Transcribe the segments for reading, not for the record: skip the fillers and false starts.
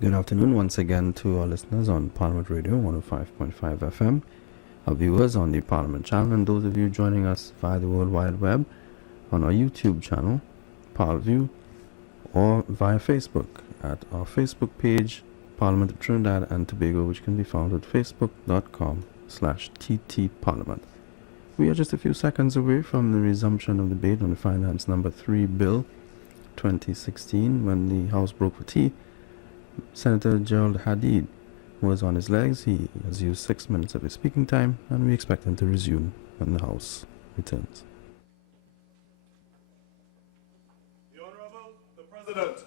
Good afternoon once again to our listeners on Parliament Radio 105.5 FM, our viewers on the Parliament channel, and those of you joining us via the World Wide Web on our YouTube channel, ParlView, or via Facebook at our Facebook page, Parliament of Trinidad and Tobago, which can be found at facebook.com/ttparliament. We are just a few seconds away from the resumption of debate on the Finance Number 3 Bill 2016 when the House broke for tea. Senator Gerald Hadeed was on his legs. He has used 6 minutes of his speaking time, and we expect him to resume when the House returns. The Honourable the President.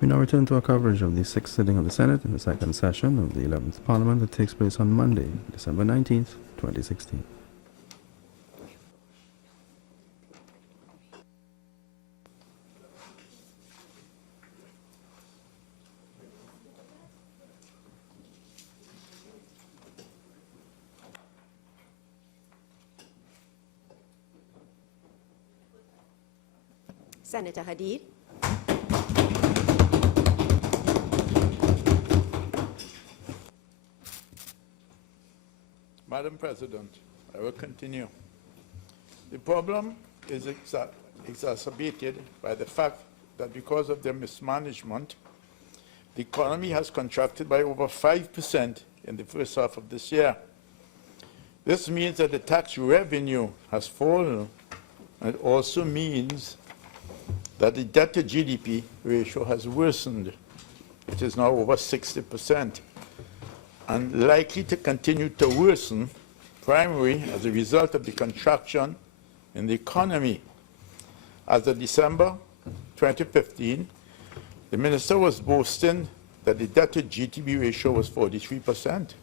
We now return to our coverage of the 6th sitting of the Senate in the second session of the 11th Parliament that takes place on Monday, December 19th, 2016. Senator Hadeed. Madam President, I will continue. The problem is exacerbated by the fact that because of their mismanagement, the economy has contracted by over 5% in the first half of this year. This means that the tax revenue has fallen, and it also means that the debt to GDP ratio has worsened. It is now over 60% and likely to continue to worsen, primarily as a result of the contraction in the economy. As of December 2015, the minister was boasting that the debt to GDP ratio was 43%.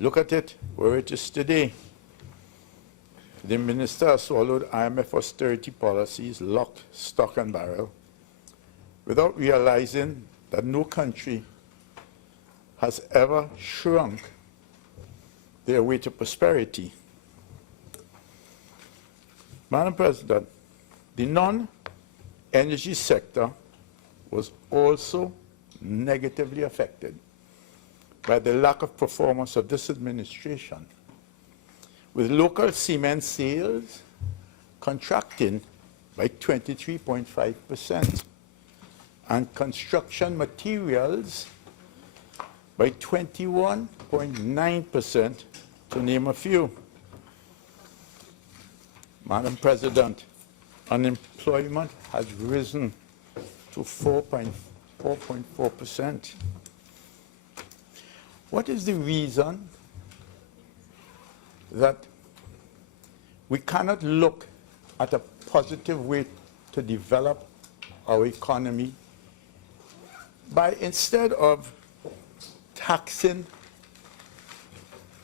Look at it where it is today. The minister has swallowed IMF austerity policies, lock, stock and barrel, without realizing that no country has ever shrunk their way to prosperity. Madam President, the non-energy sector was also negatively affected by the lack of performance of this administration, with local cement sales contracting by 23.5% and construction materials by 21.9%, to name a few. Madam President, unemployment has risen to 4.4%. What is the reason that we cannot look at a positive way to develop our economy by, instead of taxing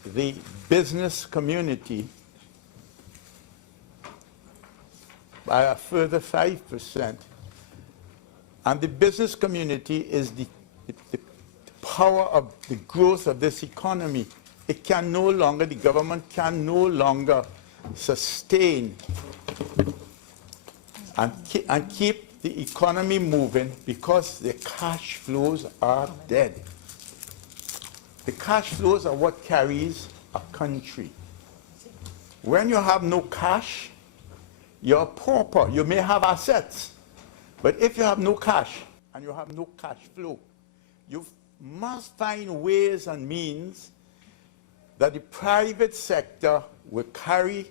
the business community by a further 5%, and the business community is the power of the growth of this economy. It can no longer, the government can no longer sustain and keep the economy moving because the cash flows are dead. The cash flows are what carries a country. When you have no cash, you're pauper. You may have assets, but if you have no cash and you have no cash flow, you must find ways and means that the private sector will carry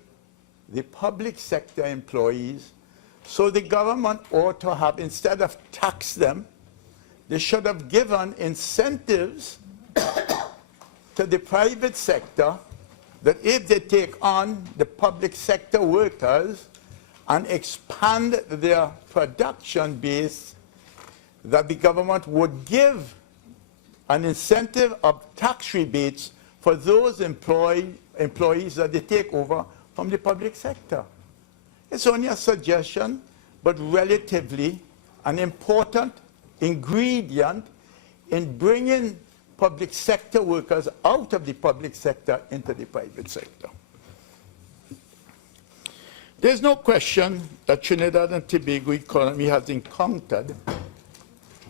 the public sector employees. So the government ought to have, instead of tax them, they should have given incentives to the private sector that if they take on the public sector workers and expand their production base, that the government would give an incentive of tax rebates for those employees that they take over from the public sector. It's only a suggestion, but relatively an important ingredient in bringing public sector workers out of the public sector into the private sector. There's no question that Trinidad and Tobago economy has encountered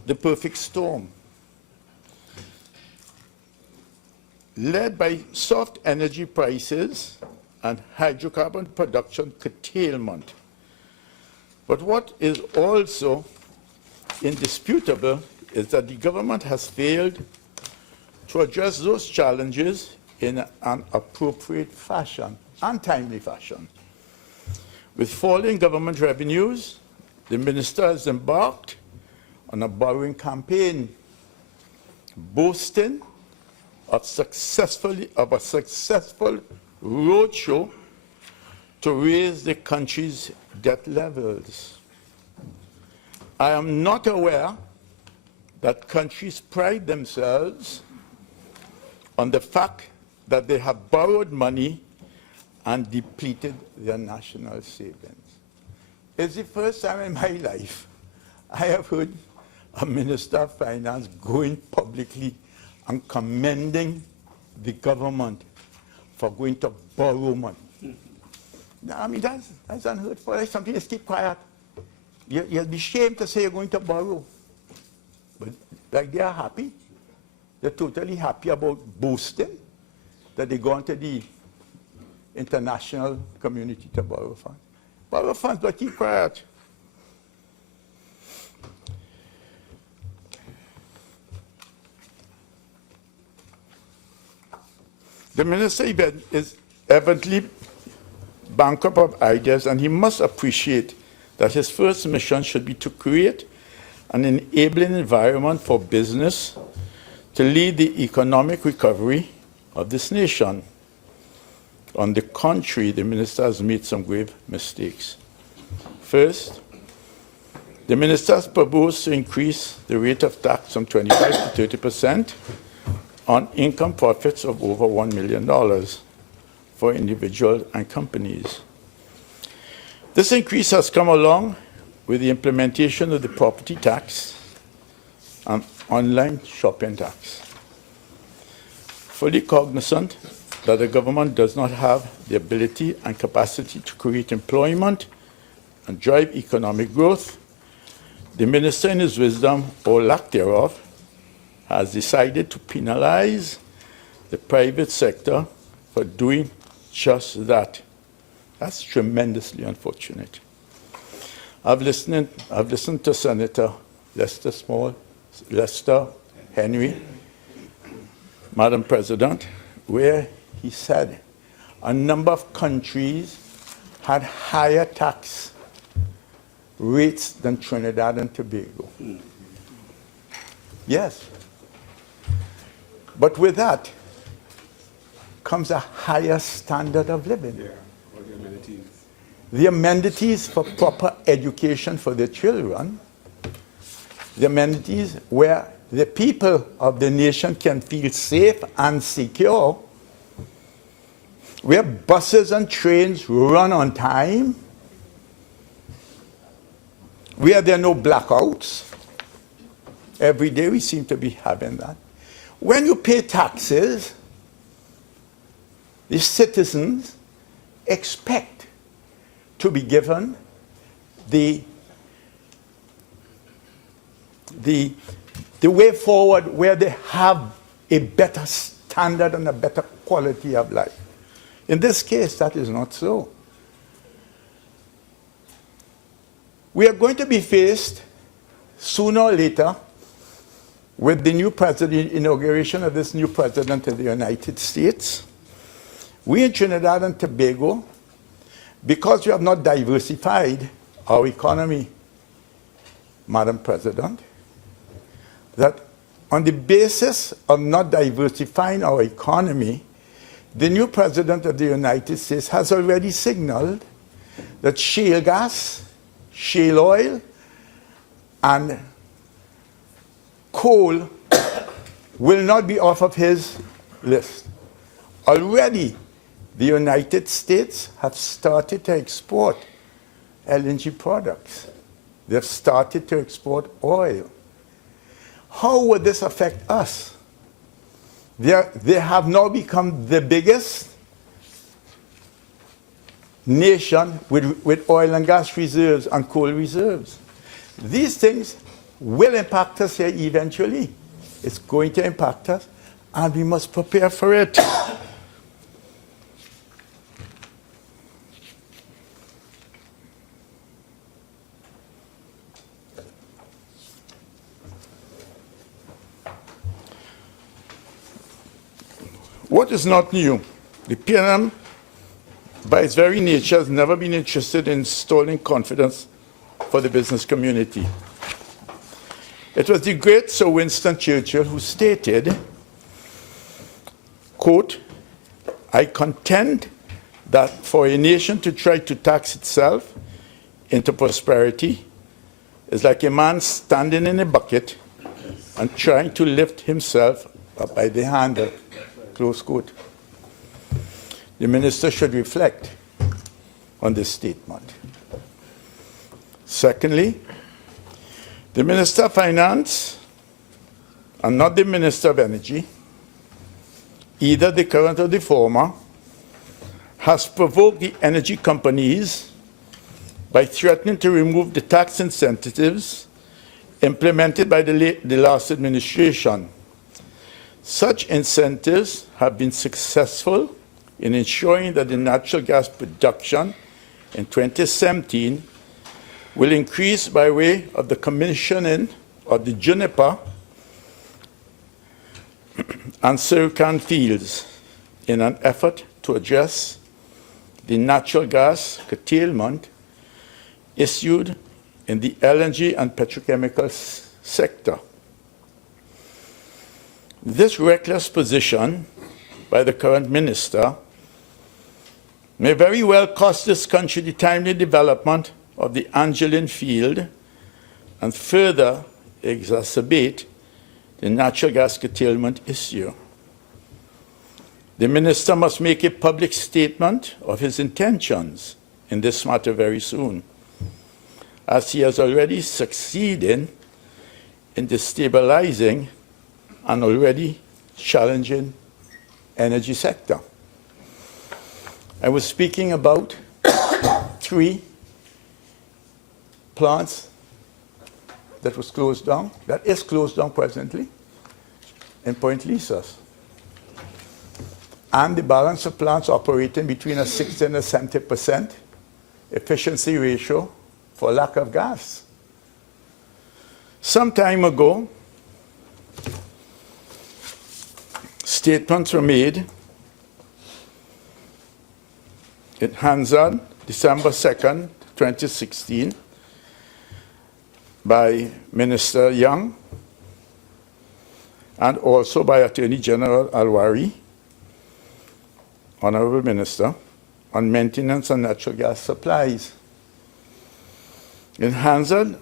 the perfect storm. Led by soft energy prices and hydrocarbon production curtailment. But what is also indisputable is that the government has failed to address those challenges in an appropriate fashion, untimely fashion. With falling government revenues, the minister has embarked on a borrowing campaign, boasting of a successful roadshow to raise the country's debt levels. I am not aware that countries pride themselves on the fact that they have borrowed money and depleted their national savings. It's the first time in my life I have heard a Minister of Finance going publicly and commending the government for going to borrow money. I mean, that's unheard of. That's something just keep quiet. You'll be ashamed to say you're going to borrow. But like they are happy. They're totally happy about boasting that they go into the international community to borrow funds. Borrow funds, but keep quiet. The minister is evidently bankrupt of ideas, and he must appreciate that his first mission should be to create an enabling environment for business to lead the economic recovery of this nation. On the contrary, the minister has made some grave mistakes. First, the minister has proposed to increase the rate of tax from 25% to 30% on income profits of over $1 million for individuals and companies. This increase has come along with the implementation of the property tax and online shopping tax. Fully cognizant that the government does not have the ability and capacity to create employment and drive economic growth, the minister, in his wisdom or lack thereof, has decided to penalize the private sector for doing just that. That's tremendously unfortunate. I've listened to Senator Lester Henry, Madam President, where he said a number of countries had higher tax rates than Trinidad and Tobago. Yes. But with that comes a higher standard of living. Yeah, or the amenities. The amenities for proper education for their children, the amenities where the people of the nation can feel safe and secure, where buses and trains run on time, where there are no blackouts. Every day we seem to be having that. When you pay taxes, the citizens expect to be given the way forward where they have a better standard and a better quality of life. In this case, that is not so. We are going to be faced sooner or later with the new president, inauguration of this new president of the United States. We in Trinidad and Tobago, because we have not diversified our economy, Madam President, that on the basis of not diversifying our economy, the new president of the United States has already signaled that shale gas, shale oil, and coal will not be off of his list. Already, the United States have started to export LNG products. They've started to export oil. How would this affect us? They have now become the biggest nation with oil and gas reserves and coal reserves. These things will impact us here eventually. It's going to impact us, and we must prepare for it. What is not new? The PNM, by its very nature, has never been interested in installing confidence for the business community. It was the great Sir Winston Churchill who stated, quote, "I contend that for a nation to try to tax itself into prosperity is like a man standing in a bucket and trying to lift himself up by the handle," close quote. The minister should reflect on this statement. Secondly, the Minister of Finance, and not the Minister of Energy, either the current or the former, has provoked the energy companies by threatening to remove the tax incentives implemented by the last administration. Such incentives have been successful in ensuring that the natural gas production in 2017 will increase by way of the commissioning of the Juniper and Sircan fields in an effort to address the natural gas curtailment issued in the LNG and petrochemical sector. This reckless position by the current minister may very well cost this country the timely development of the Angeline field and further exacerbate the natural gas curtailment issue. The minister must make a public statement of his intentions in this matter very soon, as he has already succeeded in destabilizing an already challenging energy sector. I was speaking about 3 plants that was closed down, that is closed down presently in Point Lisas. And the balance of plants operating between a 60 and a 70% efficiency ratio for lack of gas. Some time ago, statements were made in Hansard, December 2nd, 2016, by Minister Young and also by Attorney General Al-Rawi, Honorable Minister, on maintenance and natural gas supplies. In Hansard,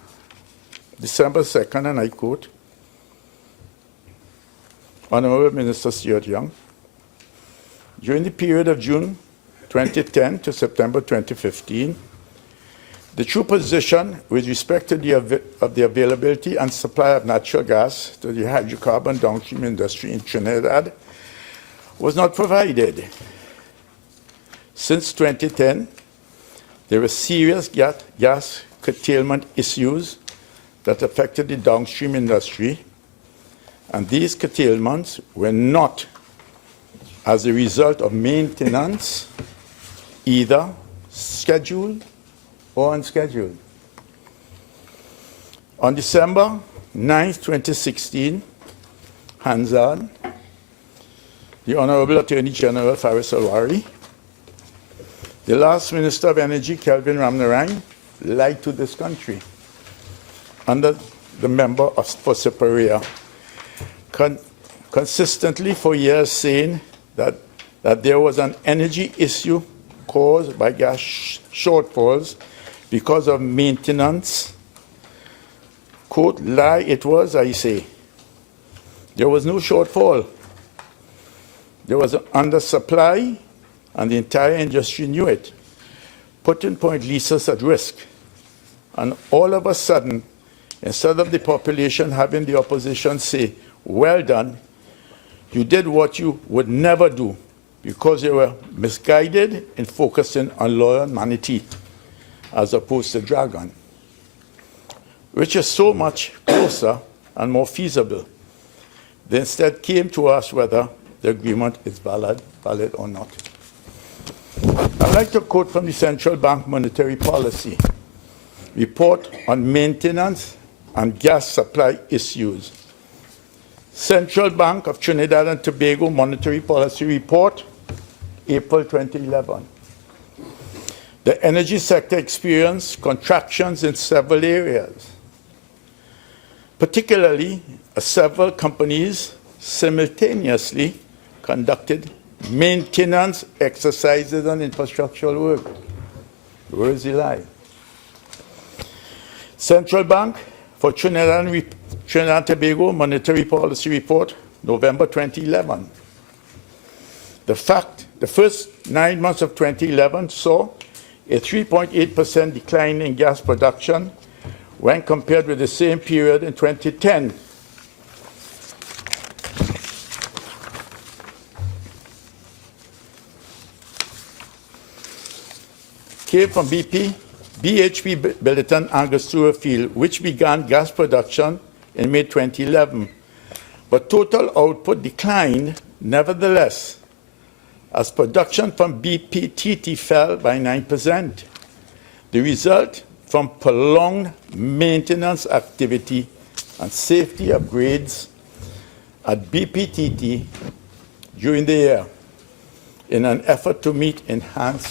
December 2nd, and I quote, Honorable Minister Stuart Young, during the period of June 2010 to September 2015, the true position with respect to the availability and supply of natural gas to the hydrocarbon downstream industry in Trinidad was not provided. Since 2010, there were serious gas curtailment issues that affected the downstream industry, and these curtailments were not as a result of maintenance, either scheduled or unscheduled. On December 9, 2016, Hansard, the Honorable Attorney General Faris Al-Rawi, the last Minister of Energy, Kelvin Ramnarine, lied to this country under the member for Superior, consistently for years saying that there was an energy issue caused by gas shortfalls because of maintenance. Quote, lie it was, I say. There was no shortfall. There was an undersupply, and the entire industry knew it, putting Point Lisas at risk. And all of a sudden, instead of the population having the opposition say, well done, you did what you would never do because you were misguided in focusing on loyal manatee as opposed to dragon. which is so much closer and more feasible. They instead came to ask whether the agreement is valid or not. I'd like to quote from the Central Bank Monetary Policy Report on Maintenance and Gas Supply Issues. Central Bank of Trinidad and Tobago Monetary Policy Report, April 2011. The energy sector experienced contractions in several areas. Particularly, several companies simultaneously conducted maintenance exercises on infrastructural work. Where is the lie? Central Bank for Trinidad and Tobago Monetary Policy Report, November 2011. The first 9 months of 2011 saw a 3.8% decline in gas production when compared with the same period in 2010. Came from BHP Billiton Angostura field, which began gas production in May 2011. But total output declined nevertheless, as production from BPTT fell by 9%. The result from prolonged maintenance activity and safety upgrades at BPTT during the year in an effort to meet enhanced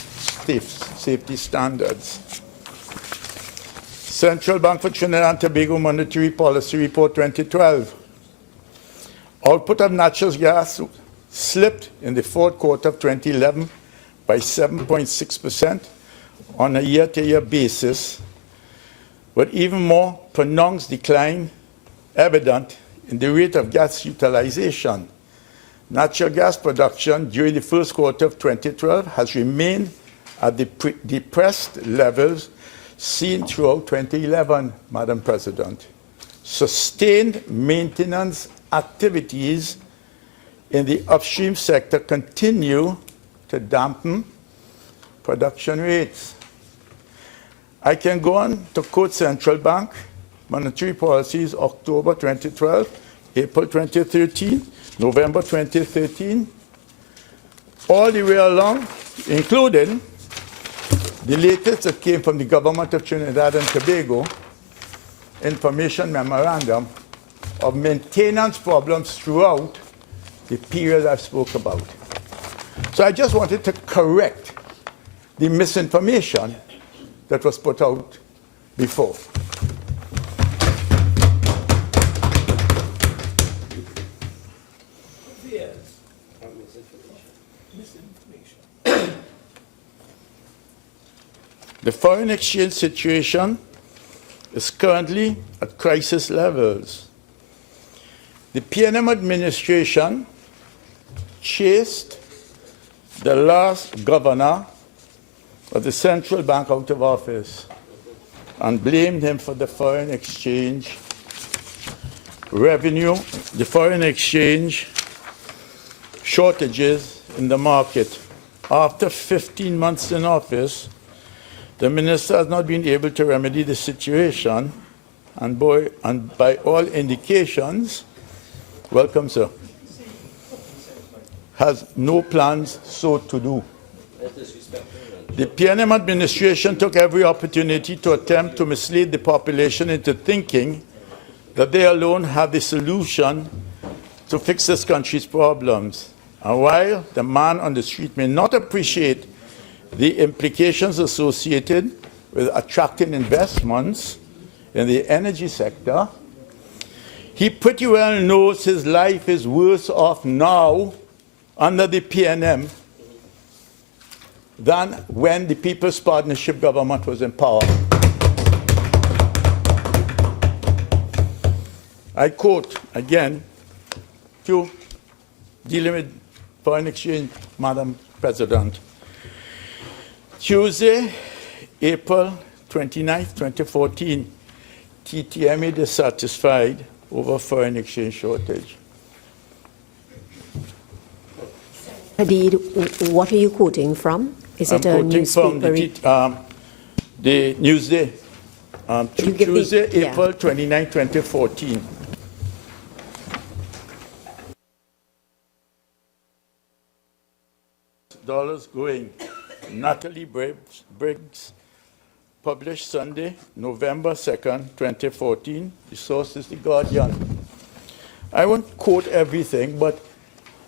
safety standards. Central Bank for Trinidad and Tobago Monetary Policy Report 2012. Output of natural gas slipped in the fourth quarter of 2011 by 7.6% on a year-to-year basis, with even more pronounced decline evident in the rate of gas utilization. Natural gas production during the first quarter of 2012 has remained at the depressed levels seen throughout 2011, Madam President. Sustained maintenance activities in the upstream sector continue to dampen production rates. I can go on to quote Central Bank Monetary Policies, October 2012, April 2013, November 2013, all the way along, including the latest that came from the government of Trinidad and Tobago, information memorandum of maintenance problems throughout the period I spoke about. So I just wanted to correct the misinformation that was put out before. The foreign exchange situation is currently at crisis levels. The PNM administration chased the last governor of the central bank out of office and blamed him for the foreign exchange revenue, the foreign exchange shortages in the market. After 15 months in office, the minister has not been able to remedy the situation, and by all indications, welcome, sir, has no plans so to do. The PNM administration took every opportunity to attempt to mislead the population into thinking that they alone have the solution to fix this country's problems. And while the man on the street may not appreciate the implications associated with attracting investments in the energy sector, he pretty well knows his life is worse off now under the PNM than when the People's Partnership government was in power. I quote again, to dealing with foreign exchange, Madam President. Tuesday, April 29, 2014, TTMA dissatisfied over foreign exchange shortage. Hadeed, what are you quoting from? Is it a newspaper? From the Newsday. Tuesday, April 29, 2014. Dollars going. Natalie Briggs, published Sunday, November 2nd, 2014. The source is The Guardian. I won't quote everything, but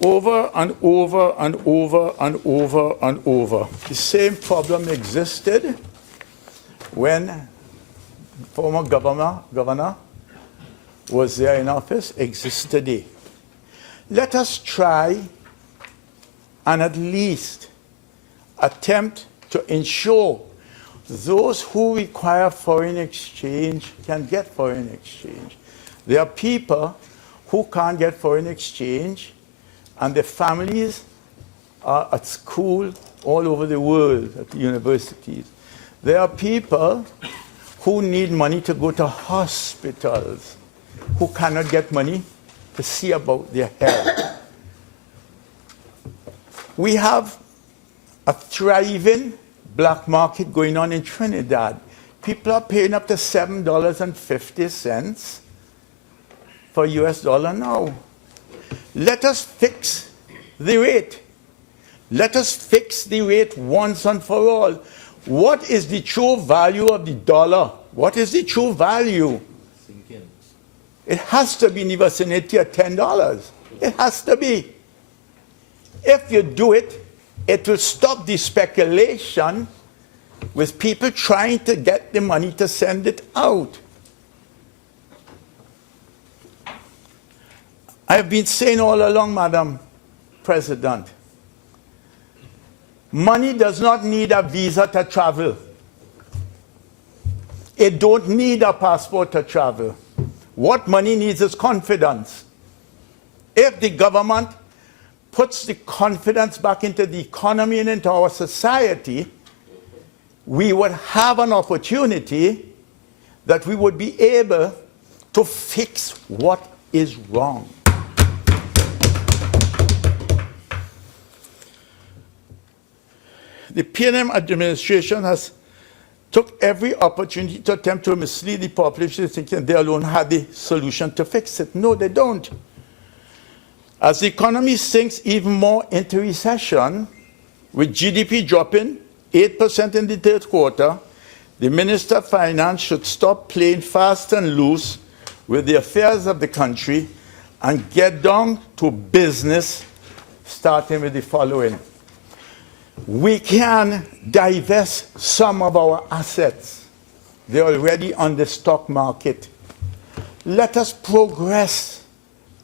over and over and over and over and over, the same problem existed when former governor was there in office, exists today. Let us try and at least attempt to ensure those who require foreign exchange can get foreign exchange. There are people who can't get foreign exchange, and their families are at school all over the world, at the universities. There are people who need money to go to hospitals, who cannot get money to see about their health. We have a thriving black market going on in Trinidad. People are paying up to $7.50 for US dollar now. Let us fix the rate. Let us fix the rate once and for all. What is the true value of the dollar? What is the true value? It has to be in the vicinity of $10. It has to be. If you do it, it will stop the speculation with people trying to get the money to send it out. I have been saying all along, Madam President, money does not need a visa to travel. It don't need a passport to travel. What money needs is confidence. If the government puts the confidence back into the economy and into our society, we would have an opportunity that we would be able to fix what is wrong. The PNM administration has took every opportunity to attempt to mislead the population, thinking they alone had the solution to fix it. No, they don't. As the economy sinks even more into recession, with GDP dropping 8% in the third quarter, the Minister of Finance should stop playing fast and loose with the affairs of the country and get down to business, starting with the following. We can divest some of our assets. They're already on the stock market. Let us progress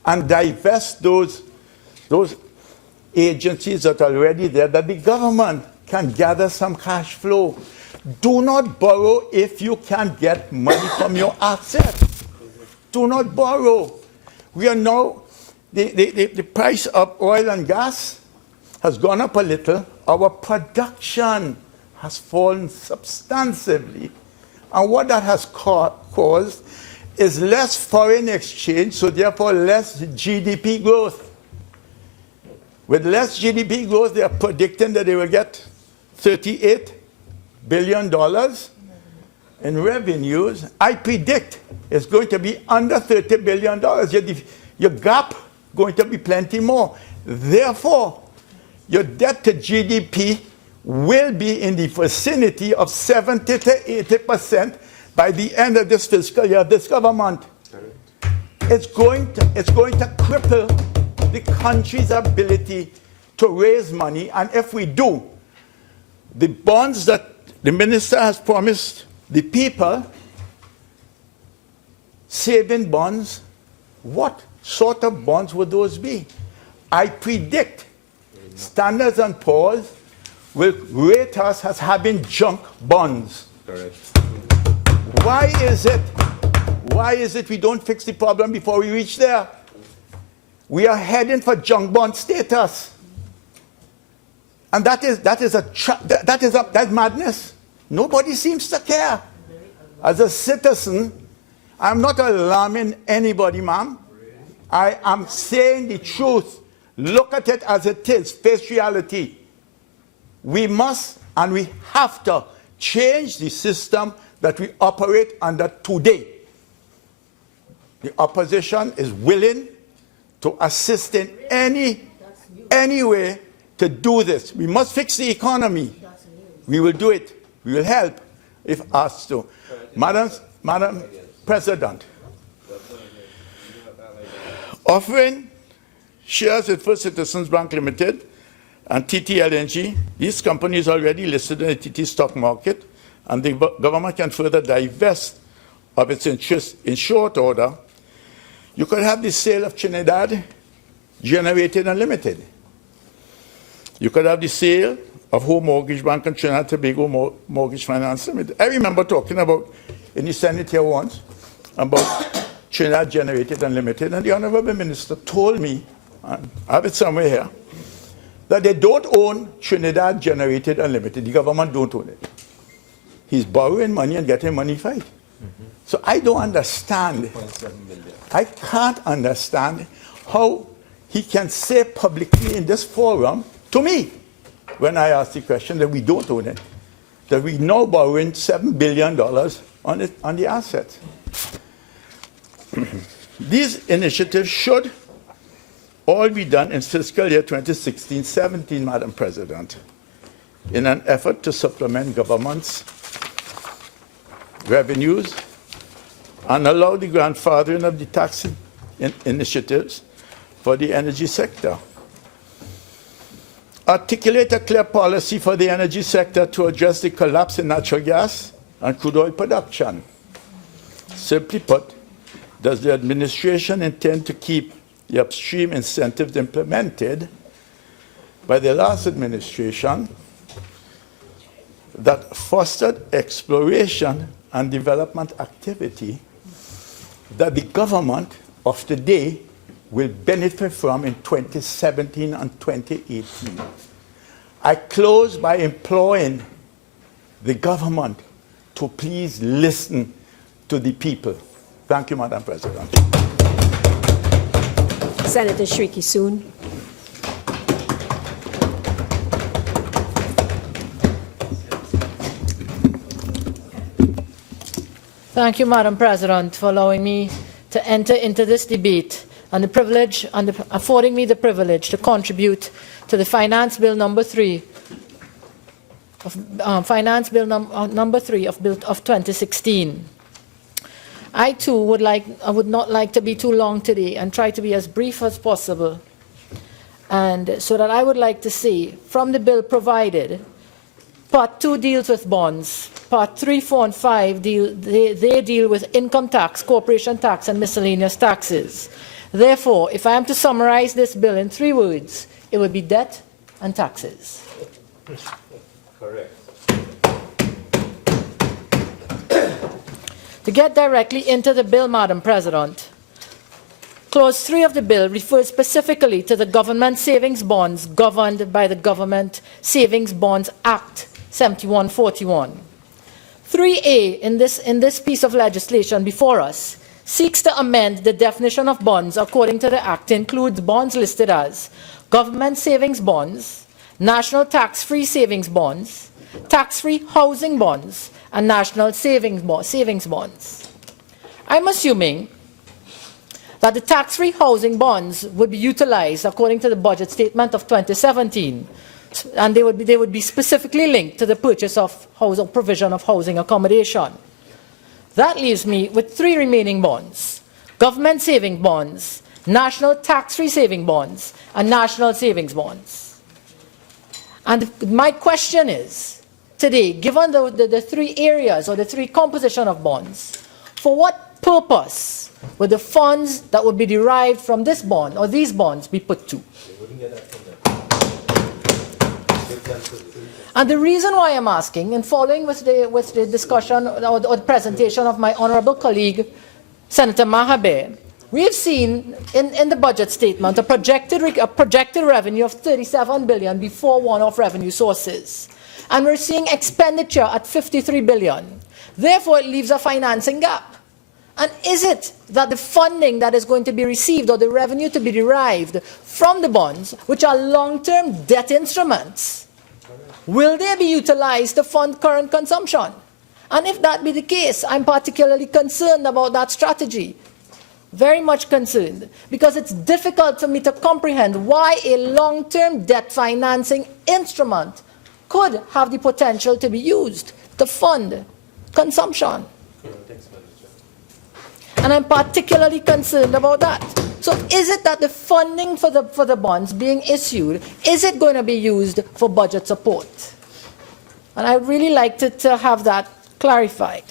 and divest those agencies that are already there, that the government can gather some cash flow. Do not borrow if you can get money from your assets. Do not borrow. We are now, the price of oil and gas has gone up a little. Our production has fallen substantively. And what that has caused is less foreign exchange, so therefore less GDP growth. With less GDP growth, they are predicting that they will get $38 billion in revenues. I predict it's going to be under $30 billion. Your gap going to be plenty more. Therefore, your debt to GDP will be in the vicinity of 70 to 80% by the end of this fiscal year of this government. It's going to cripple the country's ability to raise money, and if we do, the bonds that the minister has promised the people, saving bonds, what sort of bonds would those be? I predict Standards and Poor's will rate us as having junk bonds. Correct. Why is it we don't fix the problem before we reach there? We are heading for junk bond status. And that's madness. Nobody seems to care. As a citizen, I'm not alarming anybody, ma'am. I am saying the truth. Look at it as it is, face reality. We must and we have to change the system that we operate under today. The opposition is willing to assist in any way to do this. We must fix the economy. We will do it. We will help if asked to. Madam President, offering shares in First Citizens Bank Limited and TTLNG, these companies already listed in the TT stock market, and the government can further divest of its interest in short order. You could have the sale of Trinidad Generated and Limited. You could have the sale of Home Mortgage Bank and Trinidad Tobago Mortgage Finance Limited. I remember talking about in the Senate here once about Trinidad Generated and Limited, and the Honorable Minister told me, and I have it somewhere here, that they don't own Trinidad Generated and Limited. The government don't own it. He's borrowing money and getting money for it. So I don't understand. I can't understand how he can say publicly in this forum to me, when I ask the question that we don't own it, that we now borrowing $7 billion on the assets. These initiatives should all be done in fiscal year 2016-17, Madam President, in an effort to supplement government's revenues and allow the grandfathering of the tax initiatives for the energy sector. Articulate a clear policy for the energy sector to address the collapse in natural gas and crude oil production. Simply put, does the administration intend to keep the upstream incentives implemented by the last administration that fostered exploration and development activity that the government of today will benefit from in 2017 and 2018. I close by imploring the government to please listen to the people. Thank you, Madam President. Senator Shrikissoon. Thank you, Madam President, for allowing me to enter into this debate and the privilege and affording me the privilege to contribute to the Finance Bill number 3 of Finance Bill number 3 of 2016. I too would not like to be too long today and try to be as brief as possible. And so that I would like to see from the bill provided, Part 2 deals with bonds. Part 3, 4, and 5 they deal with income tax, corporation tax, and miscellaneous taxes. Therefore, if I am to summarize this bill in 3 words, it would be debt and taxes. Correct. To get directly into the bill, Madam President, Clause 3 of the bill refers specifically to the government savings bonds governed by the Government Savings Bonds Act 7141. 3A in this piece of legislation before us seeks to amend the definition of bonds according to the Act to include bonds listed as government savings bonds, national tax-free savings bonds, tax-free housing bonds, and national savings bonds. I'm assuming that the tax-free housing bonds would be utilized according to the budget statement of 2017, and they would be specifically linked to the purchase of housing, provision of housing accommodation. That leaves me with 3 remaining bonds: government saving bonds, national tax-free saving bonds, and national savings bonds. And my question is, today, given the 3 areas or the 3 composition of bonds, for what purpose would the funds that would be derived from this bond or these bonds be put to? And the reason why I'm asking, and following with the discussion or the presentation of my honorable colleague, Senator Mahabe, we've seen in the budget statement a projected revenue of $37 billion before one-off revenue sources. And we're seeing expenditure at $53 billion. Therefore, it leaves a financing gap. And is it that the funding that is going to be received or the revenue to be derived from the bonds, which are long-term debt instruments, will they be utilized to fund current consumption? And if that be the case, I'm particularly concerned about that strategy. Very much concerned, because it's difficult for me to comprehend why a long-term debt financing instrument could have the potential to be used to fund consumption. And I'm particularly concerned about that. So is it that the funding for the bonds being issued, is it going to be used for budget support? And I'd really like to have that clarified.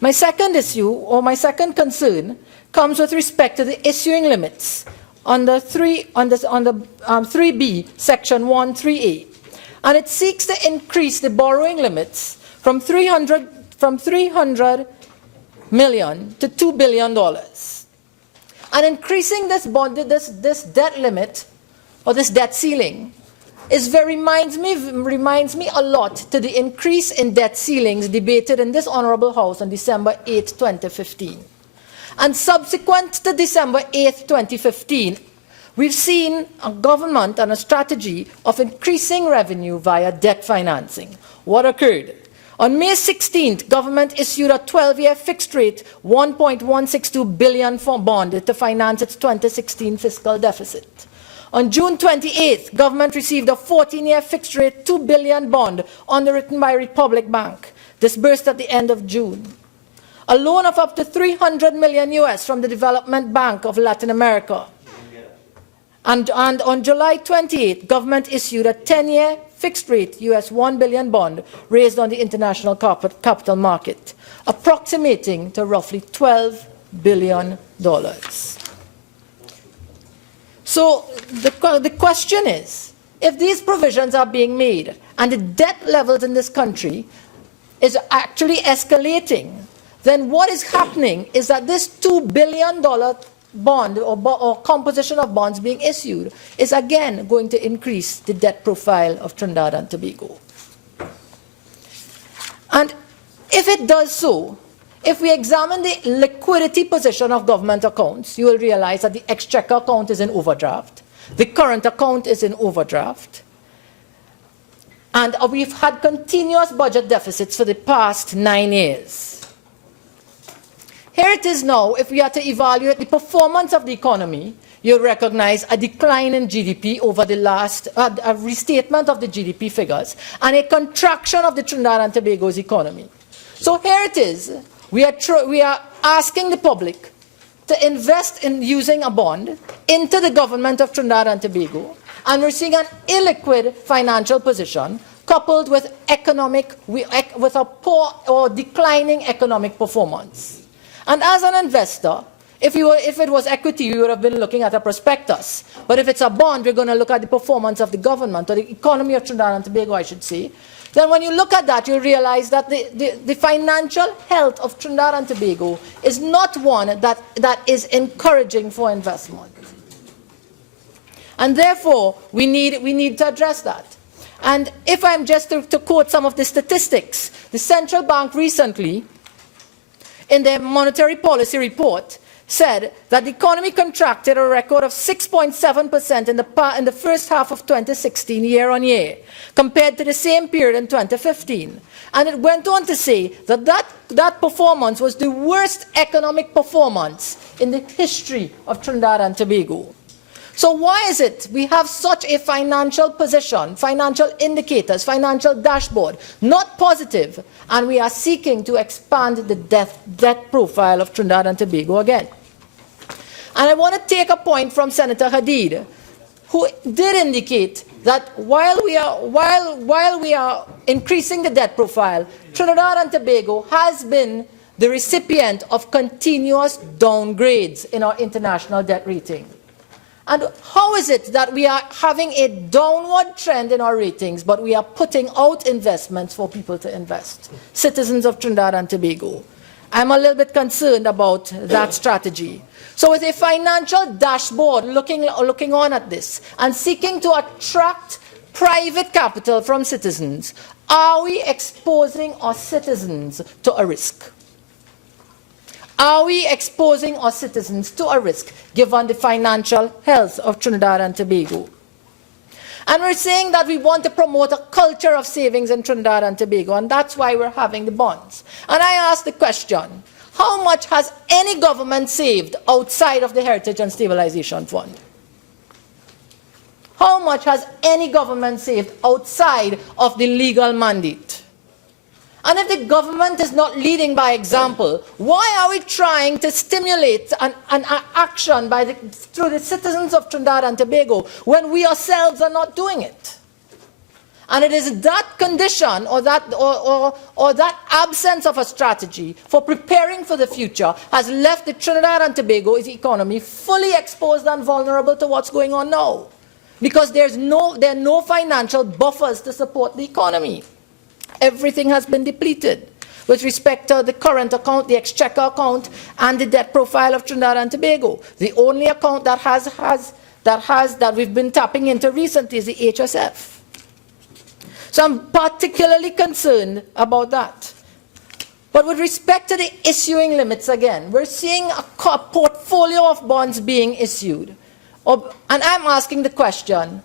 My second issue, or my second concern, comes with respect to the issuing limits under 3B, section 1.3a. And it seeks to increase the borrowing limits from $300 million to $2 billion. And increasing this debt limit, or this debt ceiling, reminds me a lot to the increase in debt ceilings debated in this Honorable House on December 8, 2015. And subsequent to December 8, 2015, we've seen a government and a strategy of increasing revenue via debt financing. What occurred? On May 16th, government issued a 12-year fixed-rate $1.162 billion bond to finance its 2016 fiscal deficit. On June 28th, government received a 14-year fixed-rate $2 billion bond underwritten by Republic Bank, disbursed at the end of June. A loan of up to $300 million US from the Development Bank of Latin America. And on July 28th, government issued a 10-year fixed-rate US $1 billion bond raised on the international capital market, approximating to roughly $12 billion. So the question is, if these provisions are being made and the debt levels in this country is actually escalating, then what is happening is that this $2 billion bond or composition of bonds being issued is again going to increase the debt profile of Trinidad and Tobago. And if it does so, if we examine the liquidity position of government accounts, you will realize that the exchequer account is in overdraft, the current account is in overdraft, and we've had continuous budget deficits for the past 9 years. Here it is now, if we are to evaluate the performance of the economy, you'll recognize a decline in GDP over the last, a restatement of the GDP figures, and a contraction of the Trinidad and Tobago's economy. So here it is, we are asking the public to invest in using a bond into the government of Trinidad and Tobago, and we're seeing an illiquid financial position coupled with with a poor or declining economic performance. And as an investor, if it was equity, we would have been looking at a prospectus. But if it's a bond, we're going to look at the performance of the government, or the economy of Trinidad and Tobago, I should say. Then when you look at that, you'll realize that the financial health of Trinidad and Tobago is not one that is encouraging for investment. And therefore, we need to address that. And if I'm just to quote some of the statistics, the central bank recently, in their monetary policy report, said that the economy contracted a record of 6.7% in the first half of 2016 year-on-year, compared to the same period in 2015. And it went on to say that performance was the worst economic performance in the history of Trinidad and Tobago. So why is it we have such a financial position, financial indicators, financial dashboard, not positive, and we are seeking to expand the debt profile of Trinidad and Tobago again? And I want to take a point from Senator Hadeed, who did indicate that while we are increasing the debt profile, Trinidad and Tobago has been the recipient of continuous downgrades in our international debt rating. And how is it that we are having a downward trend in our ratings, but we are putting out investments for people to invest, citizens of Trinidad and Tobago? I'm a little bit concerned about that strategy. So with a financial dashboard looking on at this and seeking to attract private capital from citizens, are we exposing our citizens to a risk? Are we exposing our citizens to a risk given the financial health of Trinidad and Tobago? And we're saying that we want to promote a culture of savings in Trinidad and Tobago, and that's why we're having the bonds. And I ask the question, how much has any government saved outside of the Heritage and Stabilization Fund? How much has any government saved outside of the legal mandate? And if the government is not leading by example, why are we trying to stimulate an action through the citizens of Trinidad and Tobago when we ourselves are not doing it? And it is that condition or that absence of a strategy for preparing for the future has left the Trinidad and Tobago's economy fully exposed and vulnerable to what's going on now. Because there are no financial buffers to support the economy. Everything has been depleted with respect to the current account, the exchequer account, and the debt profile of Trinidad and Tobago. The only account that we've been tapping into recently is the HSF. So I'm particularly concerned about that. But with respect to the issuing limits again, we're seeing a portfolio of bonds being issued. And I'm asking the question,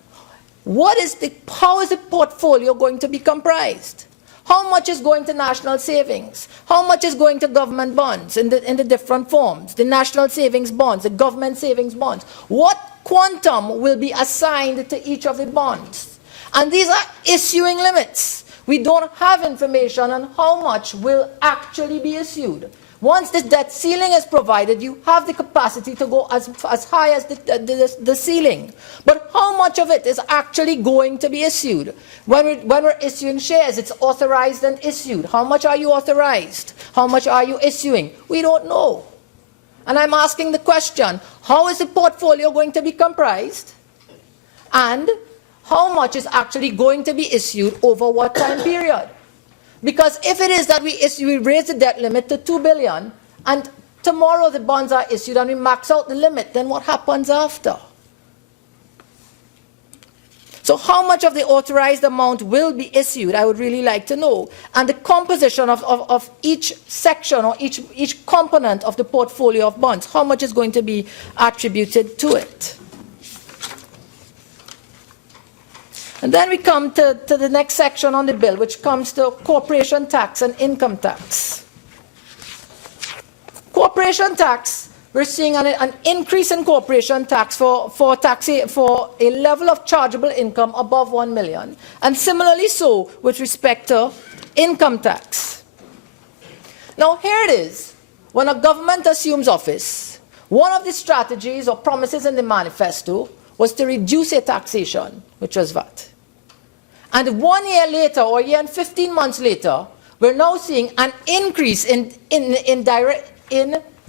how is the portfolio going to be comprised? How much is going to national savings? How much is going to government bonds in the different forms? The national savings bonds, the government savings bonds. What quantum will be assigned to each of the bonds? And these are issuing limits. We don't have information on how much will actually be issued. Once the debt ceiling is provided, you have the capacity to go as high as the ceiling. But how much of it is actually going to be issued? When we're issuing shares, it's authorized and issued. How much are you authorized? How much are you issuing? We don't know. And I'm asking the question, how is the portfolio going to be comprised? And how much is actually going to be issued over what time period? Because if it is that we raise the debt limit to $2 billion, and tomorrow the bonds are issued and we max out the limit, then what happens after? So how much of the authorized amount will be issued, I would really like to know. And the composition of each section or each component of the portfolio of bonds, how much is going to be attributed to it? And then we come to the next section on the bill, which comes to corporation tax and income tax. Corporation tax, we're seeing an increase in corporation tax for a level of chargeable income above $1 million, and similarly so with respect to income tax. Now here it is, when a government assumes office, one of the strategies or promises in the manifesto was to reduce a taxation, which was VAT. And 1 year later, or a year and 15 months later, we're now seeing an increase in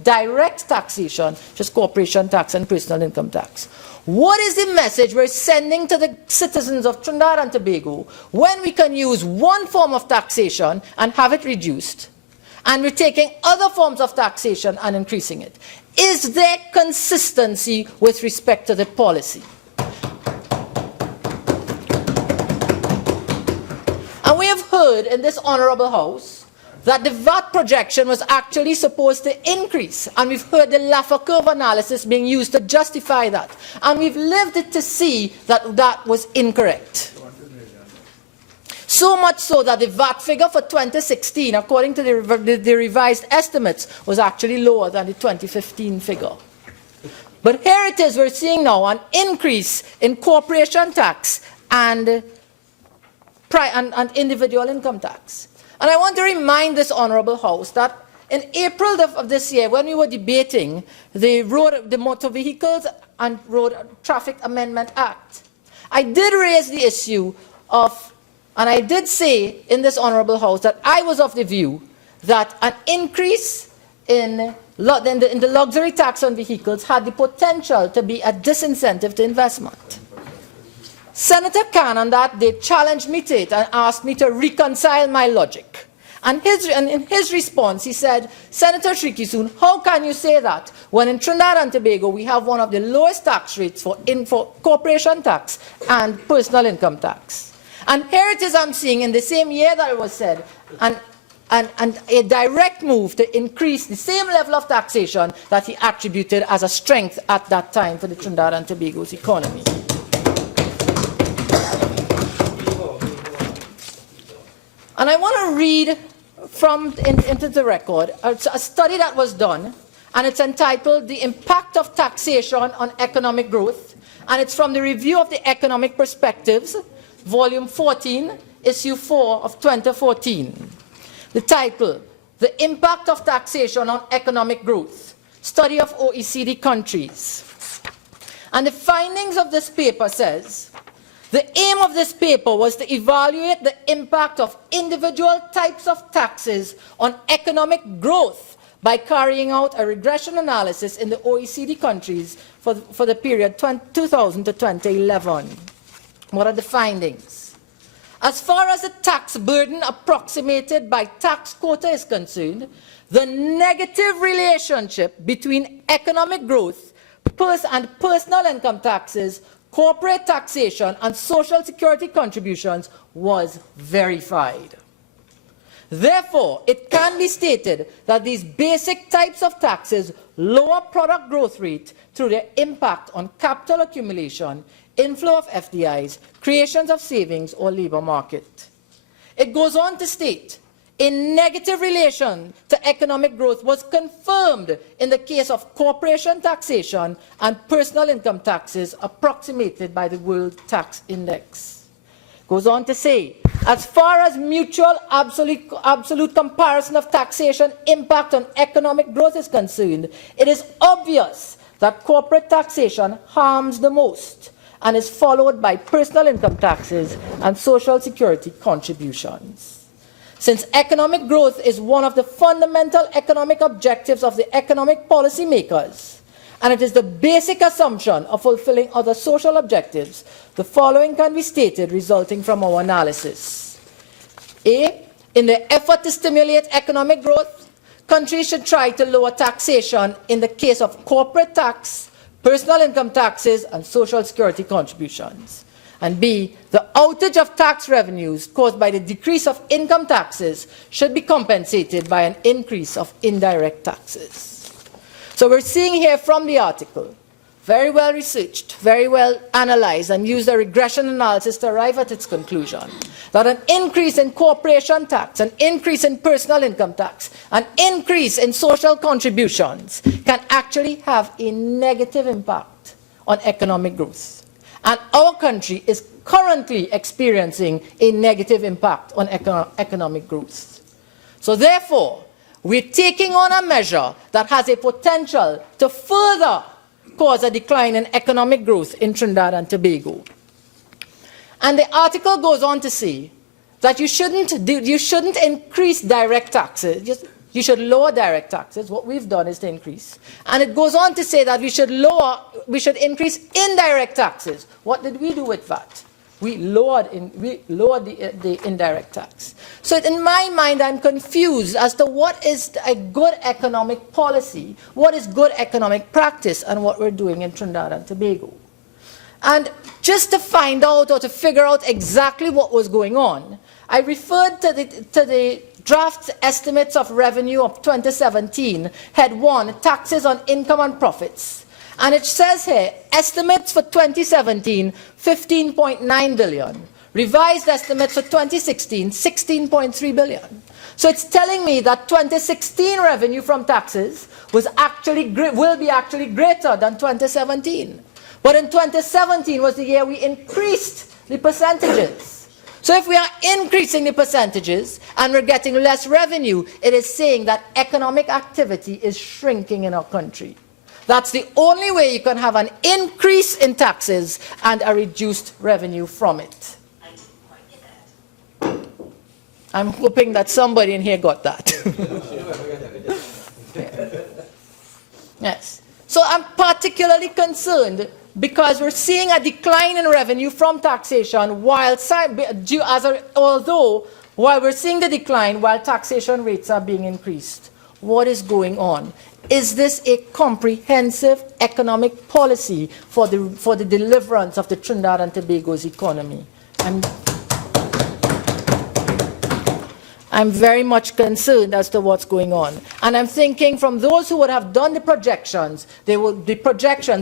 direct taxation, just corporation tax and personal income tax. What is the message we're sending to the citizens of Trinidad and Tobago when we can use one form of taxation and have it reduced, and we're taking other forms of taxation and increasing it? Is there consistency with respect to the policy? And we have heard in this honorable House that the VAT projection was actually supposed to increase. And we've heard the Laffer curve analysis being used to justify that. And we've lived it to see that that was incorrect. So much so that the VAT figure for 2016, according to the revised estimates, was actually lower than the 2015 figure. But here it is, we're seeing now an increase in corporation tax and individual income tax. And I want to remind this honorable House that in April of this year, when we were debating the Motor Vehicles and Road Traffic Amendment Act, I did raise the issue of, and I did say in this honorable House that I was of the view that an increase in the luxury tax on vehicles had the potential to be a disincentive to investment. Senator Khan on that day challenged me to it and asked me to reconcile my logic. And in his response, he said, Senator Shrikissoon, how can you say that when in Trinidad and Tobago we have one of the lowest tax rates for corporation tax and personal income tax? And here it is, I'm seeing in the same year that it was said, and a direct move to increase the same level of taxation that he attributed as a strength at that time for the Trinidad and Tobago's economy. And I want to read into the record a study that was done, and it's entitled The Impact of Taxation on Economic Growth, and it's from the Review of the Economic Perspectives, Volume 14, Issue 4 of 2014. The title, The Impact of Taxation on Economic Growth, Study of OECD Countries. And the findings of this paper says, the aim of this paper was to evaluate the impact of individual types of taxes on economic growth by carrying out a regression analysis in the OECD countries for the period 2000 to 2011. What are the findings? As far as the tax burden approximated by tax quota is concerned, the negative relationship between economic growth and personal income taxes, corporate taxation, and social security contributions was verified. Therefore, it can be stated that these basic types of taxes lower product growth rate through their impact on capital accumulation, inflow of FDIs, creations of savings, or labor market. It goes on to state, a negative relation to economic growth was confirmed in the case of corporation taxation and personal income taxes approximated by the World Tax Index. Goes on to say, as far as mutual absolute comparison of taxation impact on economic growth is concerned, it is obvious that corporate taxation harms the most and is followed by personal income taxes and social security contributions. Since economic growth is one of the fundamental economic objectives of the economic policy makers, and it is the basic assumption of fulfilling other social objectives, the following can be stated resulting from our analysis. A, in the effort to stimulate economic growth, countries should try to lower taxation in the case of corporate tax, personal income taxes, and social security contributions. And B, the outage of tax revenues caused by the decrease of income taxes should be compensated by an increase of indirect taxes. So we're seeing here from the article, very well researched, very well analyzed, and used a regression analysis to arrive at its conclusion that an increase in corporation tax, an increase in personal income tax, an increase in social contributions can actually have a negative impact on economic growth. And our country is currently experiencing a negative impact on economic growth. So therefore, we're taking on a measure that has a potential to further cause a decline in economic growth in Trinidad and Tobago. And the article goes on to say that you shouldn't increase direct taxes. You should lower direct taxes. What we've done is to increase. And it goes on to say that we should increase indirect taxes. What did we do with that? We lowered the indirect tax. So in my mind, I'm confused as to what is a good economic policy, what is good economic practice, and what we're doing in Trinidad and Tobago. And just to find out or to figure out exactly what was going on, I referred to the draft estimates of revenue of 2017, head 1, taxes on income and profits. And it says here, estimates for 2017, 15.9 billion. Revised estimates for 2016, 16.3 billion. So it's telling me that 2016 revenue from taxes will be actually greater than 2017. But in 2017 was the year we increased the percentages. So if we are increasing the percentages and we're getting less revenue, it is saying that economic activity is shrinking in our country. That's the only way you can have an increase in taxes and a reduced revenue from it. I didn't quite get that. I'm hoping that somebody in here got that. Yes. So I'm particularly concerned because we're seeing a decline in revenue from taxation while we're seeing the decline while taxation rates are being increased. What is going on? Is this a comprehensive economic policy for the deliverance of the Trinidad and Tobago's economy? I'm very much concerned as to what's going on. And I'm thinking from those who would have done the projections,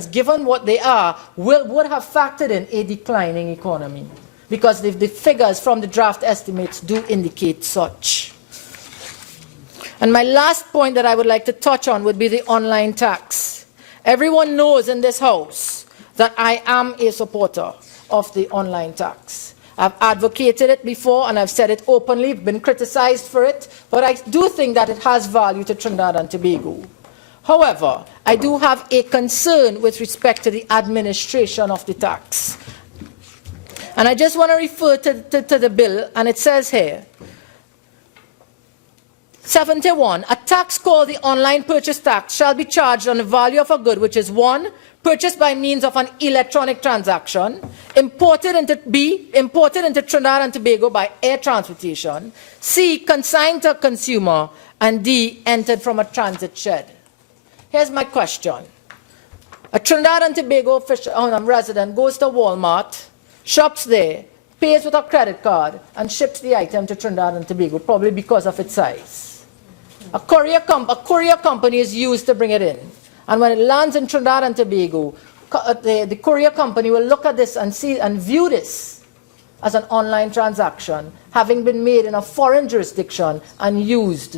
given what they are, would have factored in a declining economy. because the figures from the draft estimates do indicate such. And my last point that I would like to touch on would be the online tax. Everyone knows in this House that I am a supporter of the online tax. I've advocated it before and I've said it openly, been criticized for it, but I do think that it has value to Trinidad and Tobago. However, I do have a concern with respect to the administration of the tax. And I just want to refer to the bill, and it says here, 71, a tax called the online purchase tax shall be charged on the value of a good which is 1, purchased by means of an electronic transaction, imported into Trinidad and Tobago by air transportation, C, consigned to a consumer, and D, entered from a transit shed. Here's my question. A Trinidad and Tobago resident goes to Walmart, shops there, pays with a credit card, and ships the item to Trinidad and Tobago, probably because of its size. A courier company is used to bring it in. And when it lands in Trinidad and Tobago, the courier company will look at this and see and view this as an online transaction, having been made in a foreign jurisdiction and use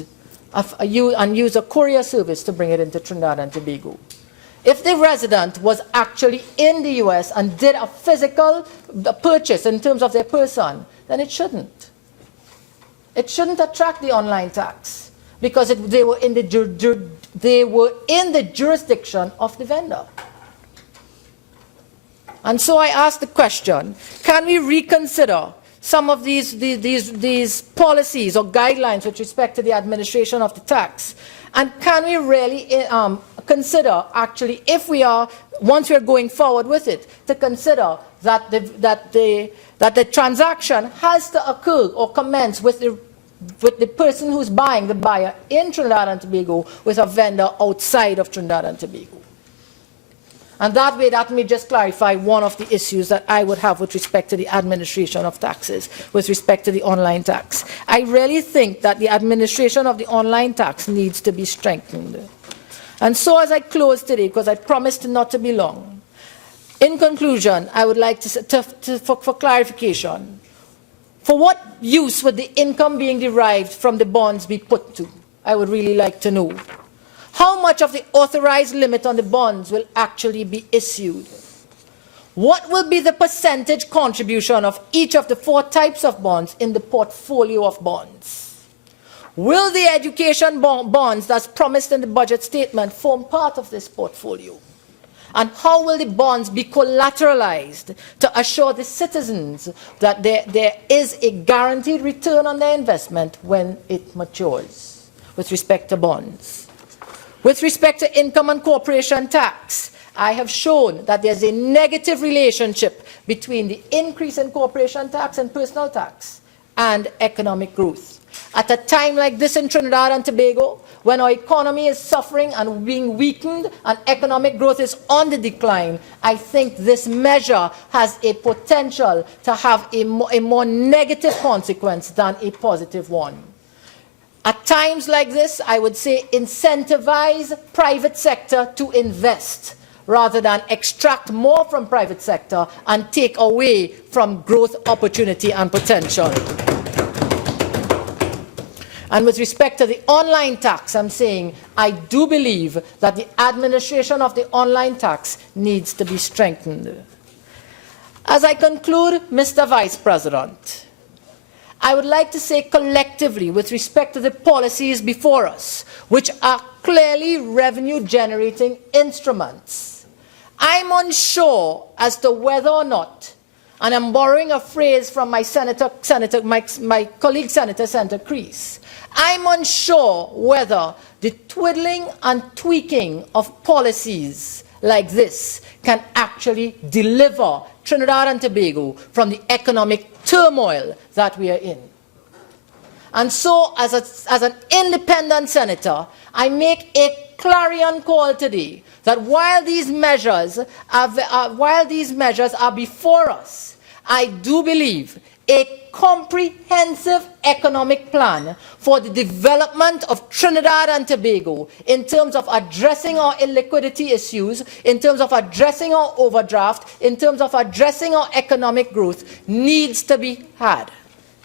a courier service to bring it into Trinidad and Tobago. If the resident was actually in the US and did a physical purchase in terms of their person, then it shouldn't. It shouldn't attract the online tax because they were in the jurisdiction of the vendor. And so I ask the question, can we reconsider some of these policies or guidelines with respect to the administration of the tax? And can we really consider, actually, if we are, once we are going forward with it, to consider that the transaction has to occur or commence with the person who's buying, the buyer in Trinidad and Tobago, with a vendor outside of Trinidad and Tobago. And that way, that may just clarify one of the issues that I would have with respect to the administration of taxes, with respect to the online tax. I really think that the administration of the online tax needs to be strengthened. And so as I close today, because I promised not to be long, in conclusion, I would like for clarification, for what use would the income being derived from the bonds be put to? I would really like to know. How much of the authorized limit on the bonds will actually be issued? What will be the percentage contribution of each of the 4 types of bonds in the portfolio of bonds? Will the education bonds that's promised in the budget statement form part of this portfolio? And how will the bonds be collateralized to assure the citizens that there is a guaranteed return on their investment when it matures with respect to bonds? With respect to income and corporation tax, I have shown that there's a negative relationship between the increase in corporation tax and personal tax and economic growth. At a time like this in Trinidad and Tobago, when our economy is suffering and being weakened and economic growth is on the decline, I think this measure has a potential to have a more negative consequence than a positive one. At times like this, I would say incentivize private sector to invest rather than extract more from private sector and take away from growth opportunity and potential. And with respect to the online tax, I'm saying I do believe that the administration of the online tax needs to be strengthened. As I conclude, Mr. Vice President, I would like to say collectively with respect to the policies before us, which are clearly revenue-generating instruments, I'm unsure as to whether or not, and I'm borrowing a phrase from my colleague Senator Creese, I'm unsure whether the twiddling and tweaking of policies like this can actually deliver Trinidad and Tobago from the economic turmoil that we are in. And so, as an independent senator, I make a clarion call today that while these measures are before us, I do believe a comprehensive economic plan for the development of Trinidad and Tobago in terms of addressing our illiquidity issues, in terms of addressing our overdraft, in terms of addressing our economic growth, needs to be had,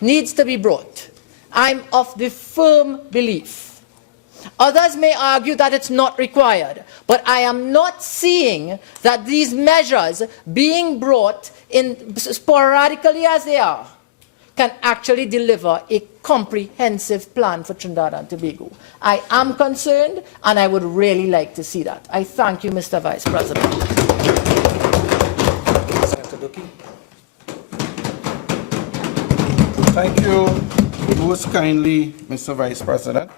needs to be brought. I'm of the firm belief. Others may argue that it's not required, but I am not seeing that these measures being brought in sporadically as they are can actually deliver a comprehensive plan for Trinidad and Tobago. I am concerned, and I would really like to see that. I thank you, Mr. Vice President. Senator Dookie. Thank you most kindly, Mr. Vice President.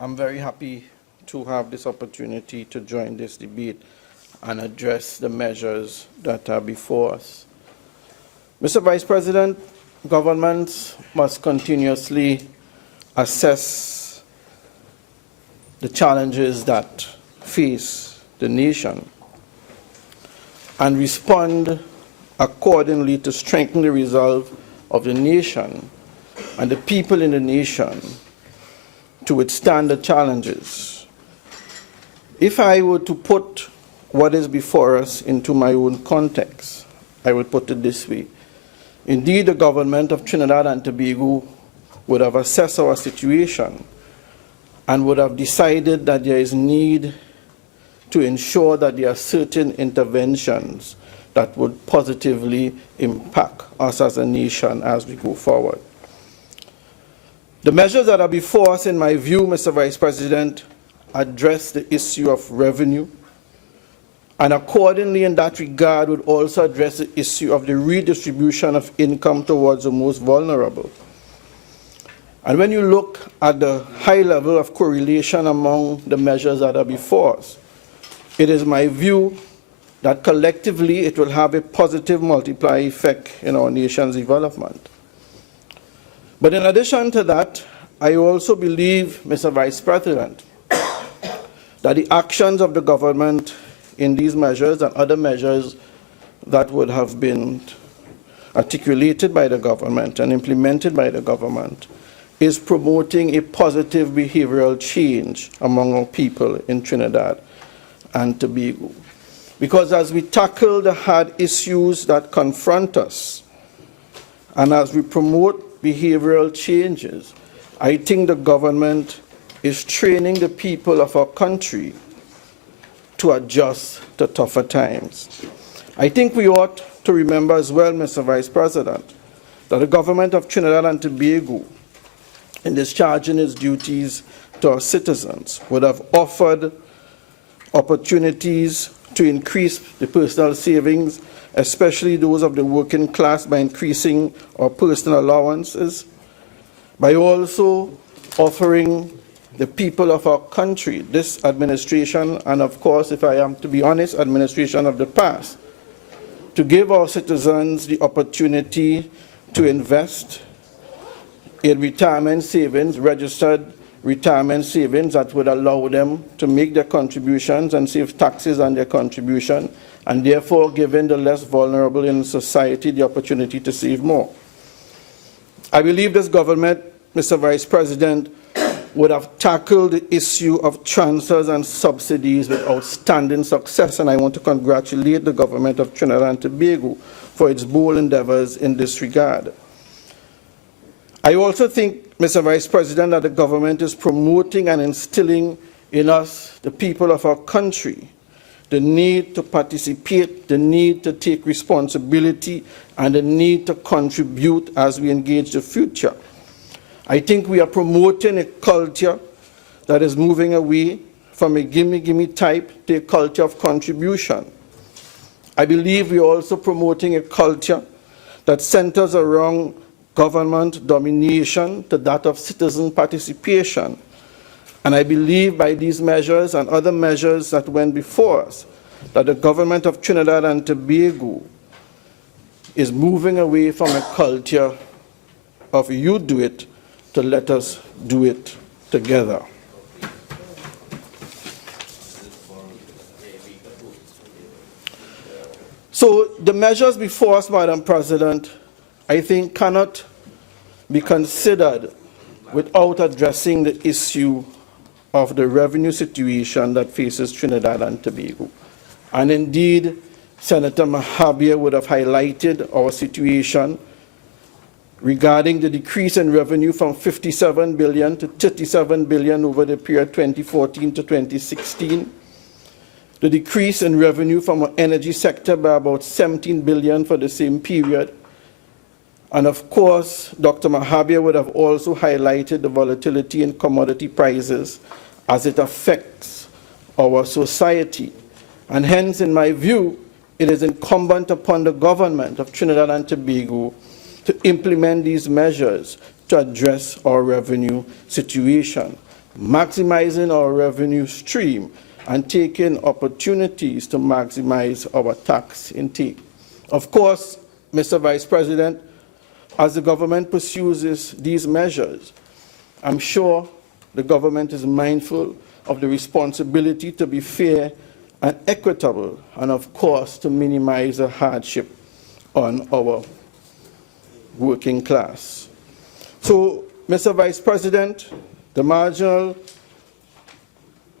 I'm very happy to have this opportunity to join this debate and address the measures that are before us. Mr. Vice President, governments must continuously assess the challenges that face the nation and respond accordingly to strengthen the resolve of the nation and the people in the nation to withstand the challenges. If I were to put what is before us into my own context, I would put it this way. Indeed, the government of Trinidad and Tobago would have assessed our situation and would have decided that there is need to ensure that there are certain interventions that would positively impact us as a nation as we go forward. The measures that are before us, in my view, Mr. Vice President, address the issue of revenue, and accordingly in that regard would also address the issue of the redistribution of income towards the most vulnerable. And when you look at the high level of correlation among the measures that are before us, it is my view that collectively it will have a positive multiplier effect in our nation's development. But in addition to that, I also believe, Mr. Vice President, that the actions of the government in these measures and other measures that would have been articulated by the government and implemented by the government is promoting a positive behavioral change among our people in Trinidad and Tobago. Because as we tackle the hard issues that confront us, and as we promote behavioral changes, I think the government is training the people of our country to adjust to tougher times. I think we ought to remember as well, Mr. Vice President, that the government of Trinidad and Tobago, in discharging its duties to our citizens, would have offered opportunities to increase the personal savings, especially those of the working class, by increasing our personal allowances, by also offering the people of our country, this administration, and of course, if I am to be honest, administration of the past, to give our citizens the opportunity to invest in retirement savings, registered retirement savings that would allow them to make their contributions and save taxes on their contribution, and therefore giving the less vulnerable in society the opportunity to save more. I believe this government, Mr. Vice President, would have tackled the issue of transfers and subsidies with outstanding success, and I want to congratulate the government of Trinidad and Tobago for its bold endeavors in this regard. I also think, Mr. Vice President, that the government is promoting and instilling in us, the people of our country, the need to participate, the need to take responsibility, and the need to contribute as we engage the future. I think we are promoting a culture that is moving away from a gimme type to a culture of contribution. I believe we are also promoting a culture that centers around government domination to that of citizen participation. And I believe by these measures and other measures that went before us, that the government of Trinidad and Tobago is moving away from a culture of you do it to let us do it together. So the measures before us, Madam President, I think, cannot be considered without addressing the issue of the revenue situation that faces Trinidad and Tobago. And indeed, Senator Mahabir would have highlighted our situation regarding the decrease in revenue from 57 billion to 37 billion over the period 2014 to 2016. The decrease in revenue from our energy sector by about 17 billion for the same period. And of course, Dr. Mahabir would have also highlighted the volatility in commodity prices as it affects our society. And hence, in my view, it is incumbent upon the government of Trinidad and Tobago to implement these measures to address our revenue situation, maximizing our revenue stream and taking opportunities to maximize our tax intake. Of course, Mr. Vice President, as the government pursues these measures, I'm sure the government is mindful of the responsibility to be fair and equitable, and of course to minimize the hardship on our working class. So, Mr. Vice President, the marginal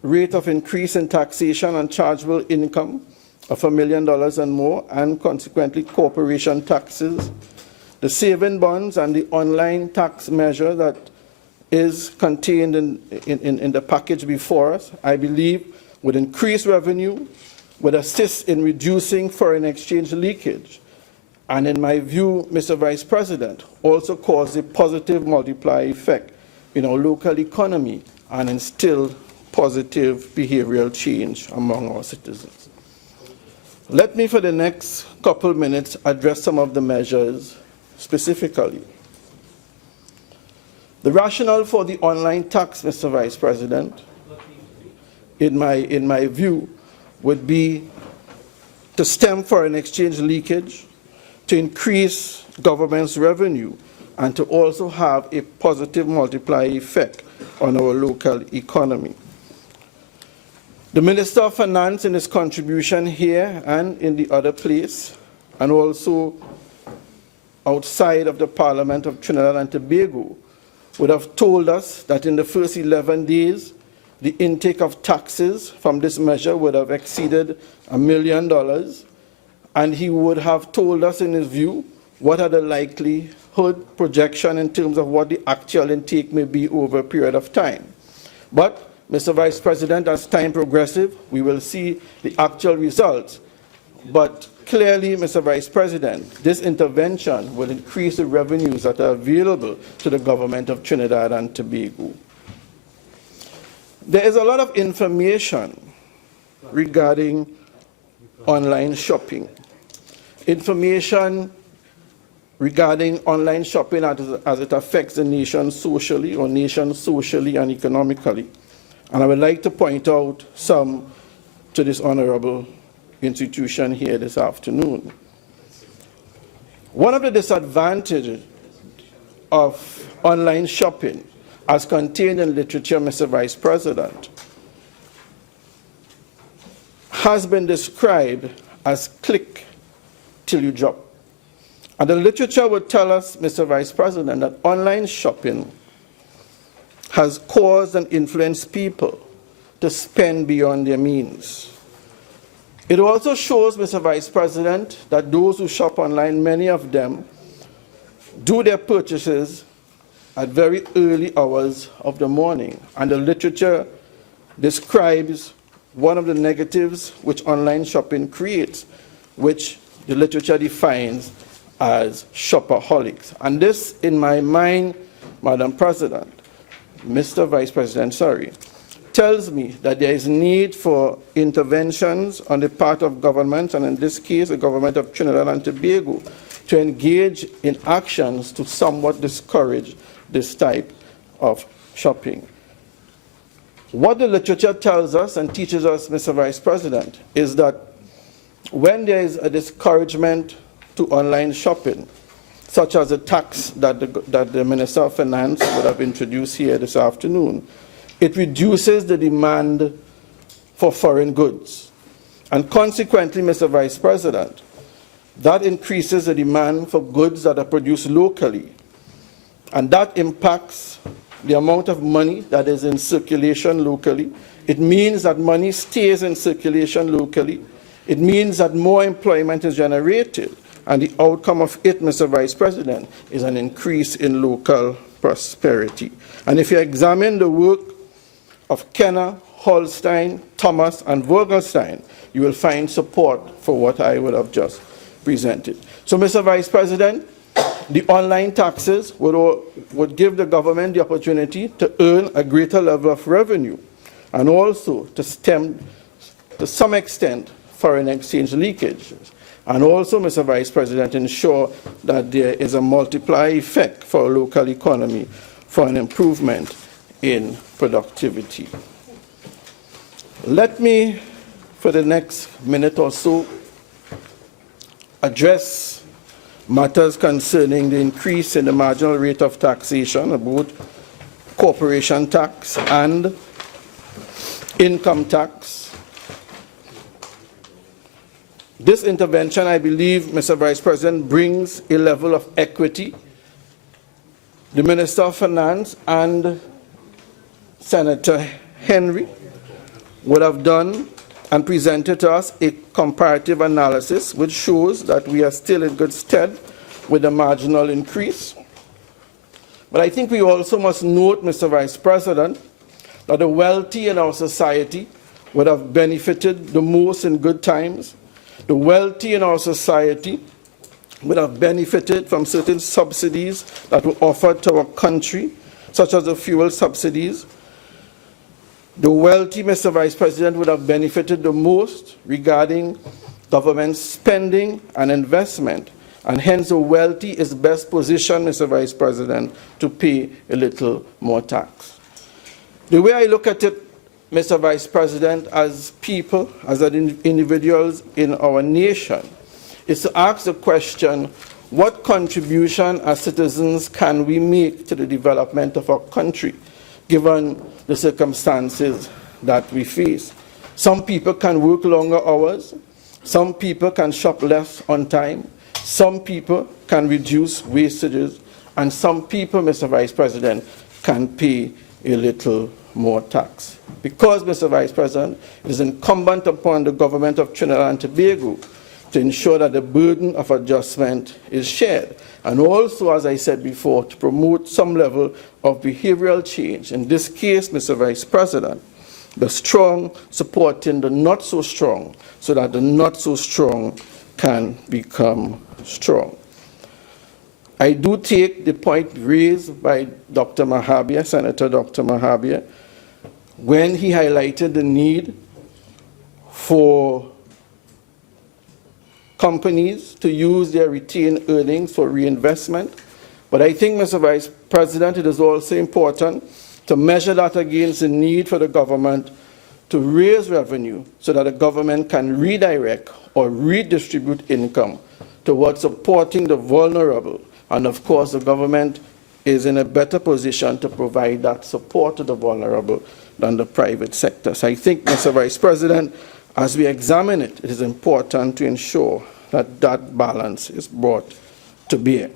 rate of increase in taxation on chargeable income of $1 million and more, and consequently corporation taxes, the saving bonds and the online tax measure that is contained in the package before us, I believe would increase revenue, would assist in reducing foreign exchange leakage, and in my view, Mr. Vice President, also cause a positive multiplier effect in our local economy and instill positive behavioral change among our citizens. Let me, for the next couple minutes, address some of the measures specifically. The rationale for the online tax, Mr. Vice President, in my view, would be to stem foreign exchange leakage, to increase government's revenue, and to also have a positive multiplier effect on our local economy. The Minister of Finance, in his contribution here and in the other place, and also outside of the Parliament of Trinidad and Tobago, would have told us that in the first 11 days, the intake of taxes from this measure would have exceeded $1 million, and he would have told us, in his view, what are the likelihood projection in terms of what the actual intake may be over a period of time. But, Mr. Vice President, as time progresses, we will see the actual results. But clearly, Mr. Vice President, this intervention will increase the revenues that are available to the government of Trinidad and Tobago. There is a lot of information regarding online shopping. Information regarding online shopping as it affects the nation socially, or nations socially and economically. And I would like to point out some to this honorable institution here this afternoon. One of the disadvantages of online shopping, as contained in literature, Mr. Vice President, has been described as click till you drop. And the literature would tell us, Mr. Vice President, that online shopping has caused and influenced people to spend beyond their means. It also shows, Mr. Vice President, that those who shop online, many of them do their purchases at very early hours of the morning. And the literature describes one of the negatives which online shopping creates, which the literature defines as shopaholics. And this, in my mind, Madam President, Mr. Vice President, tells me that there is need for interventions on the part of government, and in this case, the government of Trinidad and Tobago, to engage in actions to somewhat discourage this type of shopping. What the literature tells us and teaches us, Mr. Vice President, is that when there is a discouragement to online shopping, such as a tax that the Minister of Finance would have introduced here this afternoon, it reduces the demand for foreign goods. And consequently, Mr. Vice President, That increases the demand for goods that are produced locally, and that impacts the amount of money that is in circulation locally. It means that money stays in circulation locally. It means that more employment is generated, and the outcome of it, Mr. Vice President, is an increase in local prosperity. And if you examine the work of Kenner, Holstein, Thomas, and Vogelstein, you will find support for what I would have just presented. So, Mr. Vice President, the online taxes would give the government the opportunity to earn a greater level of revenue, and also to stem, to some extent, foreign exchange leakage. And also, Mr. Vice President, ensure that there is a multiplier effect for our local economy for an improvement in productivity. Let me, for the next minute or so, address matters concerning the increase in the marginal rate of taxation, both corporation tax and income tax. This intervention, I believe, Mr. Vice President, brings a level of equity. The Minister of Finance and Senator Henry would have done and presented to us a comparative analysis which shows that we are still in good stead with a marginal increase. But I think we also must note, Mr. Vice President, that the wealthy in our society would have benefited the most in good times. The wealthy in our society would have benefited from certain subsidies that were offered to our country, such as the fuel subsidies. The wealthy, Mr. Vice President, would have benefited the most regarding government spending and investment, and hence the wealthy is best positioned, Mr. Vice President, to pay a little more tax. The way I look at it, Mr. Vice President, as people, as individuals in our nation, is to ask the question, what contribution as citizens can we make to the development of our country, given the circumstances that we face? Some people can work longer hours. Some people can shop less on time. Some people can reduce wastages. And some people, Mr. Vice President, can pay a little more tax. Because, Mr. Vice President, it is incumbent upon the government of Trinidad and Tobago to ensure that the burden of adjustment is shared. And also, as I said before, to promote some level of behavioral change. In this case, Mr. Vice President, the strong supporting the not so strong, so that the not so strong can become strong. I do take the point raised by Dr. Mahabir, Senator Dr. Mahabir, when he highlighted the need for companies to use their retained earnings for reinvestment. But I think, Mr. Vice President, it is also important to measure that against the need for the government to raise revenue so that the government can redirect or redistribute income towards supporting the vulnerable. And of course, the government is in a better position to provide that support to the vulnerable than the private sector. So I think, Mr. Vice President, as we examine it, it is important to ensure that that balance is brought to bear.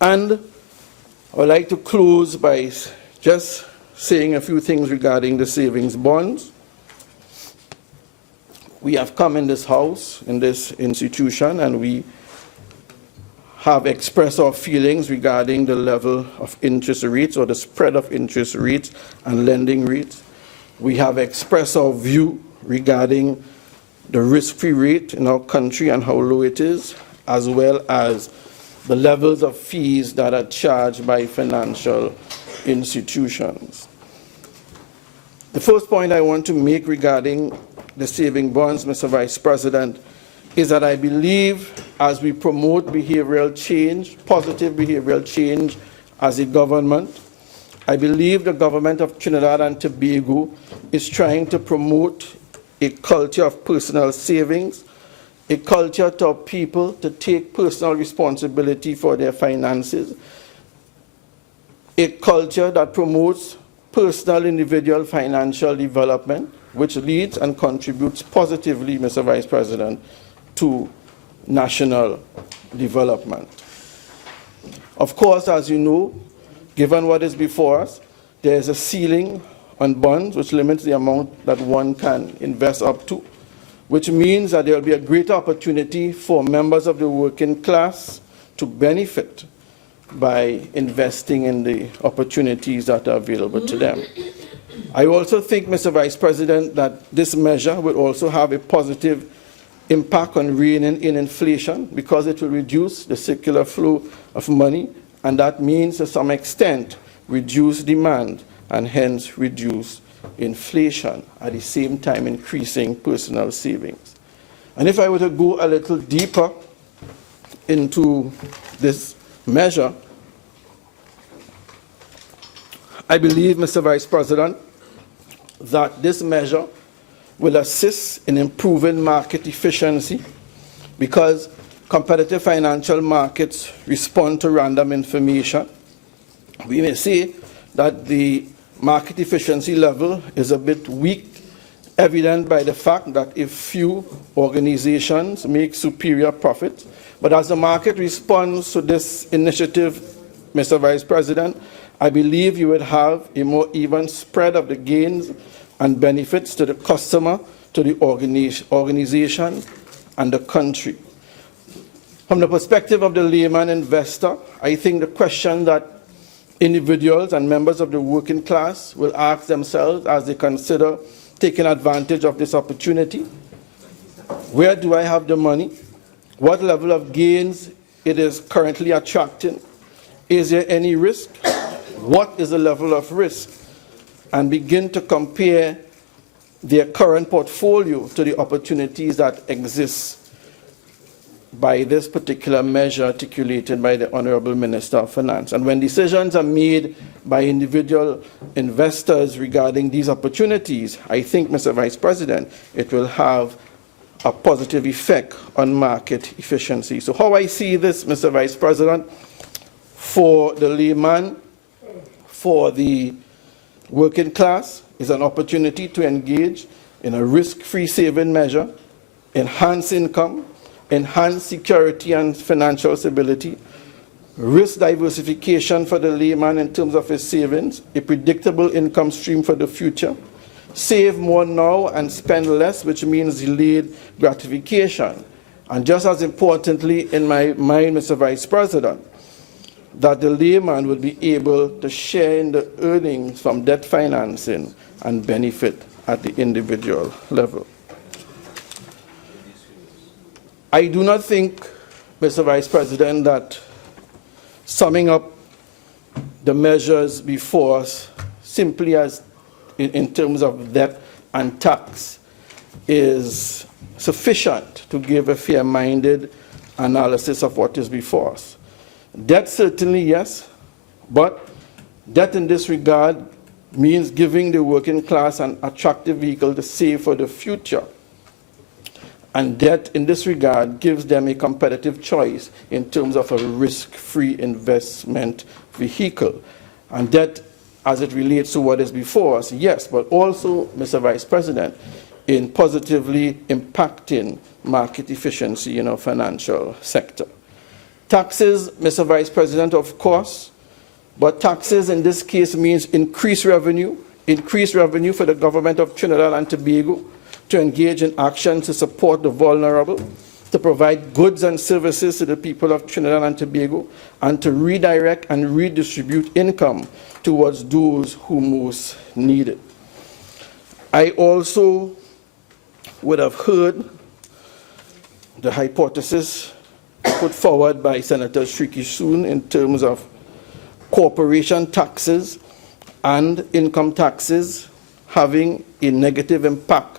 And I would like to close by just saying a few things regarding the savings bonds. We have come in this house, in this institution, and we have expressed our feelings regarding the level of interest rates or the spread of interest rates and lending rates. We have expressed our view regarding the risk-free rate in our country and how low it is, as well as the levels of fees that are charged by financial institutions. The first point I want to make regarding the saving bonds, Mr. Vice President, is that I believe as we promote behavioral change, positive behavioral change as a government, I believe the government of Trinidad and Tobago is trying to promote a culture of personal savings, a culture to people to take personal responsibility for their finances, a culture that promotes personal individual financial development, which leads and contributes positively, Mr. Vice President, to national development. Of course, as you know, given what is before us, there is a ceiling on bonds which limits the amount that one can invest up to, which means that there will be a greater opportunity for members of the working class to benefit by investing in the opportunities that are available to them. I also think, Mr. Vice President, that this measure will also have a positive impact on reining in inflation because it will reduce the circular flow of money, and that means to some extent reduce demand and hence reduce inflation, at the same time increasing personal savings. And if I were to go a little deeper into this measure, I believe, Mr. Vice President, that this measure will assist in improving market efficiency because competitive financial markets respond to random information. We may say that the market efficiency level is a bit weak, evident by the fact that a few organizations make superior profits. But as the market responds to this initiative, Mr. Vice President, I believe you would have a more even spread of the gains and benefits to the customer, to the organization, and the country. From the perspective of the layman investor, I think the question that individuals and members of the working class will ask themselves as they consider taking advantage of this opportunity: where do I have the money? What level of gains it is currently attracting? Is there any risk? What is the level of risk? And begin to compare their current portfolio to the opportunities that exist by this particular measure articulated by the Honorable Minister of Finance. And when decisions are made by individual investors regarding these opportunities, I think, Mr. Vice President, it will have a positive effect on market efficiency. So how I see this, Mr. Vice President, for the layman, for the working class, is an opportunity to engage in a risk-free saving measure, enhance income, enhance security and financial stability, risk diversification for the layman in terms of his savings, a predictable income stream for the future, save more now and spend less, which means delayed gratification. And just as importantly in my mind, Mr. Vice President, that the layman will be able to share in the earnings from debt financing and benefit at the individual level. I do not think, Mr. Vice President, that summing up the measures before us simply as in terms of debt and tax is sufficient to give a fair-minded analysis of what is before us. Debt certainly, yes, but debt in this regard means giving the working class an attractive vehicle to save for the future. And debt in this regard gives them a competitive choice in terms of a risk-free investment vehicle. And debt, as it relates to what is before us, yes, but also, Mr. Vice President, in positively impacting market efficiency in our financial sector. Taxes, Mr. Vice President, of course, but taxes in this case means increased revenue for the government of Trinidad and Tobago to engage in actions to support the vulnerable, to provide goods and services to the people of Trinidad and Tobago, and to redirect and redistribute income towards those who most need it. I also would have heard the hypothesis put forward by Senator Shrikissoon in terms of corporation taxes and income taxes having a negative impact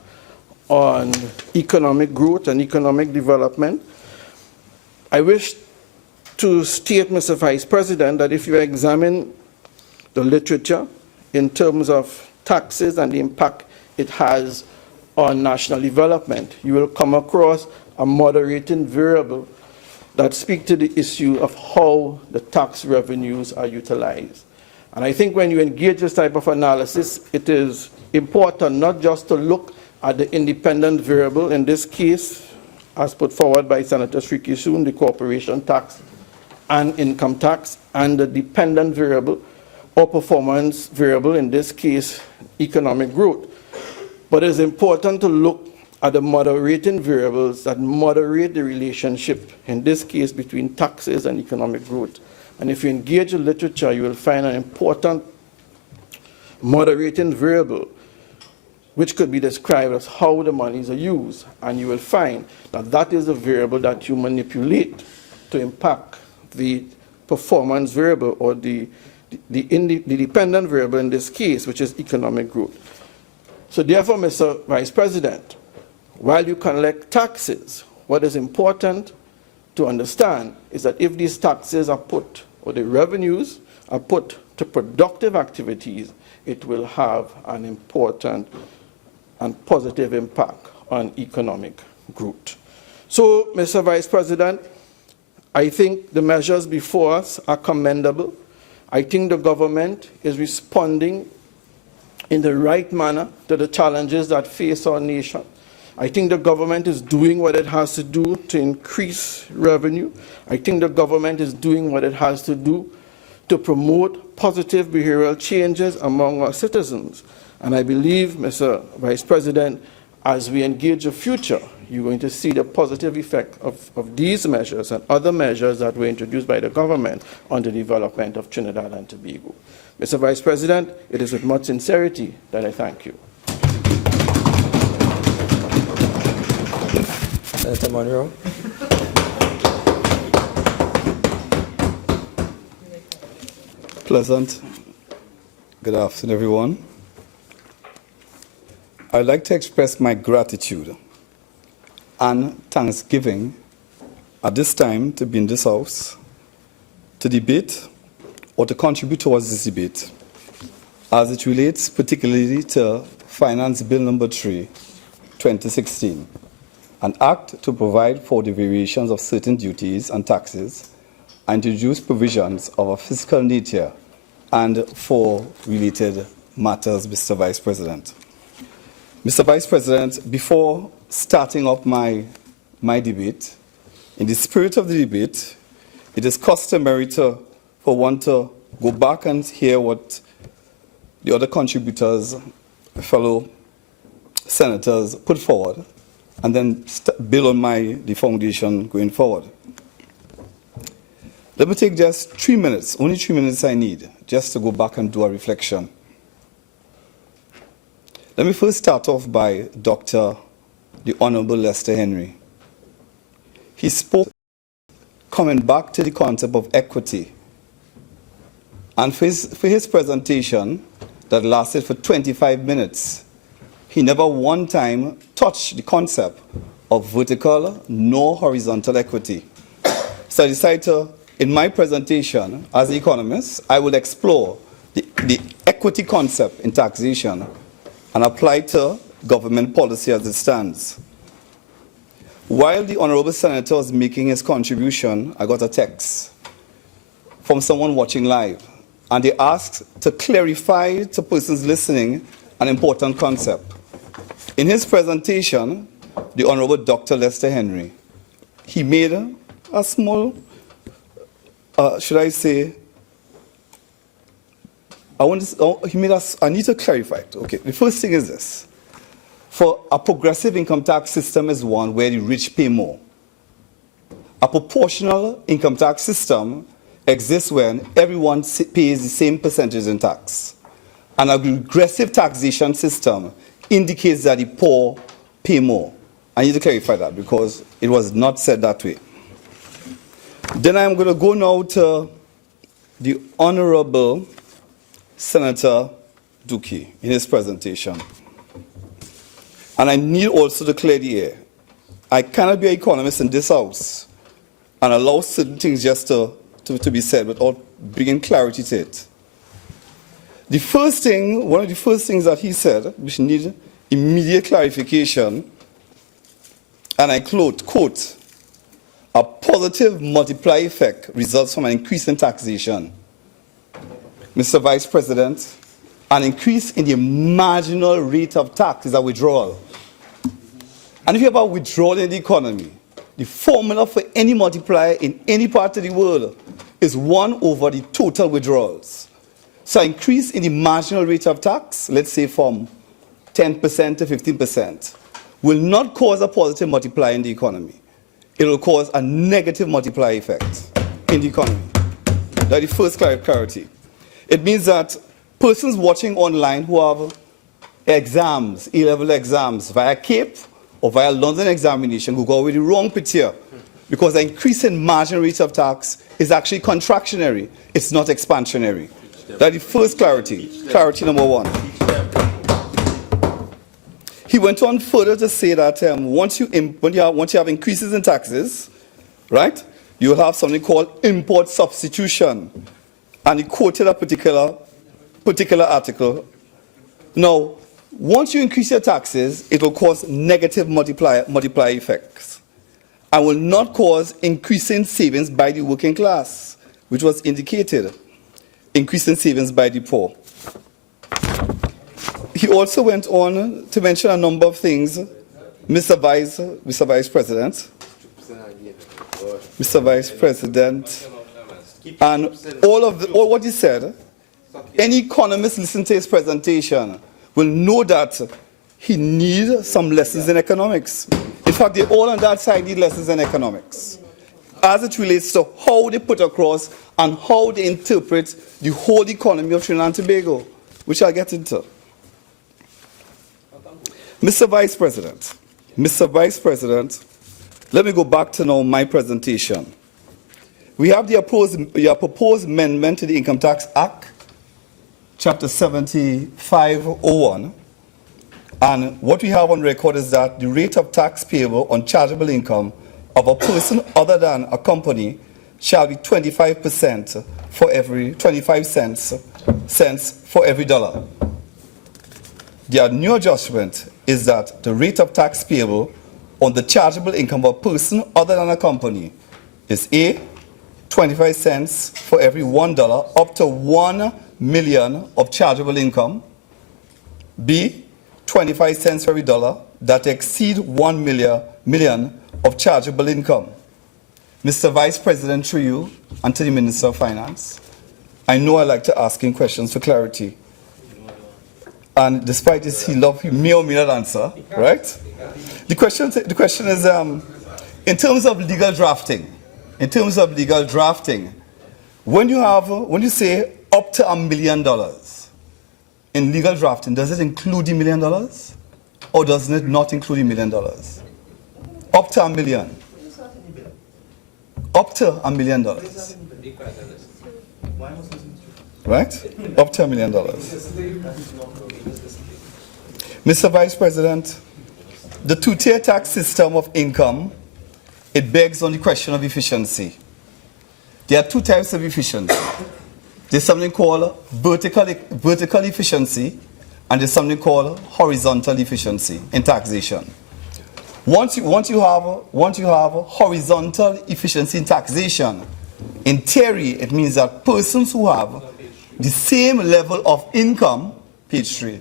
on economic growth and economic development. I wish to state, Mr. Vice President, that if you examine the literature in terms of taxes and the impact it has on national development, you will come across a moderating variable that speaks to the issue of how the tax revenues are utilized. And I think when you engage this type of analysis, it is important not just to look at the independent variable, in this case, as put forward by Senator Shrikissoon, the corporation tax and income tax, and the dependent variable or performance variable, in this case, economic growth. But it's important to look at the moderating variables that moderate the relationship, in this case, between taxes and economic growth. And if you engage in literature, you will find an important moderating variable, which could be described as how the monies are used. And you will find that that is a variable that you manipulate to impact the performance variable, or the dependent variable in this case, which is economic growth. So therefore, Mr. Vice President, while you collect taxes, what is important to understand is that if these taxes are put, or the revenues are put to productive activities, it will have an important and positive impact on economic growth. So, Mr. Vice President, I think the measures before us are commendable. I think the government is responding in the right manner to the challenges that face our nation. I think the government is doing what it has to do to increase revenue. I think the government is doing what it has to do to promote positive behavioral changes among our citizens. And I believe, Mr. Vice President, as we engage the future, you're going to see the positive effect of these measures and other measures that were introduced by the government on the development of Trinidad and Tobago. Mr. Vice President, it is with much sincerity that I thank you. Senator Munro. Pleasant. Good afternoon, everyone. I'd like to express my gratitude and thanksgiving at this time to be in this house, to debate or to contribute towards this debate as it relates particularly to Finance Bill number 3, 2016, an act to provide for the variations of certain duties and taxes and introduce provisions of a fiscal nature and for related matters, Mr. Vice President. Mr. Vice President, before starting up my debate, in the spirit of the debate, it is customary for one to go back and hear what the other contributors, fellow senators, put forward, and then build on the foundation going forward. Let me take just 3 minutes, only 3 minutes I need, just to go back and do a reflection. Let me first start off by Dr. the Honorable Lester Henry. He spoke coming back to the concept of equity. And for his presentation that lasted for 25 minutes, he never one time touched the concept of vertical nor horizontal equity. So I decided to, in my presentation as an economist, I will explore the equity concept in taxation and apply to government policy as it stands. While the Honorable Senator was making his contribution, I got a text from someone watching live, and they asked to clarify to persons listening an important concept. In his presentation, the Honorable Dr. Lester Henry, he made a small, should I say, I need to clarify it. Okay, the first thing is this. For a progressive income tax system is one where the rich pay more. A proportional income tax system exists when everyone pays the same percentage in tax. And a regressive taxation system indicates that the poor pay more. I need to clarify that because it was not said that way. Then I'm going to go now to the Honorable Senator Dookie in his presentation. And I need also to clear the air. I cannot be an economist in this house and allow certain things just to be said without bringing clarity to it. The first thing, one of the first things that he said, which need immediate clarification, and I quote, a positive multiplier effect results from an increase in taxation. Mr. Mr. Vice President, an increase in the marginal rate of tax is a withdrawal. And if you have a withdrawal in the economy, the formula for any multiplier in any part of the world is 1 over the total withdrawals. So an increase in the marginal rate of tax, let's say from 10% to 15%, will not cause a positive multiplier in the economy. It will cause a negative multiplier effect in the economy. That's the first clarity. It means that persons watching online who have exams, A-level exams, via CAPE or via London examination, who go with the wrong picture, because the increase in marginal rate of tax is actually contractionary. It's not expansionary. That's the first clarity. Clarity number 1. He went on further to say that once you have increases in taxes, right, you will have something called import substitution. And he quoted a particular article. Now, once you increase your taxes, it will cause negative multiplier effects and will not cause increasing savings by the working class, which was indicated, increasing savings by the poor. He also went on to mention a number of things, Mr. Vice President, and all what he said. Any economist listening to his presentation will know that he needs some lessons in economics. In fact, they all on that side need lessons in economics, as it relates to how they put across and how they interpret the whole economy of Trinidad and Tobago, which I'll get into. Mr. Vice President, let me go back to now my presentation. We have the proposed amendment to the Income Tax Act, Chapter 7501, and what we have on record is that the rate of tax payable on chargeable income of a person other than a company shall be 25% for every 25 cents for every dollar. The new adjustment is that the rate of tax payable on the chargeable income of a person other than a company is A, 25 cents for every $1 up to 1 million of chargeable income, B, 25 cents for every dollar that exceed 1 million of chargeable income. Mr. Vice President, through you, and to the Minister of Finance, I know I like to ask him questions for clarity. And despite this, he may or may not answer, right? The question is, in terms of legal drafting, when you say up to $1 million in legal drafting, does it include the $1 million, or does it not include the $1 million? Up to $1 million. Up to $1 million. Right? Up to $1 million. Mr. Vice President, the two-tier tax system of income, it begs on the question of efficiency. There are 2 types of efficiency. There's something called vertical efficiency, and there's something called horizontal efficiency in taxation. Once you have horizontal efficiency in taxation, in theory, it means that persons who have the same level of income, page 3,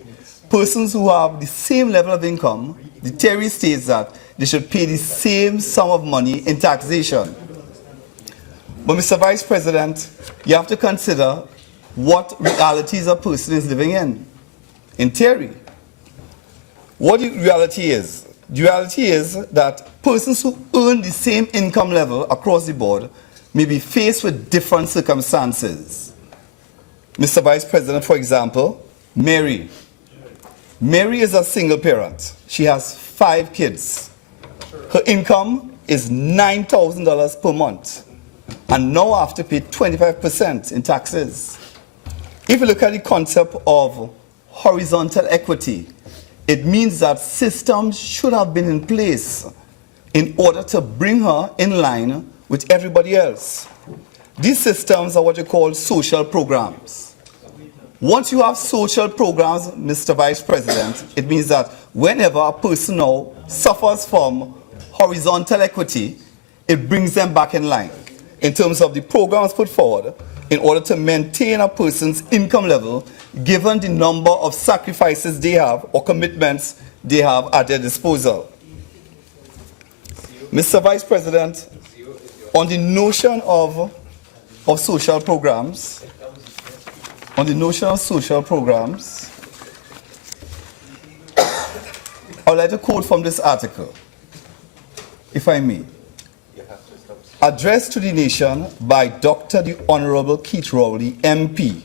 persons who have the same level of income, the theory states that they should pay the same sum of money in taxation. But Mr. Vice President, you have to consider what realities a person is living in theory. What the reality is? The reality is that persons who earn the same income level across the board may be faced with different circumstances. Mr. Vice President, for example, Mary. Mary is a single parent. She has 5 kids. Her income is $9,000 per month, and now I have to pay 25% in taxes. If you look at the concept of horizontal equity, it means that systems should have been in place in order to bring her in line with everybody else. These systems are what you call social programs. Once you have social programs, Mr. Vice President, it means that whenever a person now suffers from horizontal equity, it brings them back in line in terms of the programs put forward in order to maintain a person's income level given the number of sacrifices they have or commitments they have at their disposal. Mr. Vice President, on the notion of social programs, I would like to quote from this article, if I may. Address to the nation by Dr. the Honorable Keith Rowley, MP,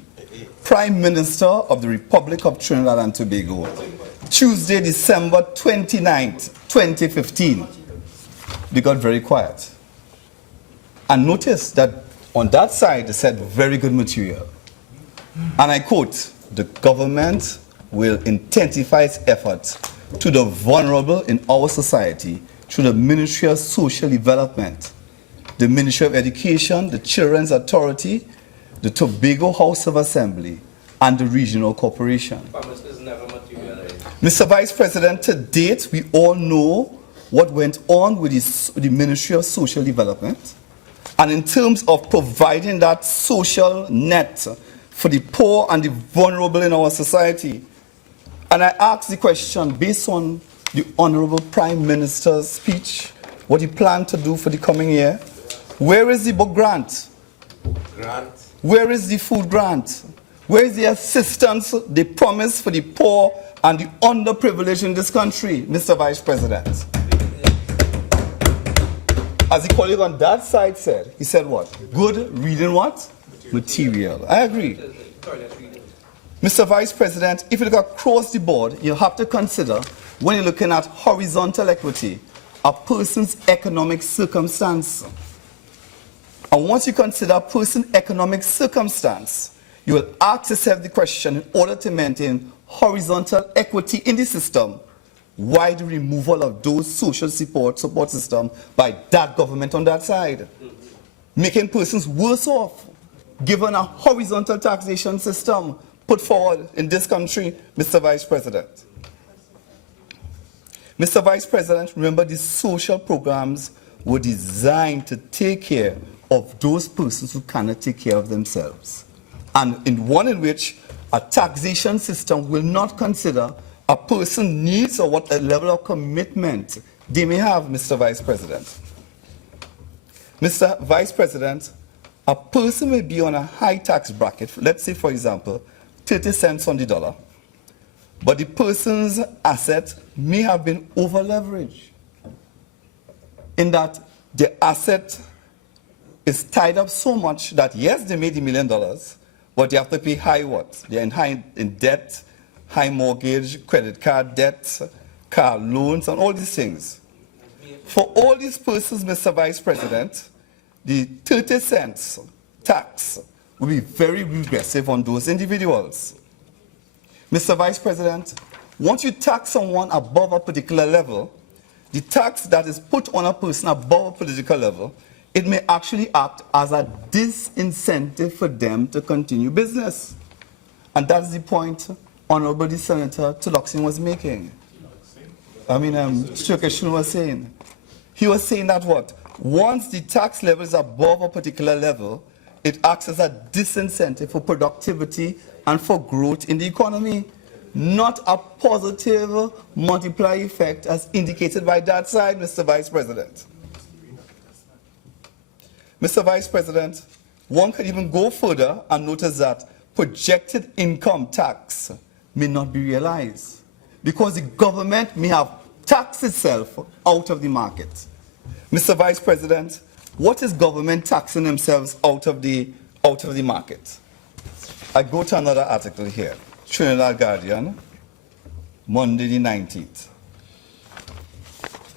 Prime Minister of the Republic of Trinidad and Tobago, Tuesday, December 29th, 2015. They got very quiet. And notice that on that side, they said very good material. And I quote, the government will intensify its efforts to the vulnerable in our society through the Ministry of Social Development, the Ministry of Education, the Children's Authority, the Tobago House of Assembly, and the Regional Corporation. Mr. Vice President, to date, we all know what went on with the Ministry of Social Development. And in terms of providing that social net for the poor and the vulnerable in our society. And I ask the question, based on the Honorable Prime Minister's speech, what he planned to do for the coming year, where is the book grant? Where is the food grant? Where is the assistance they promised for the poor and the underprivileged in this country, Mr. Vice President? As the colleague on that side said, he said what? Good reading what? Material. I agree. Mr. Vice President, if you look across the board, you have to consider, when you're looking at horizontal equity, a person's economic circumstance. And once you consider a person's economic circumstance, you will ask yourself the question, in order to maintain horizontal equity in the system, why the removal of those social support system by that government on that side? Making persons worse off, given a horizontal taxation system put forward in this country, Mr. Vice President. Mr. Vice President, remember these social programs were designed to take care of those persons who cannot take care of themselves. And in one in which a taxation system will not consider a person's needs or what a level of commitment they may have, Mr. Vice President. Mr. Vice President, a person may be on a high tax bracket, let's say, for example, 30 cents on the dollar, but the person's asset may have been over-leveraged in that the asset is tied up so much that, yes, they made $1 million, but they have to pay high what? They're in debt, high mortgage, credit card debt, car loans, and all these things. For all these persons, Mr. Vice President, the 30 cents tax will be very regressive on those individuals. Mr. Vice President, once you tax someone above a particular level, the tax that is put on a person above a political level, it may actually act as a disincentive for them to continue business. And that's the point Honorable Senator Toloxin was making. Shrikissoon was saying. He was saying that what? Once the tax level is above a particular level, it acts as a disincentive for productivity and for growth in the economy, not a positive multiplier effect as indicated by that side, Mr. Vice President. Mr. Vice President, one could even go further and notice that projected income tax may not be realized because the government may have taxed itself out of the market. Mr. Vice President, what is government taxing themselves out of the market? I go to another article here, Trinidad Guardian, Monday the 19th.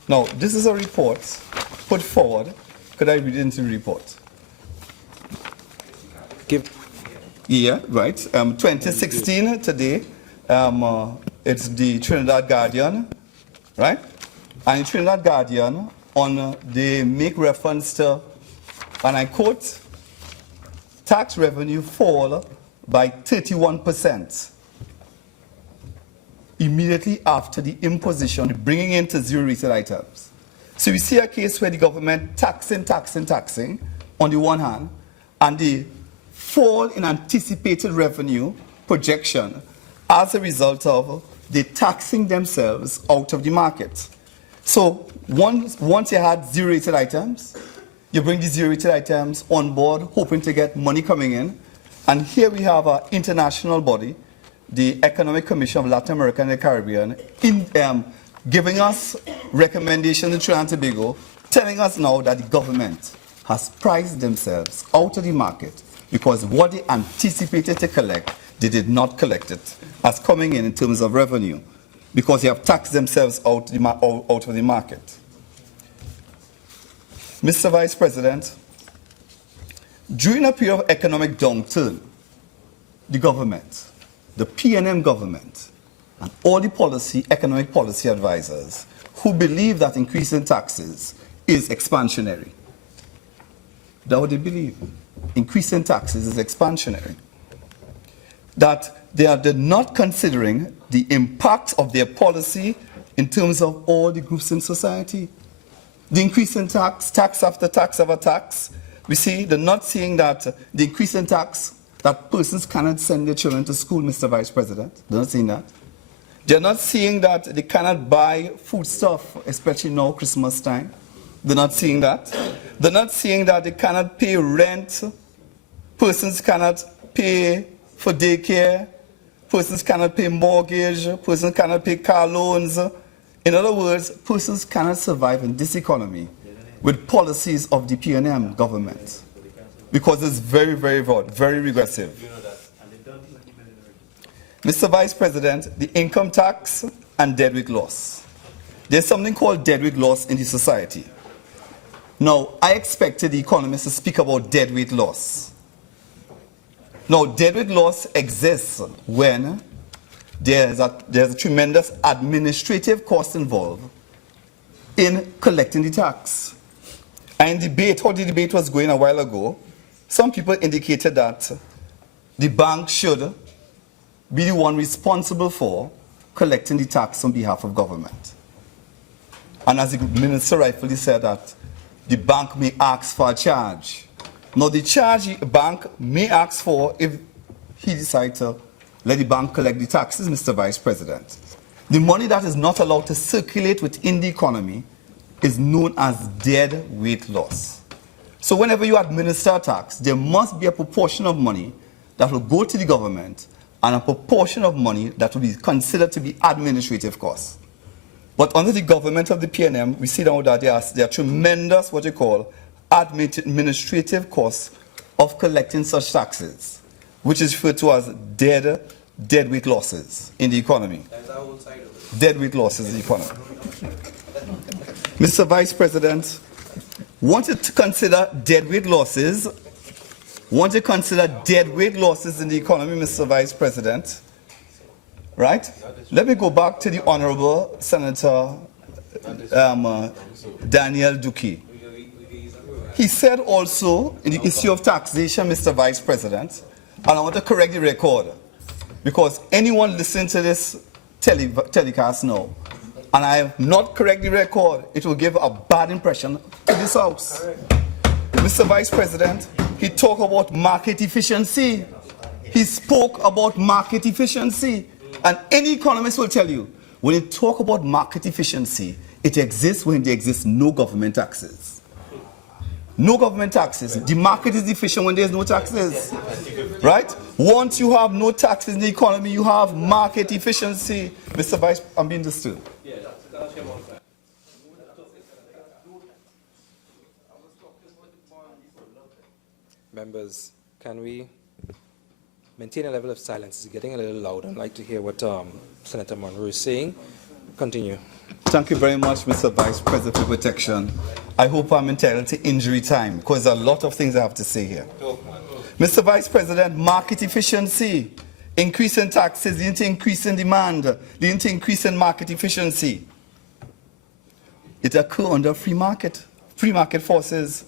Now, this is a report put forward. Could I read it into the report? Yeah, right. 2016 today. It's the Trinidad Guardian, right? And the Trinidad Guardian, they make reference to, and I quote, tax revenue fall by 31% immediately after the imposition, bringing into zero retail items. So we see a case where the government taxing on the one hand, and the fall in anticipated revenue projection as a result of the taxing themselves out of the market. So once you had zero-rated items, you bring the zero-rated items on board, hoping to get money coming in. And here we have an international body, the Economic Commission of Latin America and the Caribbean, giving us recommendations in Trinidad and Tobago, telling us now that the government has priced themselves out of the market because what they anticipated to collect, they did not collect it as coming in terms of revenue because they have taxed themselves out of the market. Mr. Vice President, during a period of economic downturn, the government, the PNM government, and all the economic policy advisors who believe that increasing taxes is expansionary. That's what they believe. Increasing taxes is expansionary. That they are not considering the impact of their policy in terms of all the groups in society. The increase in tax after tax after tax, we see they're not seeing that the increase in tax, that persons cannot send their children to school, Mr. Vice President. They're not seeing that. They're not seeing that they cannot buy foodstuff, especially now, Christmas time. They're not seeing that. They're not seeing that they cannot pay rent. Persons cannot pay for daycare. Persons cannot pay mortgage. Persons cannot pay car loans. In other words, persons cannot survive in this economy with policies of the PNM government because it's very, very broad, very regressive. Mr. Vice President, the income tax and deadweight loss. There's something called deadweight loss in the society. Now, I expected the economists to speak about deadweight loss. Now, deadweight loss exists when there's a tremendous administrative cost involved in collecting the tax. And how the debate was going a while ago, some people indicated that the bank should be the one responsible for collecting the tax on behalf of government. And as the minister rightfully said that the bank may ask for a charge. Now the charge the bank may ask for if he decides to let the bank collect the taxes, Mr. Vice President. The money that is not allowed to circulate within the economy is known as dead weight loss. So whenever you administer a tax, there must be a proportion of money that will go to the government and a proportion of money that will be considered to be administrative costs. But under the government of the PNM, we see now that there are tremendous, what you call, administrative costs of collecting such taxes, which is referred to as deadweight losses in the economy. Deadweight losses in the economy. Mr. Vice President, wanted to consider deadweight losses in the economy, Mr. Vice President, right? Let me go back to the Honorable Senator Daniel Dookie. He said also in the issue of taxation, Mr. Vice President, and I want to correct the record, because anyone listening to this telecast now, and I have not corrected the record, it will give a bad impression to this House. Mr. Vice President, he talked about market efficiency. He spoke about market efficiency. And any economist will tell you, when you talk about market efficiency, it exists when there exists no government taxes. No government taxes. The market is efficient when there's no taxes. Right? Once you have no taxes in the economy, you have market efficiency. Mr. Vice, I'm being disturbed. Members, can we maintain a level of silence? It's getting a little loud. I'd like to hear what Senator Munro is saying. Continue. Thank you very much, Mr. Vice President for protection. I hope I'm entitled to injury time, because there are a lot of things I have to say here. Mr. Vice President, market efficiency, increase in taxes, leading to increase in demand, leading to increase in market efficiency. It occurs under free market forces,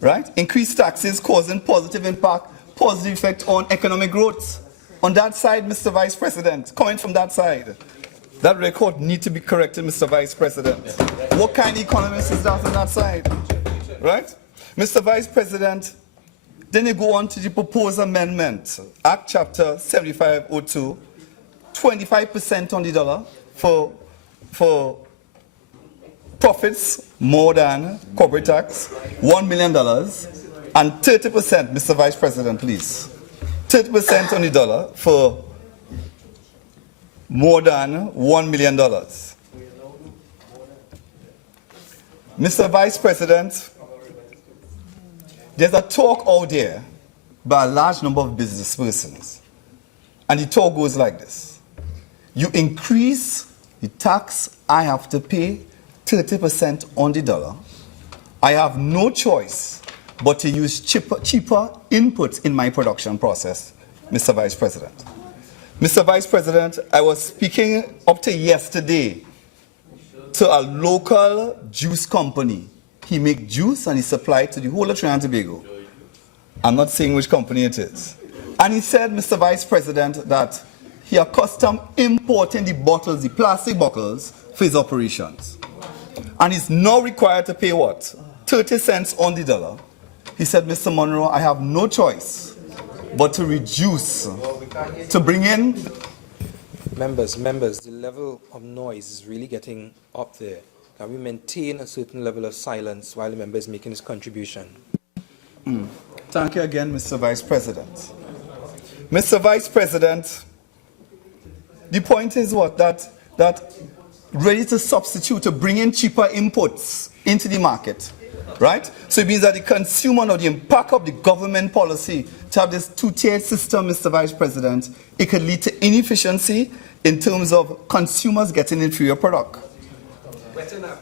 right? Increased taxes causing positive impact, positive effect on economic growth. On that side, Mr. Vice President, coming from that side, that record needs to be corrected, Mr. Vice President. What kind of economist is that on that side, right? Mr. Vice President, Then you go on to the proposed amendment, Act Chapter 7502, 25% on the dollar for profits more than corporate tax, $1 million, and 30%, Mr. Vice President, please, 30% on the dollar for more than $1 million. Mr. Vice President, there's a talk out there by a large number of business persons, and the talk goes like this. You increase the tax I have to pay 30% on the dollar. I have no choice but to use cheaper inputs in my production process, Mr. Vice President. Mr. Vice President, I was speaking up to yesterday to a local juice company. He makes juice and he supplies to the whole of Trinidad and Tobago. I'm not saying which company it is. And he said, Mr. Vice President, that he accustomed importing the bottles, the plastic bottles, for his operations. And he's now required to pay what? 30 cents on the dollar. He said, Mr. Munro, I have no choice but to reduce, to bring in. Members, the level of noise is really getting up there. Can we maintain a certain level of silence while the member is making his contribution? Thank you again, Mr. Vice President. Mr. Vice President, the point is what? That ready to substitute, to bring in cheaper inputs into the market, right? So it means that the consumer, or the impact of the government policy to have this two-tiered system, Mr. Vice President, it could lead to inefficiency in terms of consumers getting inferior product.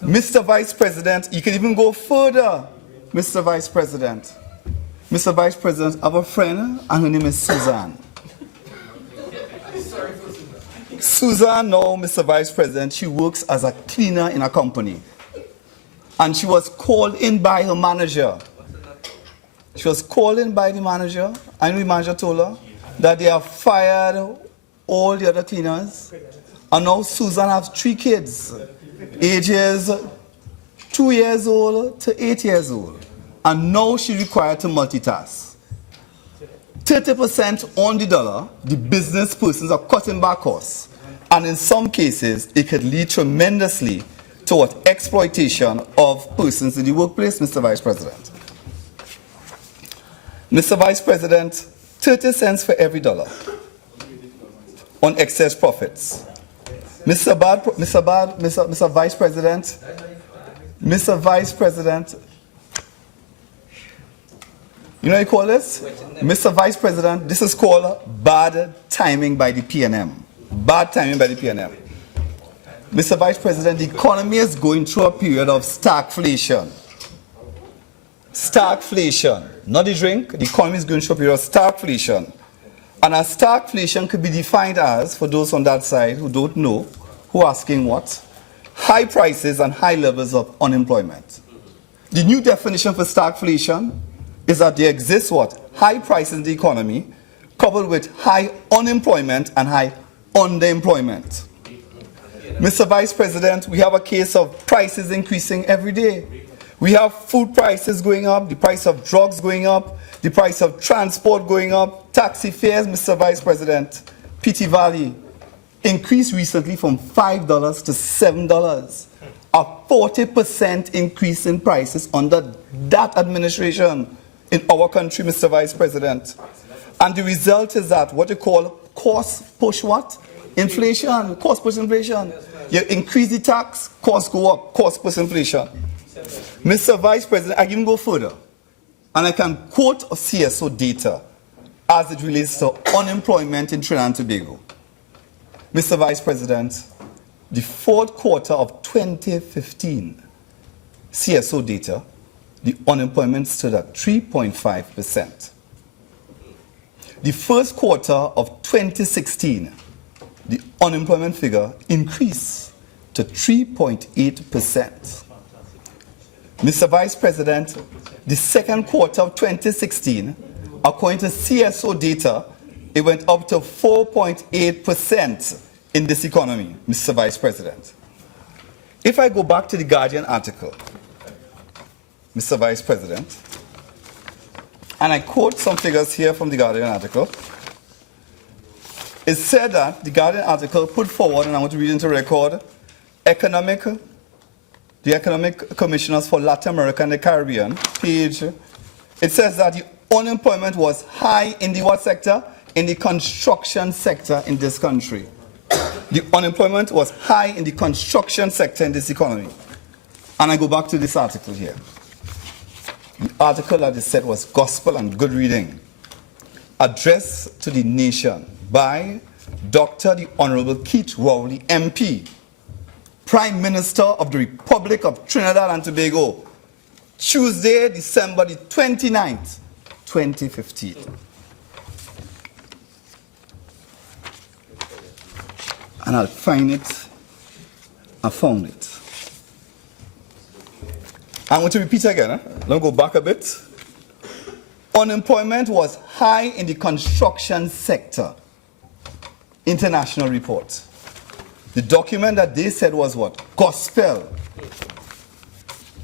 Mr. Vice President, you can even go further, Mr. Vice President. Mr. Vice President, I have a friend, and her name is Suzanne. Suzanne, now, Mr. Vice President, she works as a cleaner in a company. And she was called in by her manager. She was called in by the manager, and the manager told her that they have fired all the other cleaners. And now Suzanne has 3 kids, ages 2 years old to 8 years old. And now she's required to multitask. 30% on the dollar, the business persons are cutting back costs. And in some cases, it could lead tremendously to exploitation of persons in the workplace, Mr. Vice President. Mr. Vice President, 30 cents for every dollar on excess profits. Mr. Vice President, you know what you call this? Mr. Vice President, this is called bad timing by the PNM. Bad timing by the PNM. Mr. Vice President, the economy is going through a period of stagflation. Stagflation, not the drink. The economy is going through a period of stagflation. And a stagflation could be defined as, for those on that side who don't know, who are asking what? High prices and high levels of unemployment. The new definition for stagflation is that there exists what? High prices in the economy, coupled with high unemployment and high underemployment. Mr. Vice President, we have a case of prices increasing every day. We have food prices going up, the price of drugs going up, the price of transport going up, taxi fares, Mr. Vice President, PT Valley increased recently from $5 to $7. A 40% increase in prices under that administration in our country, Mr. Vice President. And the result is that what you call cost push what? Inflation, cost push inflation. You increase the tax, costs go up, cost push inflation. Mr. Vice President, I can even go further. And I can quote CSO data as it relates to unemployment in Trinidad and Tobago. Mr. Vice President, the 4th quarter of 2015, CSO data, the unemployment stood at 3.5%. The 1st quarter of 2016, the unemployment figure increased to 3.8%. Mr. Vice President, the 2nd quarter of 2016, according to CSO data, it went up to 4.8% in this economy, Mr. Vice President. If I go back to the Guardian article, Mr. Vice President, and I quote some figures here from the Guardian article. It said that the Guardian article put forward, and I want to read into record, the economic commissioners for Latin America and the Caribbean, page, it says that the unemployment was high in the what sector? In the construction sector in this country. The unemployment was high in the construction sector in this economy. And I go back to this article here. The article that is said was gospel and good reading. Addressed to the nation by Dr. the Honorable Keith Rowley, MP, Prime Minister of the Republic of Trinidad and Tobago, Tuesday, December the 29th, 2015. And I'll find it. I found it. I'm going to repeat again. Let me go back a bit. Unemployment was high in the construction sector. International report. The document that they said was what? Gospel.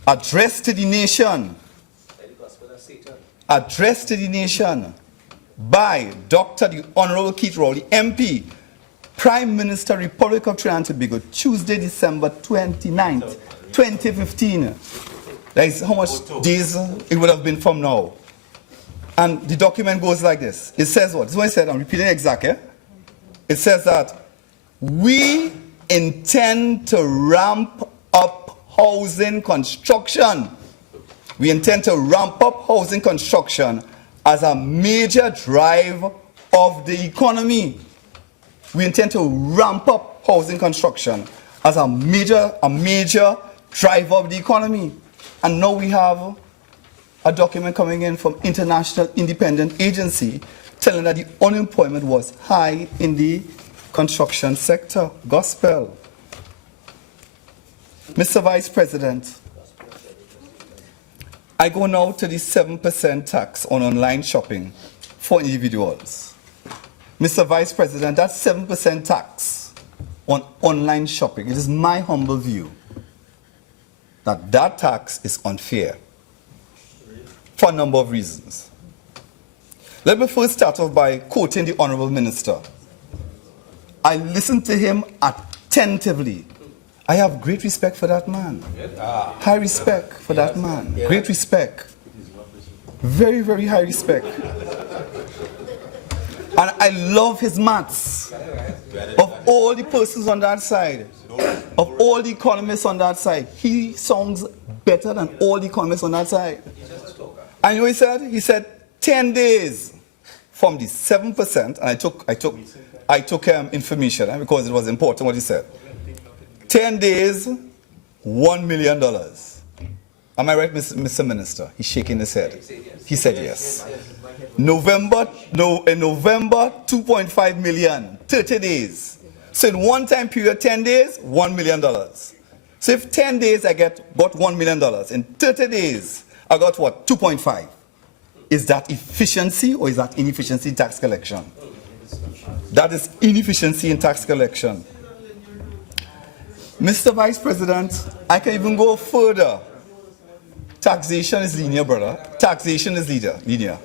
Addressed to the nation. Addressed to the nation by Dr. the Honorable Keith Rowley, MP, Prime Minister, Republic of Trinidad and Tobago, Tuesday, December 29th, 2015. That is how much days it would have been from now. And the document goes like this. It says what? This is what it said. I'm repeating exactly. It says that we intend to ramp up housing construction. We intend to ramp up housing construction as a major drive of the economy. We intend to ramp up housing construction as a major driver of the economy. And now we have a document coming in from International Independent Agency telling that the unemployment was high in the construction sector. Gospel. Mr. Vice President, I go now to the 7% tax on online shopping for individuals. Mr. Vice President, that 7% tax on online shopping, it is my humble view that that tax is unfair for a number of reasons. Let me first start off by quoting the Honorable Minister. I listened to him attentively. I have great respect for that man. High respect for that man. Great respect. Very, very high respect. And I love his maths. Of all the persons on that side, of all the economists on that side, he sounds better than all the economists on that side. And you know what he said? He said 10 days from the 7%, and I took information because it was important what he said. 10 days, $1 million. Am I right, Mr. Minister? He's shaking his head. He said yes. In November, 2.5 million, 30 days. So in one time period, 10 days, $1 million. So if 10 days I got $1 million, in 30 days I got what? 2.5. Is that efficiency or is that inefficiency in tax collection? That is inefficiency in tax collection. Mr. Vice President, I can even go further. Taxation is linear, brother. Taxation is linear.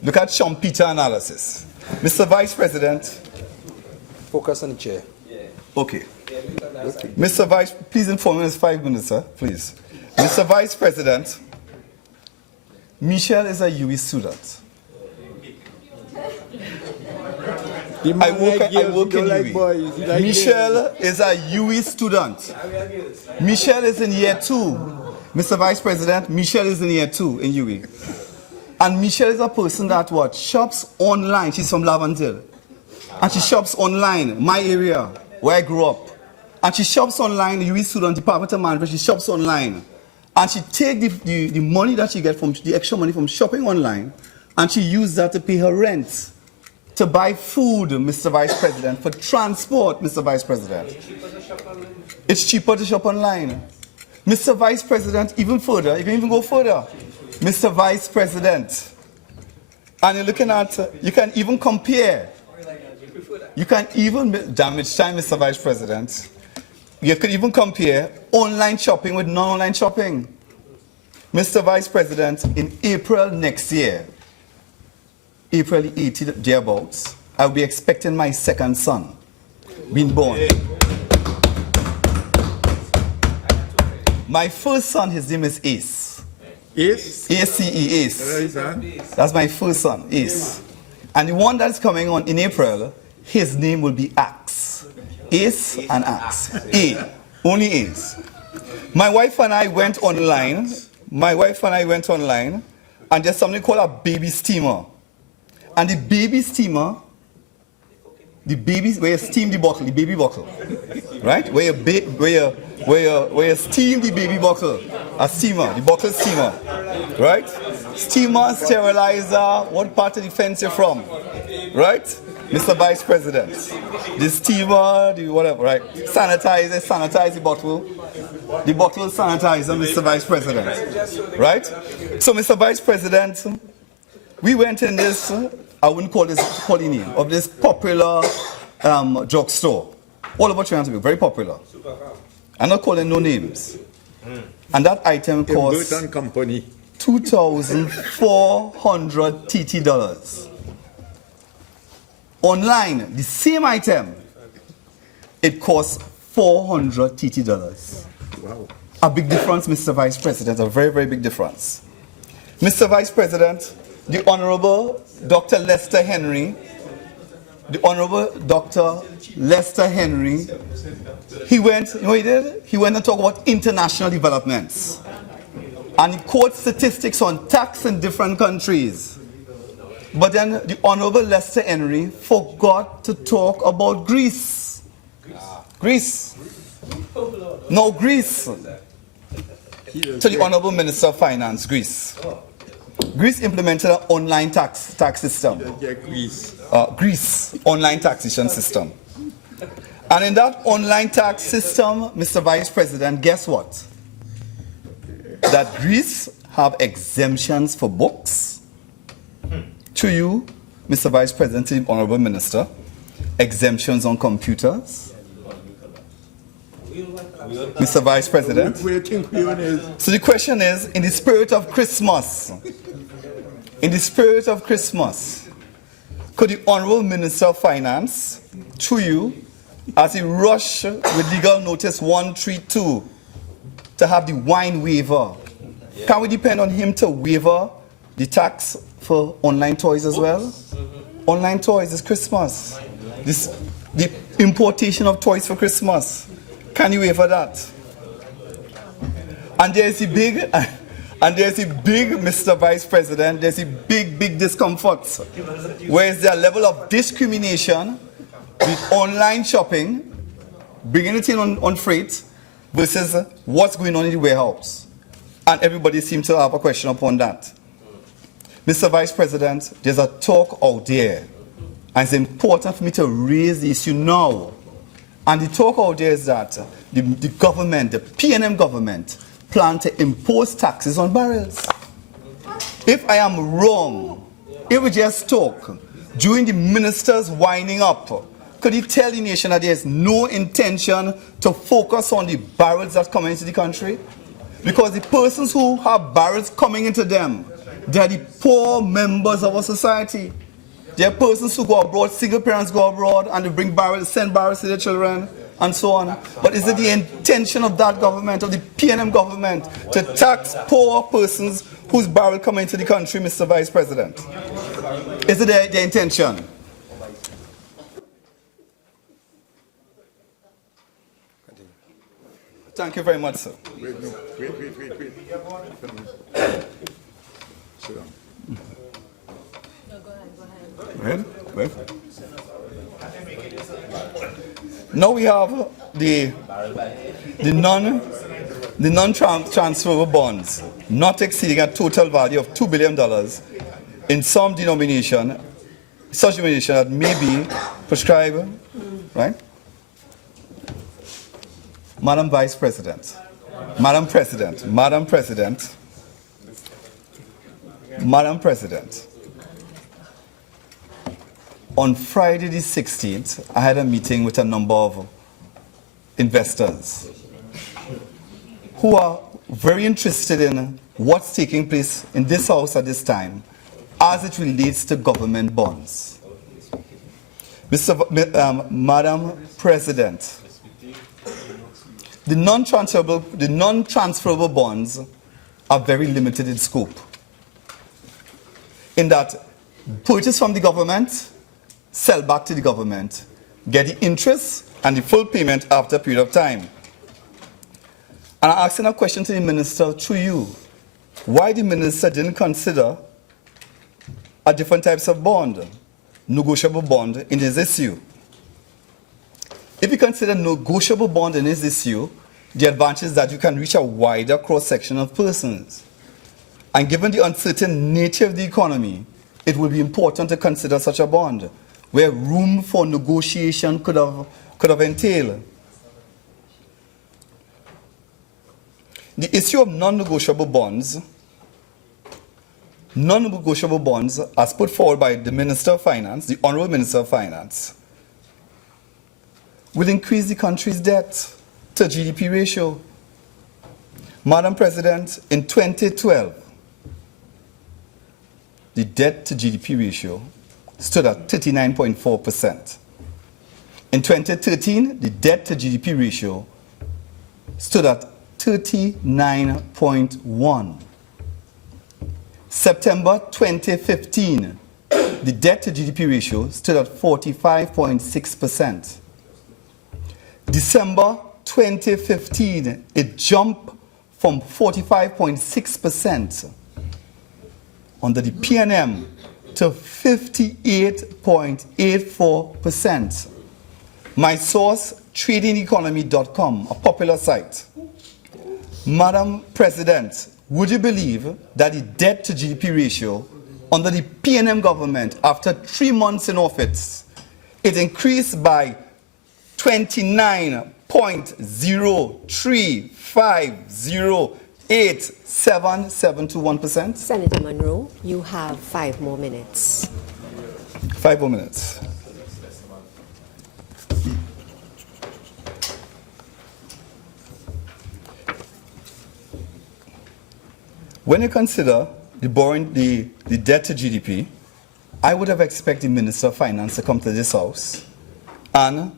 Look at Schumpeter analysis. Mr. Vice President. Focus on the chair. Okay. Mr. Vice, please inform me in 5 minutes, sir, please. Mr. Vice President, Michelle is a UE student. I work in UE. Michelle is a UE student. Michelle is in year 2. Mr. Vice President, Michelle is in year 2 in UE. And Michelle is a person that what? Shops online. She's from Laventille. And she shops online, my area, where I grew up. And she shops online, UE student, Department of Management, she shops online. And she take the money that she gets from, the extra money from shopping online, and she used that to pay her rent, to buy food, Mr. Vice President, for transport, Mr. Vice President. It's cheaper to shop online. Mr. Vice President, even further, you can even go further. Mr. Vice President, and you're looking at, you can even compare. You can even, damage time, Mr. Vice President. You could even compare online shopping with non-online shopping. Mr. Vice President, in April next year, April 18th, thereabouts, I'll be expecting my second son being born. My first son, his name is Ace. Ace? A-C-E, Ace. Where is that? That's my first son, Ace. And the one that's coming on in April, his name will be Axe. Ace and Axe. A. Only Ace. My wife and I went online. And there's something called a baby steamer. And the baby steamer, where you steam the bottle, the baby bottle, right? Where you steam the baby bottle, a steamer, the bottle steamer, right? Steamer, sterilizer, what part of the fence you're from, right? Mr. Vice President. The steamer, the whatever, right? Sanitize the bottle. The bottle sanitizer, Mr. Vice President, right? So, Mr. Vice President, we went in this, I wouldn't call this the name, of this popular drugstore. All over Toronto, very popular. I'm not calling no names. And that item cost Imbert and Company. $2,400 TT dollars. Online, the same item, it costs $400 TT dollars. Wow. A big difference, Mr. Vice President, a very, very big difference. Mr. Vice President, the Honorable Dr. Lester Henry, he went, you know what he did? He went and talked about international developments. And he quotes statistics on tax in different countries. But then the Honorable Lester Henry forgot to talk about Greece. Greece. No, Greece. To the Honorable Minister of Finance, Greece. Greece implemented an online tax system. Greece, online taxation system. And in that online tax system, Mr. Vice President, guess what? That Greece have exemptions for books. To you, Mr. Vice President, to the Honorable Minister, exemptions on computers. Mr. Vice President. So the question is, in the spirit of Christmas, could the Honorable Minister of Finance, through you, as he rushed with legal notice 132 to have the wine waiver, can we depend on him to waiver the tax for online toys as well? Online toys is Christmas. The importation of toys for Christmas. Can you waiver that? And there's a big, Mr. Vice President, there's a big discomfort. Where is there a level of discrimination with online shopping, bringing it in on freight, versus what's going on in the warehouse? And everybody seems to have a question upon that. Mr. Vice President, there's a talk out there, and it's important for me to raise the issue now. And the talk out there is that the government, the PNM government, plan to impose taxes on barrels. If I am wrong, if we just talk, during the minister's winding up, could he tell the nation that there is no intention to focus on the barrels that come into the country? Because the persons who have barrels coming into them, they are the poor members of our society. There are persons who go abroad, single parents go abroad, and they bring barrels, send barrels to their children, and so on. But is it the intention of that government, of the PNM government, to tax poor persons whose barrel come into the country, Mr. Vice President? Is it their intention? Thank you very much, sir. Wait. Sit down. Go ahead. Now we have the non-transferable bonds not exceeding a total value of $2 billion in some denomination, such denomination that may be prescribed, right? Madam Vice President, Madam President, on Friday the 16th, I had a meeting with a number of investors who are very interested in what's taking place in this house at this time as it relates to government bonds. Madam President, the non-transferable bonds are very limited in scope, in that purchase from the government, sell back to the government, get the interest and the full payment after a period of time. And I'm asking a question to the minister through you. Why the minister didn't consider a different types of bond, negotiable bond in his issue? If you consider negotiable bond in his issue, the advantage is that you can reach a wider cross-section of persons. And given the uncertain nature of the economy, it will be important to consider such a bond, where room for negotiation could have entailed. The issue of non-negotiable bonds as put forward by the Minister of Finance, the Honourable Minister of Finance, will increase the country's debt to GDP ratio. Madam President, in 2012, the debt to GDP ratio stood at 39.4%. In 2013, the debt to GDP ratio stood at 39.1. September 2015, the debt to GDP ratio stood at 45.6%. December 2015, it jumped from 45.6% under the PNM to 58.84%. My source, tradingeconomy.com, a popular site. Madam President, would you believe that the debt to GDP ratio under the PNM government after 3 months in office, it increased by 29.035087721%? Senator Munro, you have 5 more minutes. 5 more minutes. When you consider the debt to GDP, I would have expected the Minister of Finance to come to this House and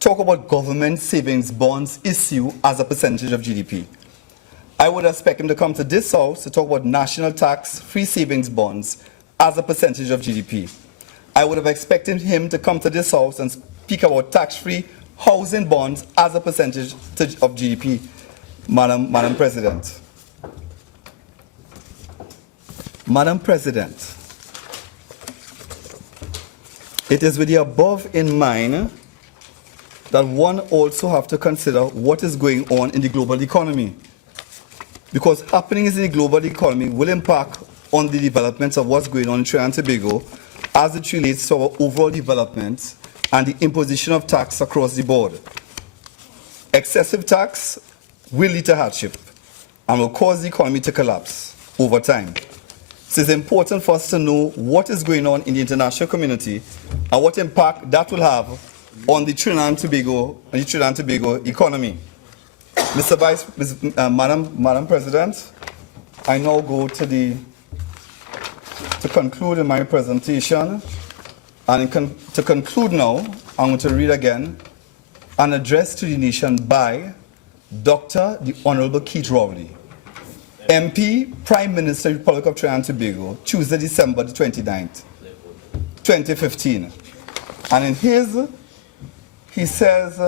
talk about government savings bonds issue as a percentage of GDP. I would expect him to come to this House to talk about national tax-free savings bonds as a percentage of GDP. I would have expected him to come to this House and speak about tax-free housing bonds as a percentage of GDP, Madam President. Madam President, it is with the above in mind that one also have to consider what is going on in the global economy, because happenings in the global economy will impact on the development of what's going on in Trinidad and Tobago as it relates to our overall development and the imposition of tax across the board. Excessive tax will lead to hardship and will cause the economy to collapse over time. It is important for us to know what is going on in the international community and what impact that will have on the Trinidad and Tobago economy. Madam President, I now go to conclude in my presentation, and to conclude now, I'm going to read again an address to the nation by Dr. the Honourable Keith Rowley, MP, Prime Minister, Republic of Trinidad and Tobago, Tuesday, December the 29th, 2015. And in his, he says,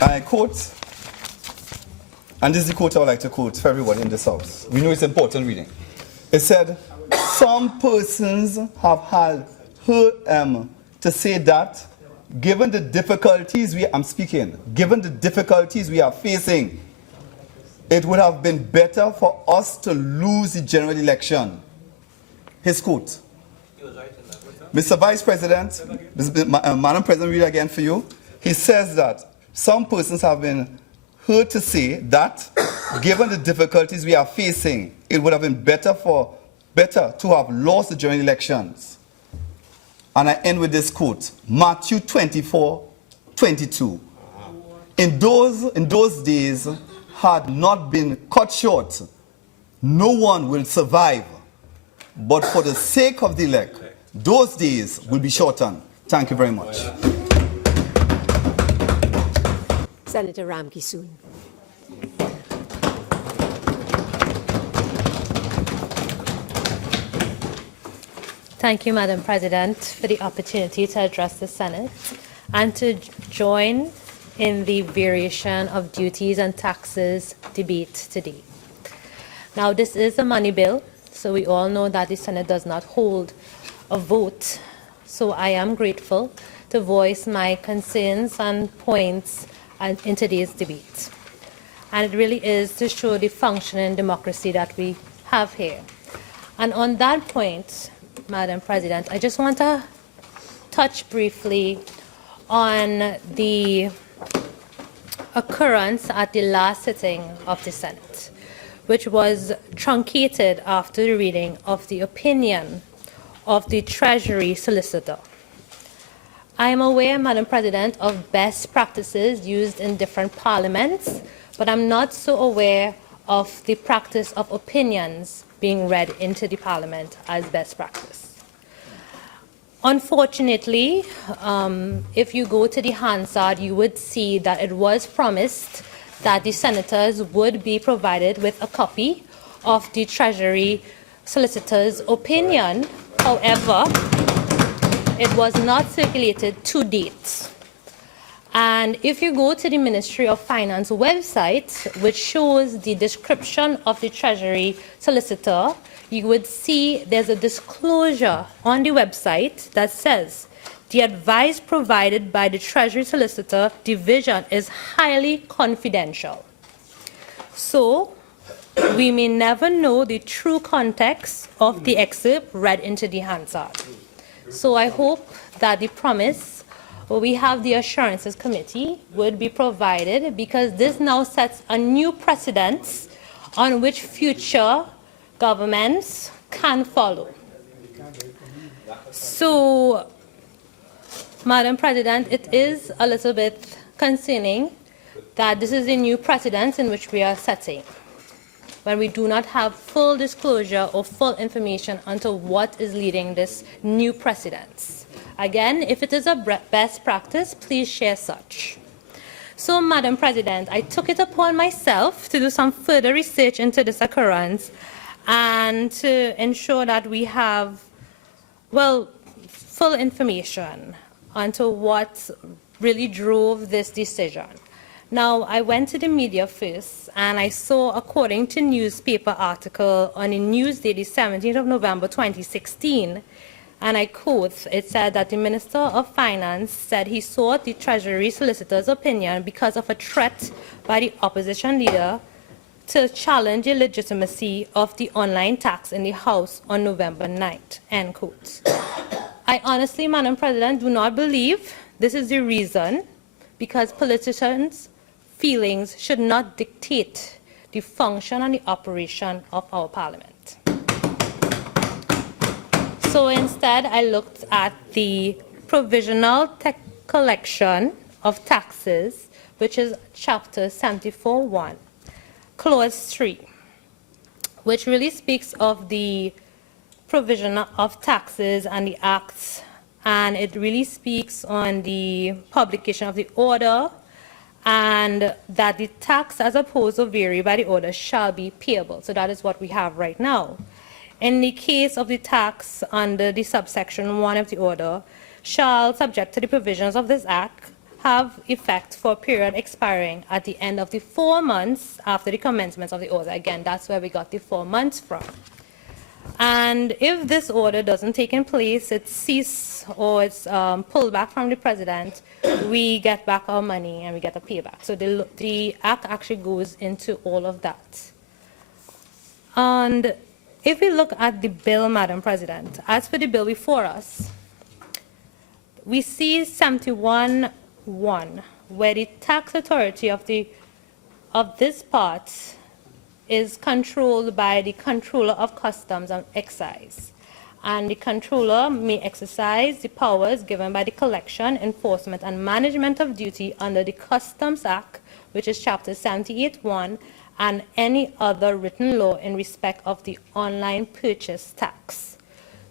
I quote, and this is the quote I would like to quote for everybody in this House. We know it's important reading. It said, some persons have heard to say that given the difficulties given the difficulties we are facing, it would have been better for us to lose the general election. His quote. Mr. Vice President, Madam President, read again for you. He says that some persons have been heard to say that given the difficulties we are facing, it would have been better to have lost the general elections. And I end with this quote, Matthew 24:22. In those days, had not been cut short, no one will survive. but for the sake of the elect, those days will be shortened. Thank you very much. Senator Ramkissoon. Thank you, Madam President, for the opportunity to address the Senate and to join in the variation of duties and taxes debate today. Now, this is a money bill, so we all know that the Senate does not hold a vote. So I am grateful to voice my concerns and points in today's debate. And it really is to show the functioning democracy that we have here. And on that point, Madam President, I just want to touch briefly on the occurrence at the last sitting of the Senate, which was truncated after the reading of the opinion of the Treasury Solicitor. I am aware, Madam President, of best practices used in different parliaments, but I'm not so aware of the practice of opinions being read into the parliament as best practice. Unfortunately, if you go to the Hansard, you would see that it was promised that the senators would be provided with a copy of the Treasury Solicitor's opinion. However, it was not circulated to date. And if you go to the Ministry of Finance website, which shows the description of the Treasury Solicitor, you would see there's a disclosure on the website that says the advice provided by the Treasury Solicitor Division is highly confidential. So we may never know the true context of the excerpt read into the Hansard. So I hope that the promise we have the Assurances Committee would be provided, because this now sets a new precedent on which future governments can follow. So, Madam President, it is a little bit concerning that this is a new precedent in which we are setting, when we do not have full disclosure or full information onto what is leading this new precedent. Again, if it is a best practice, please share such. So, Madam President, I took it upon myself to do some further research into this occurrence and to ensure that we have, well, full information onto what really drove this decision. Now, I went to the media first, and I saw, according to newspaper article on a Newsday, the 17th of November, 2016, and I quote, it said that the Minister of Finance said he sought the Treasury Solicitor's opinion because of a threat by the opposition leader to challenge the legitimacy of the online tax in the House on November 9th, end quote. I honestly, Madam President, do not believe this is the reason, because politicians' feelings should not dictate the function and the operation of our Parliament. So instead, I looked at the provisional collection of taxes, which is Chapter 74.1, Clause 3, which really speaks of the provision of taxes and the acts, and it really speaks on the publication of the order, and that the tax as opposed to vary by the order shall be payable. So that is what we have right now. In the case of the tax under the subsection 1 of the order, shall, subject to the provisions of this Act, have effect for a period expiring at the end of the 4 months after the commencement of the order. Again, that's where we got the 4 months from. And if this order doesn't take in place, it's ceased or it's pulled back from the President, we get back our money and we get a payback. So the Act actually goes into all of that. And if we look at the bill, Madam President, as for the bill before us, we see 71.1, where the tax authority of this part is controlled by the Controller of Customs and Excise. And the Controller may exercise the powers given by the Collection, Enforcement, and Management of Duty under the Customs Act, which is Chapter 78.1, and any other written law in respect of the online purchase tax.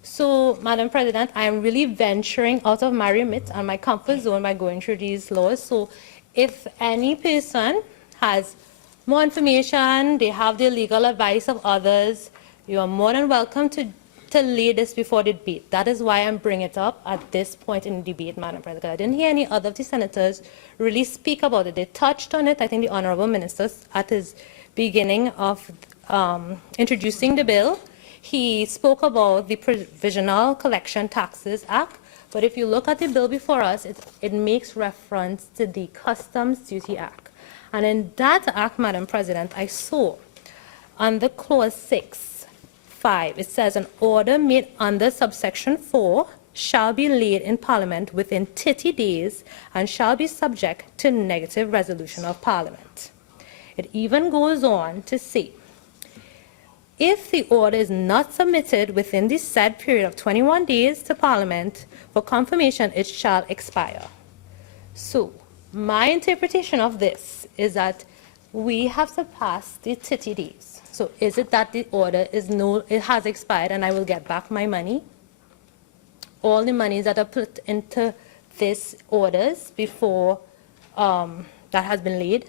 So, Madam President, I am really venturing out of my remit and my comfort zone by going through these laws. So, if any person has more information, they have the legal advice of others, you are more than welcome to lay this before the debate. That is why I'm bringing it up at this point in the debate, Madam President. I didn't hear any other of the senators really speak about it. They touched on it. I think the Honorable Minister, at his beginning of introducing the bill, he spoke about the Provisional Collection Taxes Act. But if you look at the bill before us, it makes reference to the Customs Duty Act. And in that act, Madam President, I saw under Clause 6(5), it says, an order made under subsection 4 shall be laid in Parliament within 30 days and shall be subject to negative resolution of Parliament. It even goes on to say, if the order is not submitted within the said period of 21 days to Parliament for confirmation, it shall expire. So, my interpretation of this is that we have surpassed the 30 days. So, is it that the order it has expired and I will get back my money? All the monies that are put into these orders before that has been laid?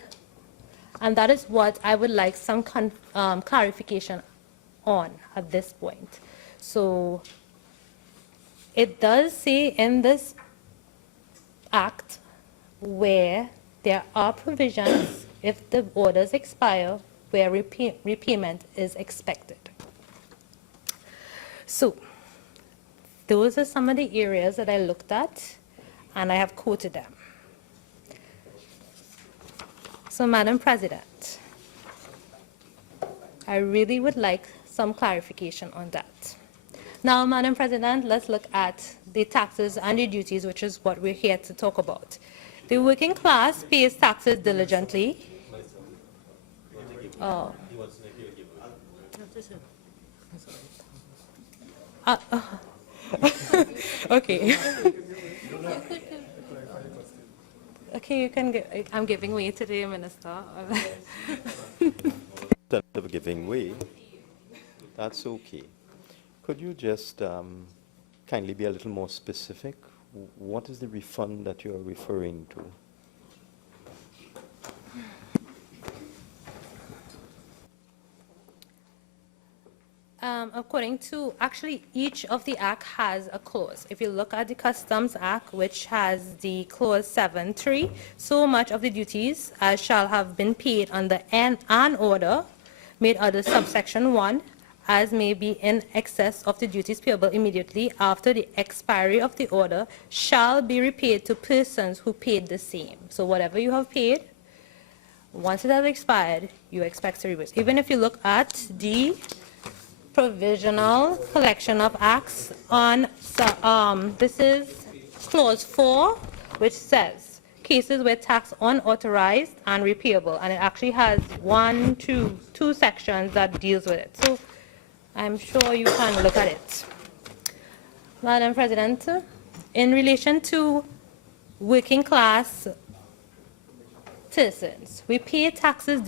And that is what I would like some clarification on at this point. So it does say in this act where there are provisions if the orders expire where repayment is expected. So those are some of the areas that I looked at and I have quoted them. So, Madam President, I really would like some clarification on that. Now, Madam President, let's look at the taxes and the duties, which is what we're here to talk about. The working class pays taxes diligently. Oh. Okay. Okay, you can give, I'm giving way to the Minister. Instead of giving way, that's okay. Could you just kindly be a little more specific? What is the refund that you're referring to? According to, actually, each of the act has a clause. If you look at the Customs Act, which has the clause 7(3), so much of the duties as shall have been paid under an order made under subsection 1, as may be in excess of the duties payable immediately after the expiry of the order, shall be repaid to persons who paid the same. So whatever you have paid, once it has expired, you expect to reverse. Even if you look at the Provisional Collection of Acts on, this is clause 4, which says cases where tax unauthorized and repayable, and it actually has two sections that deals with it. So I'm sure you can look at it. Madam President, in relation to working class citizens, we pay taxes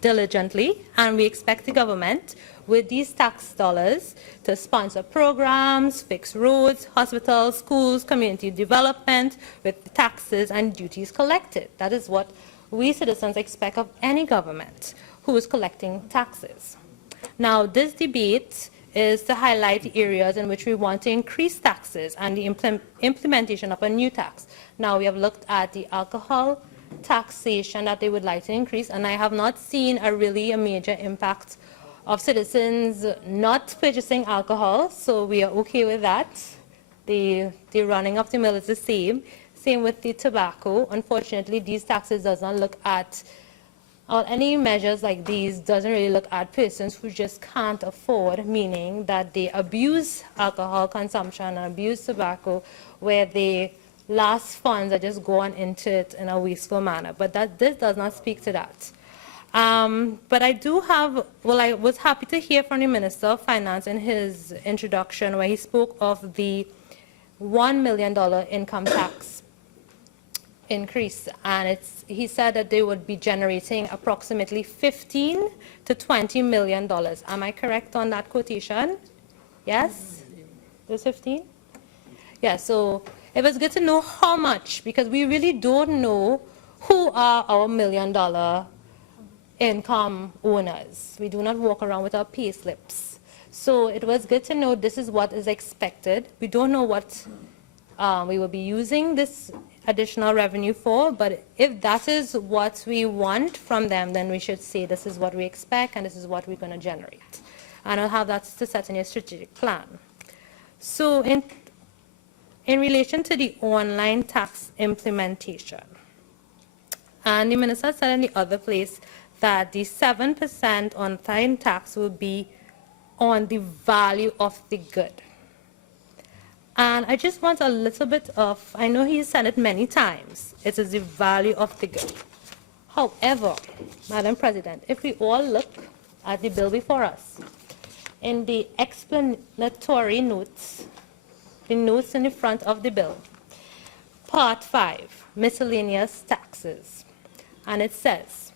diligently, and we expect the government with these tax dollars to sponsor programs, fix roads, hospitals, schools, community development with the taxes and duties collected. That is what we citizens expect of any government who is collecting taxes. Now, this debate is to highlight the areas in which we want to increase taxes and the implementation of a new tax. Now, we have looked at the alcohol taxation that they would like to increase, and I have not seen a major impact of citizens not purchasing alcohol, so we are okay with that. The running of the mill is the same. Same with the tobacco. Unfortunately, these taxes does not look at, or any measures like these doesn't really look at persons who just can't afford, meaning that they abuse alcohol consumption and abuse tobacco, where the last funds are just going into it in a wasteful manner. But this does not speak to that. But I do have, I was happy to hear from the Minister of Finance in his introduction where he spoke of the $1 million income tax increase, and he said that they would be generating approximately $15 to $20 million. Am I correct on that quotation? Yes? It was 15? Yeah, so it was good to know how much, because we really don't know who are our $1 million income owners. We do not walk around with our pay slips. So it was good to know this is what is expected. We don't know what we will be using this additional revenue for, but if that is what we want from them, then we should say this is what we expect and this is what we're going to generate. And I'll have that to set in your strategic plan. So in relation to the online tax implementation, and the minister said in the other place that the 7% on-time tax will be on the value of the good. And I just want a little bit of, I know he said it many times, it is the value of the good. However, Madam President, if we all look at the bill before us, in the explanatory notes, the notes in the front of the bill, Part 5, miscellaneous taxes, and it says,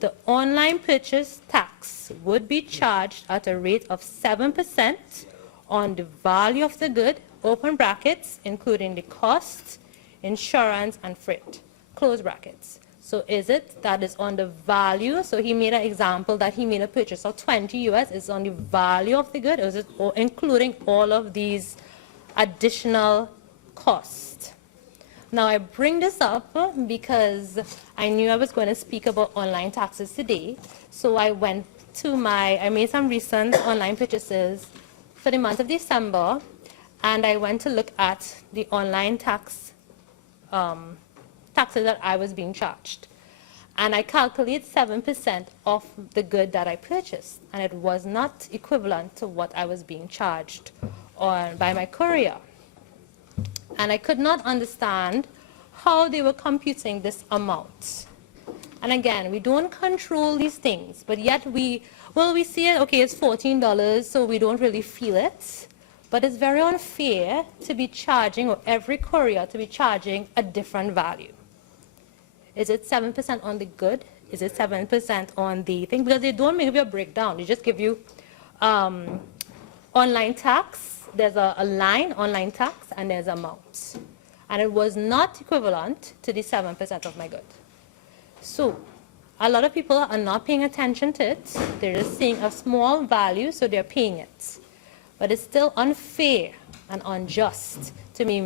the online purchase tax would be charged at a rate of 7% on the value of the good, open brackets, including the cost, insurance, and freight, close brackets. So is it that is on the value? So he made an example that he made a purchase of 20 US is on the value of the good, or is it including all of these additional costs? Now I bring this up because I knew I was going to speak about online taxes today. So I made some recent online purchases for the month of December, and I went to look at the online taxes that I was being charged. And I calculate 7% of the good that I purchased, and it was not equivalent to what I was being charged by my courier. And I could not understand how they were computing this amount. And again, we don't control these things, but yet we see it, okay, it's $14, so we don't really feel it. But it's very unfair to be charging, or every courier to be charging a different value. Is it 7% on the good? Is it 7% on the thing? Because they don't give you a breakdown. They just give you online tax. There's a line, online tax, and there's amount. And it was not equivalent to the 7% of my good. So a lot of people are not paying attention to it. They're just seeing a small value, so they're paying it. But it's still unfair and unjust to be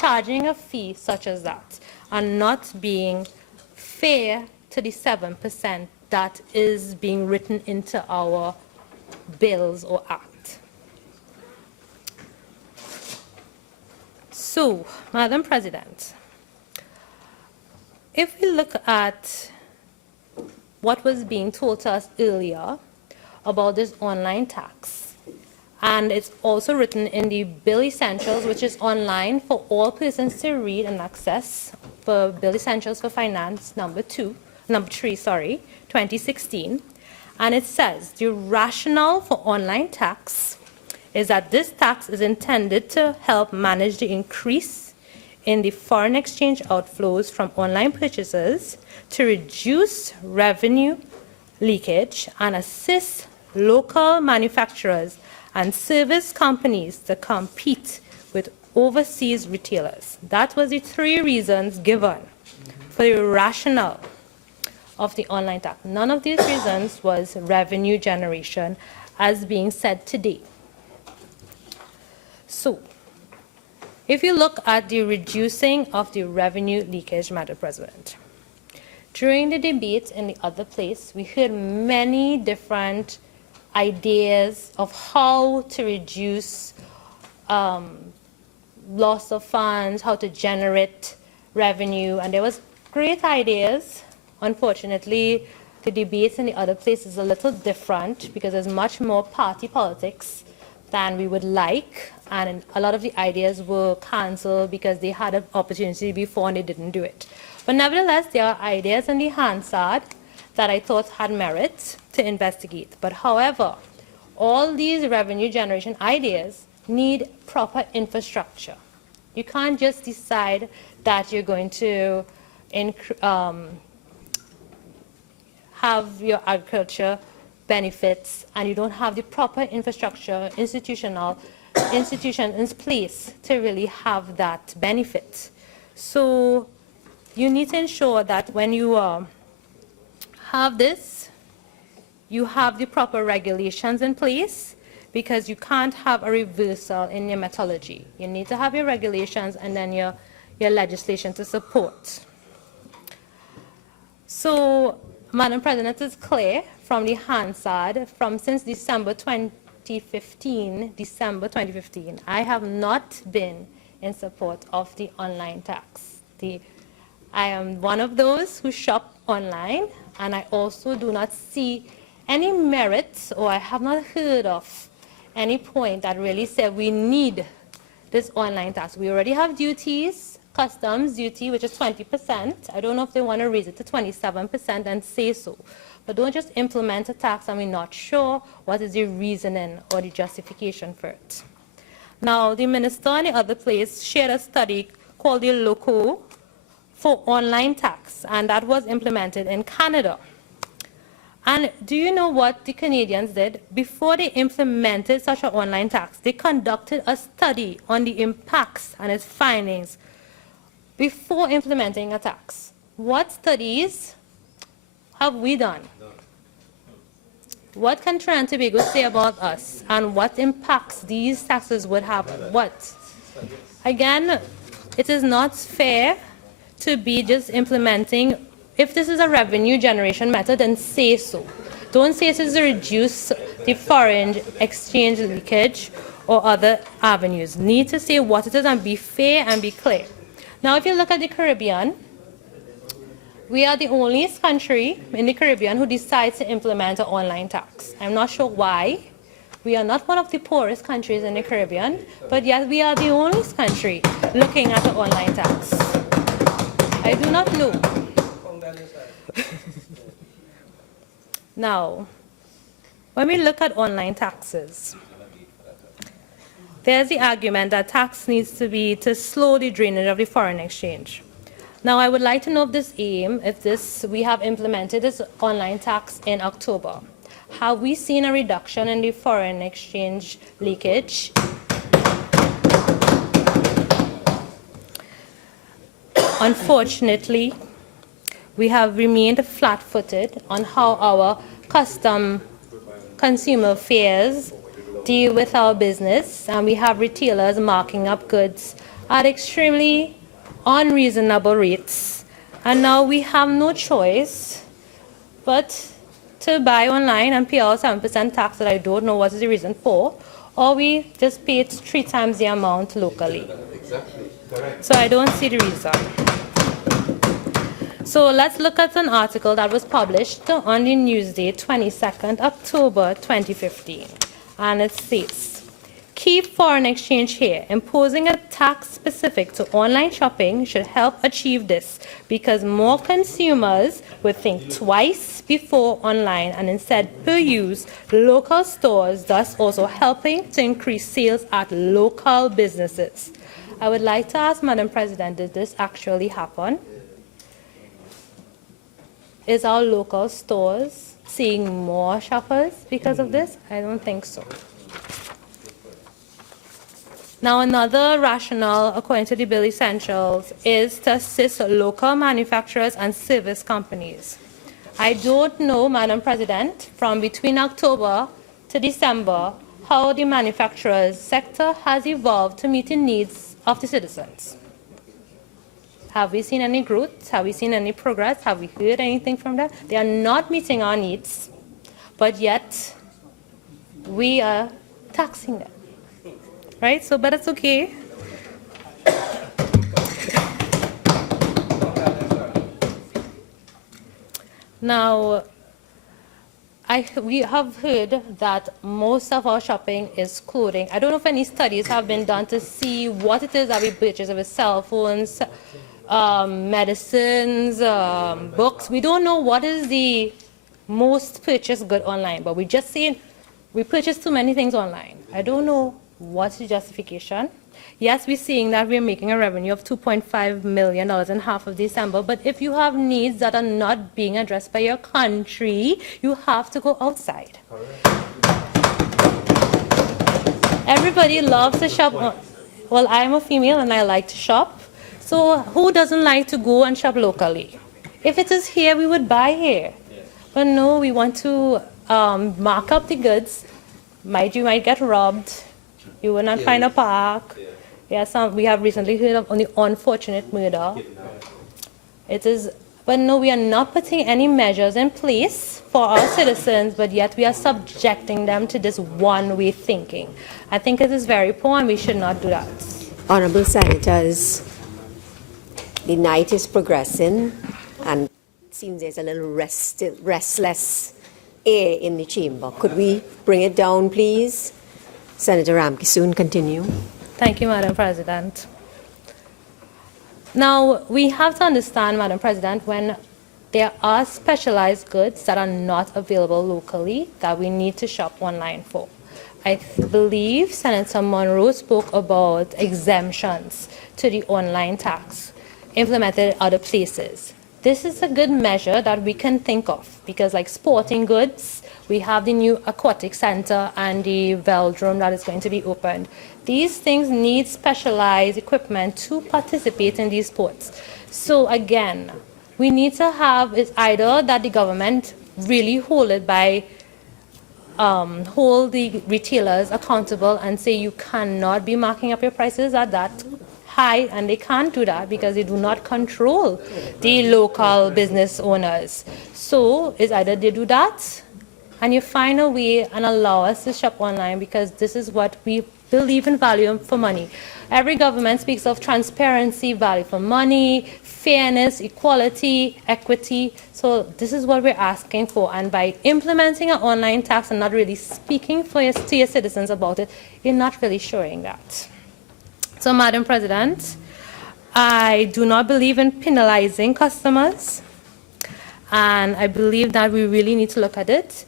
charging a fee such as that and not being fair to the 7% that is being written into our bills or act. So, Madam President, if we look at what was being told to us earlier about this online tax, and it's also written in the Bill Essentials, which is online for all persons to read and access, for Bill Essentials for Finance number 3, 2016. And it says the rationale for online tax is that this tax is intended to help manage the increase in the foreign exchange outflows from online purchases, to reduce revenue leakage and assist local manufacturers and service companies to compete with overseas retailers. That was the 3 reasons given for the rationale of the online tax. None of these reasons was revenue generation as being said today. So, if you look at the reducing of the revenue leakage, Madam President, during the debate in the other place, we heard many different ideas of how to reduce loss of funds, how to generate revenue, and there was great ideas. Unfortunately, the debates in the other place is a little different because there's much more party politics than we would like, and a lot of the ideas were cancelled because they had an opportunity before and they didn't do it. But nevertheless, there are ideas in the Hansard that I thought had merit to investigate. But however, all these revenue generation ideas need proper infrastructure. You can't just decide that you're going to have your agriculture benefits and you don't have the proper infrastructure, institutions in place to really have that benefit. So you need to ensure that when you have this, you have the proper regulations in place, because you can't have a reversal in your methodology. You need to have your regulations and then your legislation to support. So, Madam President, it's clear from the Hansard, since December 2015, I have not been in support of the online tax. I am one of those who shop online, and I also do not see any merit, or I have not heard of any point that really said we need this online tax. We already have duties, customs duty, which is 20%. I don't know if they want to raise it to 27% and say so. But don't just implement a tax and we're not sure what is the reasoning or the justification for it. Now, the minister in the other place shared a study called the LOCO for online tax, and that was implemented in Canada. And do you know what the Canadians did? Before they implemented such an online tax, they conducted a study on the impacts and its findings before implementing a tax. What studies have we done? What can Trinidad and Tobago say about us, and what impacts these taxes would have? What? Again, it is not fair to be just implementing. If this is a revenue generation method, then say so. Don't say it is to reduce the foreign exchange leakage or other avenues. Need to say what it is and be fair and be clear. Now, if you look at the Caribbean, we are the only country in the Caribbean who decides to implement an online tax. I'm not sure why. We are not one of the poorest countries in the Caribbean, but yet we are the only country looking at an online tax. I do not know. Now, when we look at online taxes, there's the argument that tax needs to be to slow the drainage of the foreign exchange. Now, I would like to know if we have implemented this online tax in October. Have we seen a reduction in the foreign exchange leakage? Unfortunately, we have remained flat-footed on how our consumer affairs deal with our business, and we have retailers marking up goods at extremely unreasonable rates. And now we have no choice but to buy online and pay our 7% tax that I don't know what is the reason for, or we just pay it 3 times the amount locally. Exactly. Correct. So I don't see the reason. So let's look at an article that was published on the Newsday, 22nd October 2015. And it says, keep foreign exchange here. Imposing a tax specific to online shopping should help achieve this, because more consumers would think twice before online and instead peruse local stores, thus also helping to increase sales at local businesses. I would like to ask Madam President, did this actually happen? Is our local stores seeing more shoppers because of this? I don't think so. Now, another rationale, according to the Bill Essentials, is to assist local manufacturers and service companies. I don't know, Madam President, from between October to December, how the manufacturers sector has evolved to meet the needs of the citizens. Have we seen any growth? Have we seen any progress? Have we heard anything from them? They are not meeting our needs, but yet we are taxing them. Right? So, but it's okay. Now, we have heard that most of our shopping is clothing. I don't know if any studies have been done to see what it is that we purchase, if it's cell phones, medicines, books. We don't know what is the most purchased good online, but we just see we purchase too many things online. I don't know what's the justification? Yes, we're seeing that we're making a revenue of $2.5 million in half of December, but if you have needs that are not being addressed by your country, you have to go outside. Everybody loves to shop. Well, I'm a female and I like to shop. So who doesn't like to go and shop locally? If it is here, we would buy here. But no, we want to mark up the goods. You might get robbed. You will not find a park. We have recently heard of the unfortunate murder. But no, we are not putting any measures in place for our citizens, but yet we are subjecting them to this one-way thinking. I think it is very poor and we should not do that. Honorable Senators, the night is progressing and it seems there's a little restless air in the chamber. Could we bring it down, please? Senator Ramkissoon, continue. Thank you, Madam President. Now, we have to understand, Madam President, when there are specialized goods that are not available locally that we need to shop online for. I believe Senator Munro spoke about exemptions to the online tax implemented in other places. This is a good measure that we can think of because like sporting goods, we have the new aquatic center and the velodrome that is going to be opened. These things need specialized equipment to participate in these sports. So again, we need to have is either that the government really hold the retailers accountable and say you cannot be marking up your prices at that high, and they can't do that because they do not control the local business owners. So it's either they do that and you find a way and allow us to shop online because this is what we believe in value for money. Every government speaks of transparency, value for money, fairness, equality, equity. So this is what we're asking for. And by implementing an online tax and not really speaking to your citizens about it, you're not really showing that. So, Madam President, I do not believe in penalizing customers. And I believe that we really need to look at it.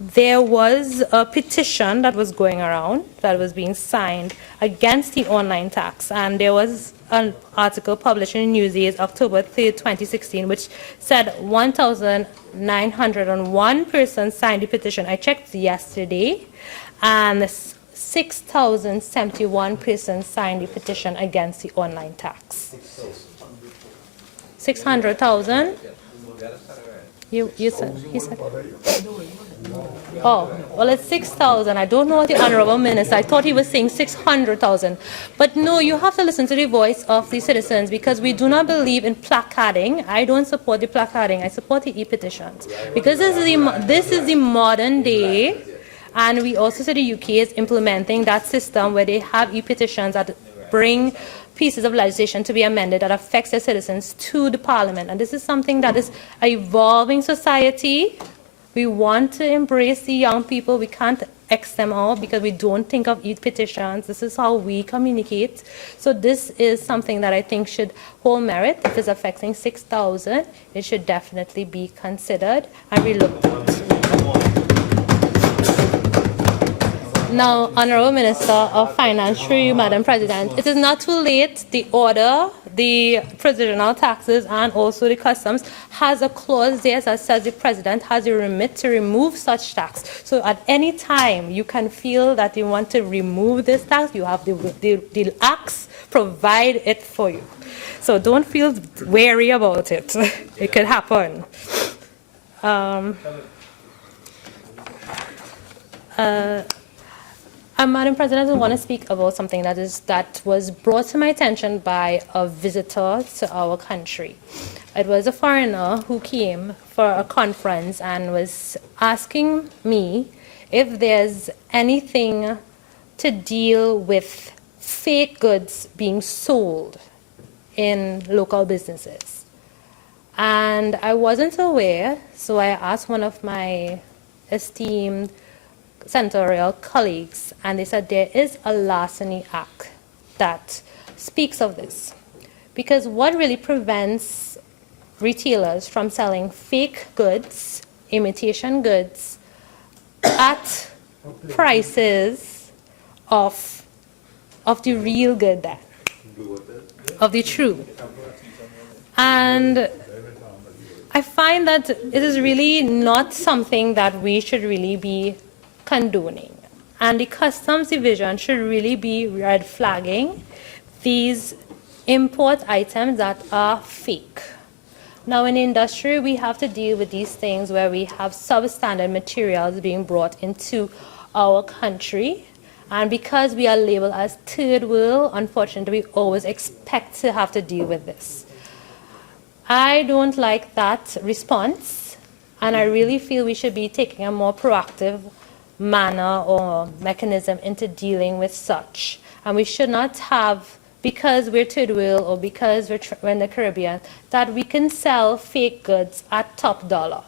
There was a petition that was going around that was being signed against the online tax, and there was an article published in Newsdays October 3, 2016, which said 1,901 persons signed the petition. I checked yesterday, and 6,071 persons signed the petition against the online tax. 600,000? You said, he said. Oh, well, it's 6,000. I don't know what the Honorable Minister, I thought he was saying 600,000. But no, you have to listen to the voice of the citizens because we do not believe in placarding. I don't support the placarding. I support the e-petitions. Because this is the modern day, and we also see the UK is implementing that system where they have e-petitions that bring pieces of legislation to be amended that affects their citizens to the Parliament. And this is something that is an evolving society. We want to embrace the young people. We can't X them out because we don't think of e-petitions. This is how we communicate. So this is something that I think should hold merit. If it's affecting 6,000, it should definitely be considered and relooked at. Now, Honorable Minister of Finance, through you, Madam President, it is not too late. The order, the provisional taxes, and also the customs has a clause there that says the President has a remit to remove such tax. So at any time you can feel that you want to remove this tax, you have the acts provide it for you. So don't feel wary about it. It could happen. Madam President, I want to speak about something that was brought to my attention by a visitor to our country. It was a foreigner who came for a conference and was asking me if there's anything to deal with fake goods being sold in local businesses. And I wasn't aware, so I asked one of my esteemed senatorial colleagues, and they said there is a larceny act that speaks of this. Because what really prevents retailers from selling fake goods, imitation goods, at prices of the real good then, of the true. And I find that it is really not something that we should really be condoning. And the Customs Division should really be red flagging these import items that are fake. Now in the industry, we have to deal with these things where we have substandard materials being brought into our country. And because we are labeled as third world, unfortunately, we always expect to have to deal with this. I don't like that response, and I really feel we should be taking a more proactive manner or mechanism into dealing with such. And we should not have, because we're third world or because we're in the Caribbean, that we can sell fake goods at top dollar.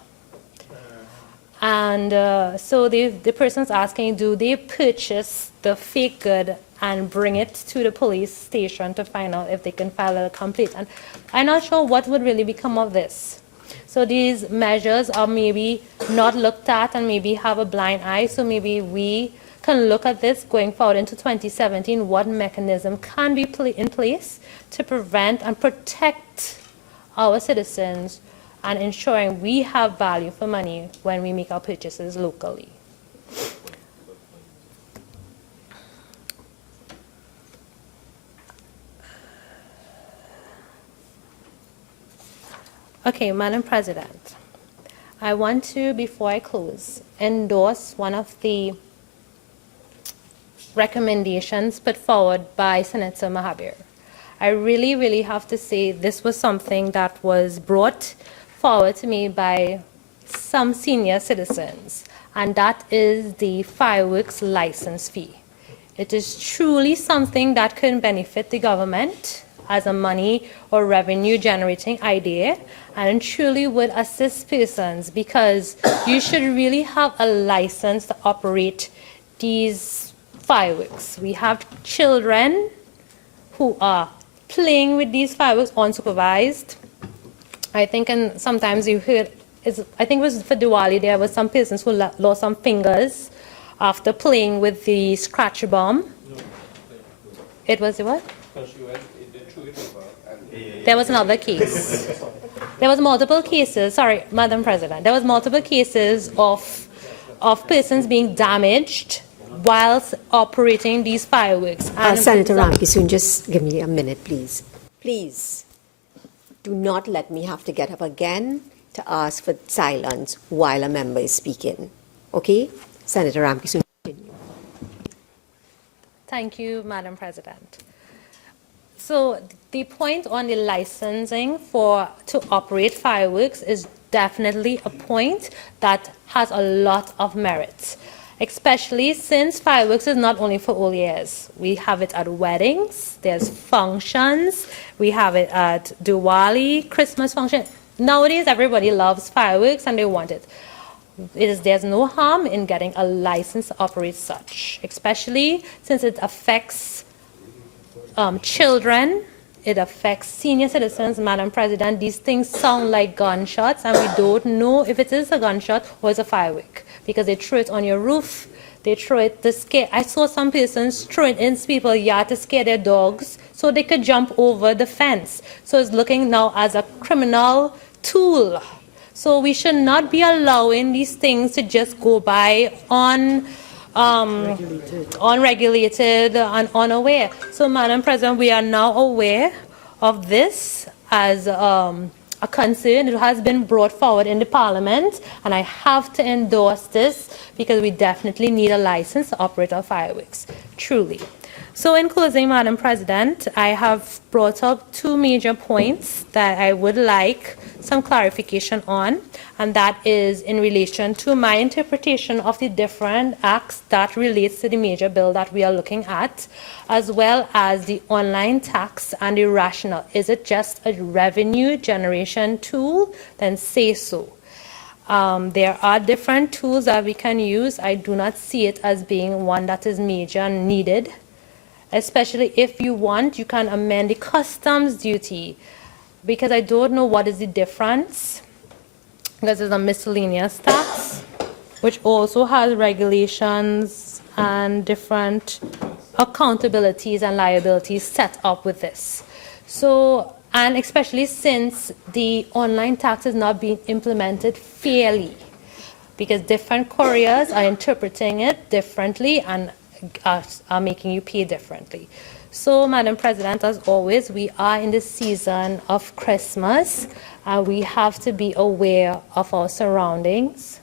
And so the person's asking, do they purchase the fake good and bring it to the police station to find out if they can file a complaint? And I'm not sure what would really become of this. So these measures are maybe not looked at and maybe have a blind eye. So maybe we can look at this going forward into 2017, what mechanism can be in place to prevent and protect our citizens and ensuring we have value for money when we make our purchases locally. Okay, Madam President, I want to, before I close, endorse one of the recommendations put forward by Senator Mahabir. I really, really have to say this was something that was brought forward to me by some senior citizens, and that is the fireworks license fee. It is truly something that can benefit the government as a money or revenue generating idea, and truly would assist persons, because you should really have a license to operate these fireworks. We have children who are playing with these fireworks unsupervised. I think, and sometimes you heard, I think it was for Diwali, there was some persons who lost some fingers after playing with the scratch bomb. It was the what? There was another case. There was multiple cases, sorry, Madam President, there was multiple cases of persons being damaged whilst operating these fireworks. Senator Ramkissoon, just give me a minute, please. Please, do not let me have to get up again to ask for silence while a member is speaking. Okay? Senator Ramkissoon, continue. Thank you, Madam President. So the point on the licensing to operate fireworks is definitely a point that has a lot of merit, especially since fireworks is not only for Old Years. We have it at weddings, there's functions, we have it at Diwali, Christmas function. Nowadays, everybody loves fireworks and they want it. There's no harm in getting a license to operate such, especially since it affects children, it affects senior citizens. Madam President, these things sound like gunshots, and we don't know if it is a gunshot or it's a firework, because they throw it on your roof, they throw it to scare. I saw some persons throw it in people's yard to scare their dogs so they could jump over the fence. So it's looking now as a criminal tool. So we should not be allowing these things to just go by unregulated and unaware. So, Madam President, we are now aware of this as a concern. It has been brought forward in the Parliament, and I have to endorse this because we definitely need a license to operate our fireworks, truly. So in closing, Madam President, I have brought up two major points that I would like some clarification on, and that is in relation to my interpretation of the different acts that relates to the major bill that we are looking at, as well as the online tax and the rationale. Is it just a revenue generation tool? Then say so. There are different tools that we can use. I do not see it as being one that is major and needed. Especially if you want, you can amend the customs duty, because I don't know what is the difference, because there's a miscellaneous tax, which also has regulations and different accountabilities and liabilities set up with this. So, and especially since the online tax is not being implemented fairly, because different couriers are interpreting it differently and are making you pay differently. So, Madam President, as always, we are in the season of Christmas, and we have to be aware of our surroundings.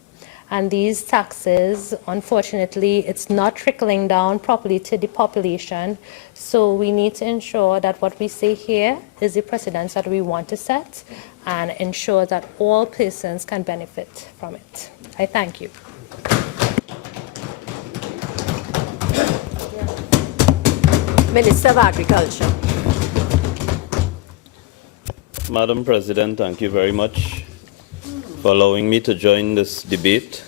And these taxes, unfortunately, it's not trickling down properly to the population. So we need to ensure that what we say here is the precedence that we want to set and ensure that all persons can benefit from it. I thank you. Minister of Agriculture. Madam President, thank you very much for allowing me to join this debate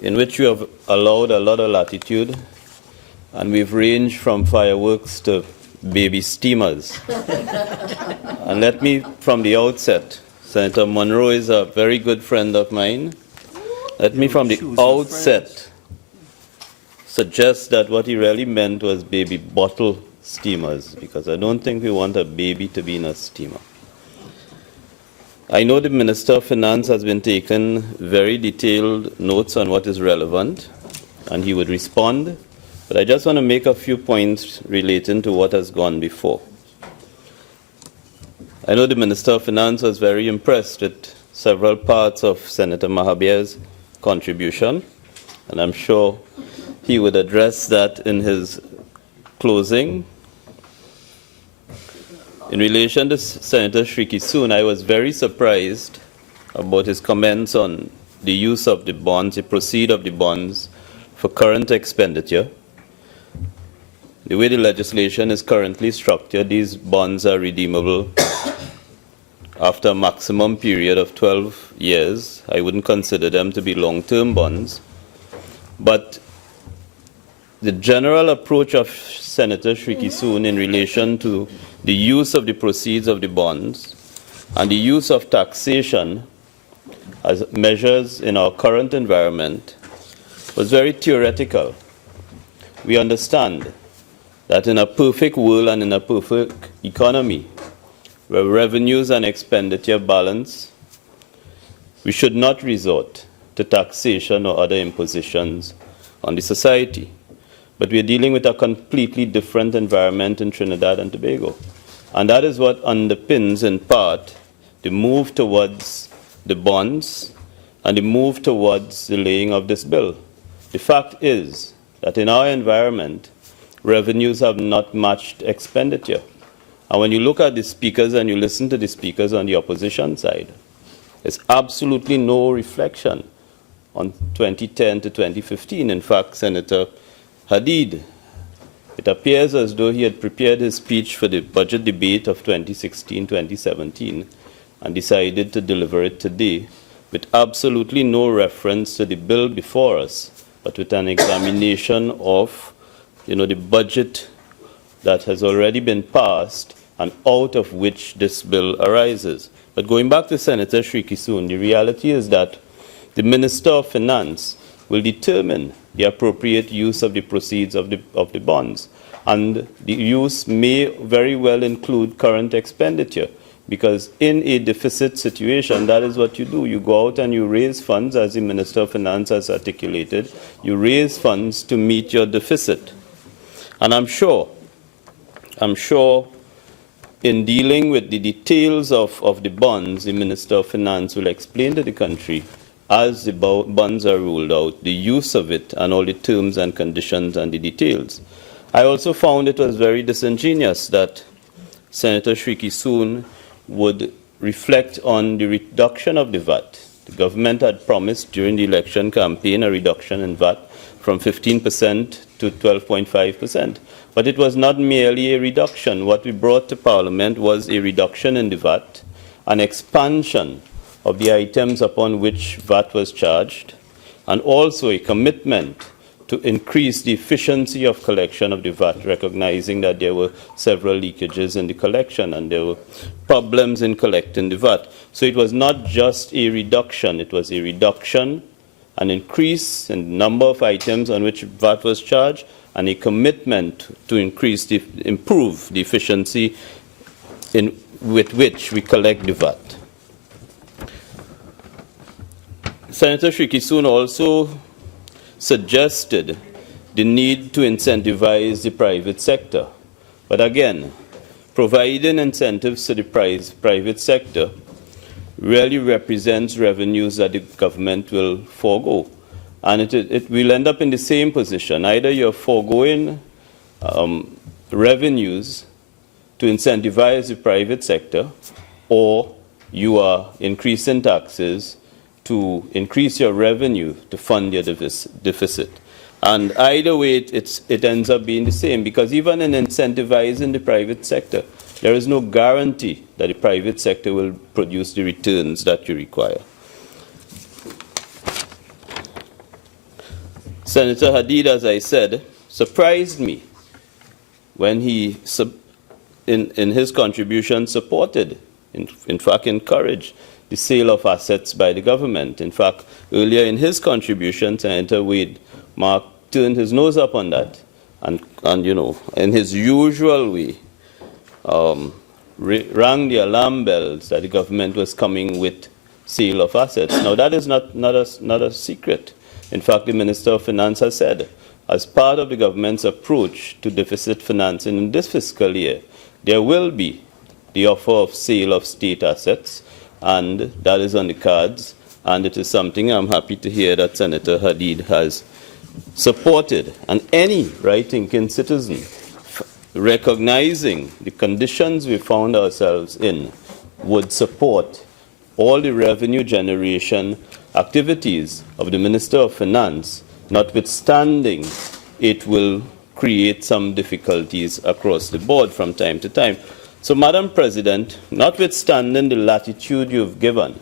in which you have allowed a lot of latitude, and we've ranged from fireworks to baby steamers. And let me, from the outset, Senator Munro is a very good friend of mine. Let me, from the outset, suggest that what he really meant was baby bottle steamers, because I don't think we want a baby to be in a steamer. I know the Minister of Finance has been taking very detailed notes on what is relevant, and he would respond, but I just want to make a few points relating to what has gone before. I know the Minister of Finance was very impressed with several parts of Senator Mahabir's contribution, and I'm sure he would address that in his closing. In relation to Senator Shrikissoon, I was very surprised about his comments on the use of the bonds, the proceeds of the bonds for current expenditure. The way the legislation is currently structured, these bonds are redeemable after a maximum period of 12 years. I wouldn't consider them to be long-term bonds. But the general approach of Senator Shrikissoon in relation to the use of the proceeds of the bonds and the use of taxation as measures in our current environment was very theoretical. We understand that in a perfect world and in a perfect economy where revenues and expenditure balance, we should not resort to taxation or other impositions on the society. But we are dealing with a completely different environment in Trinidad and Tobago. And that is what underpins, in part, the move towards the bonds and the move towards the laying of this bill. The fact is that in our environment, revenues have not matched expenditure. And when you look at the speakers and you listen to the speakers on the opposition side, there's absolutely no reflection on 2010 to 2015. In fact, Senator Hadeed, it appears as though he had prepared his speech for the budget debate of 2016-2017 and decided to deliver it today with absolutely no reference to the bill before us, but with an examination of, the budget that has already been passed and out of which this bill arises. But going back to Senator Shrikissoon, the reality is that the Minister of Finance will determine the appropriate use of the proceeds of the bonds. And the use may very well include current expenditure, because in a deficit situation, that is what you do. You go out and you raise funds, as the Minister of Finance has articulated. You raise funds to meet your deficit. And I'm sure in dealing with the details of the bonds, the Minister of Finance will explain to the country, as the bonds are ruled out, the use of it and all the terms and conditions and the details. I also found it was very disingenuous that Senator Shrikissoon would reflect on the reduction of the VAT. The government had promised during the election campaign a reduction in VAT from 15% to 12.5%. But it was not merely a reduction. What we brought to Parliament was a reduction in the VAT, an expansion of the items upon which VAT was charged, and also a commitment to increase the efficiency of collection of the VAT, recognizing that there were several leakages in the collection and there were problems in collecting the VAT. So it was not just a reduction, it was a reduction, an increase in the number of items on which VAT was charged, and a commitment to improve the efficiency with which we collect the VAT. Senator Shrikissoon also suggested the need to incentivize the private sector. But again, providing incentives to the private sector really represents revenues that the government will forego. And it will end up in the same position. Either you're foregoing revenues to incentivize the private sector, or you are increasing taxes to increase your revenue to fund your deficit. And either way, it ends up being the same, because even in incentivizing the private sector, there is no guarantee that the private sector will produce the returns that you require. Senator Hadeed, as I said, surprised me when he, in his contribution, supported, in fact encouraged, the sale of assets by the government. In fact, earlier in his contribution, Senator Mark turned his nose up on that, and you know, in his usual way, rang the alarm bells that the government was coming with sale of assets. Now, that is not a secret. In fact, the Minister of Finance has said, as part of the government's approach to deficit financing in this fiscal year, there will be the offer of sale of state assets, and that is on the cards, and it is something I'm happy to hear that Senator Hadeed has supported. And any right-thinking citizen, recognizing the conditions we found ourselves in, would support all the revenue generation activities of the Minister of Finance, notwithstanding it will create some difficulties across the board from time to time. So, Madam President, notwithstanding the latitude you've given,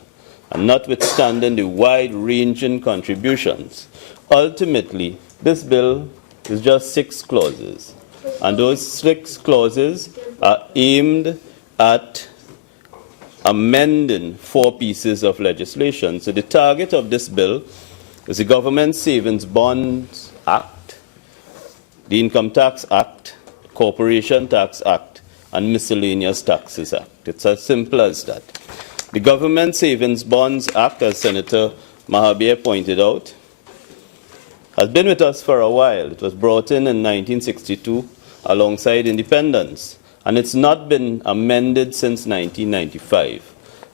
and notwithstanding the wide-ranging contributions, ultimately, this bill is just 6 clauses. And those 6 clauses are aimed at amending 4 pieces of legislation. So the target of this bill is the Government Savings Bonds Act, the Income Tax Act, Corporation Tax Act, and Miscellaneous Taxes Act. It's as simple as that. The Government Savings Bonds Act, as Senator Mahabir pointed out, has been with us for a while. It was brought in 1962 alongside independence, and it's not been amended since 1995.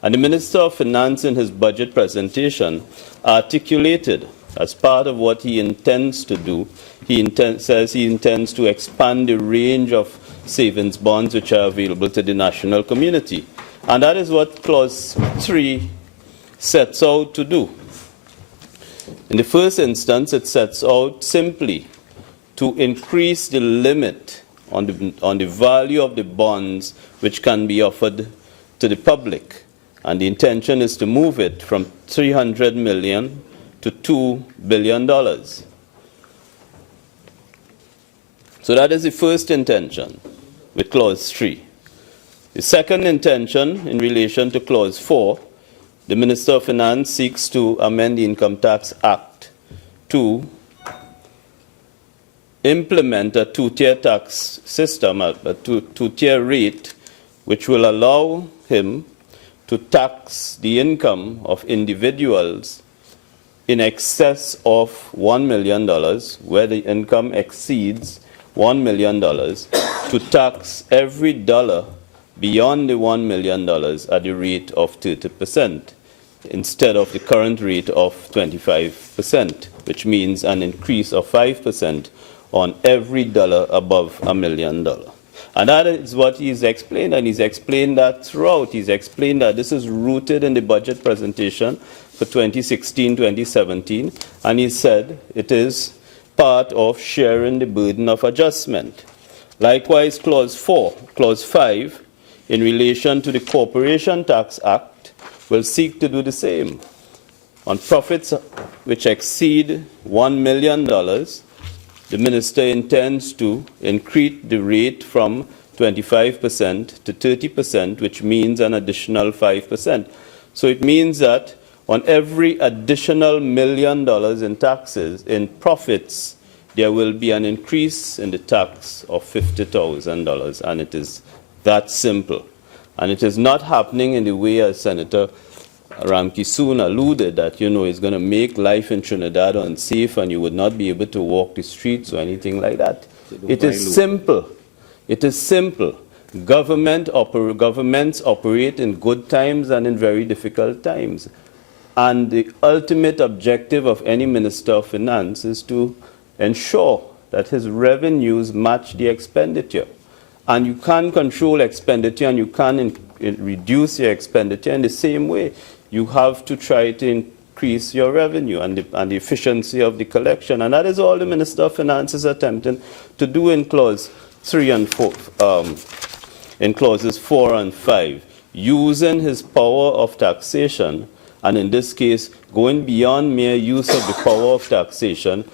And the Minister of Finance, in his budget presentation, articulated as part of what he intends to do, says he intends to expand the range of savings bonds which are available to the national community. And that is what Clause 3 sets out to do. In the first instance, it sets out simply to increase the limit on the value of the bonds which can be offered to the public. And the intention is to move it from $300 million to $2 billion. So that is the first intention with Clause 3. The second intention in relation to Clause 4, the Minister of Finance seeks to amend the Income Tax Act to implement a 2-tier tax system, a 2-tier rate, which will allow him to tax the income of individuals in excess of $1 million, where the income exceeds $1 million, to tax every dollar beyond the $1 million at the rate of 30%, instead of the current rate of 25%, which means an increase of 5% on every dollar above $1 million. And that is what he's explained, and he's explained that throughout. He's explained that this is rooted in the budget presentation for 2016-2017, and he said it is part of sharing the burden of adjustment. Likewise, Clause 5, in relation to the Corporation Tax Act, will seek to do the same. On profits which exceed $1 million, the minister intends to increase the rate from 25% to 30%, which means an additional 5%. So it means that on every additional $1 million in taxes, in profits there will be an increase in the tax of $50,000, and it is that simple. And it is not happening in the way as Senator Ramkissoon alluded that, it's going to make life in Trinidad unsafe and you would not be able to walk the streets or anything like that. It is simple. It is simple. Governments operate in good times and in very difficult times. And the ultimate objective of any Minister of Finance is to ensure that his revenues match the expenditure. And you can't control expenditure and you can't reduce your expenditure in the same way. You have to try to increase your revenue and the efficiency of the collection. And that is all the Minister of Finance is attempting to do in clause 3 and 4, in clauses 4 and 5, using his power of taxation, and in this case, going beyond mere use of the power of taxation,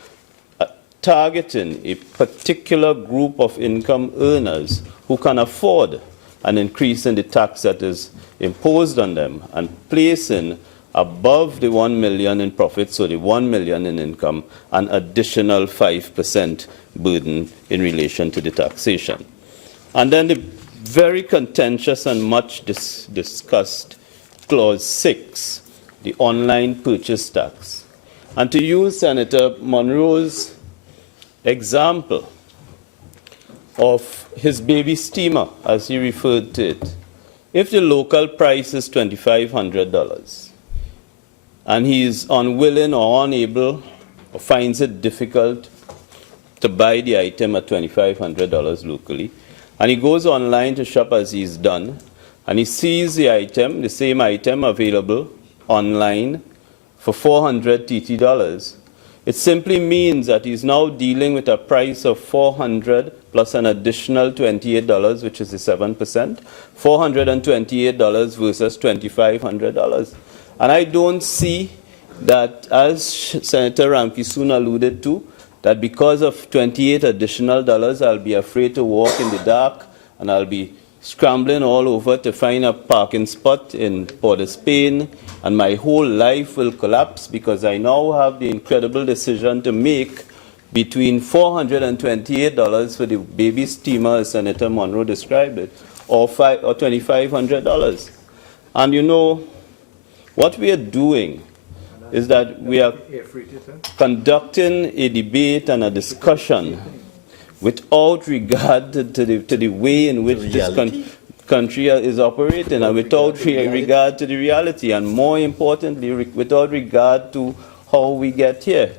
targeting a particular group of income earners who can afford an increase in the tax that is imposed on them, and placing above the 1 million in profits, so the 1 million in income, an additional 5% burden in relation to the taxation. And then the very contentious and much discussed clause 6, the online purchase tax. And to use Senator Munro's example of his baby steamer, as he referred to it, if the local price is $2,500 and he is unwilling or unable or finds it difficult to buy the item at $2,500 locally, and he goes online to shop as he's done, and he sees the item, the same item available online for $400 TT, it simply means that he's now dealing with a price of $400 plus an additional $28, which is the 7%, $428 versus $2,500. And I don't see that, as Senator Ramkissoon alluded to, that because of $28 additional dollars, I'll be afraid to walk in the dark and I'll be scrambling all over to find a parking spot in Port of Spain, and my whole life will collapse because I now have the incredible decision to make between $428 for the baby steamer, as Senator Munro described it, or $2,500. And what we are doing is that we are conducting a debate and a discussion without regard to the way in which this country is operating, and without regard to the reality, and more importantly, without regard to how we get here.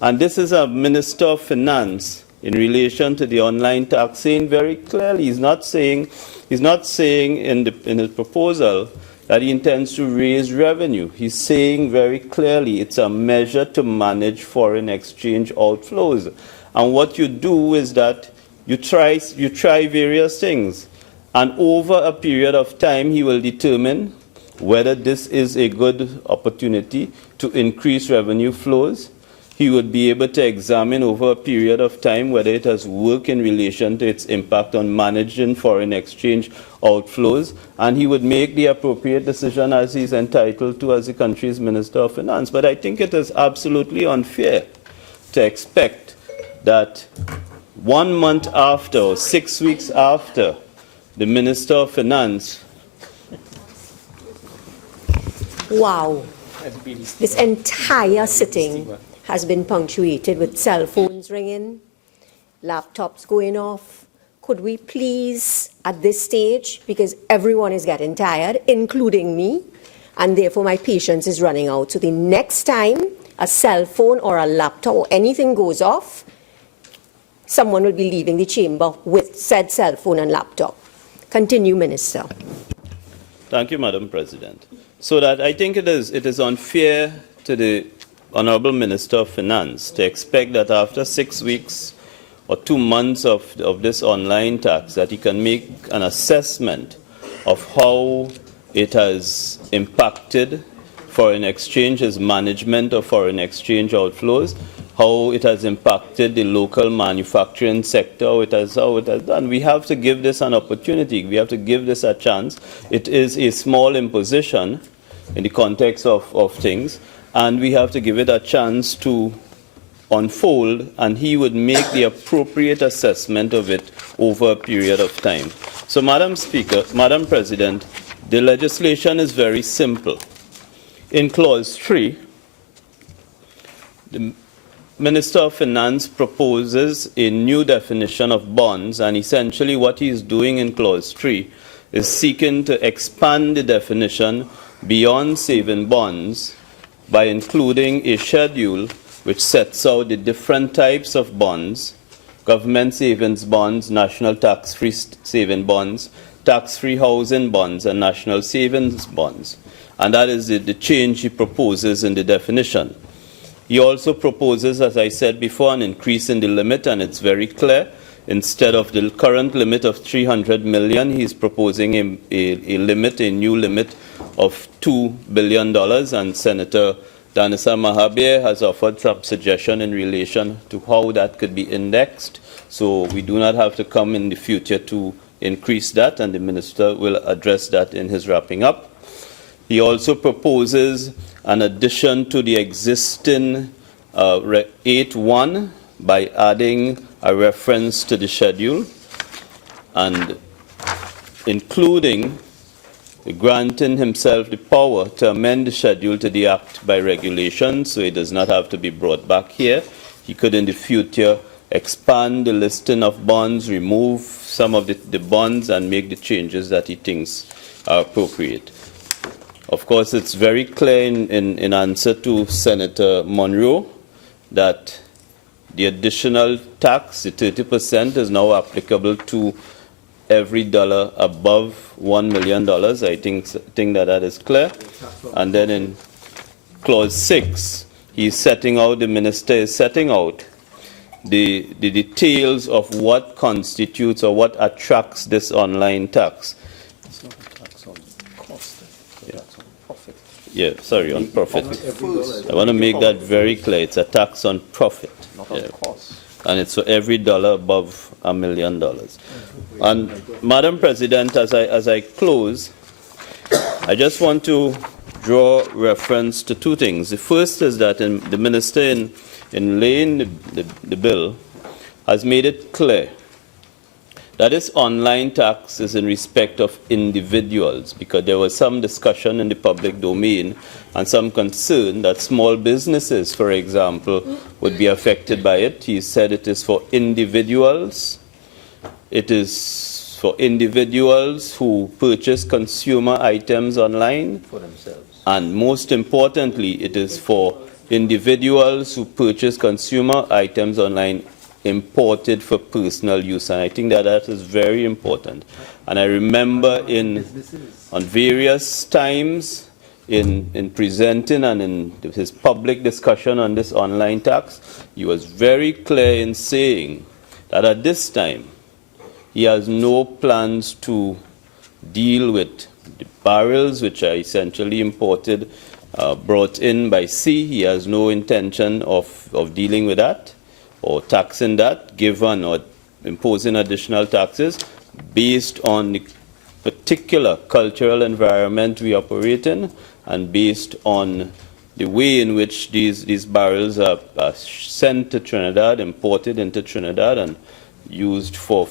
And this is a Minister of Finance in relation to the online tax saying very clearly, he's not saying in his proposal that he intends to raise revenue. He's saying very clearly it's a measure to manage foreign exchange outflows. And what you do is that you try various things. And over a period of time, he will determine whether this is a good opportunity to increase revenue flows. He would be able to examine over a period of time whether it has worked in relation to its impact on managing foreign exchange outflows, and he would make the appropriate decision as he's entitled to as the country's Minister of Finance. But I think it is absolutely unfair to expect that 1 month after or 6 weeks after the Minister of Finance. Wow. This entire sitting has been punctuated with cell phones ringing, laptops going off. Could we please, at this stage, because everyone is getting tired, including me, and therefore my patience is running out. So the next time a cell phone or a laptop or anything goes off, someone will be leaving the chamber with said cell phone and laptop. Continue, Minister. Thank you, Madam President. So that I think it is unfair to the Honourable Minister of Finance to expect that after 6 weeks or 2 months of this online tax that he can make an assessment of how it has impacted foreign exchange, his management of foreign exchange outflows, how it has impacted the local manufacturing sector, how it has done. We have to give this an opportunity. We have to give this a chance. It is a small imposition in the context of things, and we have to give it a chance to unfold, and he would make the appropriate assessment of it over a period of time. So, Madam Speaker, Madam President, the legislation is very simple. In Clause 3, the Minister of Finance proposes a new definition of bonds, and essentially what he is doing in Clause 3 is seeking to expand the definition beyond saving bonds by including a schedule which sets out the different types of bonds: government savings bonds, national tax-free saving bonds, tax-free housing bonds, and national savings bonds. And that is the change he proposes in the definition. He also proposes, as I said before, an increase in the limit, and it's very clear. Instead of the current limit of $300 million, he's proposing a limit, a new limit of $2 billion, and Senator Danisa Mahabir has offered some suggestion in relation to how that could be indexed, so we do not have to come in the future to increase that, and the Minister will address that in his wrapping up. He also proposes an addition to the existing 8.1 by adding a reference to the schedule and including granting himself the power to amend the schedule to the Act by regulation, so it does not have to be brought back here. He could in the future expand the listing of bonds, remove some of the bonds, and make the changes that he thinks are appropriate. Of course, it's very clear in answer to Senator Munro that the additional tax, the 30%, is now applicable to every dollar above $1 million. I think that is clear. And then in Clause 6, he's setting out, the Minister is setting out the details of what constitutes or what attracts this online tax. It's not a tax on cost, it's a tax on profit. Yeah, sorry, on profit. I want to make that very clear. It's a tax on profit. Not on cost. And it's for every dollar above $1 million. And Madam President, as I close, I just want to draw reference to two things. The first is that the Minister in laying the bill has made it clear that this online tax is in respect of individuals, because there was some discussion in the public domain and some concern that small businesses, for example, would be affected by it. He said it is for individuals. It is for individuals who purchase consumer items online. For themselves. And most importantly, it is for individuals who purchase consumer items online imported for personal use, and I think that is very important. And I remember on various times in presenting and in his public discussion on this online tax, he was very clear in saying that at this time he has no plans to deal with the barrels which are essentially imported, brought in by sea. He has no intention of dealing with that or taxing that, given or imposing additional taxes based on the particular cultural environment we operate in and based on the way in which these barrels are sent to Trinidad, imported into Trinidad, and used for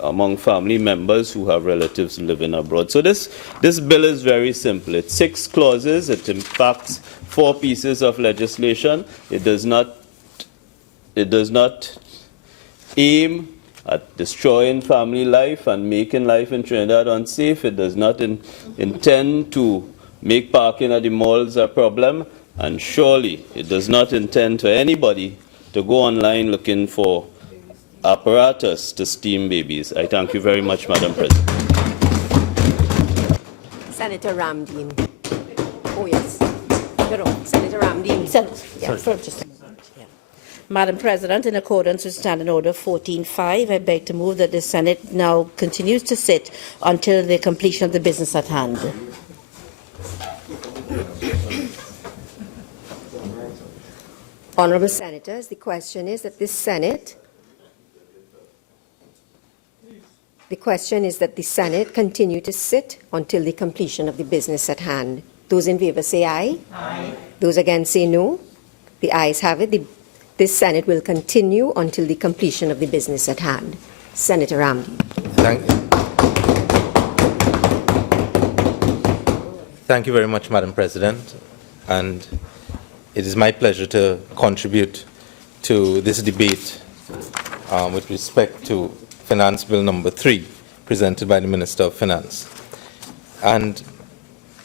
among family members who have relatives living abroad. So this bill is very simple. It's 6 clauses. It impacts 4 pieces of legislation. It does not aim at destroying family life and making life in Trinidad unsafe. It does not intend to make parking at the malls a problem. And surely it does not intend for anybody to go online looking for apparatus to steam babies. I thank you very much, Madam President. Senator Ramdeen. Oh, yes. Senator Ramdeen. Just a moment. Yeah. Madam President, in accordance with Standing Order 14.5, I beg to move that the Senate now continues to sit until the completion of the business at hand. Honourable Senators, the question is that the Senate continue to sit until the completion of the business at hand. Those in favour say aye. Aye. Those against say no. The ayes have it. The This Senate will continue until the completion of the business at hand. Senator Ramdeen. Thank you very much, Madam President. And it is my pleasure to contribute to this debate with respect to Finance Bill number 3, presented by the Minister of Finance. And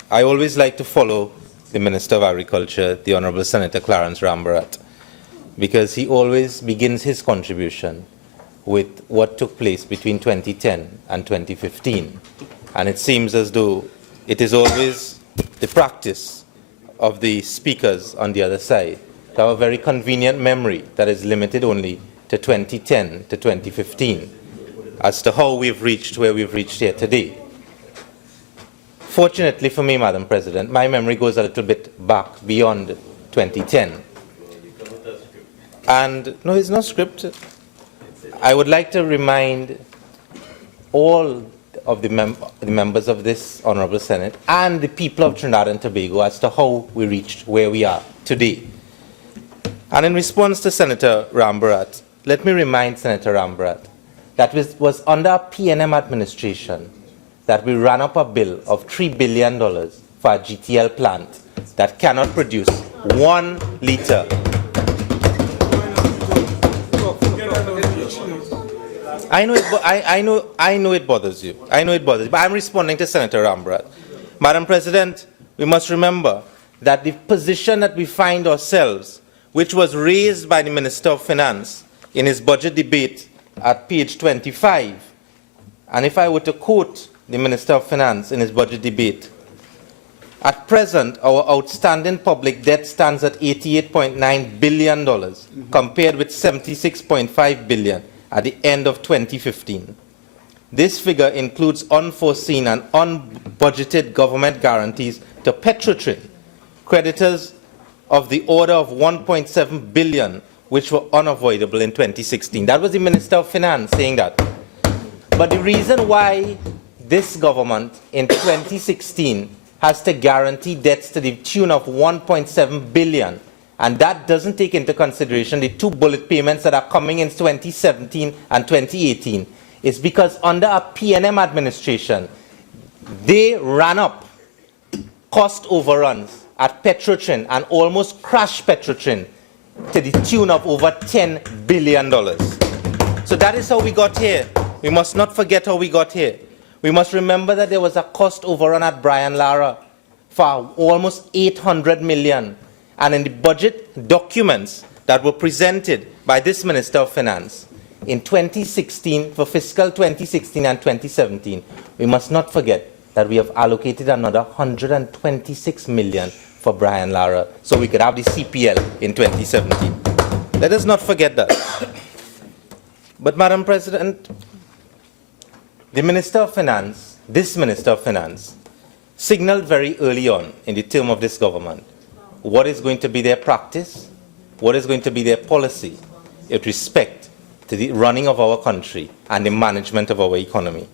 I always like to follow the Minister of Agriculture, the Honourable Senator Clarence Rambharat, because he always begins his contribution with what took place between 2010 and 2015. And it seems as though it is always the practice of the speakers on the other side to have a very convenient memory that is limited only to 2010 to 2015 as to how we've reached where we've reached here today. Fortunately for me, Madam President, my memory goes a little bit back beyond 2010. And no, it's not scripted. I would like to remind all of the members of this Honourable Senate and the people of Trinidad and Tobago as to how we reached where we are today. And in response to Senator Rambharat, let me remind Senator Rambharat that it was under a PNM administration that we ran up a bill of $3 billion for a GTL plant that cannot produce 1 litre. I know it bothers you. I know it bothers you. But I'm responding to Senator Rambharat. Madam President, we must remember that the position that we find ourselves, which was raised by the Minister of Finance in his budget debate at page 25, and if I were to quote the Minister of Finance in his budget debate, at present, our outstanding public debt stands at $88.9 billion, compared with $76.5 billion at the end of 2015. This figure includes unforeseen and unbudgeted government guarantees to Petrotrin, creditors of the order of $1.7 billion, which were unavoidable in 2016. That was the Minister of Finance saying that. But the reason why this government in 2016 has to guarantee debts to the tune of $1.7 billion, and that doesn't take into consideration the 2 bullet payments that are coming in 2017 and 2018, is because under a PNM administration, they ran up cost overruns at Petrotrin and almost crashed Petrotrin to the tune of over $10 billion. So that is how we got here. We must not forget how we got here. We must remember that there was a cost overrun at Brian Lara for almost $800 million. And in the budget documents that were presented by this Minister of Finance in 2016, for fiscal 2016 and 2017, we must not forget that we have allocated another $126 million for Brian Lara so we could have the CPL in 2017. Let us not forget that. But Madam President, the Minister of Finance, this Minister of Finance, signaled very early on in the term of this government what is going to be their practice, what is going to be their policy with respect to the running of our country and the management of our economy.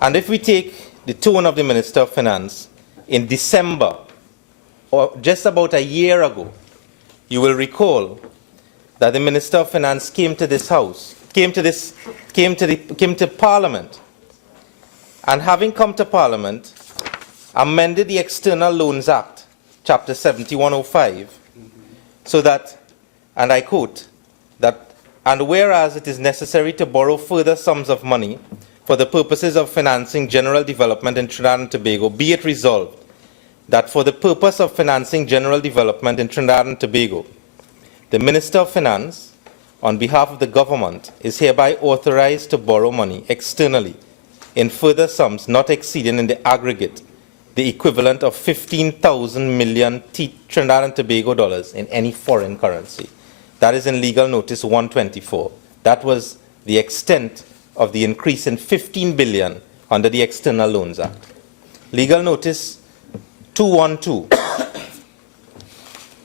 And if we take the tone of the Minister of Finance in December, or just about a year ago, you will recall that the Minister of Finance came to this House, came to Parliament, and having come to Parliament, amended the External Loans Act, Chapter 7105, so that, and I quote, that, and whereas it is necessary to borrow further sums of money for the purposes of financing general development in Trinidad and Tobago, be it resolved that for the purpose of financing general development in Trinidad and Tobago, the Minister of Finance, on behalf of the government, is hereby authorized to borrow money externally in further sums not exceeding in the aggregate the equivalent of 15,000 million Trinidad and Tobago dollars in any foreign currency. That is in Legal Notice 124. That was the extent of the increase in 15 billion under the External Loans Act. Legal Notice 212.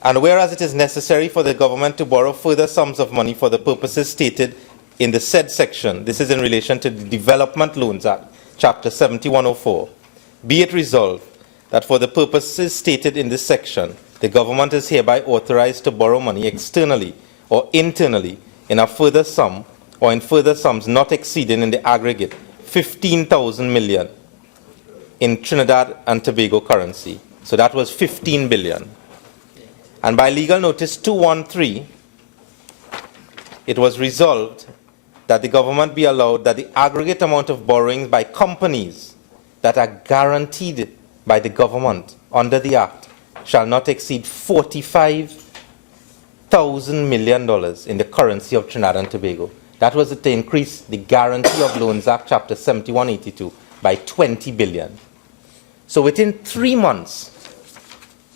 And whereas it is necessary for the government to borrow further sums of money for the purposes stated in the said section, this is in relation to the Development Loans Act, Chapter 7104, be it resolved that for the purposes stated in this section, the government is hereby authorized to borrow money externally or internally in a further sum or in further sums not exceeding in the aggregate 15,000 million in Trinidad and Tobago currency. So that was 15 billion. And by legal notice 213, it was resolved that the government be allowed that the aggregate amount of borrowings by companies that are guaranteed by the government under the Act shall not exceed $45,000 million in the currency of Trinidad and Tobago. That was to increase the Guarantee of Loans Act, Chapter 7182, by 20 billion. So within 3 months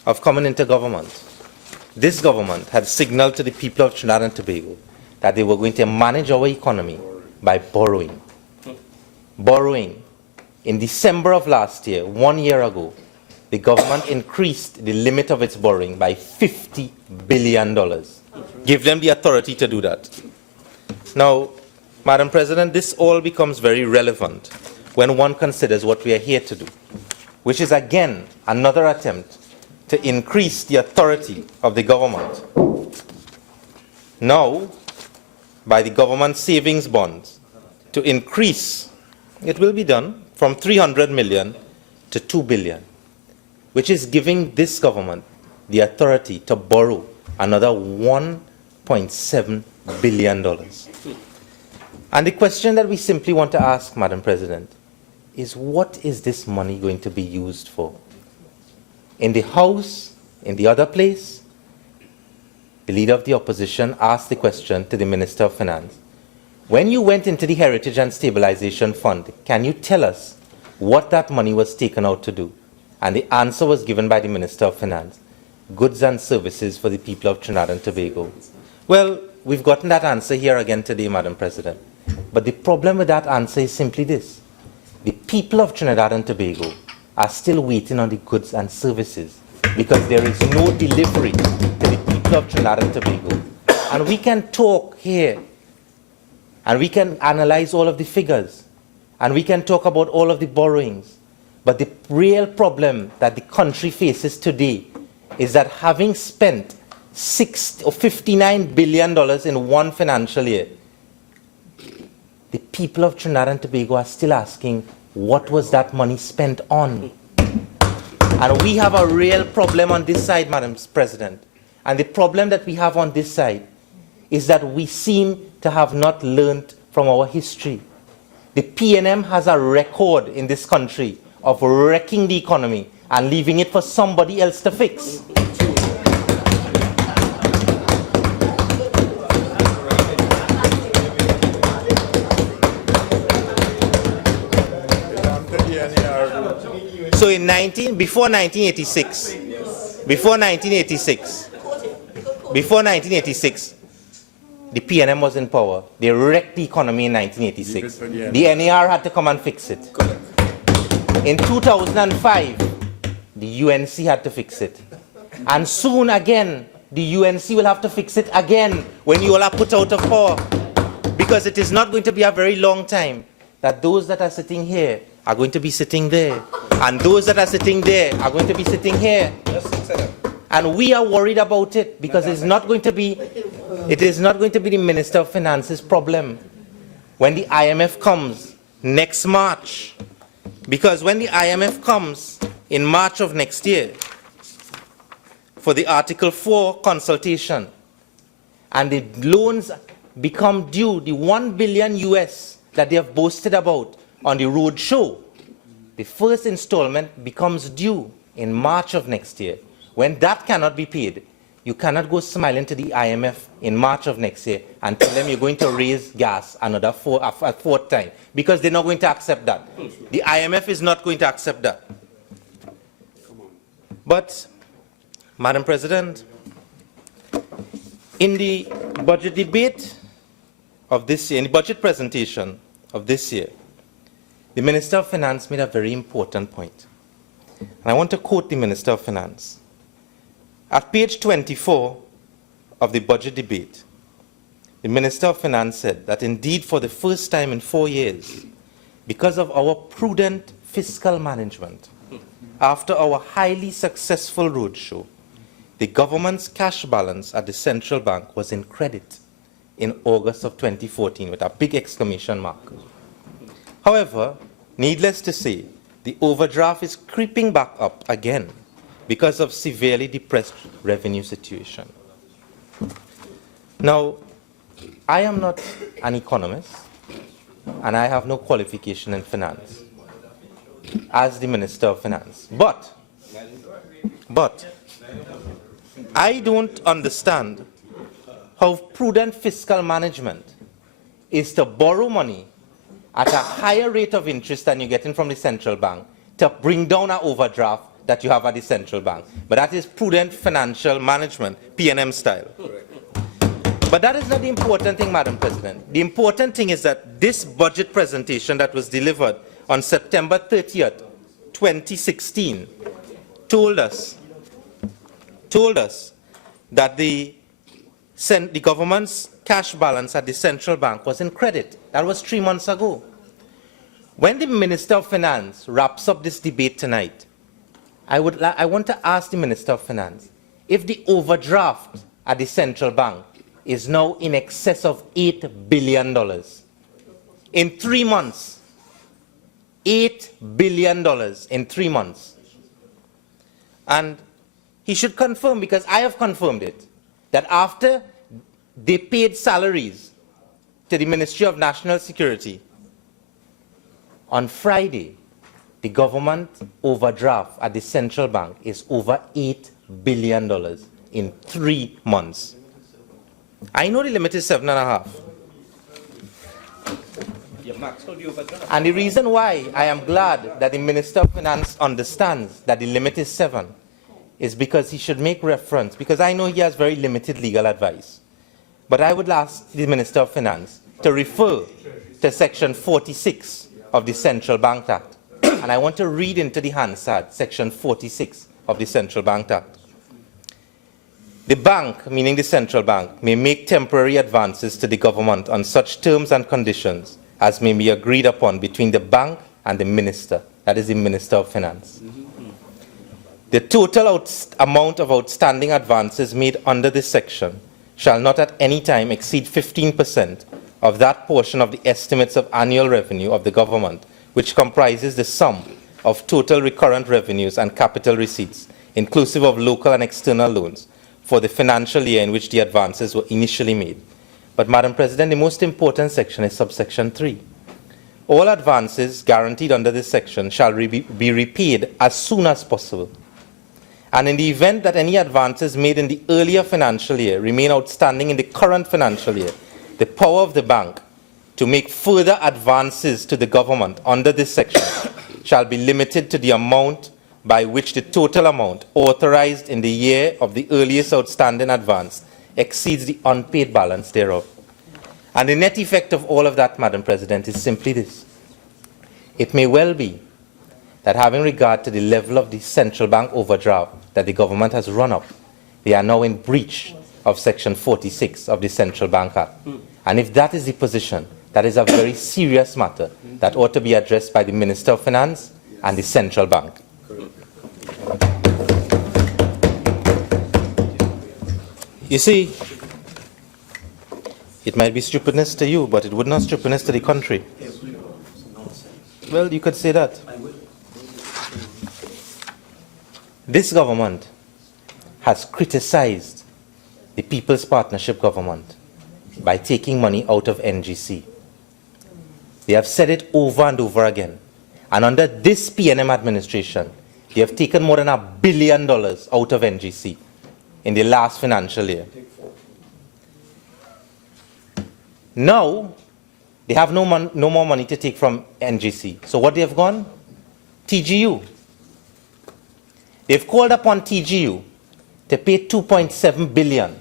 of coming into government, this government had signaled to the people of Trinidad and Tobago that they were going to manage our economy by borrowing. Borrowing. In December of last year, 1 year ago, the government increased the limit of its borrowing by $50 billion. Give them the authority to do that. Now, Madam President, this all becomes very relevant when one considers what we are here to do, which is again another attempt to increase the authority of the government. Now, by the government savings bonds, to increase, it will be done from 300 million to 2 billion, which is giving this government the authority to borrow another $1.7 billion. And the question that we simply want to ask, Madam President, is what is this money going to be used for? In the House, in the other place, the Leader of the Opposition asked the question to the Minister of Finance. When you went into the Heritage and Stabilization Fund, can you tell us what that money was taken out to do? And the answer was given by the Minister of Finance. Goods and services for the people of Trinidad and Tobago. Well, we've gotten that answer here again today, Madam President. But the problem with that answer is simply this. The people of Trinidad and Tobago are still waiting on the goods and services because there is no delivery to the people of Trinidad and Tobago. And we can talk here and we can analyze all of the figures and we can talk about all of the borrowings. But the real problem that the country faces today is that having spent $59 billion in one financial year, the people of Trinidad and Tobago are still asking, what was that money spent on? And we have a real problem on this side, Madam President. And the problem that we have on this side is that we seem to have not learned from our history. The PNM has a record in this country of wrecking the economy and leaving it for somebody else to fix. So before 1986, the PNM was in power. They wrecked the economy in 1986. The NAR had to come and fix it. In 2005, the UNC had to fix it. And soon again, the UNC will have to fix it again when you all are put out of power. Because it is not going to be a very long time that those that are sitting here are going to be sitting there. And those that are sitting there are going to be sitting here. And we are worried about it because it is not going to be the Minister of Finance's problem when the IMF comes next March. Because when the IMF comes in March of next year for the Article 4 consultation and the loans become due, the $1 billion US that they have boasted about on the road show, the first installment becomes due in March of next year. When that cannot be paid, you cannot go smiling to the IMF in March of next year and tell them you're going to raise gas a fourth time, because they're not going to accept that. The IMF is not going to accept that. But, Madam President, in the budget debate of this year, in the budget presentation of this year, the Minister of Finance made a very important point. And I want to quote the Minister of Finance. At page 24 of the budget debate, the Minister of Finance said that indeed for the first time in 4 years, because of our prudent fiscal management, after our highly successful roadshow, the government's cash balance at the central bank was in credit in August of 2014 with a big exclamation mark. However, needless to say, the overdraft is creeping back up again because of severely depressed revenue situation. Now, I am not an economist, and I have no qualification in finance as the Minister of Finance. But I don't understand how prudent fiscal management is to borrow money at a higher rate of interest than you're getting from the central bank to bring down an overdraft that you have at the central bank. But that is prudent financial management, P&M style. But that is not the important thing, Madam President. The important thing is that this budget presentation that was delivered on September 30th, 2016, told us that the government's cash balance at the central bank was in credit. That was 3 months ago. When the Minister of Finance wraps up this debate tonight, I want to ask the Minister of Finance if the overdraft at the central bank is now in excess of $8 billion. In 3 months, $8 billion in 3 months. And he should confirm, because I have confirmed it, that after they paid salaries to the Ministry of National Security, on Friday, the government overdraft at the central bank is over $8 billion in 3 months. I know the limit is 7.5. And the reason why I am glad that the Minister of Finance understands that the limit is 7 is because he should make reference, because I know he has very limited legal advice. But I would ask the Minister of Finance to refer to Section 46 of the Central Bank Act. And I want to read into the Hansard, Section 46 of the Central Bank Act. The bank, meaning the central bank, may make temporary advances to the government on such terms and conditions as may be agreed upon between the bank and the minister, that is the Minister of Finance. The total amount of outstanding advances made under this section shall not at any time exceed 15% of that portion of the estimates of annual revenue of the government, which comprises the sum of total recurrent revenues and capital receipts, inclusive of local and external loans, for the financial year in which the advances were initially made. But, Madam President, the most important section is subsection 3. All advances guaranteed under this section shall be repaid as soon as possible. And in the event that any advances made in the earlier financial year remain outstanding in the current financial year, the power of the bank to make further advances to the government under this section shall be limited to the amount by which the total amount authorized in the year of the earliest outstanding advance exceeds the unpaid balance thereof. And the net effect of all of that, Madam President, is simply this. It may well be that, having regard to the level of the central bank overdraft that the government has run up, they are now in breach of Section 46 of the Central Bank Act. And if that is the position, that is a very serious matter that ought to be addressed by the Minister of Finance and the Central Bank. You see, it might be stupidness to you, but it would not stupidness to the country. Well, you could say that. This government has criticized the People's Partnership government by taking money out of NGC. They have said it over and over again. And under this PNM administration, they have taken more than $1 billion out of NGC in the last financial year. Now, they have no more money to take from NGC. So what they have gone? TGU. They've called upon TGU to pay $2.7 billion.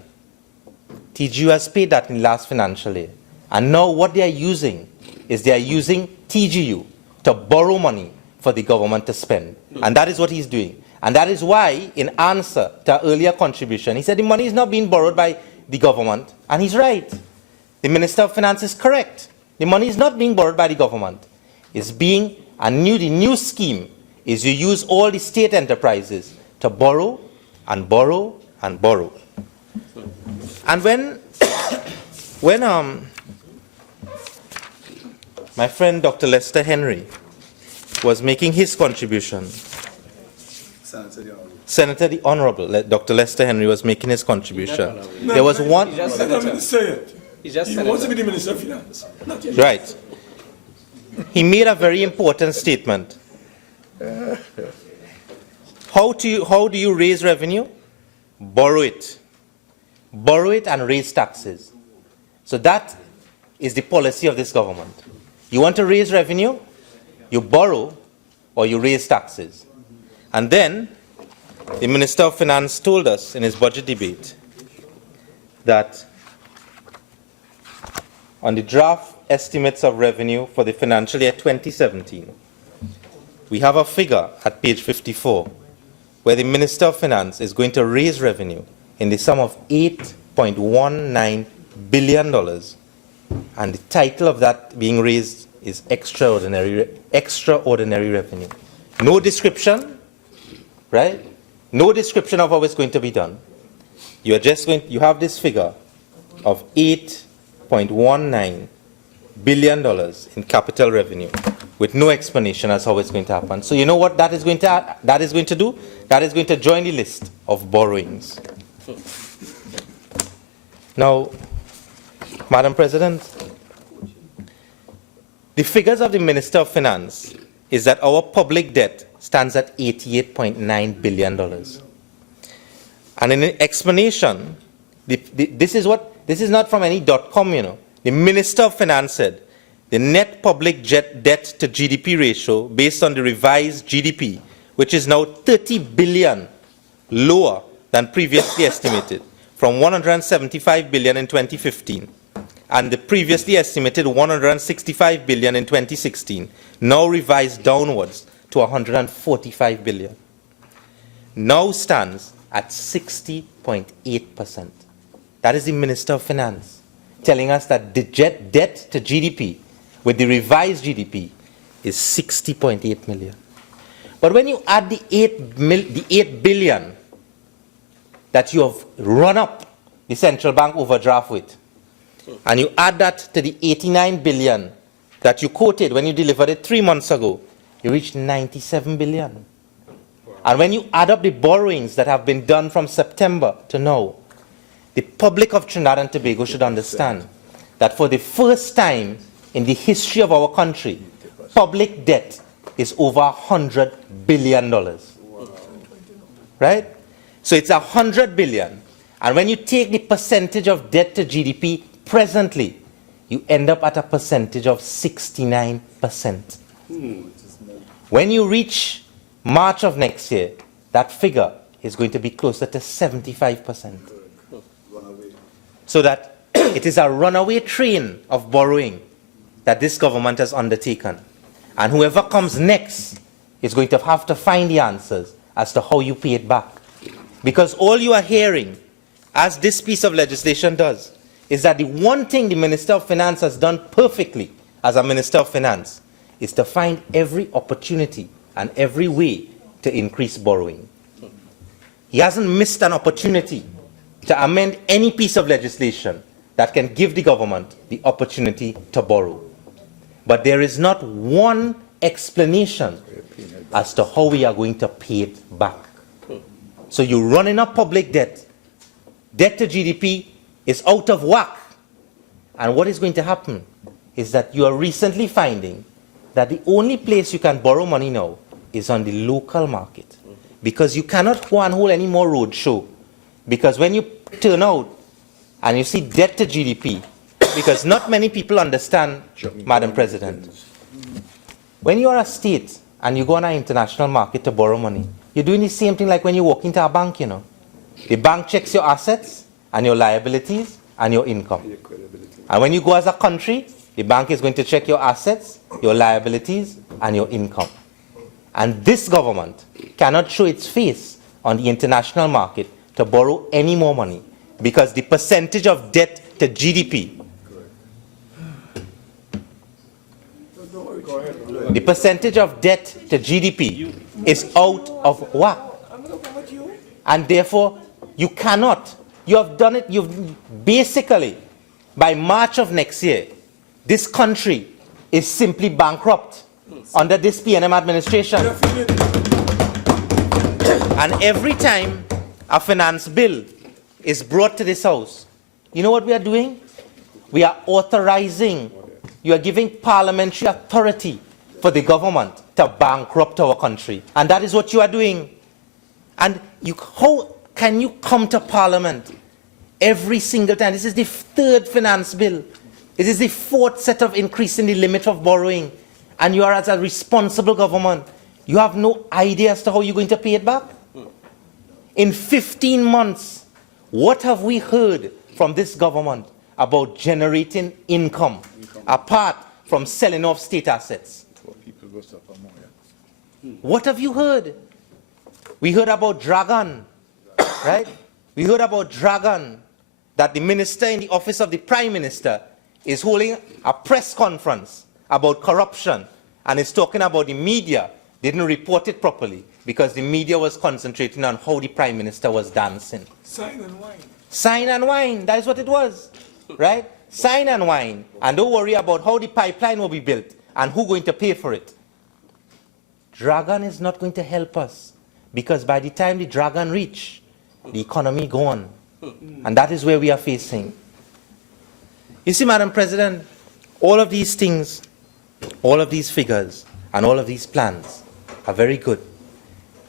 TGU has paid that in the last financial year. And now what they are using is they are using TGU to borrow money for the government to spend. And that is what he's doing. And that is why, in answer to our earlier contribution, he said the money is not being borrowed by the government. And he's right. The Minister of Finance is correct. The money is not being borrowed by the government. It's being, the new scheme is you use all the state enterprises to borrow and borrow and borrow. And when my friend Dr. Lester Henry was making his contribution, Senator the Honorable Dr. Lester Henry was making his contribution. There was one. He just wants to be the Minister of Finance. Right. He made a very important statement. How do you raise revenue? Borrow it. Borrow it and raise taxes. So that is the policy of this government. You want to raise revenue? You borrow or you raise taxes. And then the Minister of Finance told us in his budget debate that on the draft estimates of revenue for the financial year 2017, we have a figure at page 54 where the Minister of Finance is going to raise revenue in the sum of $8.19 billion. And the title of that being raised is extraordinary revenue. No description, right? No description of how it's going to be done. You have this figure of $8.19 billion in capital revenue with no explanation as how it's going to happen. So you know what that is going to do? That is going to join the list of borrowings. Now, Madam President, the figures of the Minister of Finance is that our public debt stands at $88.9 billion. And in the explanation, this is not from any .com, you know. The Minister of Finance said the net public debt to GDP ratio based on the revised GDP, which is now 30 billion lower than previously estimated, from 175 billion in 2015 and the previously estimated 165 billion in 2016, now revised downwards to 145 billion, now stands at 60.8%. That is the Minister of Finance telling us that the debt to GDP with the revised GDP is 60.8 million. But when you add the 8 billion that you have run up the central bank overdraft with, and you add that to the 89 billion that you quoted when you delivered it 3 months ago, you reach 97 billion. And when you add up the borrowings that have been done from September to now, the public of Trinidad and Tobago should understand that for the first time in the history of our country, public debt is over $100 billion. Right? So it's 100 billion. And when you take the percentage of debt to GDP presently, you end up at a percentage of 69%. When you reach March of next year, that figure is going to be closer to 75%. So that it is a runaway train of borrowing that this government has undertaken. And whoever comes next is going to have to find the answers as to how you pay it back. Because all you are hearing, as this piece of legislation does, is that the one thing the Minister of Finance has done perfectly as a Minister of Finance is to find every opportunity and every way to increase borrowing. He hasn't missed an opportunity to amend any piece of legislation that can give the government the opportunity to borrow. But there is not one explanation as to how we are going to pay it back. So you're running up public debt. Debt to GDP is out of whack. And what is going to happen is that you are recently finding that the only place you can borrow money now is on the local market. Because you cannot go and hold any more roadshow. Because when you turn out and you see debt to GDP, because not many people understand, Madam President, when you are a state and you go on an international market to borrow money, you're doing the same thing like when you walk into a bank, you know. The bank checks your assets and your liabilities and your income. And when you go as a country, the bank is going to check your assets, your liabilities, and your income. And this government cannot show its face on the international market to borrow any more money because the percentage of debt to GDP, the percentage of debt to GDP is out of whack. And therefore, You cannot. You have done it. You've basically, by March of next year, this country is simply bankrupt under this PNM administration. And every time a finance bill is brought to this house, you know what we are doing? We are authorizing, you are giving parliamentary authority for the government to bankrupt our country. And that is what you are doing. And how can you come to Parliament every single time? This is the third finance bill. This is the fourth set of increasing the limit of borrowing. And you are, as a responsible government, you have no idea as to how you're going to pay it back. In 15 months, what have we heard from this government about generating income apart from selling off state assets? What have you heard? We heard about Dragon, right? We heard about Dragon, that the minister in the office of the Prime Minister is holding a press conference about corruption and is talking about the media didn't report it properly because the media was concentrating on how the Prime Minister was dancing. Sign and wine. Sign and wine, that is what it was, right? Sign and wine, and don't worry about how the pipeline will be built and who's going to pay for it. Dragon is not going to help us because by the time the Dragon reach, the economy gone. And that is where we are facing. You see, Madam President, all of these things, all of these figures, and all of these plans are very good.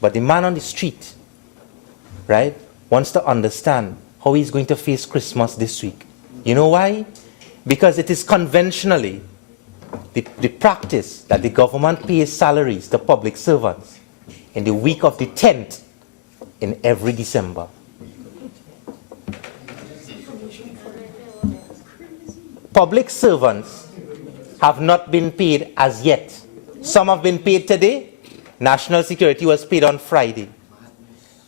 But the man on the street, right, wants to understand how he's going to face Christmas this week. You know why? Because it is conventionally the practice that the government pays salaries to public servants in the week of the 10th in every December. Public servants have not been paid as yet. Some have been paid today. National Security was paid on Friday.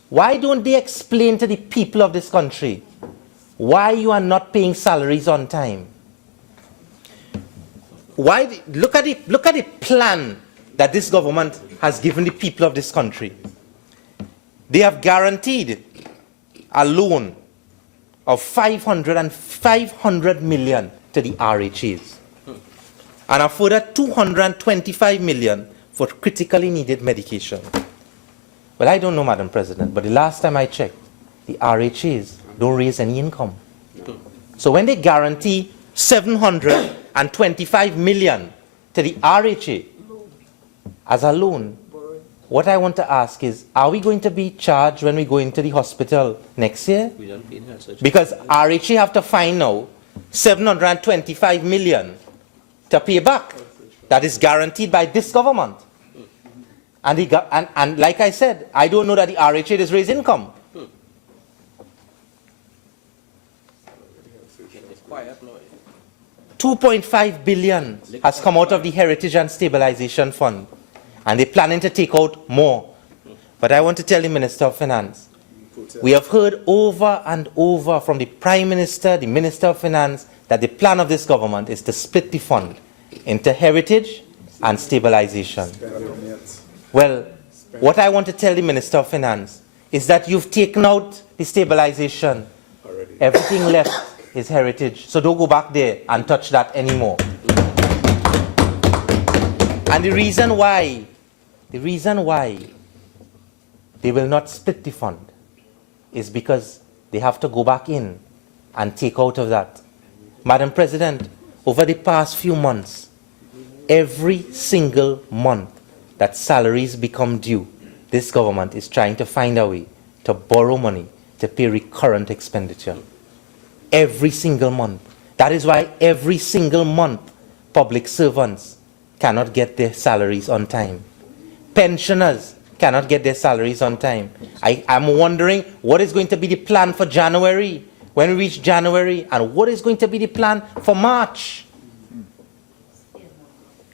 Why don't they explain to the people of this country why you are not paying salaries on time? Why? Look at the plan that this government has given the people of this country. They have guaranteed a loan of 500 million to the RHAs and a further 225 million for critically needed medication. Well, I don't know, Madam President, but the last time I checked, the RHAs don't raise any income. So when they guarantee 725 million to the RHA as a loan, what I want to ask is, are we going to be charged when we go into the hospital next year? Because RHA have to find now 725 million to pay back. That is guaranteed by this government. And like I said, I don't know that the RHA does raise income. 2.5 billion has come out of the Heritage and Stabilization Fund, and they're planning to take out more. But I want to tell the Minister of Finance, we have heard over and over from the Prime Minister, the Minister of Finance, that the plan of this government is to split the fund into heritage and stabilization. Well, what I want to tell the Minister of Finance is that you've taken out the stabilization. Everything left is heritage. So don't go back there and touch that anymore. And the reason why they will not split the fund is because they have to go back in and take out of that. Madam President, over the past few months, every single month that salaries become due, this government is trying to find a way to borrow money to pay recurrent expenditure. Every single month. That is why every single month public servants cannot get their salaries on time. Pensioners cannot get their salaries on time. I'm wondering what is going to be the plan for January, when we reach January, and what is going to be the plan for March.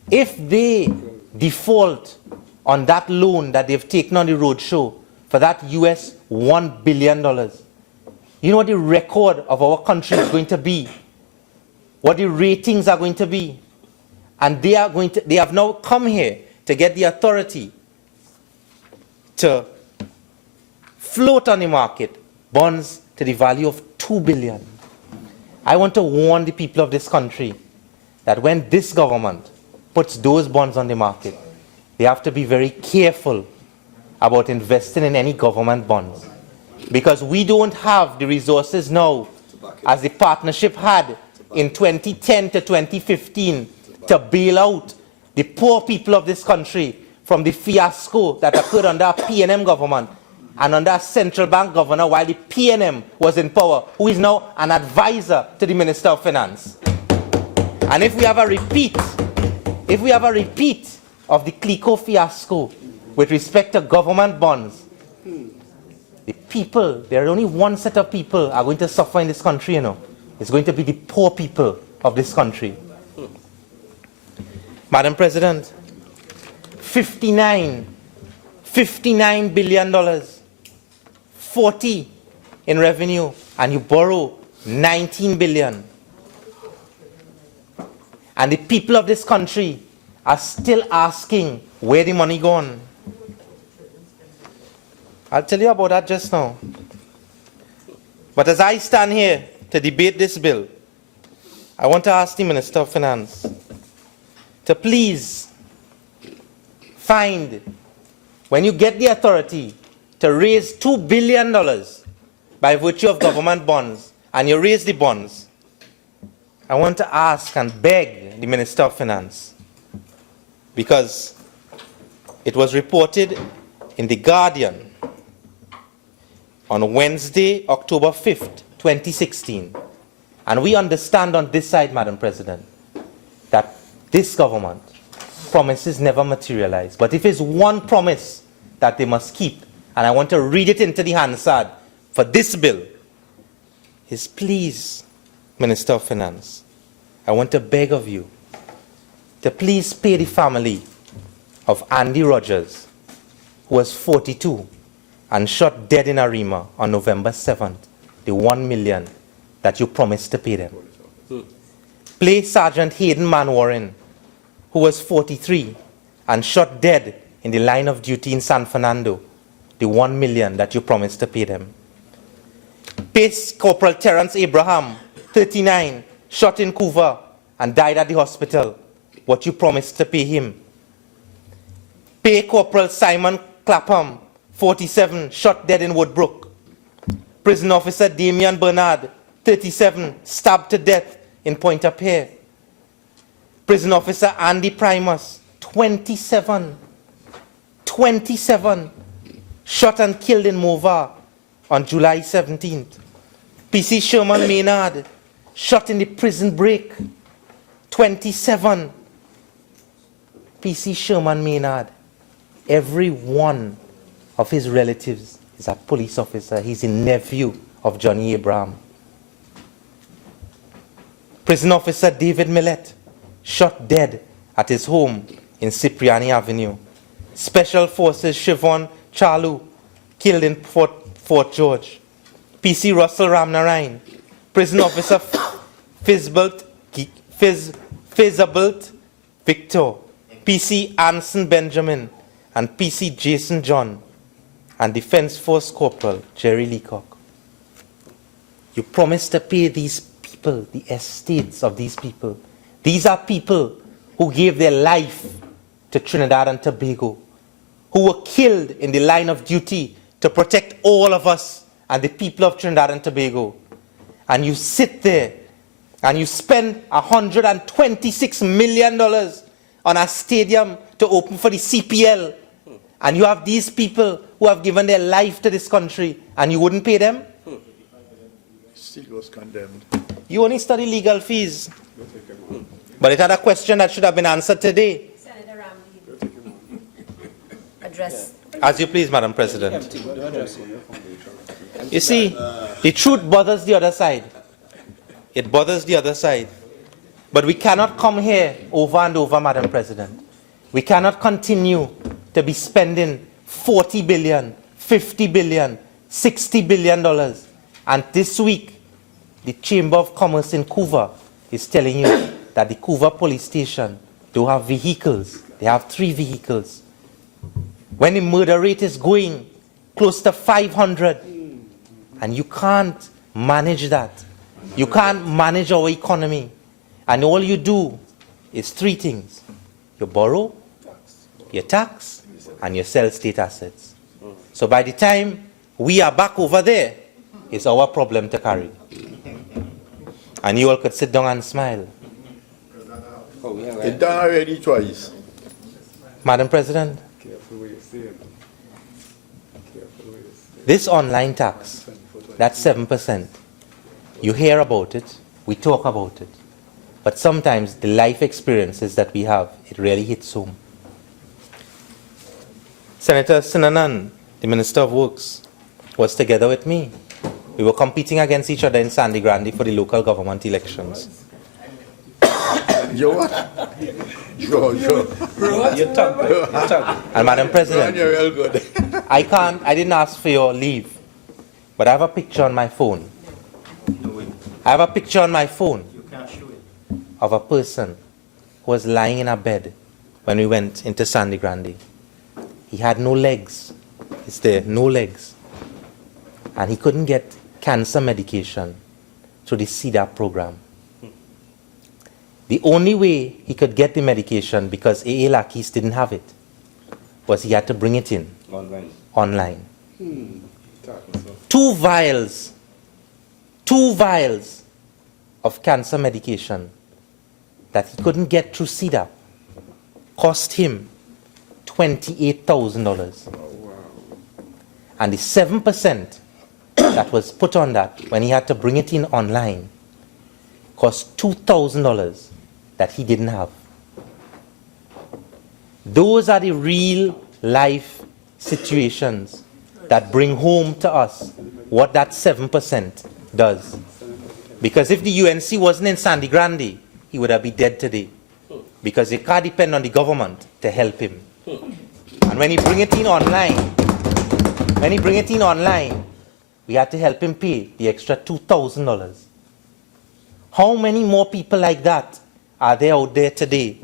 If they default on that loan that they've taken on the roadshow for that US $1 billion, you know what the record of our country is going to be, what the ratings are going to be. And they have now come here to get the authority to float on the market bonds to the value of 2 billion. I want to warn the people of this country that when this government puts those bonds on the market, they have to be very careful about investing in any government bonds. Because we don't have the resources now, as the partnership had in 2010 to 2015, to bail out the poor people of this country from the fiasco that occurred under a PNM government and under a central bank governor while the PNM was in power, who is now an advisor to the Minister of Finance. And if we have a repeat of the Clico fiasco with respect to government bonds, the people, there are only one set of people are going to suffer in this country, you know. It's going to be the poor people of this country. Madam President, $59 billion, 40 in revenue, and you borrow 19 billion. And the people of this country are still asking where the money gone. I'll tell you about that just now. But as I stand here to debate this bill, I want to ask the Minister of Finance to please find, when you get the authority to raise $2 billion by virtue of government bonds, and you raise the bonds, I want to ask and beg the Minister of Finance, because it was reported in The Guardian on Wednesday, October 5th, 2016, and we understand on this side, Madam President, that this government promises never materialize. But if it's one promise that they must keep, and I want to read it into the Hansard for this bill, is please, Minister of Finance, I want to beg of you to please pay the family of Andy Rodgers, who was 42 and shot dead in Arima on November 7th, the $1 million that you promised to pay them. Play Sergeant Hayden Manwaring, who was 43 and shot dead in the line of duty in San Fernando, the $1 million that you promised to pay them. Pay Corporal Terence Abraham, 39, shot in Couva and died at the hospital, what you promised to pay him. Pay Corporal Simon Clapham, 47, shot dead in Woodbrook. Prison Officer Damian Bernard, 37, stabbed to death in Pointe-à-Pierre. Prison Officer Andy Primus, 27, shot and killed in Mova on July 17th. PC Sherman Maynard, shot in the prison break, 27. PC Sherman Maynard, every one of his relatives is a police officer. He's a nephew of Johnny Abraham. Prison Officer David Millett, shot dead at his home in Cipriani Avenue. Special Forces Siobhan Chalu, killed in Fort George. PC Russell Ramnarain, Prison Officer Fizabelt Victor, PC Anson Benjamin, and PC Jason John, and Defense Force Corporal Jerry Leacock. You promised to pay these people, the estates of these people. These are people who gave their life to Trinidad and Tobago, who were killed in the line of duty to protect all of us and the people of Trinidad and Tobago. And you sit there and you spend $126 million on a stadium to open for the CPL, and you have these people who have given their life to this country, and you wouldn't pay them? Still was condemned. You only study legal fees. But it had a question that should have been answered today. Senator Ramdeen. Address. As you please, Madam President. You see, the truth bothers the other side. It bothers the other side. But we cannot come here over and over, Madam President. We cannot continue to be spending $40 billion, $50 billion, $60 billion. And this week, the Chamber of Commerce in Couva is telling you that the Couva police station don't have vehicles. They have 3 vehicles. When the murder rate is going close to 500, And you can't manage that. You can't manage our economy. And all you do is three things. You borrow, you tax, and you sell state assets. So by the time we are back over there, it's our problem to carry. And you all could sit down and smile. It's done already twice. Madam President, this online tax, that's 7%. You hear about it, we talk about it. But sometimes the life experiences that we have, it really hits home. Senator Sinanan, the Minister of Works, was together with me. We were competing against each other in Sandy Grande for the local government elections. You what? Sure. You talk. And Madam President, You're real good. I didn't ask for your leave, but I have a picture on my phone. I have a picture on my phone of a person who was lying in a bed when we went into Sandy Grande. He had no legs. It's there, no legs. And he couldn't get cancer medication through the CDAP program. The only way he could get the medication, because AA Lakis didn't have it, was he had to bring it in online. 2 vials of cancer medication that he couldn't get through CDAP cost him $28,000. And the 7% that was put on that when he had to bring it in online cost $2,000 that he didn't have. Those are the real life situations that bring home to us what that 7% does. Because if the UNC wasn't in Sandy Grande, he would have been dead today. Because you can't depend on the government to help him. And when he bring it in online, we had to help him pay the extra $2,000. How many more people like that are there out there today?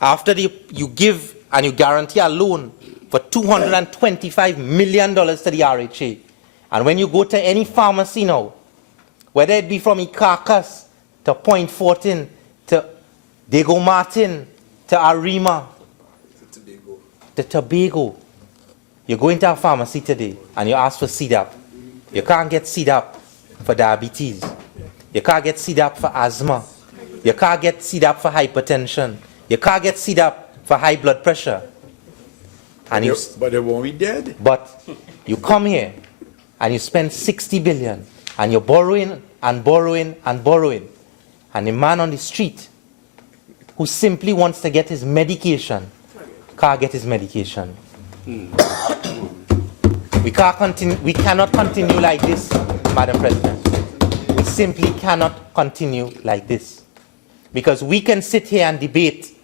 After you give and you guarantee a loan for $225 million to the RHA, and when you go to any pharmacy now, whether it be from Ikakas to Point Fortin to Diego Martin to Arima to Tobago, you go into a pharmacy today and you ask for CDAP. You can't get CDAP for diabetes. You can't get CDAP for asthma. You can't get CDAP for hypertension. You can't get CDAP for high blood pressure. And But they won't be dead. But you come here and you spend 60 billion and you're borrowing and borrowing and borrowing. And the man on the street who simply wants to get his medication can't get his medication. We cannot continue like this, Madam President. We simply cannot continue like this. Because we can sit here and debate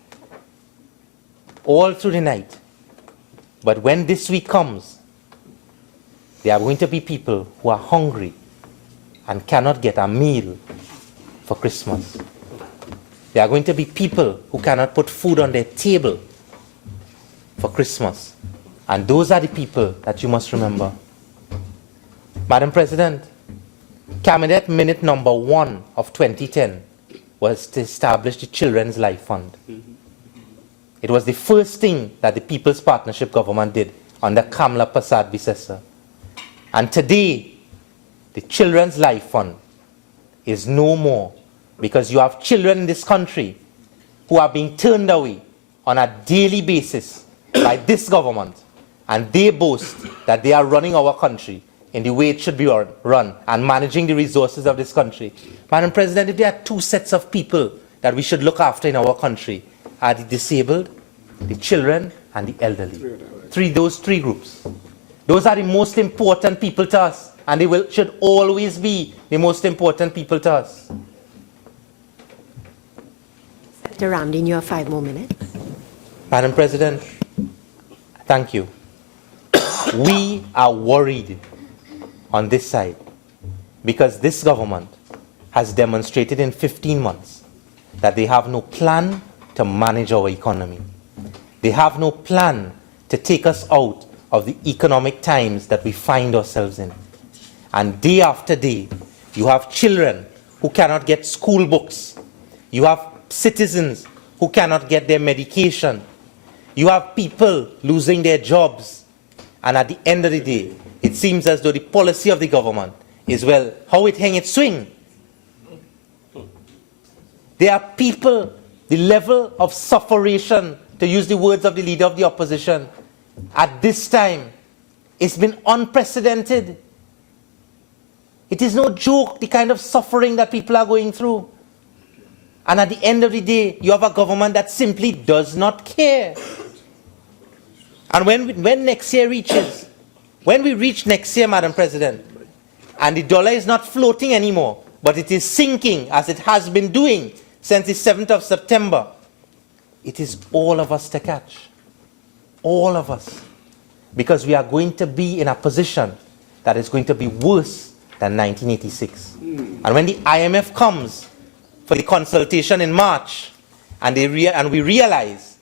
all through the night. But when this week comes, there are going to be people who are hungry and cannot get a meal for Christmas. There are going to be people who cannot put food on their table for Christmas. And those are the people that you must remember. Madam President, Cabinet Minute number 1 of 2010 was to establish the Children's Life Fund. It was the first thing that the People's Partnership Government did under Kamla Prasad Bisesa. And today, the Children's Life Fund is no more, because you have children in this country who are being turned away on a daily basis by this government, and they boast that they are running our country in the way it should be run and managing the resources of this country. Madam President, if there are 2 sets of people that we should look after in our country, are the disabled, the children, and the elderly. Those three groups. Those are the most important people to us, and they should always be the most important people to us. Senator Ramdeen, you have 5 more minutes. Madam President, thank you. We are worried on this side because this government has demonstrated in 15 months that they have no plan to manage our economy. They have no plan to take us out of the economic times that we find ourselves in. And day after day, you have children who cannot get school books. You have citizens who cannot get their medication. You have people losing their jobs. And at the end of the day, it seems as though the policy of the government is, well, how it hang its swing. There are people, the level of sufferation, to use the words of the leader of the opposition, at this time, it's been unprecedented. It is no joke, the kind of suffering that people are going through. And at the end of the day, you have a government that simply does not care. And when next year reaches, when we reach next year, Madam President, and the dollar is not floating anymore, but it is sinking as it has been doing since the 7th of September, it is all of us to catch. All of us. Because we are going to be in a position that is going to be worse than 1986. And when the IMF comes for the consultation in March, and we realize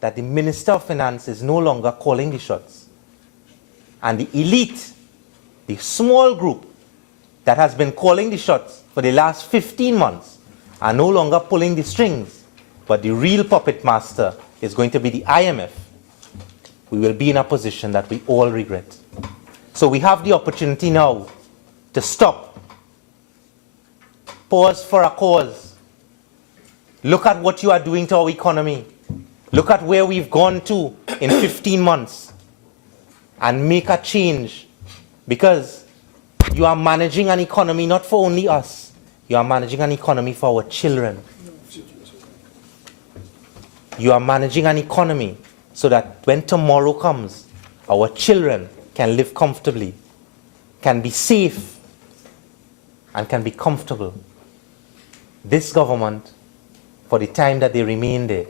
that the Minister of Finance is no longer calling the shots, and the elite, the small group that has been calling the shots for the last 15 months, are no longer pulling the strings, but the real puppet master is going to be the IMF, we will be in a position that we all regret. So we have the opportunity now to stop, pause for a cause, look at what you are doing to our economy, look at where we've gone to in 15 months, and make a change, because you are managing an economy not for only us, you are managing an economy for our children. You are managing an economy so that when tomorrow comes, our children can live comfortably, can be safe, and can be comfortable. This government, for the time that they remain there,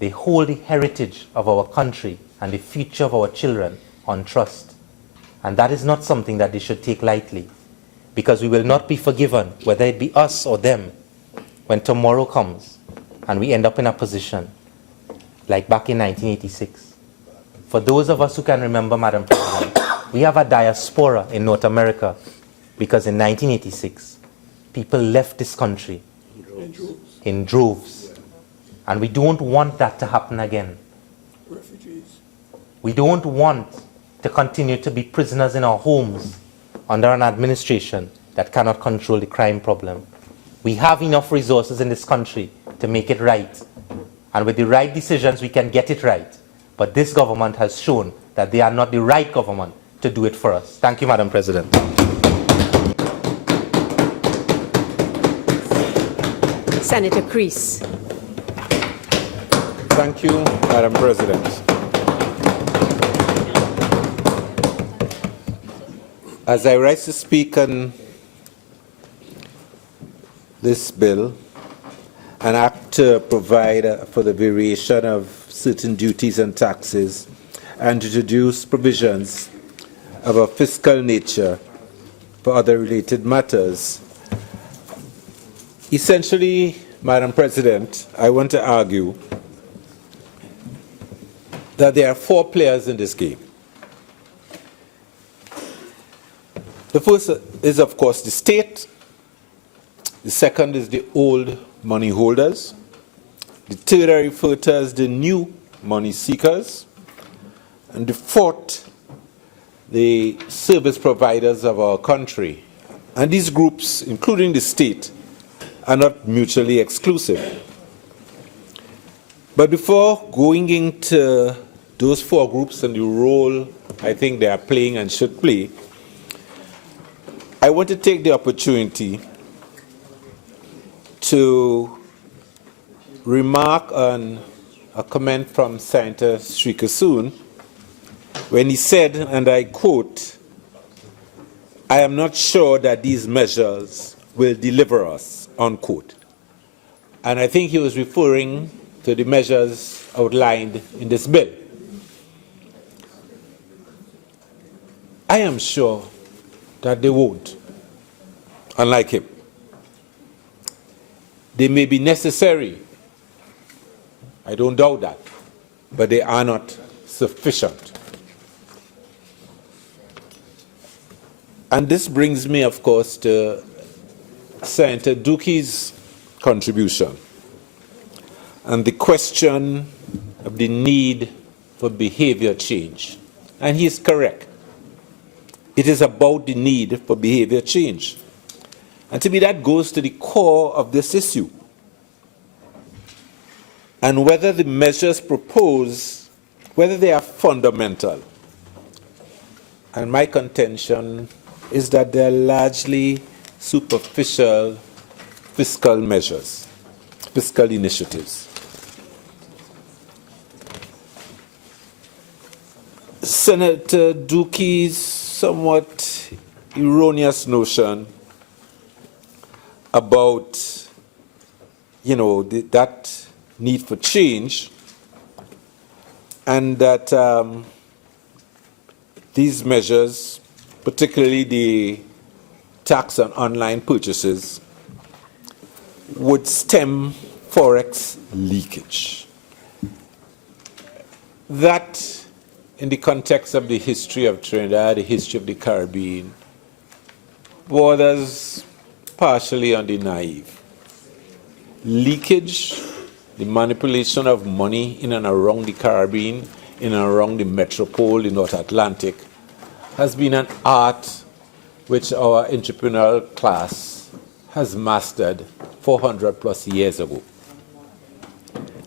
they hold the heritage of our country and the future of our children on trust. And that is not something that they should take lightly, because we will not be forgiven, whether it be us or them, when tomorrow comes and we end up in a position like back in 1986. For those of us who can remember, Madam President, we have a diaspora in North America, because in 1986, people left this country in droves. And we don't want that to happen again. Refugees. We don't want to continue to be prisoners in our homes under an administration that cannot control the crime problem. We have enough resources in this country to make it right. And with the right decisions, we can get it right. But this government has shown that they are not the right government to do it for us. Thank you, Madam President. Senator Creese. Thank you, Madam President. As I rise to speak on this bill, an act to provide for the variation of certain duties and taxes and to introduce provisions of a fiscal nature for other related matters. Essentially, Madam President, I want to argue that there are four players in this game. The first is, of course, the state. The second is the old money holders. The third I refer to as the new money seekers. And the fourth, the service providers of our country. And these groups, including the state, are not mutually exclusive. But before going into those four groups and the role I think they are playing and should play, I want to take the opportunity to remark on a comment from Senator Shrikissoon when he said, and I quote, "I am not sure that these measures will deliver us," unquote. And I think he was referring to the measures outlined in this bill. I am sure that they won't, unlike him. They may be necessary, I don't doubt that, but they are not sufficient. And this brings me, of course, to Senator Dookie's contribution and the question of the need for behavior change. And he is correct. It is about the need for behavior change. And to me, that goes to the core of this issue. And whether the measures proposed, whether they are fundamental. And my contention is that they are largely superficial fiscal measures, fiscal initiatives. Senator Dookie's somewhat erroneous notion about, that need for change, and that these measures, particularly the tax on online purchases, would stem forex leakage. That, in the context of the history of Trinidad, the history of the Caribbean, borders partially on the naive. Leakage, the manipulation of money in and around the Caribbean, in and around the metropole, the North Atlantic, has been an art which our entrepreneurial class has mastered 400 plus years ago.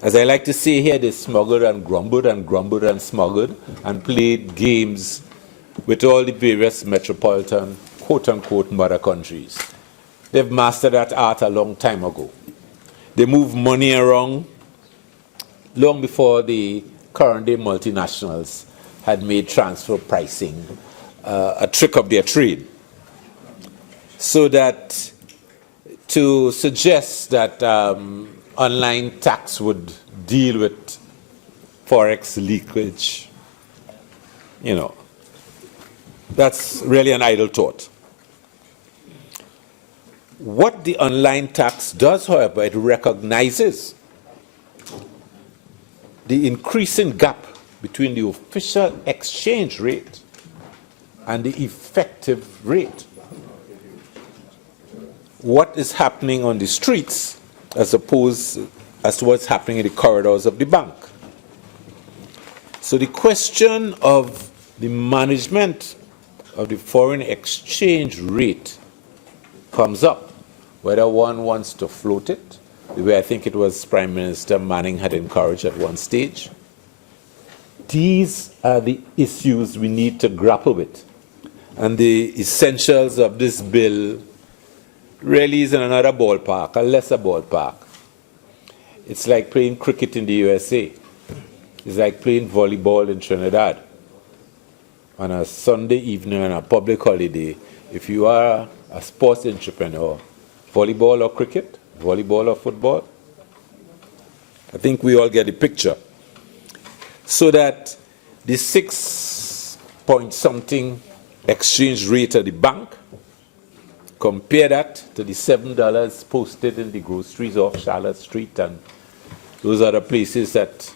As I like to say here, they smuggled and grumbled and grumbled and smuggled and played games with all the various metropolitan, quote-unquote, mother countries. They've mastered that art a long time ago. They move money around long before the current-day multinationals had made transfer pricing a trick of their trade. So that to suggest that online tax would deal with forex leakage, that's really an idle thought. What the online tax does, however, it recognizes the increasing gap between the official exchange rate and the effective rate. What is happening on the streets as opposed to what's happening in the corridors of the bank. So the question of the management of the foreign exchange rate comes up, whether one wants to float it, the way I think it was Prime Minister Manning had encouraged at one stage. These are the issues we need to grapple with. And the essentials of this bill really is in another ballpark, a lesser ballpark. It's like playing cricket in the USA. It's like playing volleyball in Trinidad. On a Sunday evening on a public holiday, if you are a sports entrepreneur, volleyball or cricket, volleyball or football, I think we all get the picture. So that the 6-point-something exchange rate at the bank, compare that to the $7 posted in the groceries off Charlotte Street and those other places that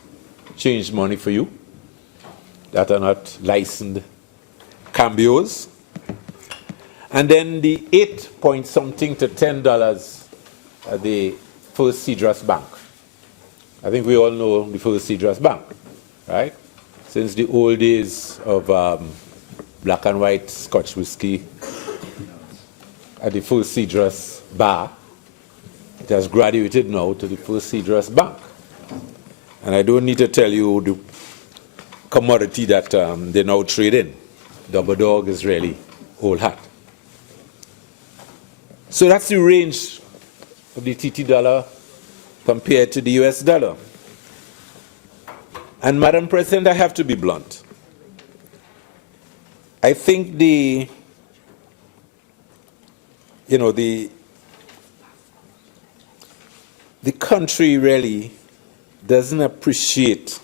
change money for you, that are not licensed cambios. And then the 8-point-something to $10 at the First Cedros Bank. I think we all know the First Cedros Bank, right? Since the old days of black and white Scotch whiskey at the First Cedros Bar, it has graduated now to the First Cedros Bank. And I don't need to tell you the commodity that they now trade in. Double dog is really old hat. So that's the range of the TT dollar compared to the US dollar. And Madam President, I have to be blunt. I think the country really doesn't appreciate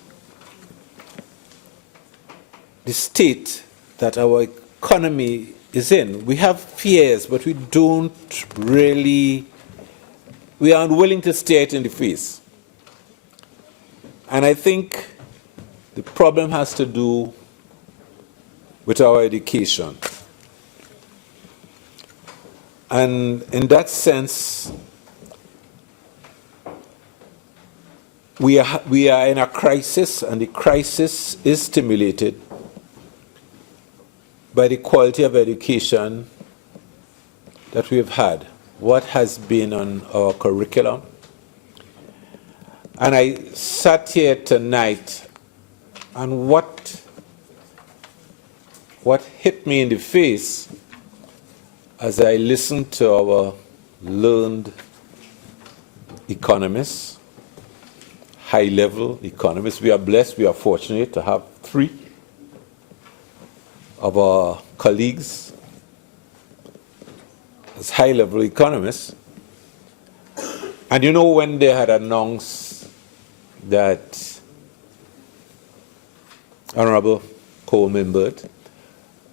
the state that our economy is in. We have fears, but we are unwilling to stare it in the face. And I think the problem has to do with our education. And in that sense, we are in a crisis, and the crisis is stimulated by the quality of education that we've had, what has been on our curriculum. And I sat here tonight, and what hit me in the face as I listened to our learned economists, high-level economists. We are blessed, we are fortunate to have 3 of our colleagues as high-level economists. And you know, when they had announced that Honorable Colm Imbert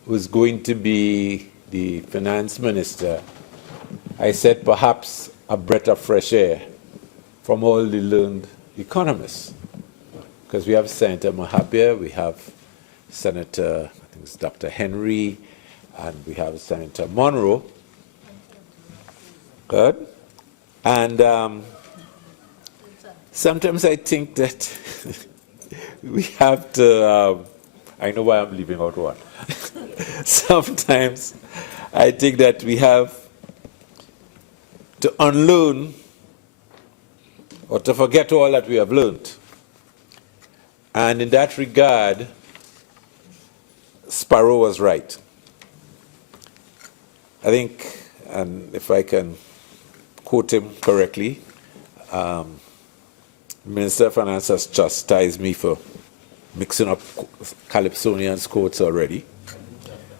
was going to be the finance minister, I said perhaps a breath of fresh air from all the learned economists. Because we have Senator Mahabir, we have Senator, I think it's Dr. Henry, and we have Senator Munro. Good. And sometimes I think that we have to, I know why I'm leaving out one. Sometimes I think that we have to unlearn or to forget all that we have learned. And in that regard, Sparrow was right. I think, and if I can quote him correctly, Minister of Finance has chastised me for mixing up Calypsonian's quotes already.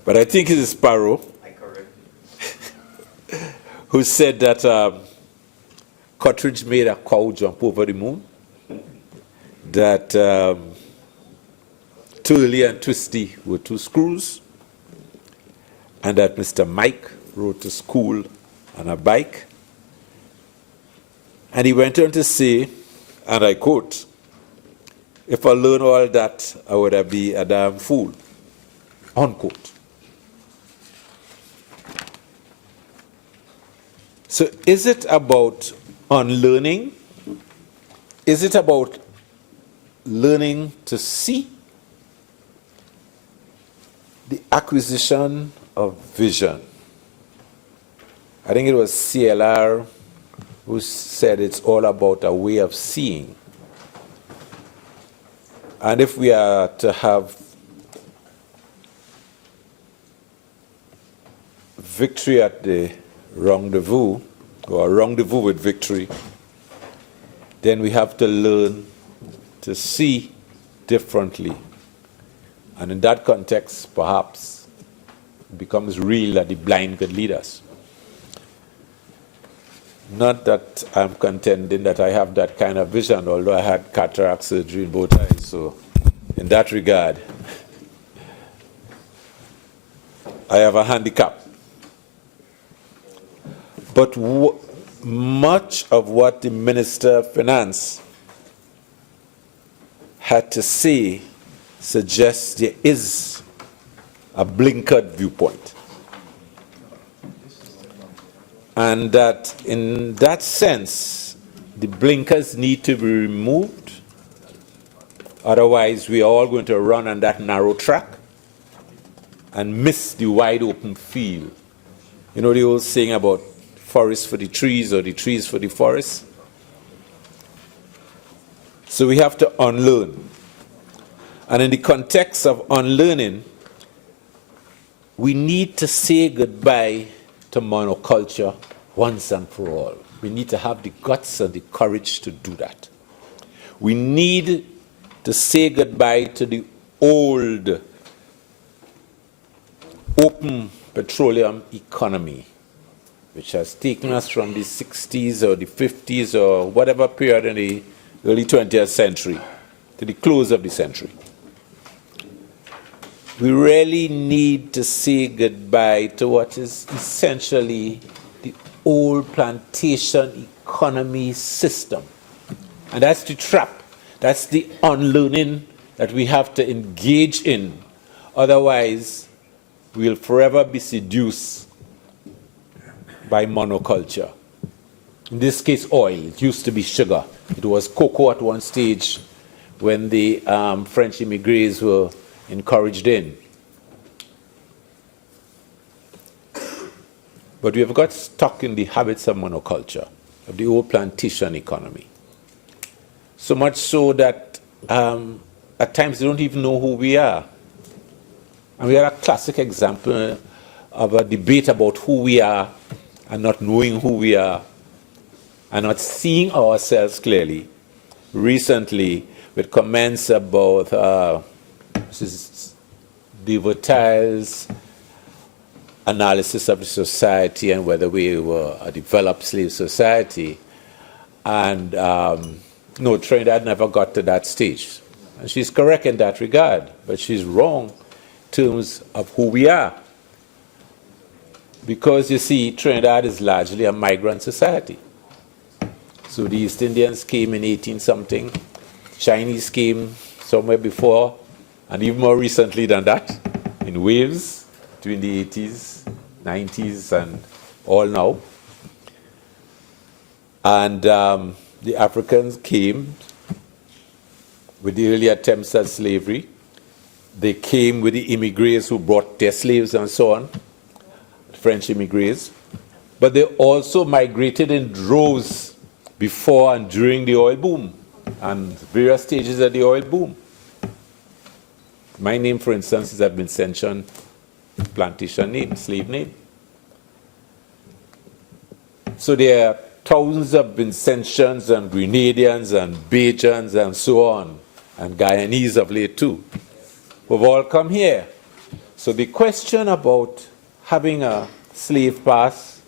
But I think it is Sparrow who said that Cottridge made a cow jump over the moon, that Twirly and Twisty were 2 screws, and that Mr. Mike rode to school on a bike. And he went on to say, and I quote, "If I learned all that, I would have been a damn fool," unquote. So is it about unlearning? Is it about learning to see? The acquisition of vision. I think it was CLR who said it's all about a way of seeing. And if we are to have victory at the rendezvous, or a rendezvous with victory, then we have to learn to see differently. And in that context, perhaps, it becomes real that the blind could lead us. Not that I'm contending that I have that kind of vision, although I had cataract surgery in both eyes. So in that regard, I have a handicap. But much of what the Minister of Finance had to say suggests there is a blinkered viewpoint. And that in that sense, the blinkers need to be removed. Otherwise, we are all going to run on that narrow track and miss the wide open field. You know the old saying about forest for the trees or the trees for the forest? So we have to unlearn. And in the context of unlearning, we need to say goodbye to monoculture once and for all. We need to have the guts and the courage to do that. We need to say goodbye to the old open petroleum economy, which has taken us from the 60s or the 50s or whatever period in the early 20th century to the close of the century. We really need to say goodbye to what is essentially the old plantation economy system. And that's the trap. That's the unlearning that we have to engage in. Otherwise, we'll forever be seduced by monoculture. In this case, oil. It used to be sugar. It was cocoa at one stage when the French immigrants were encouraged in. But we have got stuck in the habits of monoculture, of the old plantation economy. So much so that at times they don't even know who we are. And we are a classic example of a debate about who we are and not knowing who we are and not seeing ourselves clearly. Recently, with comments about Mrs. Devotile's analysis of the society and whether we were a developed slave society. And no, Trinidad never got to that stage. And she's correct in that regard, but she's wrong in terms of who we are. Because you see, Trinidad is largely a migrant society. So the East Indians came in 18-something, Chinese came somewhere before, and even more recently than that, in waves between the 80s, 90s, and all now. And the Africans came with the early attempts at slavery. They came with the immigrants who brought their slaves and so on, French immigrants. But they also migrated in droves before and during the oil boom and various stages of the oil boom. My name, for instance, is a Vincentian plantation name, slave name. So there are thousands of Vincentians and Grenadians and Bajans and so on, and Guyanese of late too, who've all come here. So the question about having a slave pass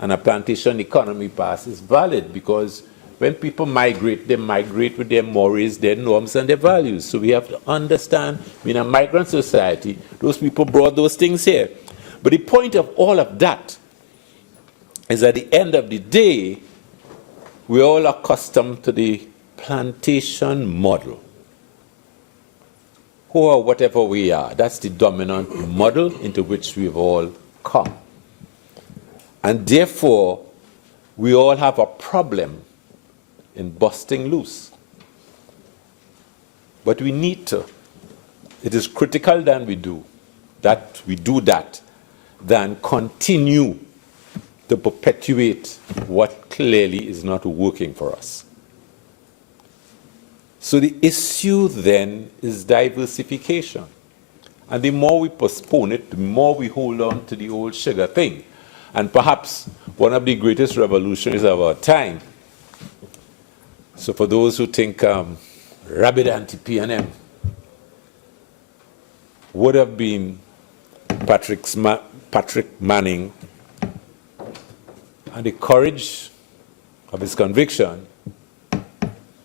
and a plantation economy pass is valid, because when people migrate, they migrate with their mores, their norms, and their values. So we have to understand, in a migrant society, those people brought those things here. But the point of all of that is at the end of the day, we're all accustomed to the plantation model. Or whatever we are, that's the dominant model into which we've all come. And therefore, we all have a problem in busting loose. But we need to. It is critical that we do that, than continue to perpetuate what clearly is not working for us. So the issue then is diversification. And the more we postpone it, the more we hold on to the old sugar thing. And perhaps one of the greatest revolutions of our time. So for those who think rabid anti-PNM would have been Patrick Manning, and the courage of his conviction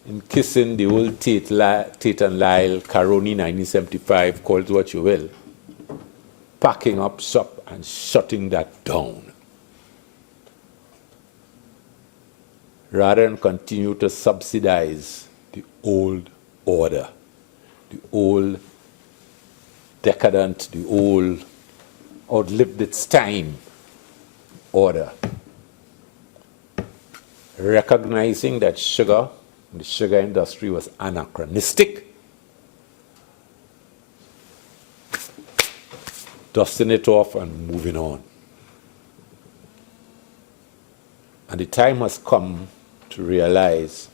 in kissing the old Tate and Lyle Caroni 1975, call it what you will, packing up shop and shutting that down, rather than continue to subsidize the old order, the old decadent, the old outlived its time order. Recognizing that sugar, the sugar industry was anachronistic, dusting it off and moving on. And the time has come to realize,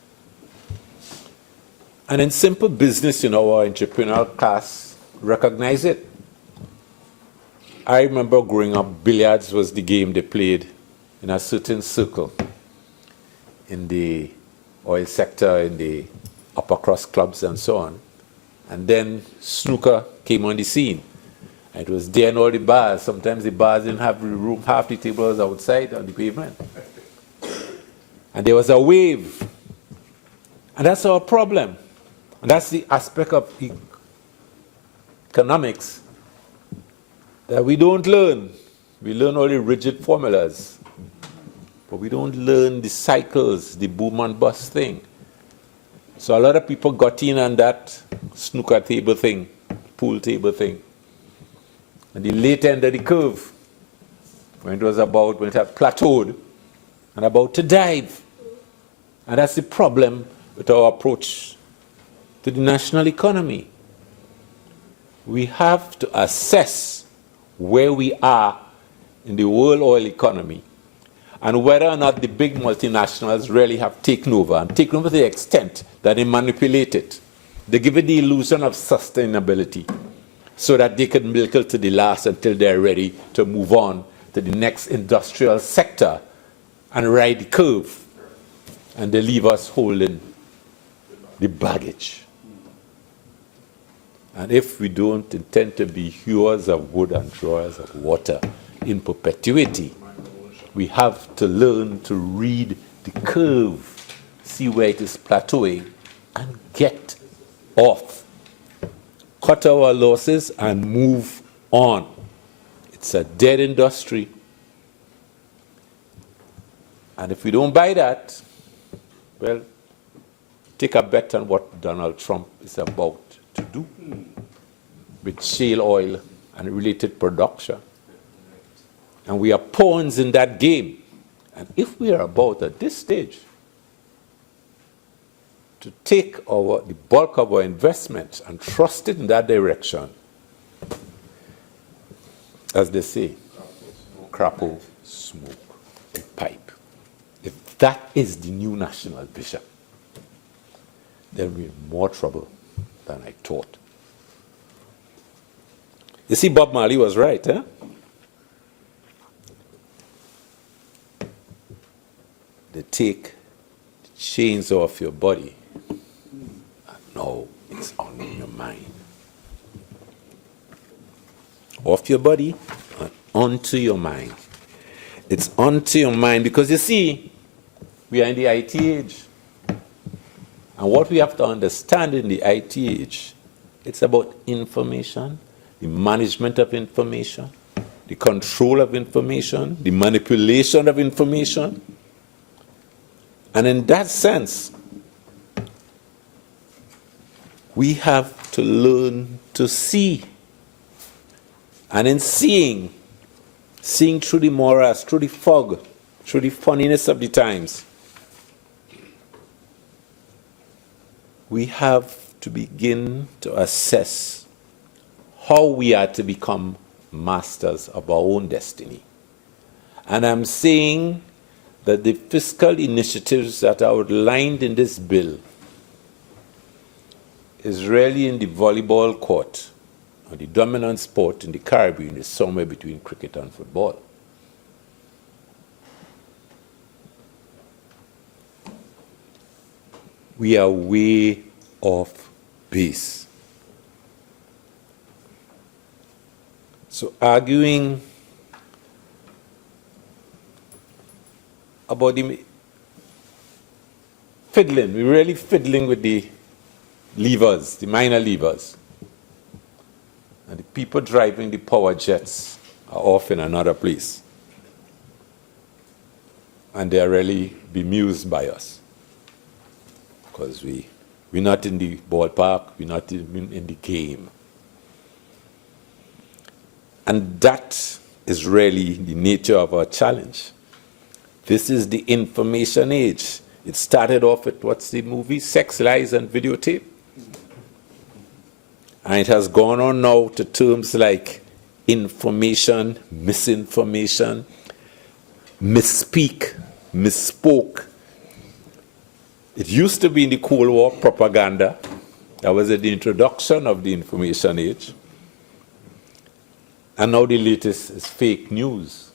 and in simple business, our entrepreneurial class recognize it. I remember growing up, billiards was the game they played in a certain circle in the oil sector, in the upper crust clubs and so on. And then snooker came on the scene. And it was there in all the bars. Sometimes the bars didn't have room, half the tables outside on the pavement. And there was a wave. And that's our problem. And that's the aspect of economics that we don't learn. We learn only rigid formulas. But we don't learn the cycles, the boom and bust thing. So a lot of people got in on that snooker table thing, pool table thing. And the late end of the curve, when it had plateaued and about to dive. And that's the problem with our approach to the national economy. We have to assess where we are in the world oil economy and whether or not the big multinationals really have taken over, and taken over to the extent that they manipulate it. They give it the illusion of sustainability so that they can milk it to the last until they're ready to move on to the next industrial sector and ride the curve. And they leave us holding the baggage. And if we don't intend to be hewers of wood and drawers of water in perpetuity, we have to learn to read the curve, see where it is plateauing, and get off. Cut our losses and move on. It's a dead industry. And if we don't buy that, well, take a bet on what Donald Trump is about to do with shale oil and related production. And we are pawns in that game. And if we are about at this stage to take the bulk of our investments and trust it in that direction, as they say, crapple, smoke, pipe. If that is the new national vision, then we're in more trouble than I thought. You see, Bob Marley was right, eh? They take the chains off your body, and now it's on your mind. Off your body and onto your mind. It's onto your mind because you see, we are in the IT age. And what we have to understand in the IT age, it's about information, the management of information, the control of information, the manipulation of information. And in that sense, we have to learn to see. And in seeing through the morass, through the fog, through the funniness of the times, we have to begin to assess how we are to become masters of our own destiny. And I'm saying that the fiscal initiatives that are outlined in this bill is really in the volleyball court, or the dominant sport in the Caribbean is somewhere between cricket and football. We are way off base. So arguing about the fiddling, we're really fiddling with the levers, the minor levers. And the people driving the power jets are off in another place. And they are really bemused by us. Because we're not in the ballpark, we're not in the game. And that is really the nature of our challenge. This is the information age. It started off with, what's the movie? Sex, Lies, and Videotape. And it has gone on now to terms like information, misinformation, misspeak, misspoke. It used to be in the Cold War propaganda. That was at the introduction of the information age. And now the latest is fake news.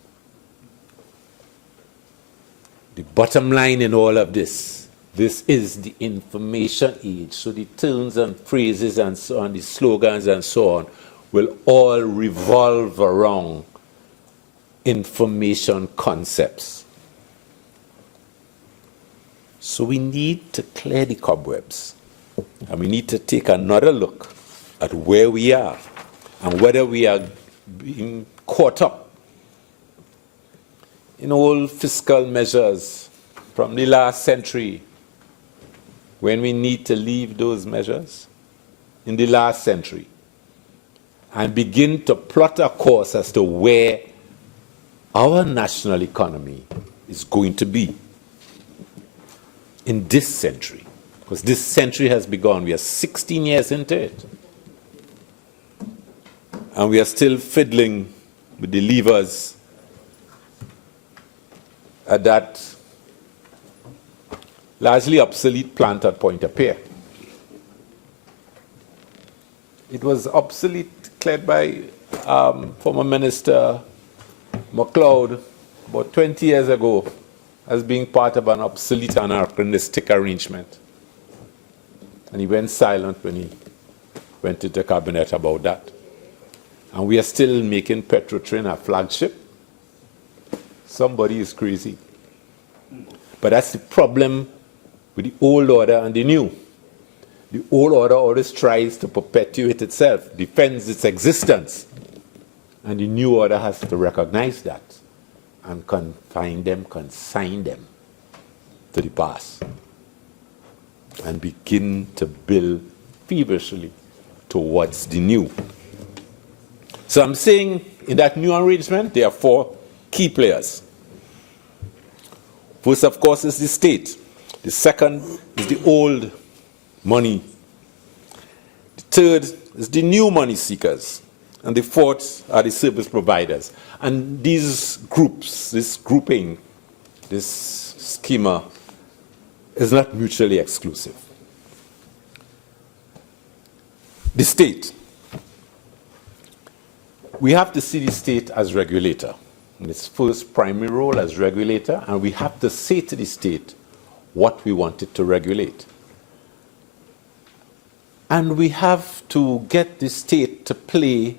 The bottom line in all of this is the information age. So the terms and phrases and so on, the slogans and so on, will all revolve around information concepts. So we need to clear the cobwebs. And we need to take another look at where we are and whether we are being caught up in old fiscal measures from the last century, when we need to leave those measures in the last century and begin to plot a course as to where our national economy is going to be in this century, because this century has begun. We are 16 years into it. And we are still fiddling with the levers at that largely obsolete plant at Point-a-Pier. It was obsolete, declared by former Minister MacLeod about 20 years ago as being part of an obsolete anachronistic arrangement. And he went silent when he went into cabinet about that. And we are still making Petrotrin a flagship. Somebody is crazy. But that's the problem with the old order and the new. The old order always tries to perpetuate itself, defends its existence. And the new order has to recognize that and consign them to the past and begin to build feverishly towards the new. So I'm saying in that new arrangement, there are 4 key players. First, of course, is the state. The second is the old money. The third is the new money seekers. And the fourth are the service providers. And these groups, this grouping, this schema is not mutually exclusive. The state. We have to see the state as regulator, in its first primary role as regulator, and we have to say to the state what we want it to regulate. And we have to get the state to play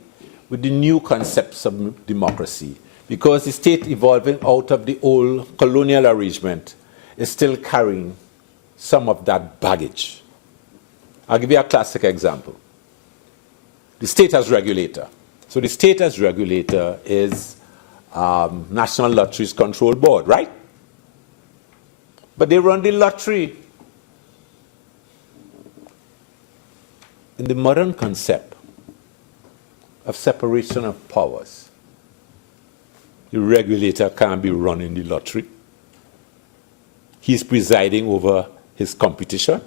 with the new concepts of democracy, because the state evolving out of the old colonial arrangement is still carrying some of that baggage. I'll give you a classic example. The state as regulator. So the state as regulator is National Lotteries Control Board, right? But they run the lottery. In the modern concept of separation of powers, the regulator can't be running the lottery. He's presiding over his competition.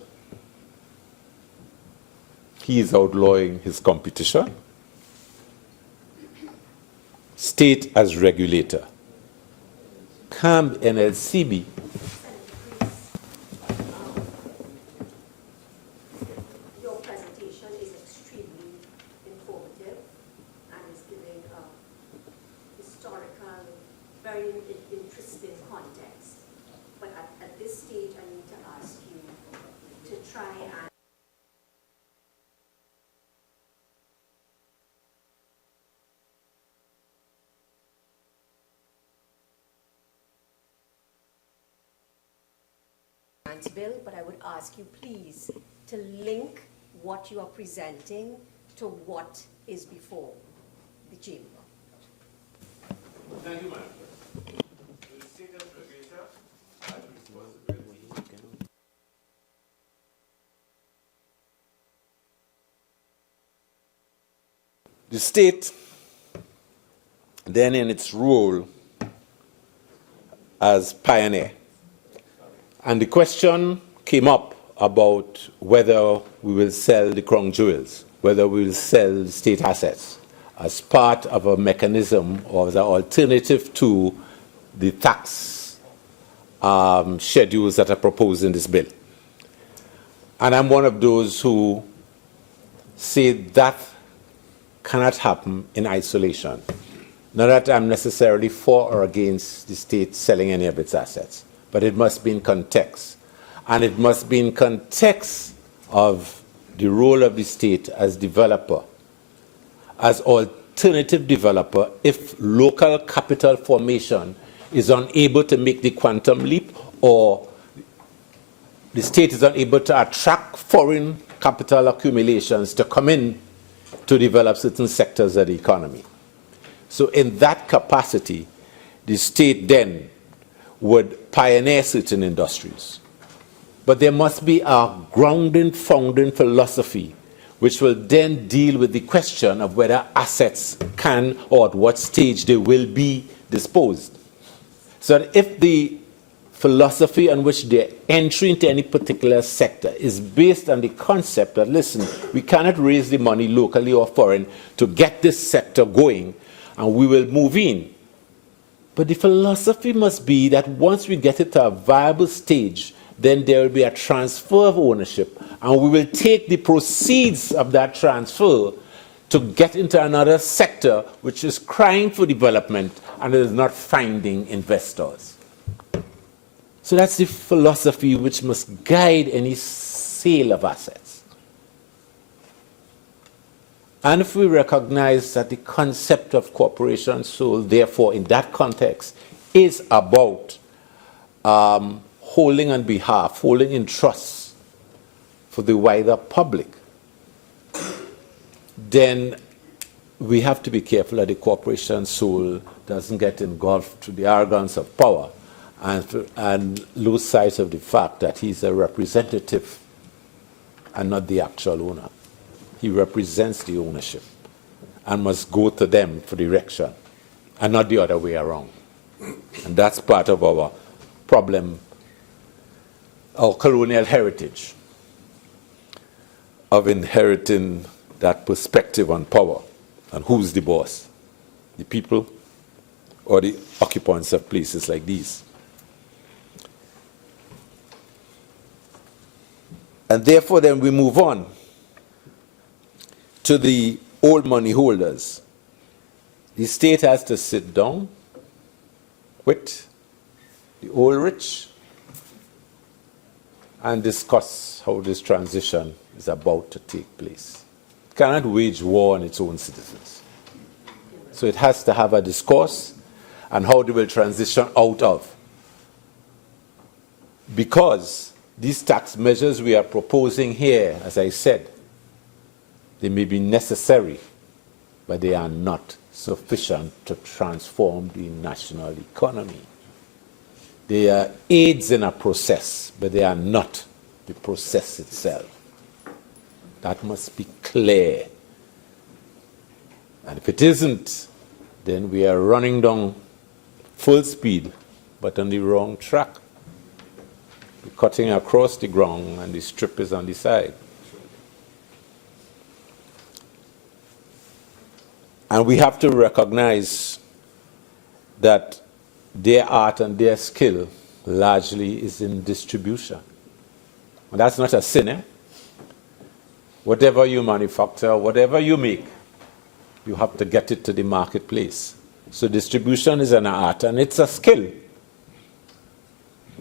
He is outlawing his competition. State as regulator. CAMB NLCB Your presentation is extremely informative and is giving a historical, very interesting context. But at this stage, I need to ask you to try and bill, but I would ask you please to link what you are presenting to what is before the chamber. Thank you, Madam. The state, then in its role as pioneer, and the question came up about whether we will sell the crown jewels, whether we will sell state assets as part of a mechanism or as an alternative to the tax schedules that are proposed in this bill. And I'm one of those who say that cannot happen in isolation. Not that I'm necessarily for or against the state selling any of its assets, but it must be in context. And it must be in context of the role of the state as developer, as alternative developer, if local capital formation is unable to make the quantum leap, or the state is unable to attract foreign capital accumulations to come in to develop certain sectors of the economy. So in that capacity, the state then would pioneer certain industries. But there must be a grounding, founding philosophy which will then deal with the question of whether assets can or at what stage they will be disposed. So that if the philosophy on which their entry into any particular sector is based on the concept that, listen, we cannot raise the money locally or foreign to get this sector going, and we will move in. But the philosophy must be that once we get it to a viable stage, then there will be a transfer of ownership, and we will take the proceeds of that transfer to get into another sector which is crying for development and is not finding investors. So that's the philosophy which must guide any sale of assets. And if we recognize that the concept of corporation soul, therefore, in that context, is about holding on behalf, holding in trust for the wider public, then we have to be careful that the corporation soul doesn't get engulfed to the arrogance of power and lose sight of the fact that he's a representative and not the actual owner. He represents the ownership and must go to them for direction and not the other way around. And that's part of our problem, our colonial heritage of inheriting that perspective on power and who's the boss, the people or the occupants of places like these. And therefore then we move on to the old money holders. The state has to sit down with the old rich and discuss how this transition is about to take place. It cannot wage war on its own citizens. So it has to have a discourse on how they will transition out of. Because these tax measures we are proposing here, as I said, they may be necessary, but they are not sufficient to transform the national economy. They are aids in a process, but they are not the process itself. That must be clear. And if it isn't, then we are running down full speed, but on the wrong track. We're cutting across the ground and the strip is on the side. And we have to recognize that their art and their skill largely is in distribution. And that's not a sin, eh? Whatever you manufacture, whatever you make, you have to get it to the marketplace. So distribution is an art and it's a skill.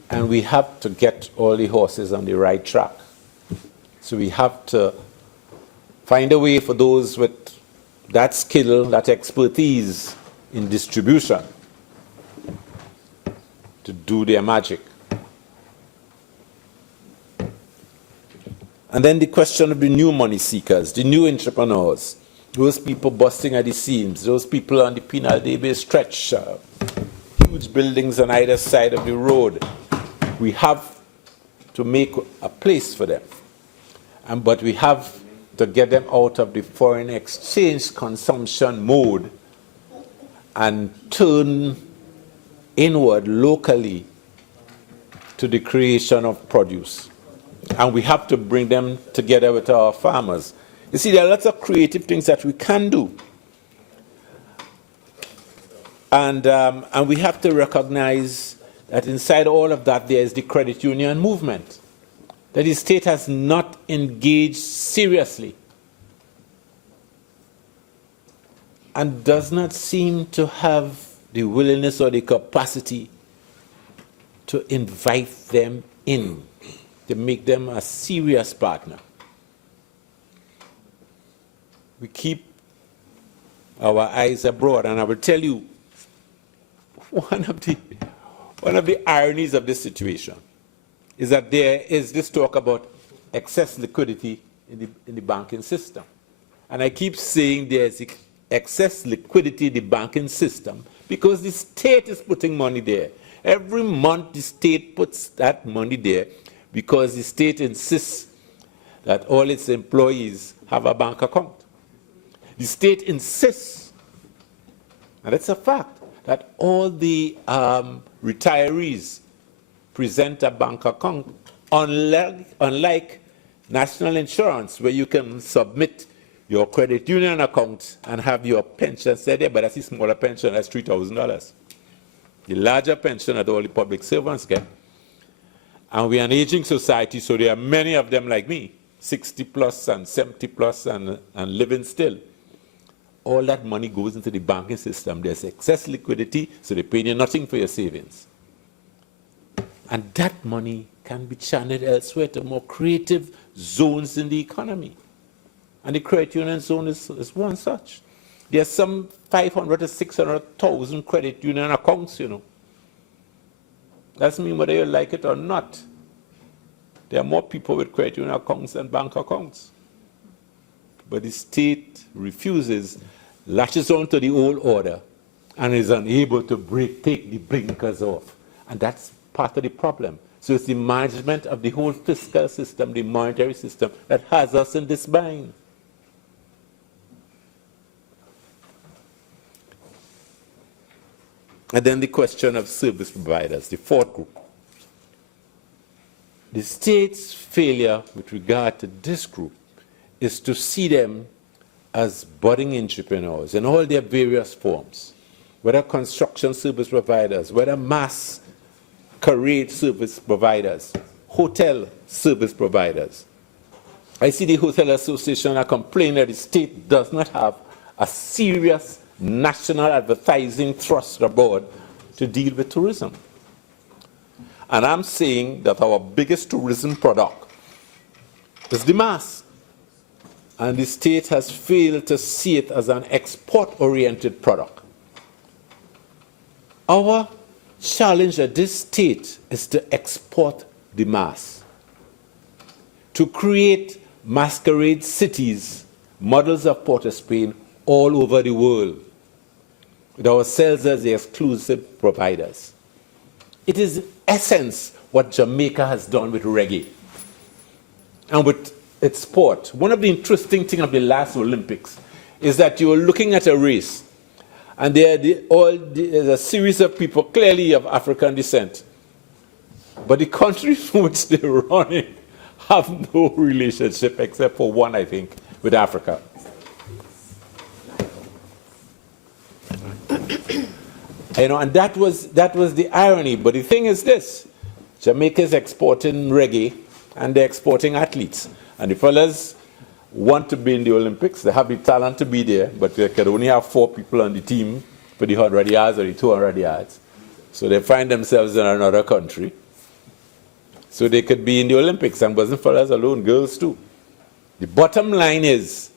And we have to get all the horses on the right track. So we have to find a way for those with that skill, that expertise in distribution to do their magic. And then the question of the new money seekers, the new entrepreneurs, those people busting at the seams, those people on the Penal Day Bay stretch, huge buildings on either side of the road. We have to make a place for them. But we have to get them out of the foreign exchange consumption mode and turn inward locally to the creation of produce. And we have to bring them together with our farmers. You see, there are lots of creative things that we can do. And we have to recognize that inside all of that, there is the credit union movement, that the state has not engaged seriously and does not seem to have the willingness or the capacity to invite them in, to make them a serious partner. We keep our eyes abroad, and I will tell you one of the ironies of this situation is that there is this talk about excess liquidity in the banking system. And I keep saying there's excess liquidity in the banking system because the state is putting money there. Every month the state puts that money there because the state insists that all its employees have a bank account. The state insists, and it's a fact, that all the retirees present a bank account, unlike national insurance, where you can submit your credit union account and have your pension set there, but that's a smaller pension, that's $3,000. The larger pension that all the public servants get. And we're an aging society, so there are many of them like me, 60 plus and 70 plus and living still. All that money goes into the banking system. There's excess liquidity, so they pay you nothing for your savings. And that money can be channeled elsewhere to more creative zones in the economy. And the credit union zone is one such. There's some 500 to 600,000 credit union accounts, you know. Doesn't mean whether you like it or not. There are more people with credit union accounts than bank accounts. But the state refuses, latches on to the old order, and is unable to take the blinkers off. And that's part of the problem. So it's the management of the whole fiscal system, the monetary system, that has us in this bind. And then the question of service providers, the fourth group. The state's failure with regard to this group is to see them as budding entrepreneurs in all their various forms, whether construction service providers, whether mass career service providers, hotel service providers. I see the Hotel Association are complaining that the state does not have a serious national advertising thrust abroad to deal with tourism. And I'm saying that our biggest tourism product is the mass. And the state has failed to see it as an export-oriented product. Our challenge at this state is to export the mass, to create masquerade cities, models of Port of Spain all over the world, with ourselves as the exclusive providers. It is in essence what Jamaica has done with reggae and with its sport. One of the interesting things of the last Olympics is that you are looking at a race, and there's a series of people clearly of African descent, but the countries from which they're running have no relationship except for one, I think, with Africa. You know, and that was the irony. But the thing is this: Jamaica is exporting reggae, and they're exporting athletes. And the fellas want to be in the Olympics. They have the talent to be there, but they can only have 4 people on the team for the 100 yards or the 200 yards. So they find themselves in another country. So they could be in the Olympics, and wasn't fellas alone, girls too. The bottom line is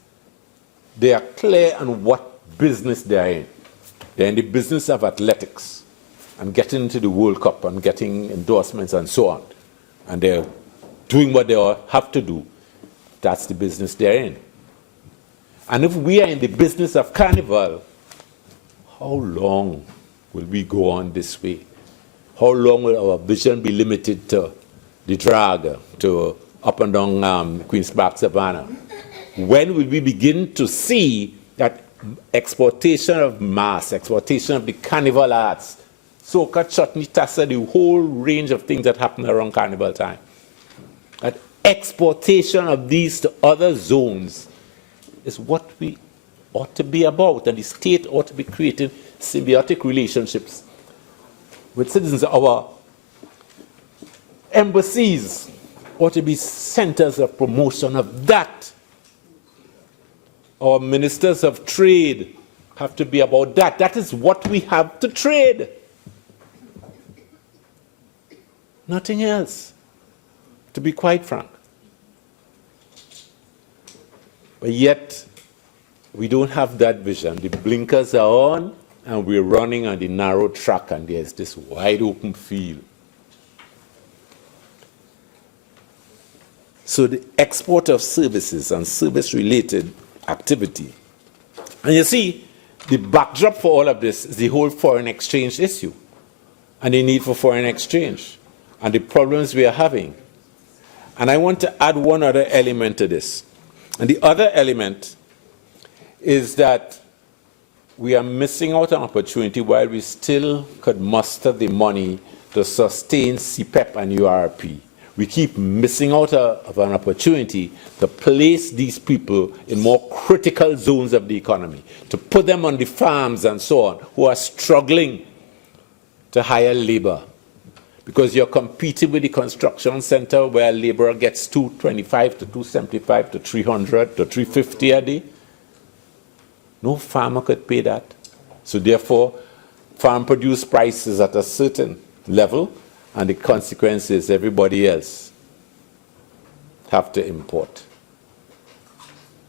they are clear on what business they are in. They're in the business of athletics and getting into the World Cup and getting endorsements and so on. And they're doing what they all have to do. That's the business they're in. And if we are in the business of carnival, how long will we go on this way? How long will our vision be limited to the drag, to up and down Queen's Park Savannah? When will we begin to see that exportation of mass, exportation of the carnival arts, soca, chutney, tassa, the whole range of things that happen around carnival time, that exportation of these to other zones is what we ought to be about, and the state ought to be creating symbiotic relationships with citizens. Our embassies ought to be centers of promotion of that. Our ministers of trade have to be about that. That is what we have to trade. Nothing else, to be quite frank. But yet, we don't have that vision. The blinkers are on, and we're running on the narrow track, and there's this wide open field. So the export of services and service-related activity. And you see, the backdrop for all of this is the whole foreign exchange issue and the need for foreign exchange and the problems we are having. And I want to add one other element to this. And the other element is that we are missing out on opportunity while we still could muster the money to sustain CPEP and URP. We keep missing out of an opportunity to place these people in more critical zones of the economy, to put them on the farms and so on, who are struggling to hire labor. Because you're competing with the construction center where labor gets $225 to $275 to $300 to $350 a day. No farmer could pay that. So therefore, farm produce prices at a certain level, and the consequence is everybody else have to import.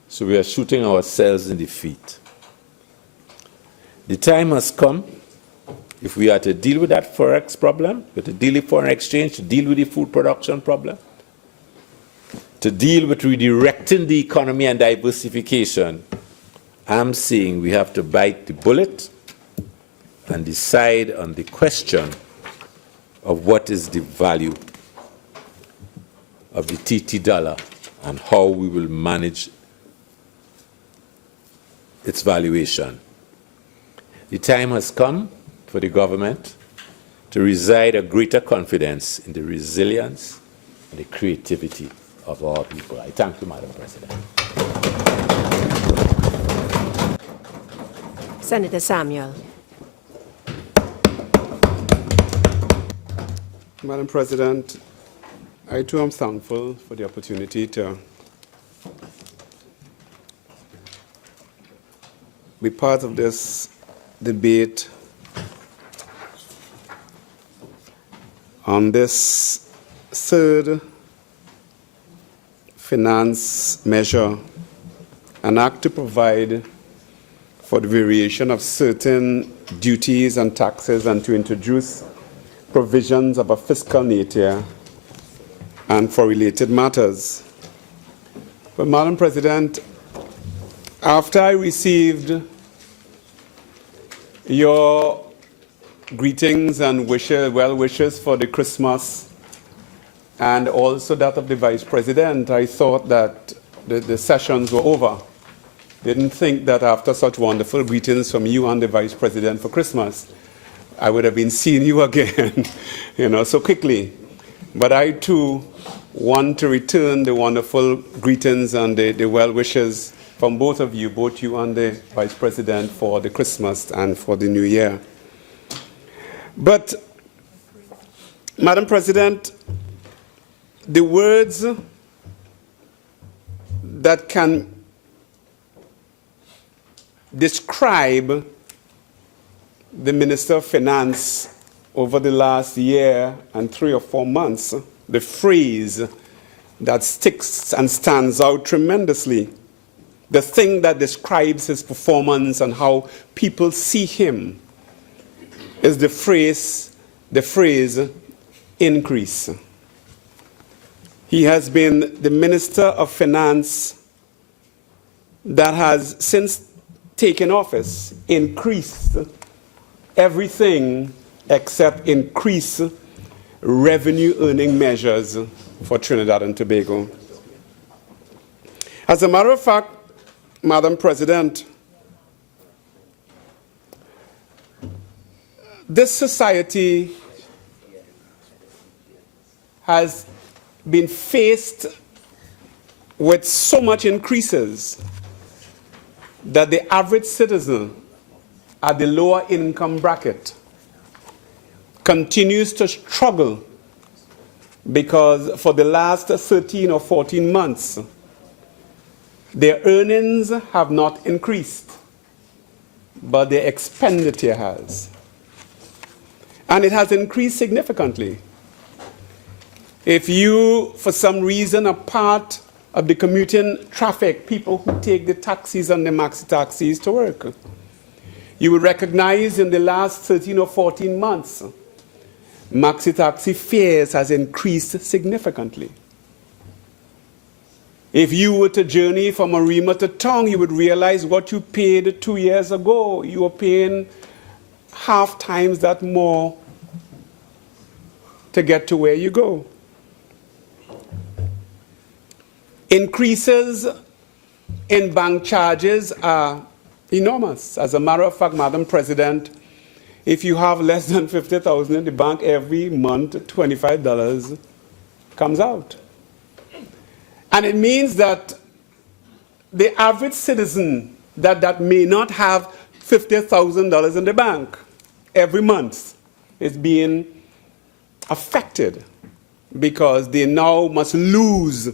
So we are shooting ourselves in the feet. The time has come, if we are to deal with that forex problem, we have to deal with foreign exchange, to deal with the food production problem, to deal with redirecting the economy and diversification, I'm saying we have to bite the bullet and decide on the question of what is the value of the TT dollar and how we will manage its valuation. The time has come for the government to reside a greater confidence in the resilience and the creativity of our people. I thank you, Madam President. Senator Samuel. Madam President, I too am thankful for the opportunity to be part of this debate on this third finance measure, an act to provide for the variation of certain duties and taxes and to introduce provisions of a fiscal nature and for related matters. But Madam President, after I received your greetings and wishes, well wishes for the Christmas and also that of the Vice President, I thought that the sessions were over. Didn't think that after such wonderful greetings from you and the Vice President for Christmas, I would have been seeing you again, so quickly. But I too want to return the wonderful greetings and the well wishes from both of you, both you and the Vice President, for the Christmas and for the New Year. But, Madam President, the words that can describe the Minister of Finance over the last year and 3 or 4 months, the phrase that sticks and stands out tremendously, the thing that describes his performance and how people see him, is the phrase increase. He has been the Minister of Finance that has, since taken office, increased everything except increase revenue earning measures for Trinidad and Tobago. As a matter of fact, Madam President, this society has been faced with so much increases that the average citizen at the lower income bracket continues to struggle because for the last 13 or 14 months, their earnings have not increased, but their expenditure has. And it has increased significantly. If you, for some reason, are part of the commuting traffic, people who take the taxis and the maxi taxis to work, you will recognize in the last 13 or 14 months, maxi taxi fares has increased significantly. If you were to journey from Arima to Tong, you would realize what you paid 2 years ago. You were paying half times that more to get to where you go. Increases in bank charges are enormous. As a matter of fact, Madam President, if you have less than 50,000 in the bank every month, $25 comes out. And it means that the average citizen that may not have $50,000 in the bank every month is being affected because they now must lose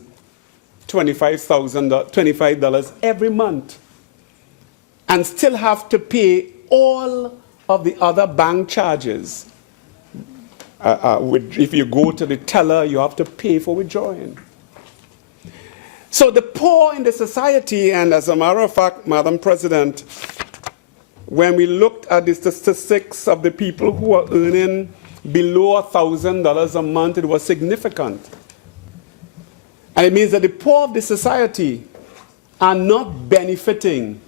$25 every month and still have to pay all of the other bank charges. If you go to the teller, you have to pay for withdrawing. So the poor in the society, and as a matter of fact, Madam President, when we looked at the statistics of the people who are earning below $1,000 a month, it was significant. And it means that the poor of the society are not benefiting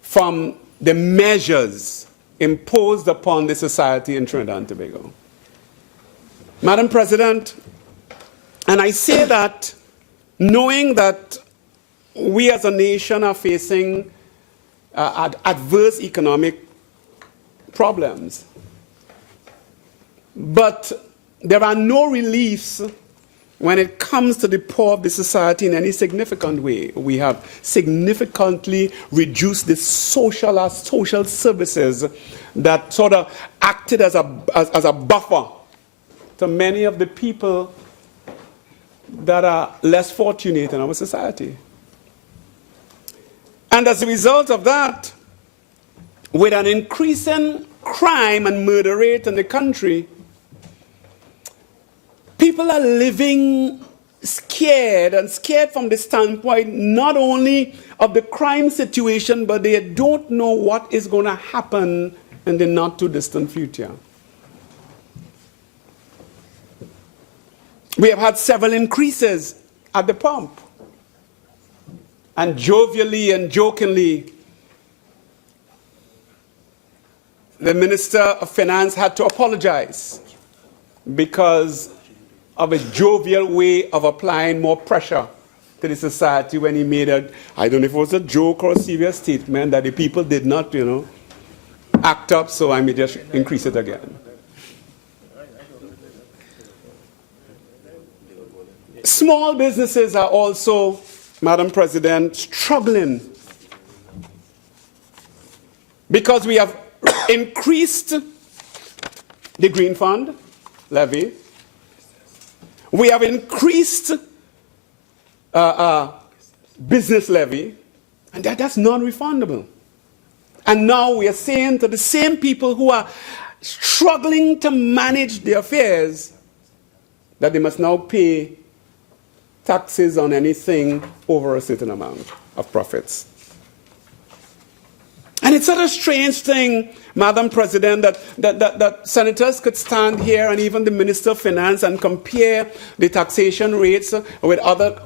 from the measures imposed upon the society in Trinidad and Tobago. Madam President, and I say that knowing that we as a nation are facing adverse economic problems, but there are no reliefs when it comes to the poor of the society in any significant way. We have significantly reduced the social services that sort of acted as a buffer to many of the people that are less fortunate in our society. And as a result of that, with an increasing crime and murder rate in the country, people are living scared, and scared from the standpoint not only of the crime situation, but they don't know what is going to happen in the not too distant future. We have had several increases at the pump. And jovially and jokingly, the Minister of Finance had to apologize because of a jovial way of applying more pressure to the society when he made I don't know if it was a joke or a serious statement that the people did not, act up, so I may just increase it again. Small businesses are also, Madam President, struggling because we have increased the Green Fund levy. We have increased business levy, and that's non-refundable. And now we are saying to the same people who are struggling to manage their affairs that they must now pay taxes on anything over a certain amount of profits. And it's such a strange thing, Madam President, that senators could stand here and even the Minister of Finance and compare the taxation rates with other,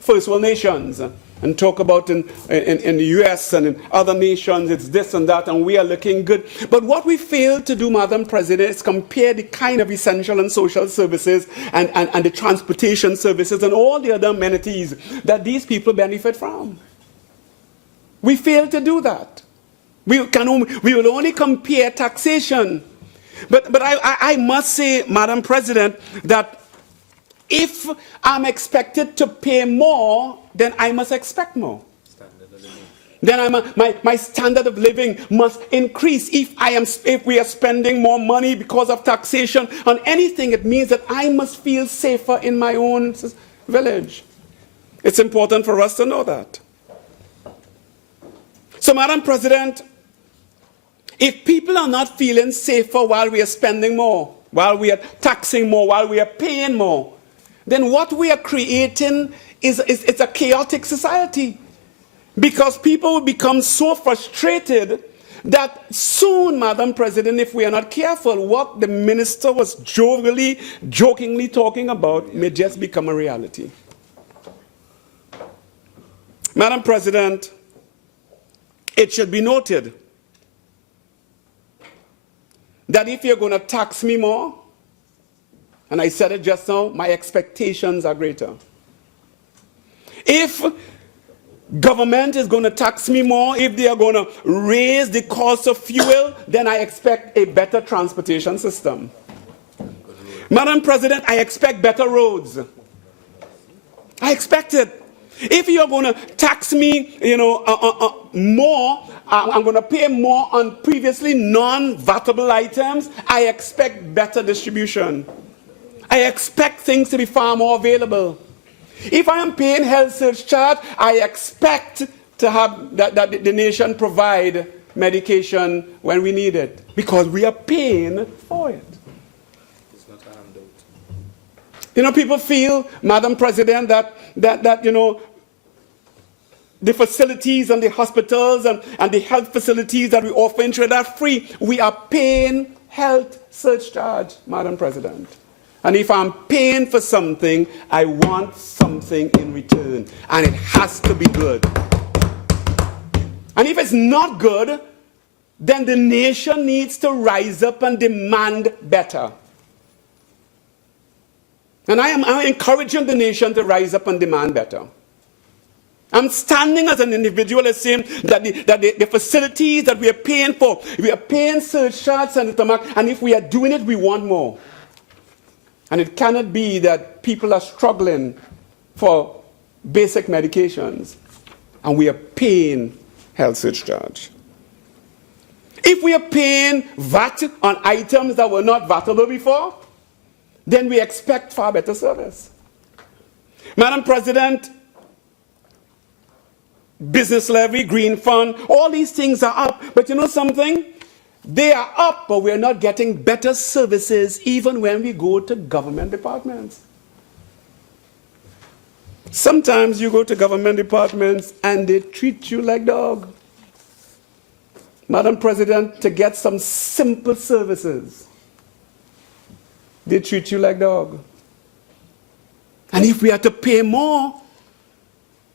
first world nations and talk about in the US and in other nations, it's this and that, and we are looking good. But what we fail to do, Madam President, is compare the kind of essential and social services and the transportation services and all the other amenities that these people benefit from. We fail to do that. We will only compare taxation. But I must say, Madam President, that if I'm expected to pay more, then I must expect more. Then my standard of living must increase. If we are spending more money because of taxation on anything, it means that I must feel safer in my own village. It's important for us to know that. So, Madam President, if people are not feeling safer while we are spending more, while we are taxing more, while we are paying more, then what we are creating is a chaotic society. Because people will become so frustrated that soon, Madam President, if we are not careful, what the minister was jokingly talking about may just become a reality. Madam President, it should be noted that if you're going to tax me more, and I said it just now, my expectations are greater. If government is going to tax me more, if they are going to raise the cost of fuel, then I expect a better transportation system. Madam President, I expect better roads. I expect it. If you're going to tax me, more, I'm going to pay more on previously non-vatable items, I expect better distribution. I expect things to be far more available. If I am paying health surcharge, I expect to have that the nation provide medication when we need it, because we are paying for it. It's not a handout. People feel, Madam President, that the facilities and the hospitals and the health facilities that we offer in Trinidad are free. We are paying health surcharge, Madam President. And if I'm paying for something, I want something in return. And it has to be good. And if it's not good, then the nation needs to rise up and demand better. And I'm encouraging the nation to rise up and demand better. I'm standing as an individual as saying that the facilities that we are paying for, we are paying surcharge and if we are doing it, we want more. And it cannot be that people are struggling for basic medications and we are paying health surcharge. If we are paying VAT on items that were not vatable before, then we expect far better service. Madam President, business levy, green fund, all these things are up. But you know something? They are up, but we're not getting better services even when we go to government departments. Sometimes you go to government departments and they treat you like dog. Madam President, to get some simple services, they treat you like dog. And if we have to pay more,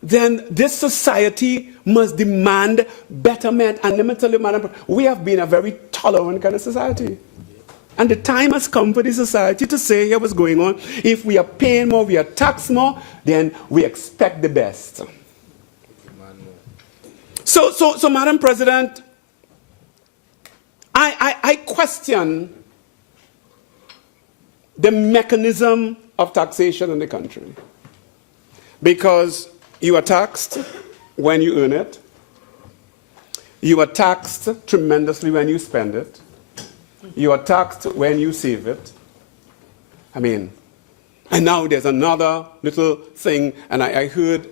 then this society must demand betterment. And let me tell you, Madam, we have been a very tolerant kind of society. And the time has come for the society to say, here what's going on. If we are paying more, we are taxed more, then we expect the best. So Madam President, I question the mechanism of taxation in the country. Because you are taxed when you earn it. You are taxed tremendously when you spend it. You are taxed when you save it. And now there's another little thing, and I heard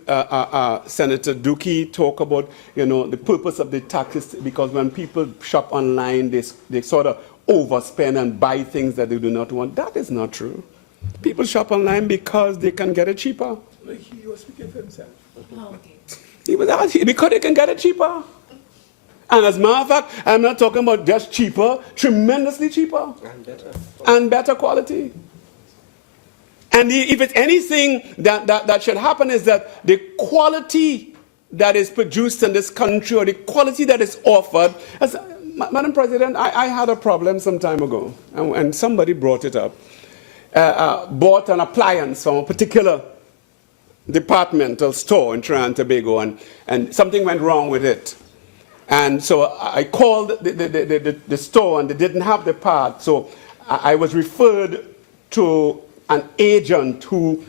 Senator Dookie talk about, the purpose of the taxes, because when people shop online, they sort of overspend and buy things that they do not want. That is not true. People shop online because they can get it cheaper. He was speaking for himself. He was asking because they can get it cheaper. And as a matter of fact, I'm not talking about just cheaper, tremendously cheaper. And better quality. And if it's anything that should happen is that the quality that is produced in this country, or the quality that is offered, Madam President, I had a problem some time ago, and somebody brought it up. Bought an appliance from a particular departmental store in Trinidad and Tobago, and something went wrong with it. And so I called the store, and they didn't have the part. So I was referred to an agent who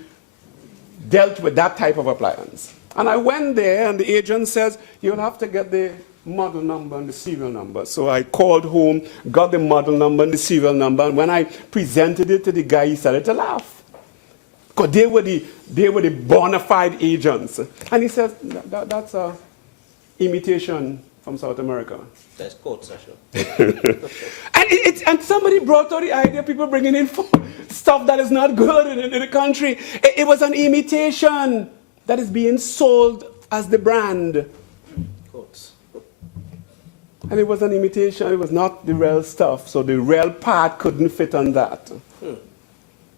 dealt with that type of appliance. And I went there, and the agent says, you'll have to get the model number and the serial number. So I called home, got the model number and the serial number, and when I presented it to the guy, he started to laugh. Because they were the bona fide agents. And he says, that's a imitation from South America. That's code, Sasha. And somebody brought out the idea of people bringing in stuff that is not good in the country. It was an imitation that is being sold as the brand. And it was an imitation, it was not the real stuff. So the real part couldn't fit on that.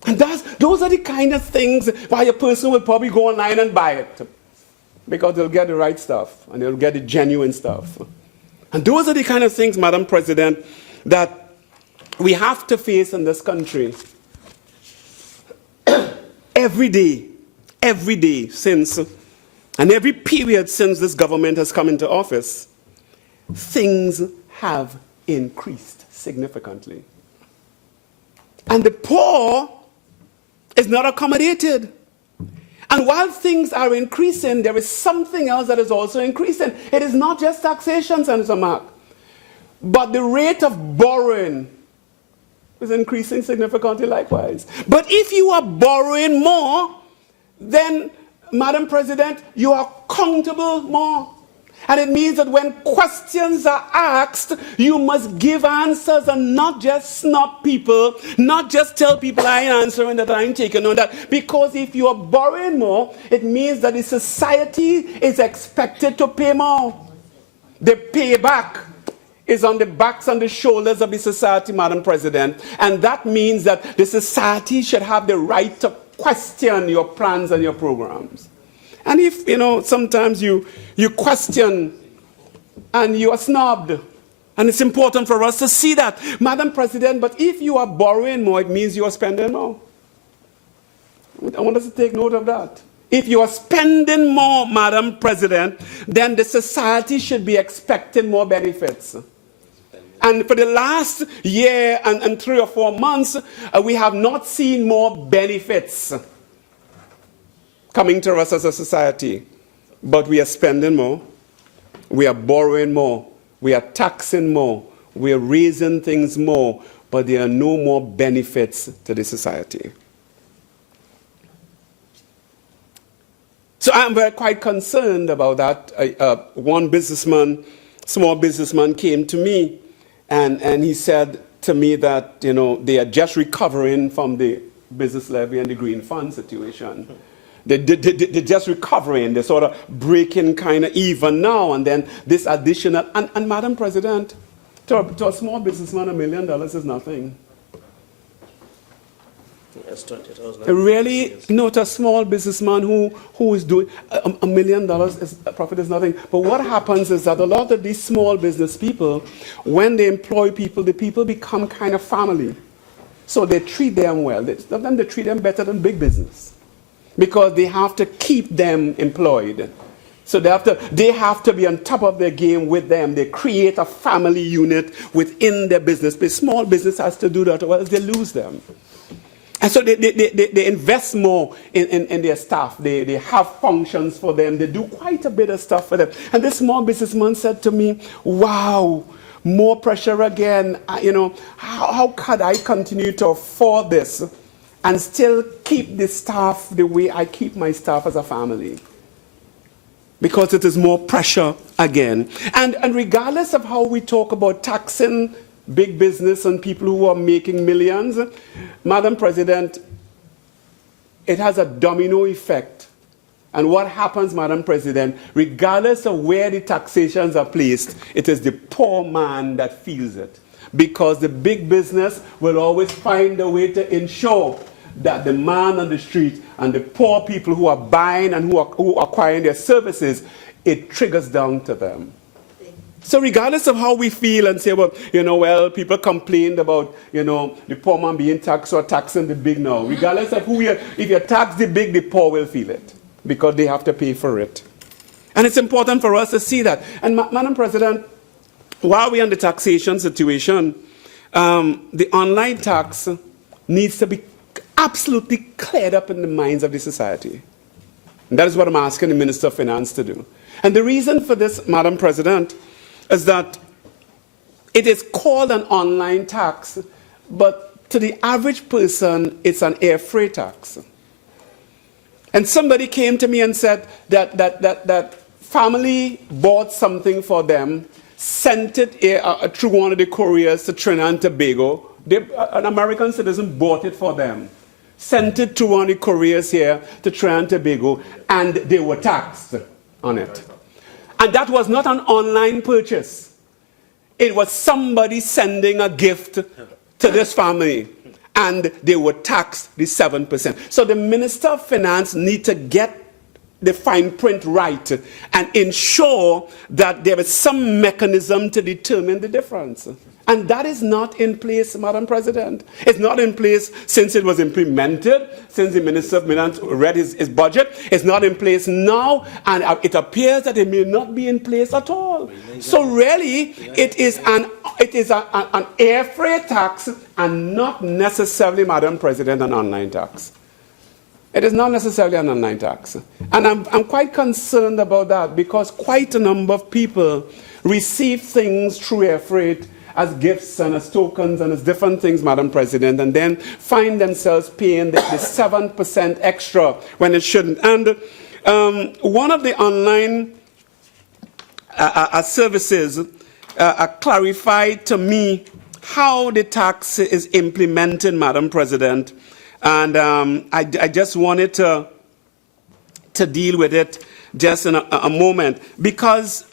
And those are the kind of things why a person will probably go online and buy it. Because they'll get the right stuff, and they'll get the genuine stuff. And those are the kind of things, Madam President, that we have to face in this country every day since And every period since this government has come into office, things have increased significantly. And the poor is not accommodated. And while things are increasing, there is something else that is also increasing. It is not just taxation, Senator Mark, but the rate of borrowing is increasing significantly likewise. But if you are borrowing more, then, Madam President, you are accountable more. And it means that when questions are asked, you must give answers and not just snub people, not just tell people I ain't answering that, I ain't taking on that. Because if you are borrowing more, it means that the society is expected to pay more. The payback is on the backs and the shoulders of the society, Madam President. And that means that the society should have the right to question your plans and your programs. And if, sometimes you question and you are snubbed, and it's important for us to see that, Madam President, but if you are borrowing more, it means you are spending more. I want us to take note of that. If you are spending more, Madam President, then the society should be expecting more benefits. And for the last year and 3 or 4 months, we have not seen more benefits coming to us as a society. But we are spending more, we are borrowing more, we are taxing more, we are raising things more, but there are no more benefits to the society. So I'm quite concerned about that. One businessman, small businessman, came to me and he said to me that, they are just recovering from the business levy and the green fund situation. They're just recovering, they're sort of breaking kind of even now, and then this additional, and Madam President, to a small businessman, $1 million is nothing. That's 20,000. Really, no, to a small businessman who is doing $1 million profit is nothing. But what happens is that a lot of these small business people, when they employ people, the people become kind of family. So they treat them well. Sometimes they treat them better than big business, because they have to keep them employed. So they have to be on top of their game with them. They create a family unit within their business. But small business has to do that, or else they lose them. And so they invest more in their staff. They have functions for them. They do quite a bit of stuff for them. And this small businessman said to me, wow, more pressure again. How could I continue to afford this and still keep the staff the way I keep my staff as a family? Because it is more pressure again. And regardless of how we talk about taxing big business and people who are making millions, Madam President, it has a domino effect. And what happens, Madam President, regardless of where the taxations are placed, it is the poor man that feels it. Because the big business will always find a way to ensure that the man on the street and the poor people who are buying and who are acquiring their services, it triggers down to them. So regardless of how we feel and say, well, people complained about, the poor man being taxed or taxing the big now. Regardless of who if you tax the big, the poor will feel it because they have to pay for it. And it's important for us to see that. And Madam President, while we're in the taxation situation, the online tax needs to be absolutely cleared up in the minds of the society. And that is what I'm asking the Minister of Finance to do. And the reason for this, Madam President, is that it is called an online tax, but to the average person, it's an air freight tax. And somebody came to me and said that family bought something for them, sent it through one of the couriers to Trinidad and Tobago. An American citizen bought it for them, sent it to one of the couriers here to Trinidad and Tobago, and they were taxed on it. And that was not an online purchase. It was somebody sending a gift to this family, and they were taxed the 7%. So the Minister of Finance needs to get the fine print right and ensure that there is some mechanism to determine the difference. And that is not in place, Madam President. It's not in place since it was implemented, since the Minister of Finance read his budget. It's not in place now, and it appears that it may not be in place at all. So really, it is an air freight tax and not necessarily, Madam President, an online tax. It is not necessarily an online tax. And I'm quite concerned about that because quite a number of people receive things through air freight as gifts and as tokens and as different things, Madam President, and then find themselves paying the 7% extra when it shouldn't. And one of the online services clarified to me how the tax is implemented, Madam President, and I just wanted to deal with it just in a moment, because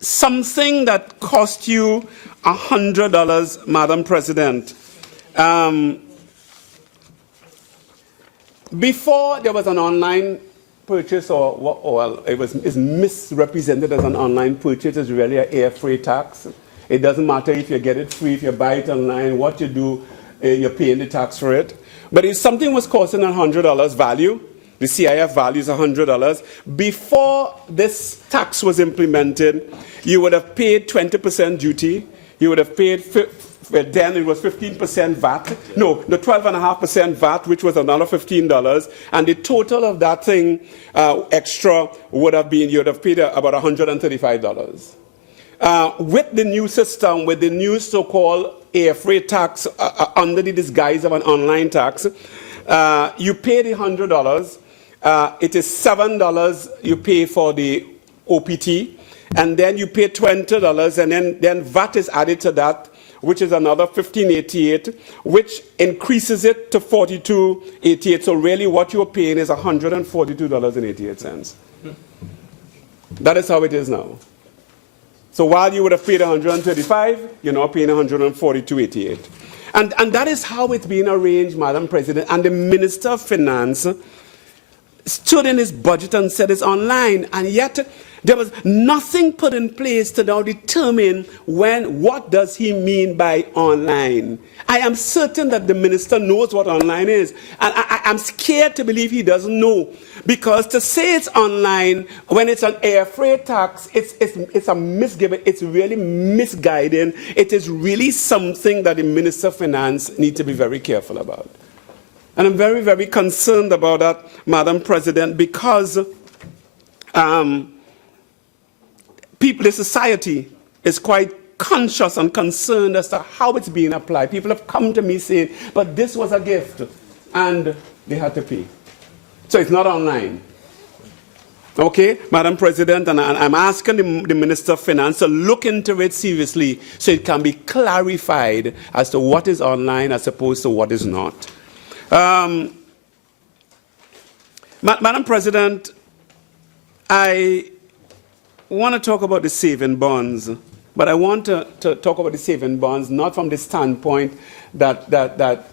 something that cost you $100, Madam President, before there was an online purchase, or it's misrepresented as an online purchase, it's really an air freight tax. It doesn't matter if you get it free, if you buy it online, what you do, you're paying the tax for it. But if something was costing $100 value, the CIF value is $100. Before this tax was implemented, you would have paid 20% duty. You would have paid, then it was 15% VAT. No, the 12.5% VAT, which was another $15. And the total of that thing extra would have been, you would have paid about $135. With the new system, with the new so-called air freight tax under the disguise of an online tax, you pay the $100. It is $7 you pay for the OPT, and then you pay $20, and then VAT is added to that, which is another $15.88, which increases it to $42.88. So really what you're paying is $142.88. That is how it is now. So while you would have paid $135, you're now paying $142.88. And that is how it's being arranged, Madam President. And the Minister of Finance stood in his budget and said it's online, and yet there was nothing put in place to now determine what does he mean by online. I am certain that the minister knows what online is, and I'm scared to believe he doesn't know, because to say it's online when it's an air freight tax, it's a misgiving, it's really misguiding, it is really something that the Minister of Finance needs to be very careful about. And I'm very, very concerned about that, Madam President, because the society is quite conscious and concerned as to how it's being applied. People have come to me saying, but this was a gift, and they had to pay. So it's not online. Okay, Madam President, and I'm asking the Minister of Finance to look into it seriously so it can be clarified as to what is online as opposed to what is not. Madam President, I want to talk about the saving bonds, but I want to talk about the saving bonds not from the standpoint that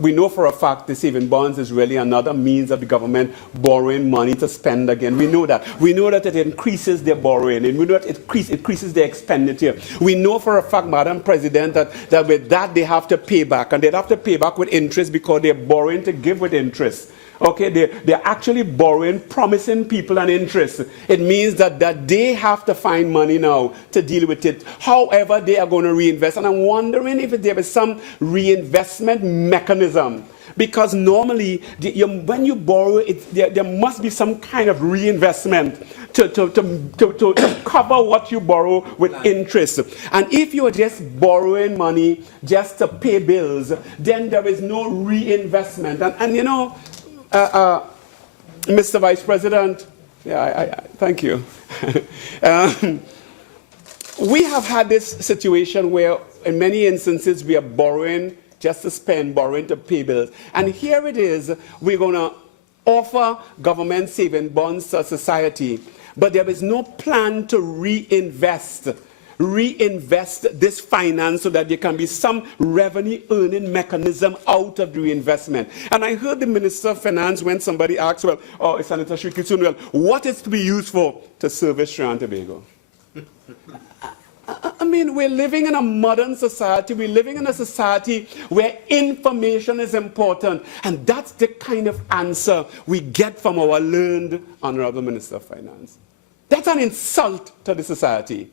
we know for a fact the saving bonds is really another means of the government borrowing money to spend again. We know that. We know that it increases their borrowing, and we know that it increases their expenditure. We know for a fact, Madam President, that with that they have to pay back, and they have to pay back with interest because they're borrowing to give with interest. Okay, they're actually borrowing, promising people an interest. It means that they have to find money now to deal with it. However, they are going to reinvest. And I'm wondering if there is some reinvestment mechanism. Because normally, when you borrow, there must be some kind of reinvestment to cover what you borrow with interest. And if you're just borrowing money just to pay bills, then there is no reinvestment. And you know, Mr. Vice President, thank you. We have had this situation where, in many instances, we are borrowing just to spend, borrowing to pay bills. And here it is, we're going to offer government saving bonds to society, but there is no plan to reinvest this finance so that there can be some revenue earning mechanism out of the reinvestment. And I heard the Minister of Finance when somebody asked, Senator Shrikissoon, what is to be used for to service Trinidad and Tobago? mean, we're living in a modern society. We're living in a society where information is important. And that's the kind of answer we get from our learned Honorable Minister of Finance. That's an insult to the society.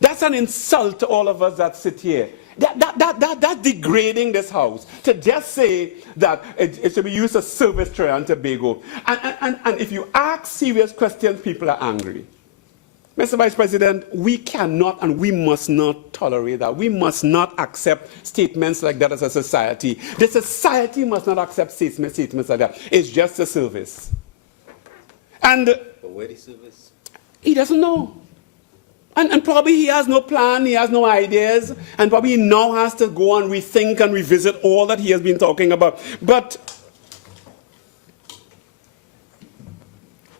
That's an insult to all of us that sit here. That's degrading this house. To just say that it should be used as service Trinidad and Tobago. And if you ask serious questions, people are angry. Mr. Vice President, we cannot and we must not tolerate that. We must not accept statements like that as a society. The society must not accept statements like that. It's just a service. And But where the service? He doesn't know. And probably he has no plan, he has no ideas, and probably he now has to go and rethink and revisit all that he has been talking about. But,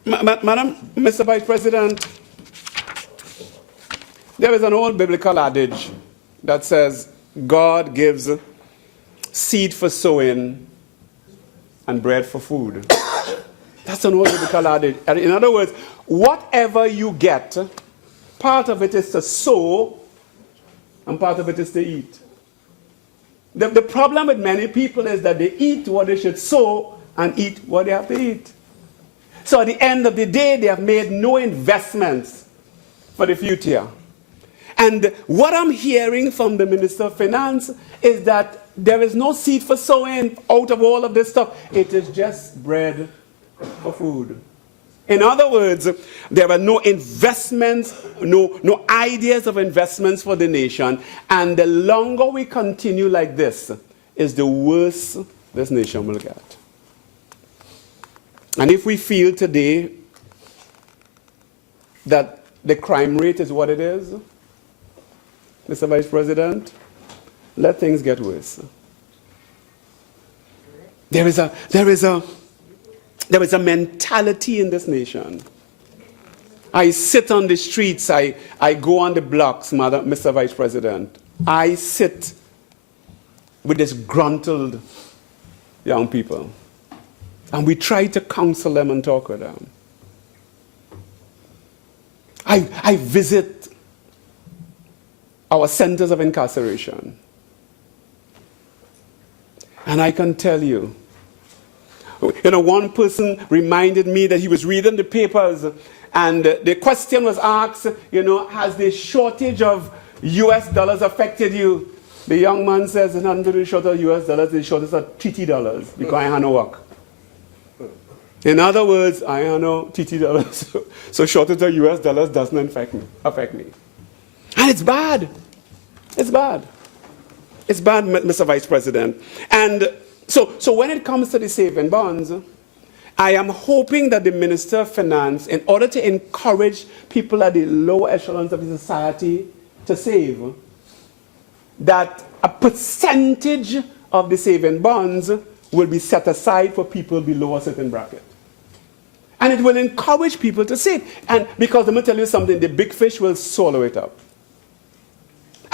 Madam, Mr. Vice President, there is an old biblical adage that says, God gives seed for sowing and bread for food. That's an old biblical adage. In other words, whatever you get, part of it is to sow, and part of it is to eat. The problem with many people is that they eat what they should sow and eat what they have to eat. So at the end of the day, they have made no investments for the future. And what I'm hearing from the Minister of Finance is that there is no seed for sowing out of all of this stuff. It is just bread for food. In other words, there are no investments, no ideas of investments for the nation. And the longer we continue like this, is the worse this nation will get. And if we feel today that the crime rate is what it is, Mr. Vice President, let things get worse. There is a mentality in this nation. I sit on the streets, I go on the blocks, Mr. Vice President. I sit with disgruntled young people. And we try to counsel them and talk with them. I visit our centers of incarceration. And I can tell you, one person reminded me that he was reading the papers and the question was asked, has the shortage of US dollars affected you? The young man says, it's not the shortage of US dollars, the shortage of TT dollars because I have no work. In other words, I have no TT dollars, so shortage of US dollars doesn't affect me. And it's bad. It's bad. It's bad, Mr. Vice President. And so when it comes to the saving bonds, I am hoping that the Minister of Finance, in order to encourage people at the lower echelons of the society to save, that a percentage of the saving bonds will be set aside for people below a certain bracket. And it will encourage people to save. And because let me tell you something, the big fish will swallow it up.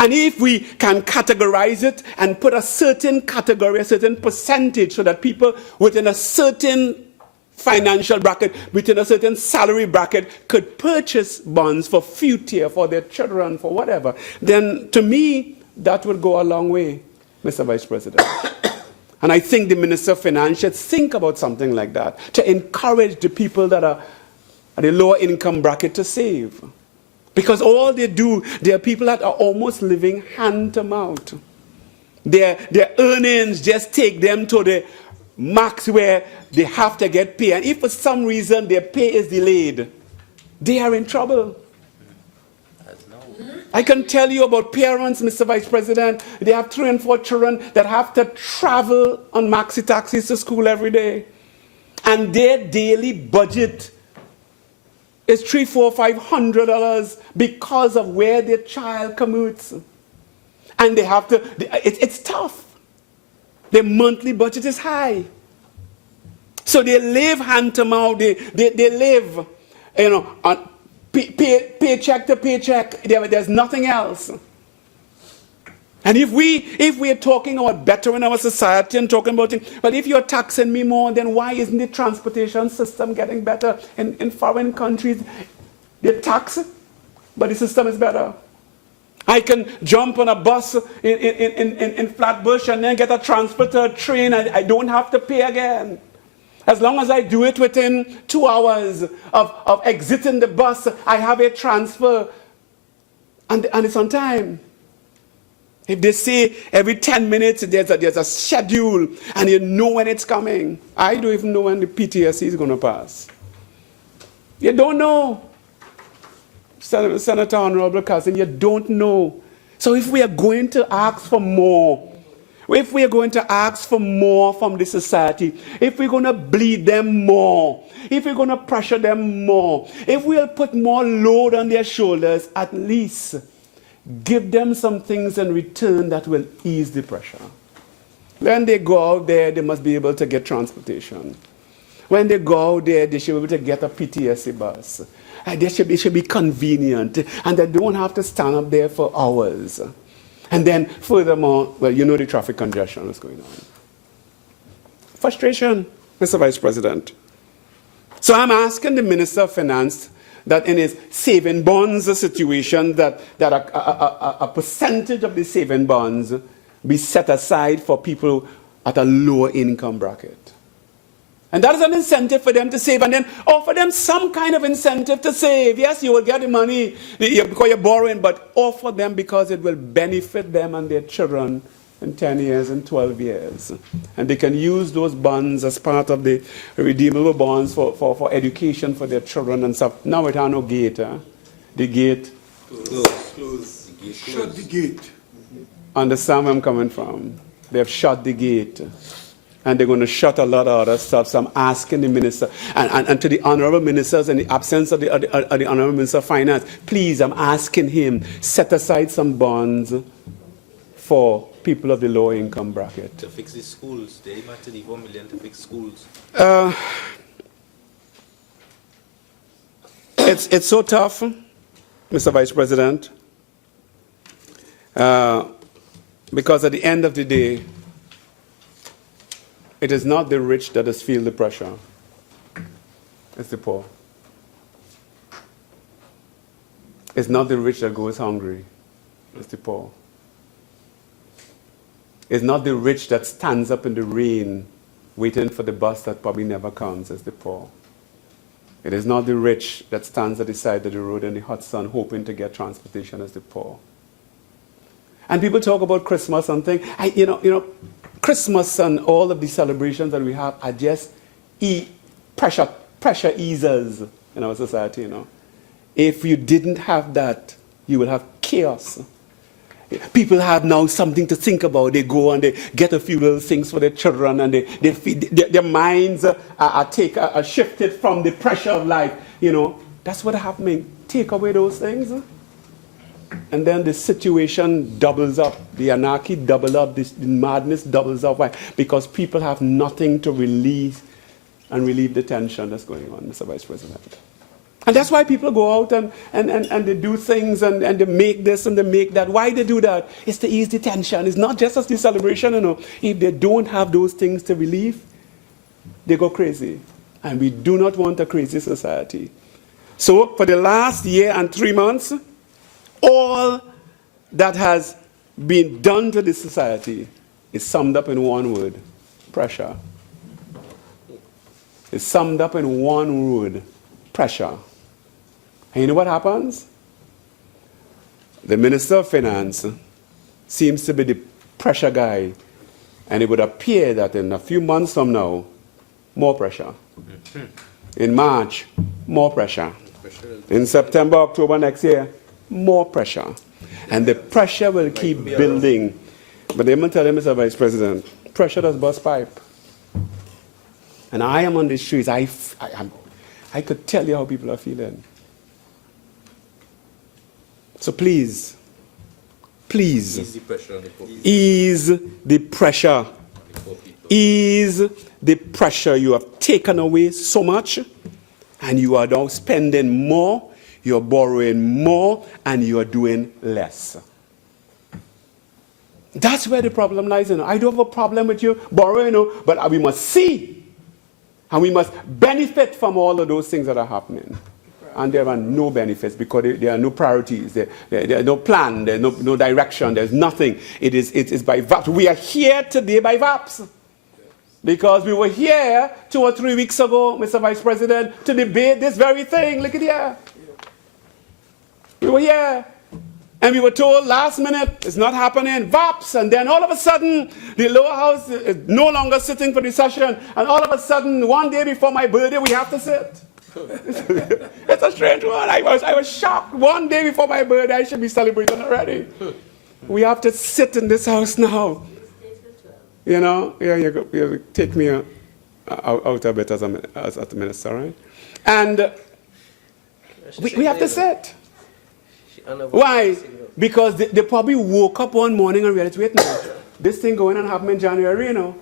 And if we can categorize it and put a certain category, a certain percentage, so that people within a certain financial bracket, within a certain salary bracket, could purchase bonds for future, for their children, for whatever, then to me, that would go a long way, Mr. Vice President. And I think the Minister of Finance should think about something like that, to encourage the people that are at the lower income bracket to save. Because all they do, there are people that are almost living hand to mouth. Their earnings just take them to the max where they have to get paid. And if for some reason their pay is delayed, they are in trouble. I can tell you about parents, Mr. Vice President. They have 3 and 4 children that have to travel on maxi taxis to school every day. And their daily budget is $300, $400, $500 because of where their child commutes. And they have to, it's tough. Their monthly budget is high. So they live hand to mouth. They live, on paycheck to paycheck. There's nothing else. And if we are talking about bettering our society and talking about it, but if you're taxing me more, then why isn't the transportation system getting better in foreign countries? They tax, but the system is better. I can jump on a bus in Flatbush and then get a transfer to a train. I don't have to pay again. As long as I do it within 2 hours of exiting the bus, I have a transfer and it's on time. If they say every 10 minutes there's a schedule and you know when it's coming, I don't even know when the PTSD is going to pass. You don't know. Senator Honorable Cousin, you don't know. So if we are going to ask for more, if we are going to ask for more from the society, if we're going to bleed them more, if we're going to pressure them more, if we'll put more load on their shoulders, at least give them some things in return that will ease the pressure. When they go out there, they must be able to get transportation. When they go out there, they should be able to get a PTSD bus. It should be convenient, and they don't have to stand up there for hours. And then, furthermore, well, you know the traffic congestion that's going on. Frustration, Mr. Vice President. So I'm asking the Minister of Finance that in his saving bonds situation, that a percentage of the saving bonds be set aside for people at a lower income bracket. And that is an incentive for them to save, and then offer them some kind of incentive to save. Yes, you will get the money because you're borrowing, but offer them because it will benefit them and their children in 10 years and 12 years. And they can use those bonds as part of the redeemable bonds for education for their children and stuff. Now it has no gate. The gate. Close. Shut the gate. Understand where I'm coming from? They've shut the gate. And they're going to shut a lot of other stuff. So I'm asking the minister, and to the honorable ministers in the absence of the honorable minister of finance, please, I'm asking him, set aside some bonds for people of the lower income bracket. To fix the schools, they might need 1 million to fix schools. It's so tough, Mr. Vice President, because at the end of the day, it is not the rich that just feel the pressure. It's the poor. It's not the rich that goes hungry. It's the poor. It's not the rich that stands up in the rain waiting for the bus that probably never comes. It's the poor. It is not the rich that stands at the side of the road in the hot sun hoping to get transportation. It's the poor. And people talk about Christmas and things. Christmas and all of the celebrations that we have are just pressure easers in our society, If you didn't have that, you will have chaos. People have now something to think about. They go and they get a few little things for their children, and their minds are shifted from the pressure of life. That's what happening. Take away those things. And then the situation doubles up. The anarchy doubles up. The madness doubles up. Why? Because people have nothing to relieve the tension that's going on, Mr. Vice President. And that's why people go out and they do things and they make this and they make that. Why they do that? It's to ease the tension. It's not just as the celebration, If they don't have those things to relieve, they go crazy. And we do not want a crazy society. So for the last year and 3 months, all that has been done to this society is summed up in one word: pressure. It's summed up in one word: pressure. And you know what happens? The Minister of Finance seems to be the pressure guy, and it would appear that in a few months from now, more pressure. In March, more pressure. In September, October next year, more pressure. And the pressure will keep building. But let me tell you, Mr. Vice President, pressure does bust pipe. And I am on the streets. I could tell you how people are feeling. So please, Ease the pressure on the poor people. ease the pressure. Ease the pressure. You have taken away so much, and you are now spending more. You're borrowing more, and you're doing less. That's where the problem lies. I don't have a problem with you borrowing, but we must see, and we must benefit from all of those things that are happening. and there are no benefits because there are no priorities, there are no plan, there's no direction, there's nothing. It's by VAPS. We are here today by VAPS. Because we were here 2 or 3 weeks ago, Mr. Vice President, to debate this very thing. Look at here. We were here. And we were told last minute, it's not happening, VAPS. And then all of a sudden, the lower house is no longer sitting for the session. And all of a sudden, one day before my birthday, we have to sit. It's a strange one. I was shocked. One day before my birthday, I should be celebrating already. We have to sit in this house now. You know, you take me out a bit as a minister, right? And we have to sit. Why? Because they probably woke up one morning and realized, wait now, this thing going and happen in January, you know.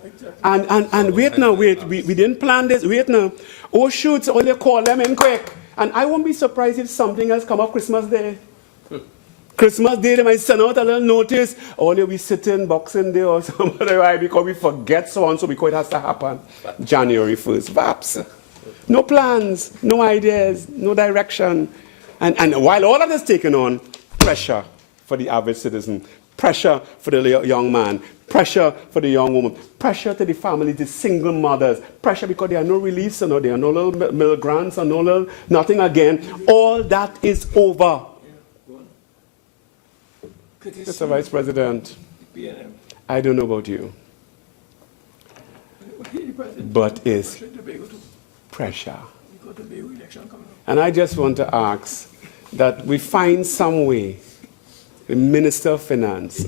And wait now, we didn't plan this, wait now. Oh shoots, only call them in quick. And I won't be surprised if something else come up Christmas Day. Christmas Day, they might send out a little notice, only we sit in Boxing Day or something, because we forget so on, so because it has to happen January 1st. VAPS. No plans, no ideas, no direction. And while all of this is taken on, pressure for the average citizen, pressure for the young man, pressure for the young woman, pressure to the family, the single mothers, pressure because there are no reliefs, there are no little middle grants, no little nothing again. All that is over. Mr. Vice President, I don't know about you, but it's pressure. And I just want to ask that we find some way, the Minister of Finance,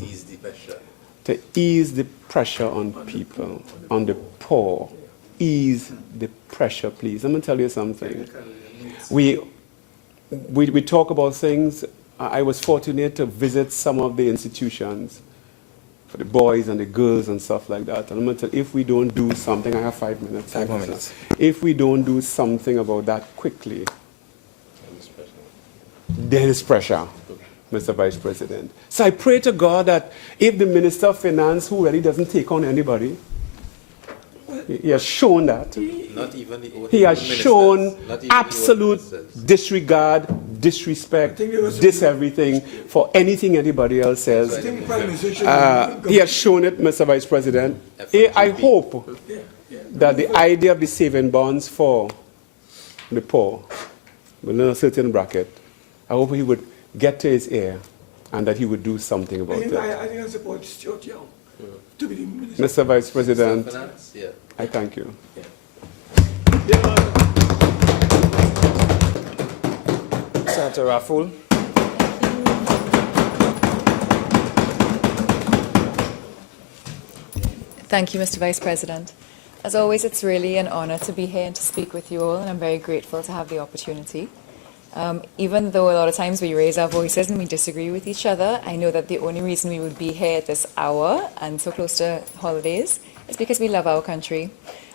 to ease the pressure on people, on the poor. Ease the pressure, please. I'm going to tell you something. We talk about things. I was fortunate to visit some of the institutions for the boys and the girls and stuff like that. And I'm going to tell you, if we don't do something, I have 5 minutes. 5 more minutes. If we don't do something about that quickly, there is pressure, Mr. Vice President. So I pray to God that if the Minister of Finance, who really doesn't take on anybody, he has shown that. Not even the he has shown absolute disregard, disrespect, everything for anything anybody else says. He has shown it, Mr. Vice President. I hope that the idea of the saving bonds for the poor, within a certain bracket, I hope he would get to his ear and that he would do something about it. I think I support Stuart Young to be the minister. Mr. Vice President, I thank you. Senator Raffoul. Thank you, Mr. Vice President. As always, it's really an honor to be here and to speak with you all, and I'm very grateful to have the opportunity. Even though a lot of times we raise our voices and we disagree with each other, I know that the only reason we would be here at this hour and so close to holidays is because we love our country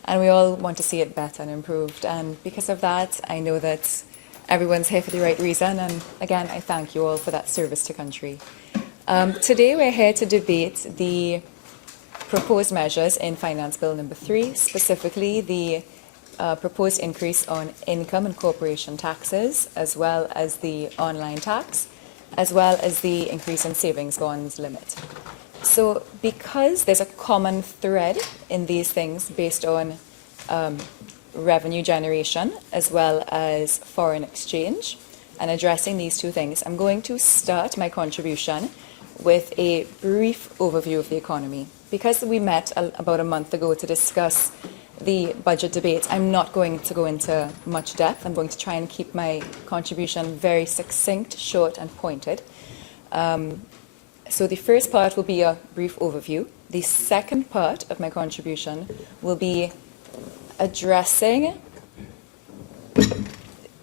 and we all want to see it better and improved. And because of that, I know that everyone's here for the right reason. And again, I thank you all for that service to country. Today, we're here to debate the proposed measures in Finance Bill number 3, specifically the proposed increase on income and corporation taxes, as well as the online tax, as well as the increase in savings bonds limit. So because there's a common thread in these things based on revenue generation, as well as foreign exchange, and addressing these two things, I'm going to start my contribution with a brief overview of the economy. Because we met about a month ago to discuss the budget debate, I'm not going to go into much depth. I'm going to try and keep my contribution very succinct, short, and pointed. So the first part will be a brief overview. The second part of my contribution will be addressing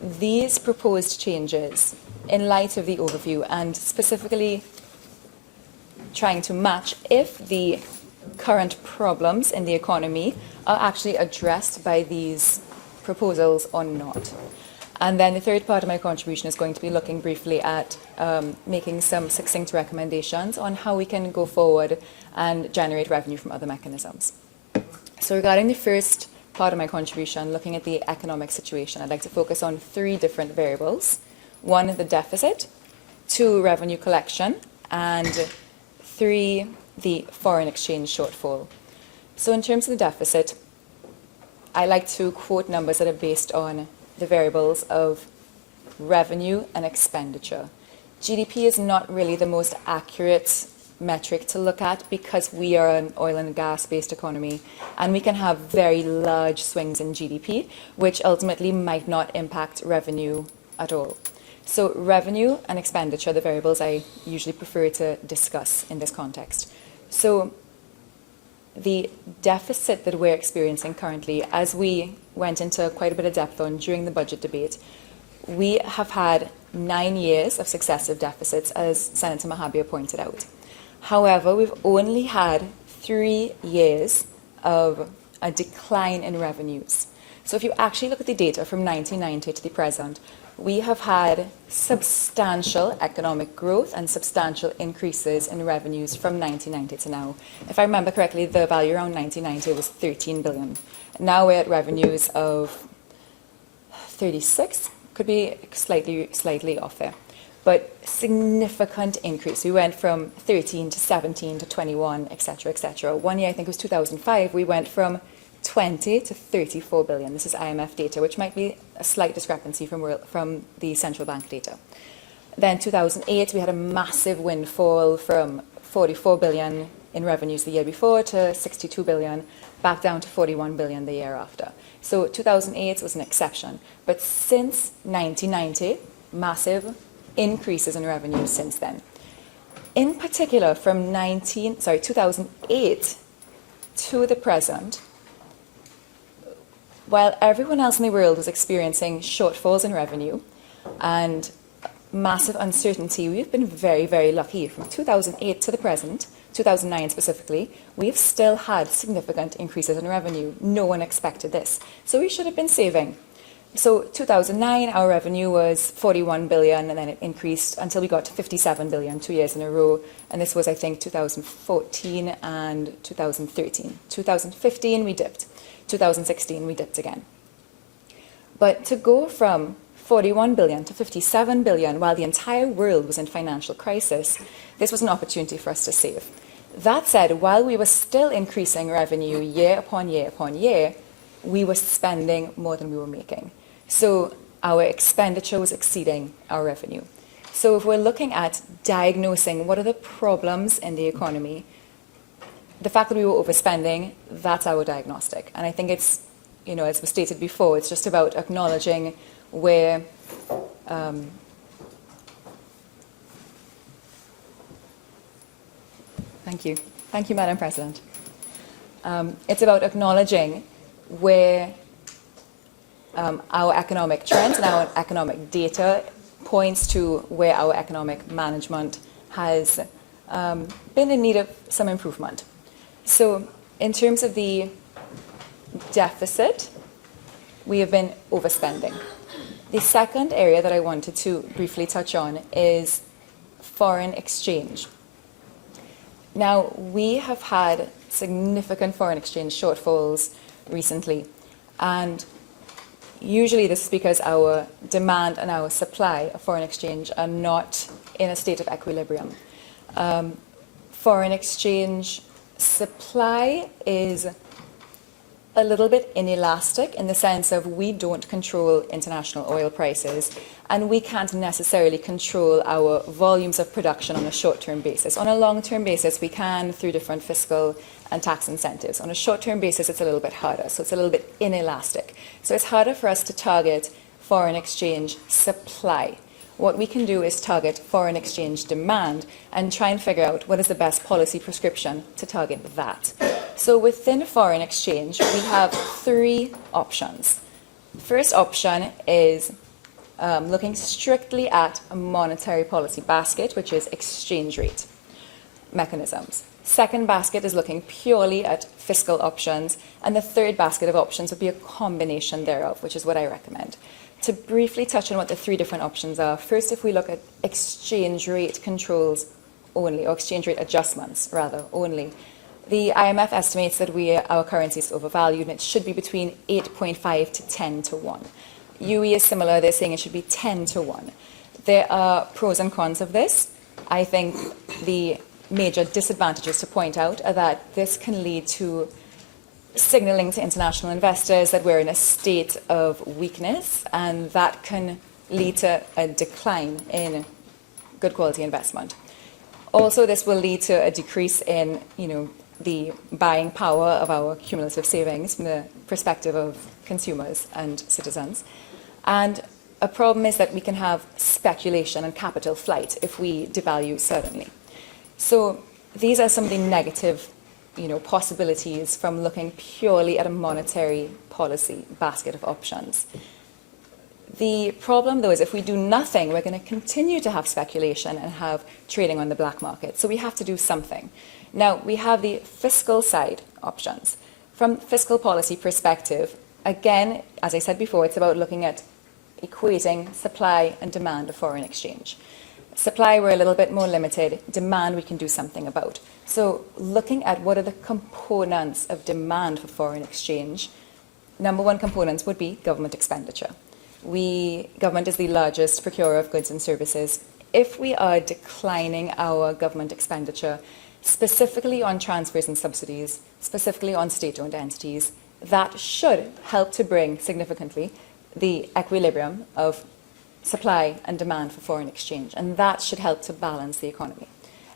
these proposed changes in light of the overview and specifically trying to match if the current problems in the economy are actually addressed by these proposals or not. And then the third part of my contribution is going to be looking briefly at making some succinct recommendations on how we can go forward and generate revenue from other mechanisms. So regarding the first part of my contribution, looking at the economic situation, I'd like to focus on 3 different variables. 1, the deficit, 2, revenue collection, and 3, the foreign exchange shortfall. So in terms of the deficit, I like to quote numbers that are based on the variables of revenue and expenditure. GDP is not really the most accurate metric to look at because we are an oil and gas based economy, and we can have very large swings in GDP, which ultimately might not impact revenue at all. So revenue and expenditure are the variables I usually prefer to discuss in this context. So the deficit that we're experiencing currently, as we went into quite a bit of depth on during the budget debate, we have had 9 years of successive deficits, as Senator Mahabir pointed out. However, we've only had 3 years of a decline in revenues. So if you actually look at the data from 1990 to the present, we have had substantial economic growth and substantial increases in revenues from 1990 to now. If I remember correctly, the value around 1990 was 13 billion. Now we're at revenues of 36, could be slightly off there, but significant increase. We went from 13 to 17 to 21, etc., etc. One year, I think it was 2005, we went from 20 to 34 billion. This is IMF data, which might be a slight discrepancy from the central bank data. Then 2008, we had a massive windfall from 44 billion in revenues the year before to 62 billion, back down to 41 billion the year after. So 2008 was an exception. But since 1990, massive increases in revenues since then. In particular, from 2008 to the present, while everyone else in the world was experiencing shortfalls in revenue and massive uncertainty, we've been very, very lucky. From 2008 to the present, 2009 specifically, we've still had significant increases in revenue. No one expected this. So we should have been saving. So 2009, our revenue was 41 billion, and then it increased until we got to 57 billion 2 years in a row. And this was, I think, 2014 and 2013. 2015, we dipped. 2016, we dipped again. But to go from 41 billion to 57 billion while the entire world was in financial crisis, this was an opportunity for us to save. That said, while we were still increasing revenue year upon year upon year, we were spending more than we were making. So our expenditure was exceeding our revenue. So if we're looking at diagnosing what are the problems in the economy, the fact that we were overspending, that's our diagnostic. And I think it's, as was stated before, it's just about acknowledging where Thank you, Madam President. It's about acknowledging where our economic trends and our economic data points to where our economic management has been in need of some improvement. So in terms of the deficit, we have been overspending. The second area that I wanted to briefly touch on is foreign exchange. Now, we have had significant foreign exchange shortfalls recently, and usually this is because our demand and our supply of foreign exchange are not in a state of equilibrium. Foreign exchange supply is a little bit inelastic in the sense of we don't control international oil prices, and we can't necessarily control our volumes of production on a short-term basis. On a long-term basis, we can through different fiscal and tax incentives. On a short-term basis, it's a little bit harder, so it's a little bit inelastic. So it's harder for us to target foreign exchange supply. What we can do is target foreign exchange demand and try and figure out what is the best policy prescription to target that. So within foreign exchange, we have 3 options. First option is looking strictly at a monetary policy basket, which is exchange rate mechanisms. Second basket is looking purely at fiscal options, and the third basket of options would be a combination thereof, which is what I recommend. To briefly touch on what the 3 different options are, first, if we look at exchange rate controls only, or exchange rate adjustments, rather, only, The IMF estimates that our currency is overvalued, and it should be between 8.5 to 10 to 1. UE is similar. They're saying it should be 10 to 1. There are pros and cons of this. I think the major disadvantages to point out are that this can lead to signaling to international investors that we're in a state of weakness, and that can lead to a decline in good quality investment. Also, this will lead to a decrease in, the buying power of our cumulative savings from the perspective of consumers and citizens. And a problem is that we can have speculation and capital flight if we devalue suddenly. So these are some of the negative possibilities from looking purely at a monetary policy basket of options. The problem, though, is if we do nothing, we're going to continue to have speculation and have trading on the black market. So we have to do something. Now, we have the fiscal side options. From fiscal policy perspective, again, as I said before, it's about looking at equating supply and demand of foreign exchange. Supply, we're a little bit more limited. Demand, we can do something about. So looking at what are the components of demand for foreign exchange, number one components would be government expenditure. Government is the largest procurer of goods and services. If we are declining our government expenditure, specifically on transfers and subsidies, specifically on state-owned entities, that should help to bring significantly the equilibrium of supply and demand for foreign exchange, and that should help to balance the economy,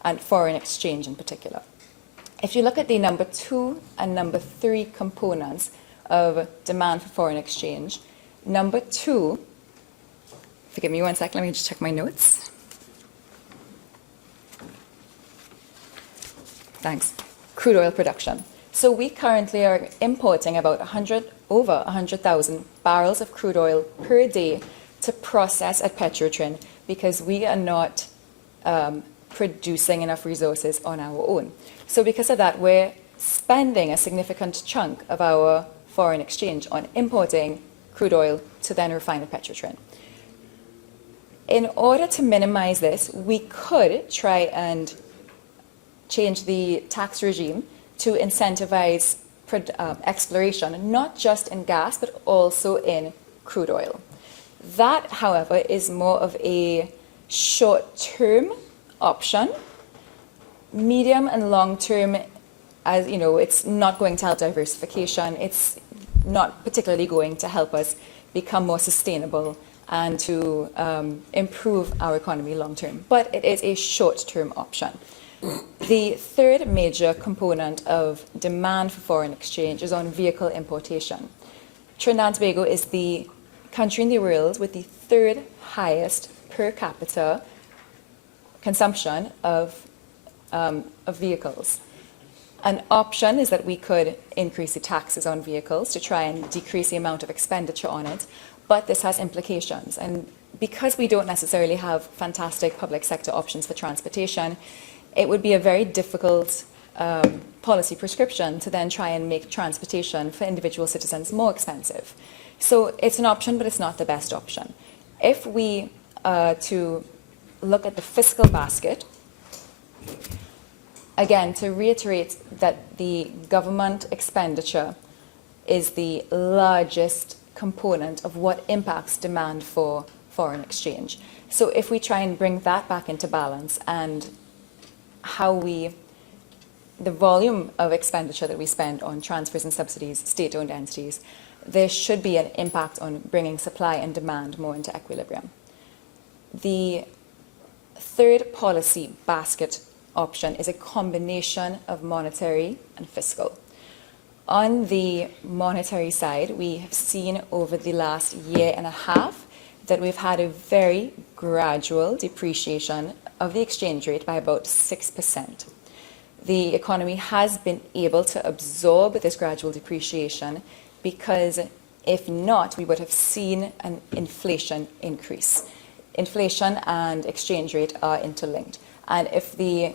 and foreign exchange in particular. If you look at the number 2 and number 3 components of demand for foreign exchange, number 2, forgive me one second, let me just check my notes. Thanks. Crude oil production. So we currently are importing about over 100,000 barrels of crude oil per day to process at Petrotrin because we are not producing enough resources on our own. So because of that, we're spending a significant chunk of our foreign exchange on importing crude oil to then refine at Petrotrin. In order to minimize this, we could try and change the tax regime to incentivize exploration, not just in gas, but also in crude oil. That, however, is more of a short-term option. Medium and long-term, as you know, it's not going to help diversification. It's not particularly going to help us become more sustainable and to improve our economy long-term. But it is a short-term option. The third major component of demand for foreign exchange is on vehicle importation. Trinidad and Tobago is the country in the world with the third highest per capita consumption of vehicles. An option is that we could increase the taxes on vehicles to try and decrease the amount of expenditure on it, but this has implications. And because we don't necessarily have fantastic public sector options for transportation, it would be a very difficult policy prescription to then try and make transportation for individual citizens more expensive. So it's an option, but it's not the best option. If we to look at the fiscal basket, again, to reiterate that the government expenditure is the largest component of what impacts demand for foreign exchange. So if we try and bring that back into balance and the volume of expenditure that we spend on transfers and subsidies, state-owned entities, there should be an impact on bringing supply and demand more into equilibrium. The third policy basket option is a combination of monetary and fiscal. On the monetary side, we have seen over the last year and a half that we've had a very gradual depreciation of the exchange rate by about 6%. The economy has been able to absorb this gradual depreciation because if not, we would have seen an inflation increase. Inflation and exchange rate are interlinked. And if the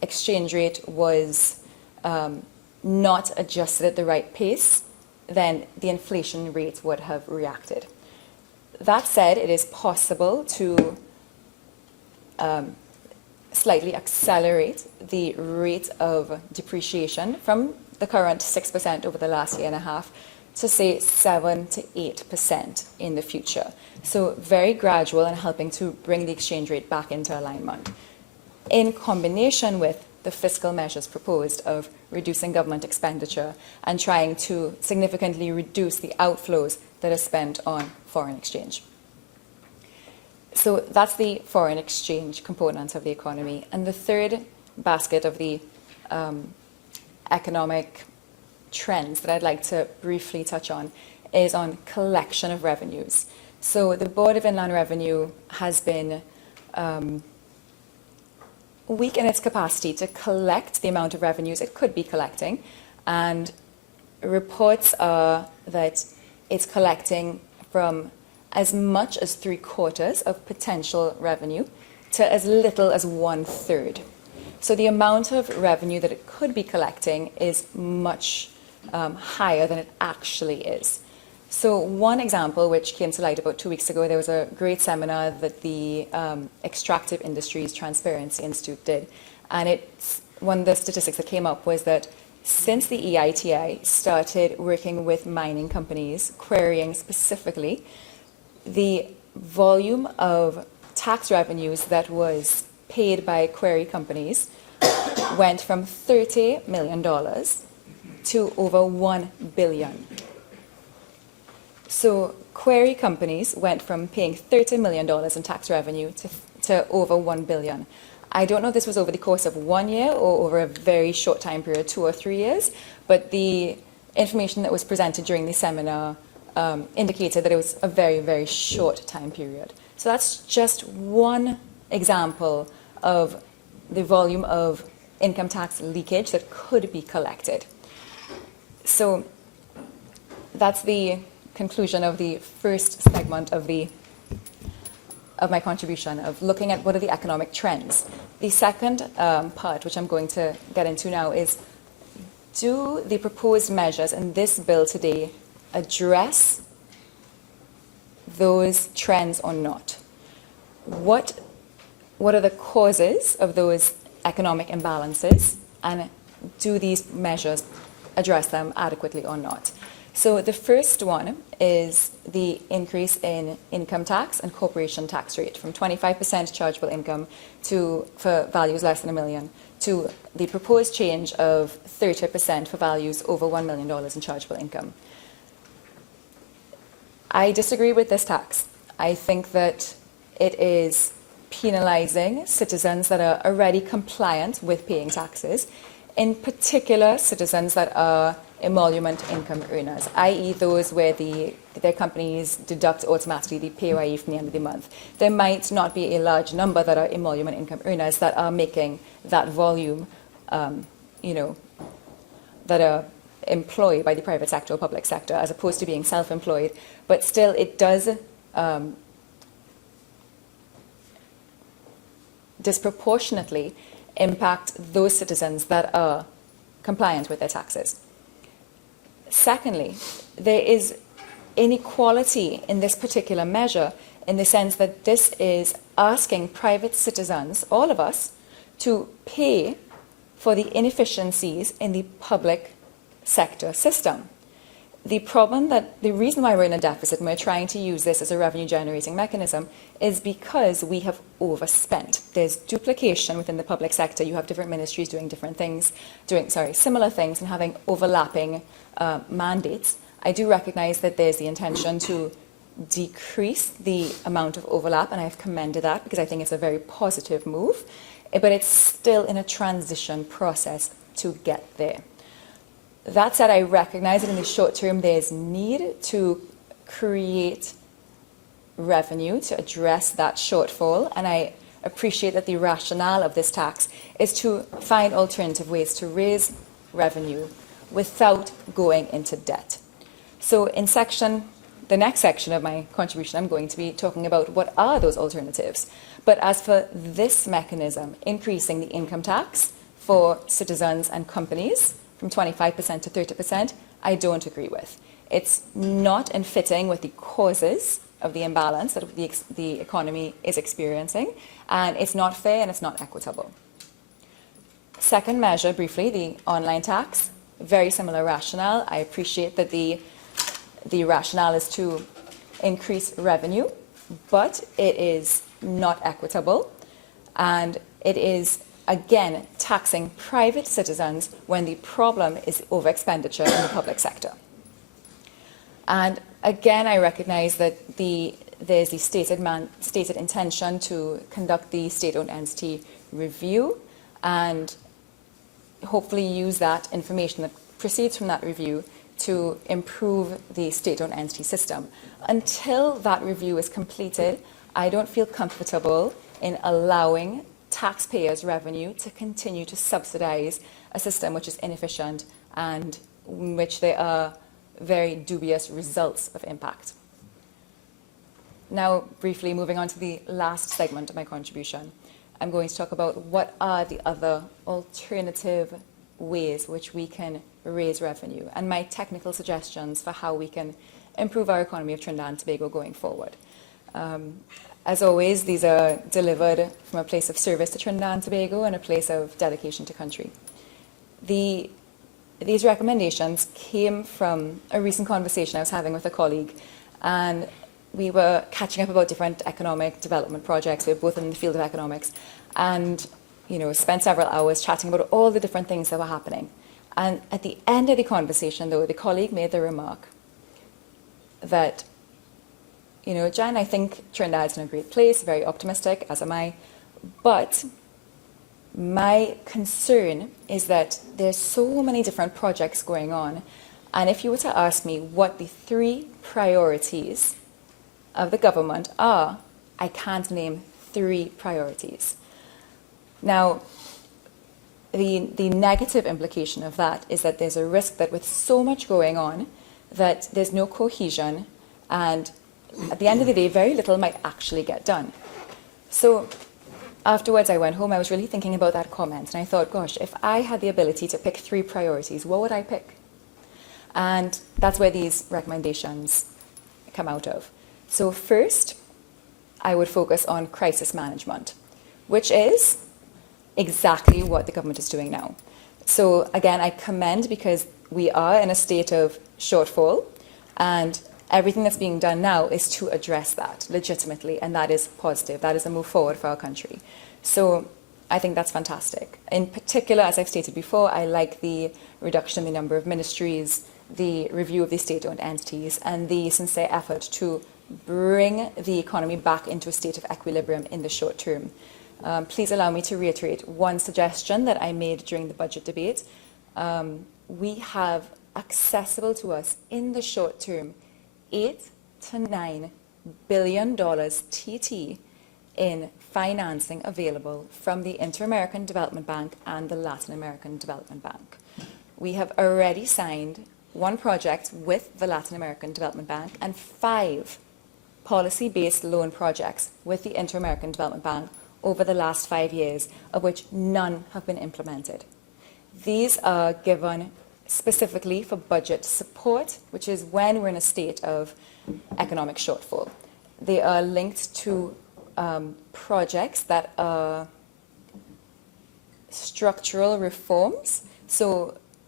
exchange rate was not adjusted at the right pace, then the inflation rate would have reacted. That said, it is possible to slightly accelerate the rate of depreciation from the current 6% over the last year and a half to say 7 to 8% in the future. So very gradual and helping to bring the exchange rate back into alignment. In combination with the fiscal measures proposed of reducing government expenditure and trying to significantly reduce the outflows that are spent on foreign exchange. So that's the foreign exchange component of the economy. And the third basket of the economic trends that I'd like to briefly touch on is on collection of revenues. So the Board of Inland Revenue has been weak in its capacity to collect the amount of revenues it could be collecting, and reports are that it's collecting from as much as 3/4 of potential revenue to as little as 1/3. So the amount of revenue that it could be collecting is much higher than it actually is. So one example which came to light about 2 weeks ago, there was a great seminar that the Extractive Industries Transparency Institute did. And one of the statistics that came up was that since the EITI started working with mining companies, querying specifically, the volume of tax revenues that was paid by query companies went from $30 million to over $1 billion. So query companies went from paying $30 million in tax revenue to over $1 billion. I don't know if this was over the course of 1 year or over a very short time period, 2 or 3 years, but the information that was presented during the seminar indicated that it was a very, very short time period. So that's just one example of the volume of income tax leakage that could be collected. So that's the conclusion of the first segment of my contribution, of looking at what are the economic trends. The second part, which I'm going to get into now, is do the proposed measures in this bill today address those trends or not? What are the causes of those economic imbalances, and do these measures address them adequately or not? So the first one is the increase in income tax and corporation tax rate from 25% chargeable income for values less than $1 million to the proposed change of 30% for values over $1 million in chargeable income. I disagree with this tax. I think that it is penalizing citizens that are already compliant with paying taxes, in particular citizens that are emolument income earners, i.e. those where their companies deduct automatically the PAYE from the end of the month. There might not be a large number that are emolument income earners that are making that volume, that are employed by the private sector or public sector as opposed to being self-employed, but still it does disproportionately impact those citizens that are compliant with their taxes. Secondly, there is inequality in this particular measure in the sense that this is asking private citizens, all of us, to pay for the inefficiencies in the public sector system. The reason why we're in a deficit and we're trying to use this as a revenue generating mechanism is because we have overspent. There's duplication within the public sector. You have different ministries doing different things, similar things and having overlapping mandates. I do recognize that there's the intention to decrease the amount of overlap, and I've commended that because I think it's a very positive move, but it's still in a transition process to get there. That said, I recognize that in the short term there's need to create revenue to address that shortfall, and I appreciate that the rationale of this tax is to find alternative ways to raise revenue without going into debt. So in the next section of my contribution, I'm going to be talking about what are those alternatives. But as for this mechanism, increasing the income tax for citizens and companies from 25% to 30%, I don't agree with. It's not in fitting with the causes of the imbalance that the economy is experiencing, and it's not fair and it's not equitable. Second measure, briefly, the online tax, very similar rationale. I appreciate that the rationale is to increase revenue, but it is not equitable, and it is, again, taxing private citizens when the problem is over expenditure in the public sector. And again, I recognize that there's the stated intention to conduct the state-owned entity review and hopefully use that information that proceeds from that review to improve the state-owned entity system. Until that review is completed, I don't feel comfortable in allowing taxpayers' revenue to continue to subsidize a system which is inefficient and in which there are very dubious results of impact. Now, briefly moving on to the last segment of my contribution, I'm going to talk about what are the other alternative ways which we can raise revenue and my technical suggestions for how we can improve our economy of Trinidad and Tobago going forward. As always, these are delivered from a place of service to Trinidad and Tobago and a place of dedication to country. These recommendations came from a recent conversation I was having with a colleague, and we were catching up about different economic development projects. We were both in the field of economics, and spent several hours chatting about all the different things that were happening. And at the end of the conversation, though, the colleague made the remark that, Jan, I think Trinidad's in a great place, very optimistic, as am I, but my concern is that there's so many different projects going on, and if you were to ask me what the 3 priorities of the government are, I can't name 3 priorities. Now, the negative implication of that is that there's a risk that with so much going on, that there's no cohesion, and at the end of the day, very little might actually get done. So afterwards, I went home, I was really thinking about that comment, and I thought, gosh, if I had the ability to pick 3 priorities, what would I pick? And that's where these recommendations come out of. So first, I would focus on crisis management, which is exactly what the government is doing now. So again, I commend because we are in a state of shortfall, and everything that's being done now is to address that legitimately, and that is positive. That is a move forward for our country. So I think that's fantastic. In particular, as I've stated before, I like the reduction in the number of ministries, the review of the state-owned entities, and the sincere effort to bring the economy back into a state of equilibrium in the short term. Please allow me to reiterate one suggestion that I made during the budget debate. We have accessible to us in the short term $8 to $9 billion TT in financing available from the Inter-American Development Bank and the Latin American Development Bank. We have already signed 1 project with the Latin American Development Bank and 5 policy-based loan projects with the Inter-American Development Bank over the last 5 years, of which none have been implemented. These are given specifically for budget support, which is when we're in a state of economic shortfall. They are linked to projects that are structural reforms.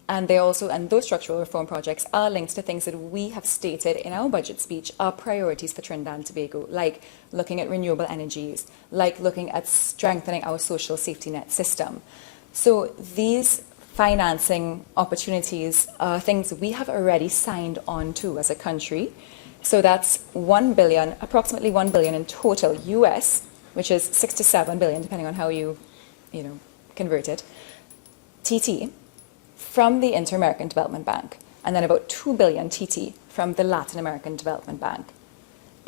And those structural reform projects are linked to things that we have stated in our budget speech are priorities for Trinidad and Tobago, like looking at renewable energies, like looking at strengthening our social safety net system. So these financing opportunities are things we have already signed on to as a country. So that's $1 billion, approximately $1 billion in total US, which is 6 to 7 billion, depending on how you convert it, TT, from the Inter-American Development Bank, and then about 2 billion TT from the Latin American Development Bank.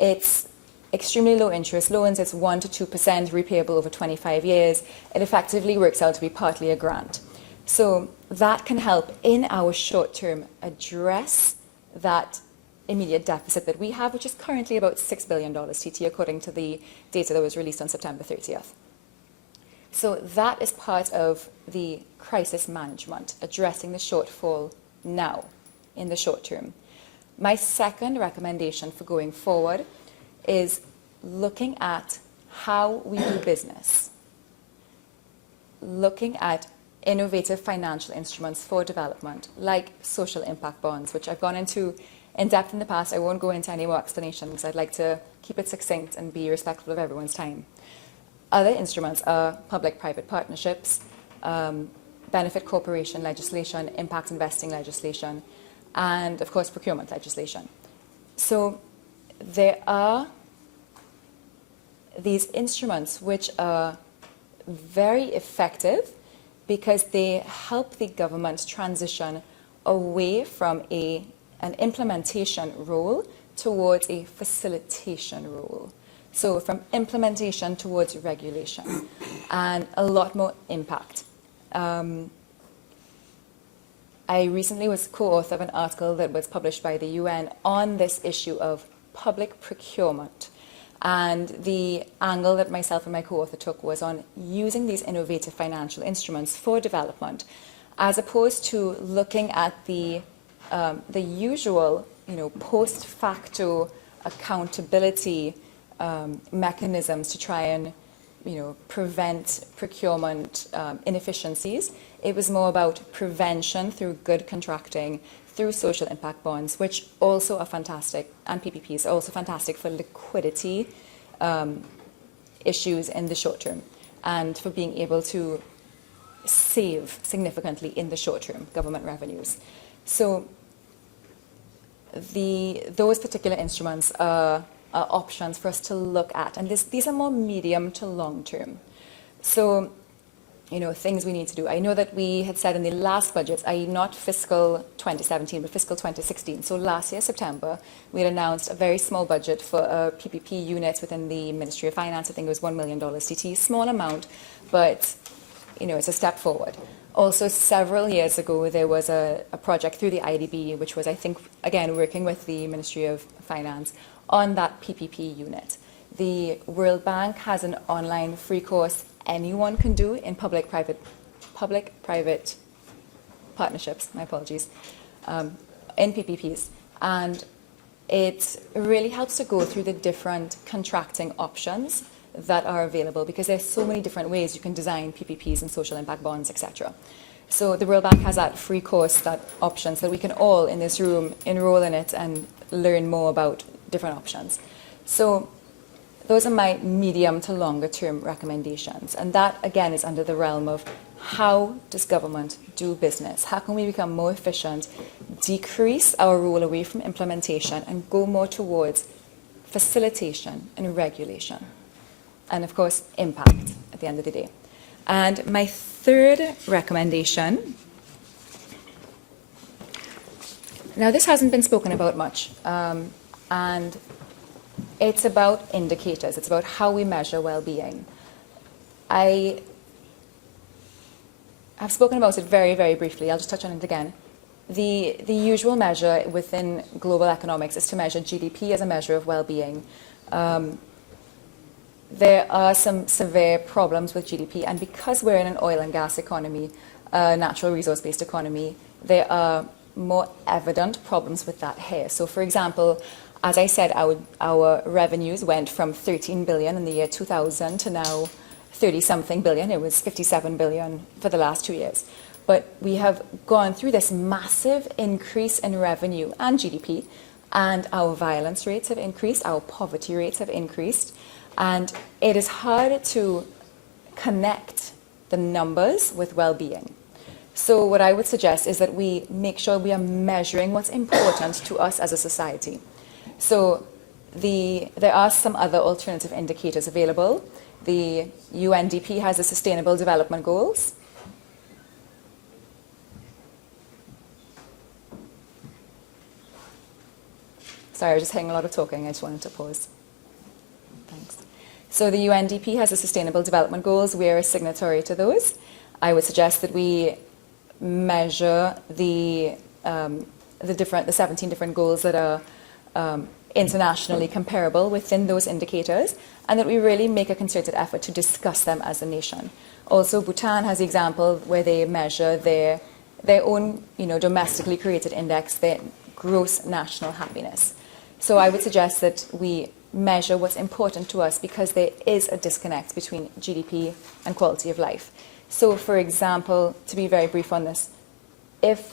It's extremely low interest loans. It's 1 to 2% repayable over 25 years. It effectively works out to be partly a grant. So that can help in our short term address that immediate deficit that we have, which is currently about $6 billion TT, according to the data that was released on September 30th. So that is part of the crisis management, addressing the shortfall now in the short term. My second recommendation for going forward is looking at how we do business, looking at innovative financial instruments for development, like social impact bonds, which I've gone into in depth in the past. I won't go into any more explanations. I'd like to keep it succinct and be respectful of everyone's time. Other instruments are public-private partnerships, benefit corporation legislation, impact investing legislation, and of course procurement legislation. So there are these instruments which are very effective because they help the government transition away from an implementation role towards a facilitation role. So from implementation towards regulation, and a lot more impact. I recently was co-author of an article that was published by the UN on this issue of public procurement. And the angle that myself and my co-author took was on using these innovative financial instruments for development, as opposed to looking at the usual, post facto accountability mechanisms to try and, prevent procurement inefficiencies. It was more about prevention through good contracting, through social impact bonds, which also are fantastic, and PPPs are also fantastic for liquidity issues in the short term, and for being able to save significantly in the short term government revenues. So those particular instruments are options for us to look at, and these are more medium to long term. So, things we need to do. I know that we had said in the last budget, i.e. not fiscal 2017, but fiscal 2016. So last year, September, we had announced a very small budget for a PPP unit within the Ministry of Finance. I think it was $1 million CT, small amount, but, it's a step forward. Also, several years ago, there was a project through the IDB, which was, I think, again, working with the Ministry of Finance on that PPP unit. The World Bank has an online free course anyone can do in public-private partnerships, my apologies, in PPPs. And it really helps to go through the different contracting options that are available, because there's so many different ways you can design PPPs and social impact bonds, etc. So the World Bank has that free course, that option, so that we can all in this room enroll in it and learn more about different options. So those are my medium to longer term recommendations. And that, again, is under the realm of how does government do business? How can we become more efficient, decrease our role away from implementation, and go more towards facilitation and regulation? And, of course, impact at the end of the day. And my third recommendation, now this hasn't been spoken about much, and it's about indicators. It's about how we measure well-being. I have spoken about it very, very briefly. I'll just touch on it again. The usual measure within global economics is to measure GDP as a measure of well-being. There are some severe problems with GDP, and because we're in an oil and gas economy, natural resource-based economy, there are more evident problems with that here. So, for example, as I said, our revenues went from 13 billion in the year 2000 to now 30-something billion. It was 57 billion for the last 2 years. But we have gone through this massive increase in revenue and GDP, and our violence rates have increased, our poverty rates have increased, and it is hard to connect the numbers with well-being. So what I would suggest is that we make sure we are measuring what's important to us as a society. So there are some other alternative indicators available. The UNDP has the Sustainable Development Goals. Sorry, I was just hearing a lot of talking. I just wanted to pause. Thanks. So the UNDP has the Sustainable Development Goals. We are a signatory to those. I would suggest that we measure the 17 different goals that are internationally comparable within those indicators, and that we really make a concerted effort to discuss them as a nation. Also, Bhutan has the example where they measure their own, domestically created index, their gross national happiness. So I would suggest that we measure what's important to us because there is a disconnect between GDP and quality of life. So, for example, to be very brief on this, if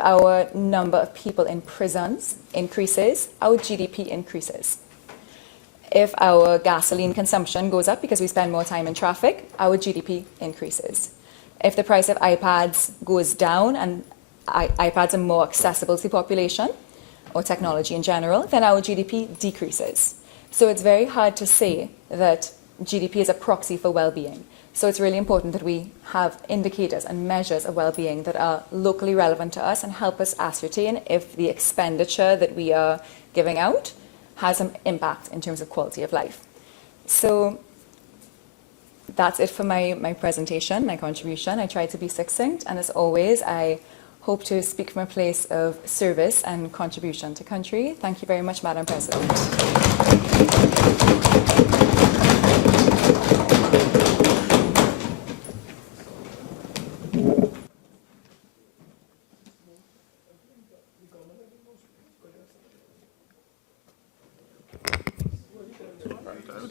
our number of people in prisons increases, our GDP increases. If our gasoline consumption goes up because we spend more time in traffic, our GDP increases. If the price of iPads goes down and iPads are more accessible to the population, or technology in general, then our GDP decreases. So it's very hard to say that GDP is a proxy for well-being. So it's really important that we have indicators and measures of well-being that are locally relevant to us and help us ascertain if the expenditure that we are giving out has an impact in terms of quality of life. So that's it for my presentation, my contribution. I tried to be succinct, and as always, I hope to speak from a place of service and contribution to country. Thank you very much, Madam President.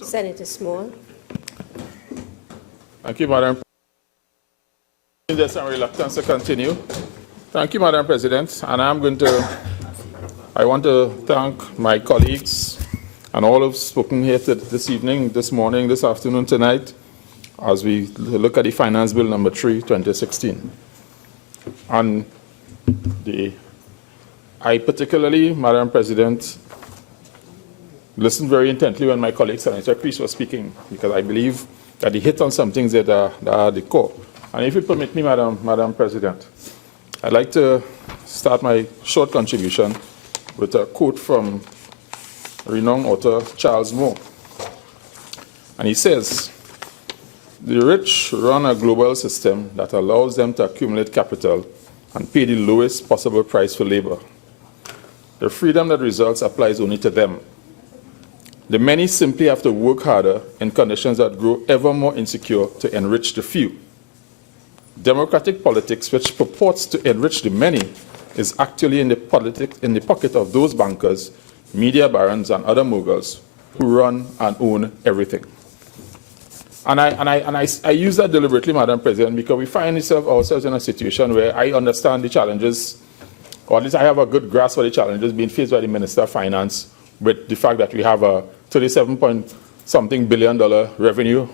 Senator Small. Thank you, Madam President. There's some reluctance to continue. Thank you, Madam President. And I want to thank my colleagues and all who've spoken here this evening, this morning, this afternoon, tonight, as we look at the Finance Bill number 3, 2016. And I particularly, Madam President, listened very intently when my colleague Senator Creese was speaking, because I believe that he hit on some things that are the core. And if you permit me, Madam President, I'd like to start my short contribution with a quote from renowned author Charles Moore. And he says, "The rich run a global system that allows them to accumulate capital and pay the lowest possible price for labor. The freedom that results applies only to them. The many simply have to work harder in conditions that grow ever more insecure to enrich the few. Democratic politics, which purports to enrich the many, is actually in the pocket of those bankers, media barons, and other moguls who run and own everything." And I use that deliberately, Madam President, because we find ourselves in a situation where I understand the challenges, or at least I have a good grasp of the challenges being faced by the Minister of Finance with the fact that we have a $37-point-something billion revenue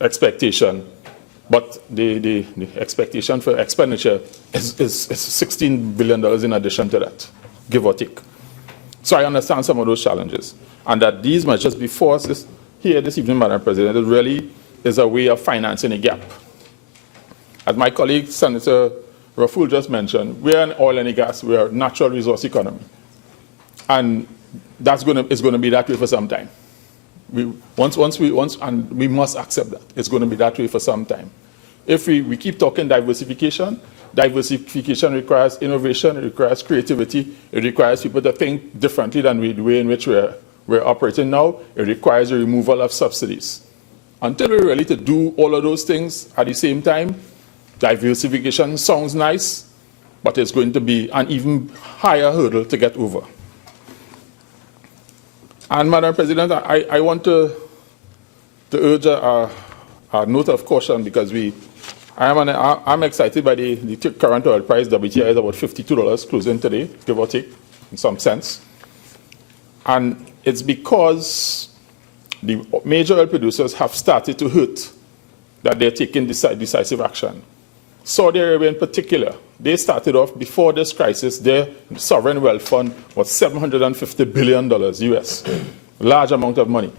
expectation. But the expectation for expenditure is $16 billion in addition to that, give or take. So I understand some of those challenges. And that these measures before us here this evening, Madam President, it really is a way of financing a gap. As my colleague, Senator Raffoul, just mentioned, we are an oil and gas, we are a natural resource economy. And it's going to be that way for some time. We must accept that. It's going to be that way for some time. If we keep talking diversification requires innovation, it requires creativity, it requires people to think differently than the way in which we're operating now. It requires the removal of subsidies. Until we're ready to do all of those things at the same time, diversification sounds nice, but it's going to be an even higher hurdle to get over. And Madam President, I want to urge a note of caution, because I'm excited by the current oil price. WTI is about $52 closing today, give or take, in some sense. And it's because the major oil producers have started to hurt that they're taking decisive action. Saudi Arabia in particular, they started off before this crisis, their sovereign wealth fund was $750 billion US, large amount of money.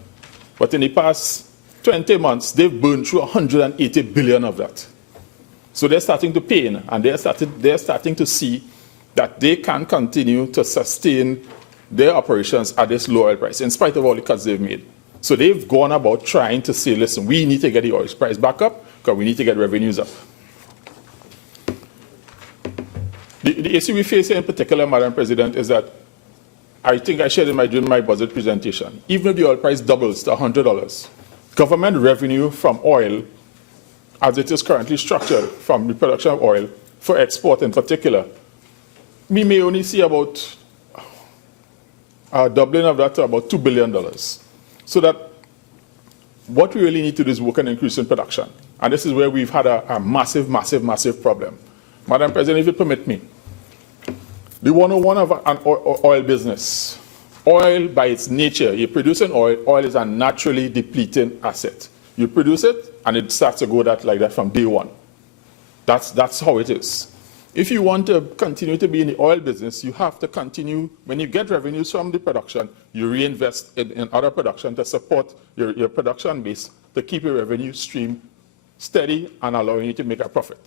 But in the past 20 months, they've burned through 180 billion of that. So they're starting to pay in, and they're starting to see that they can continue to sustain their operations at this low oil price, in spite of all the cuts they've made. So they've gone about trying to say, listen, we need to get the oil price back up, because we need to get revenues up. The issue we face here in particular, Madam President, is that I think I shared during my budget presentation. Even if the oil price doubles to $100, government revenue from oil, as it is currently structured from the production of oil, for export in particular, we may only see about a doubling of that to about $2 billion. So that what we really need to do is work on increasing production. And this is where we've had a massive, massive, massive problem. Madam President, if you permit me, the 101 of an oil business, oil by its nature, you're producing oil, oil is a naturally depleting asset. You produce it, and it starts to go like that from day one. That's how it is. If you want to continue to be in the oil business, you have to continue, when you get revenues from the production, you reinvest in other production to support your production base, to keep your revenue stream steady and allowing you to make a profit.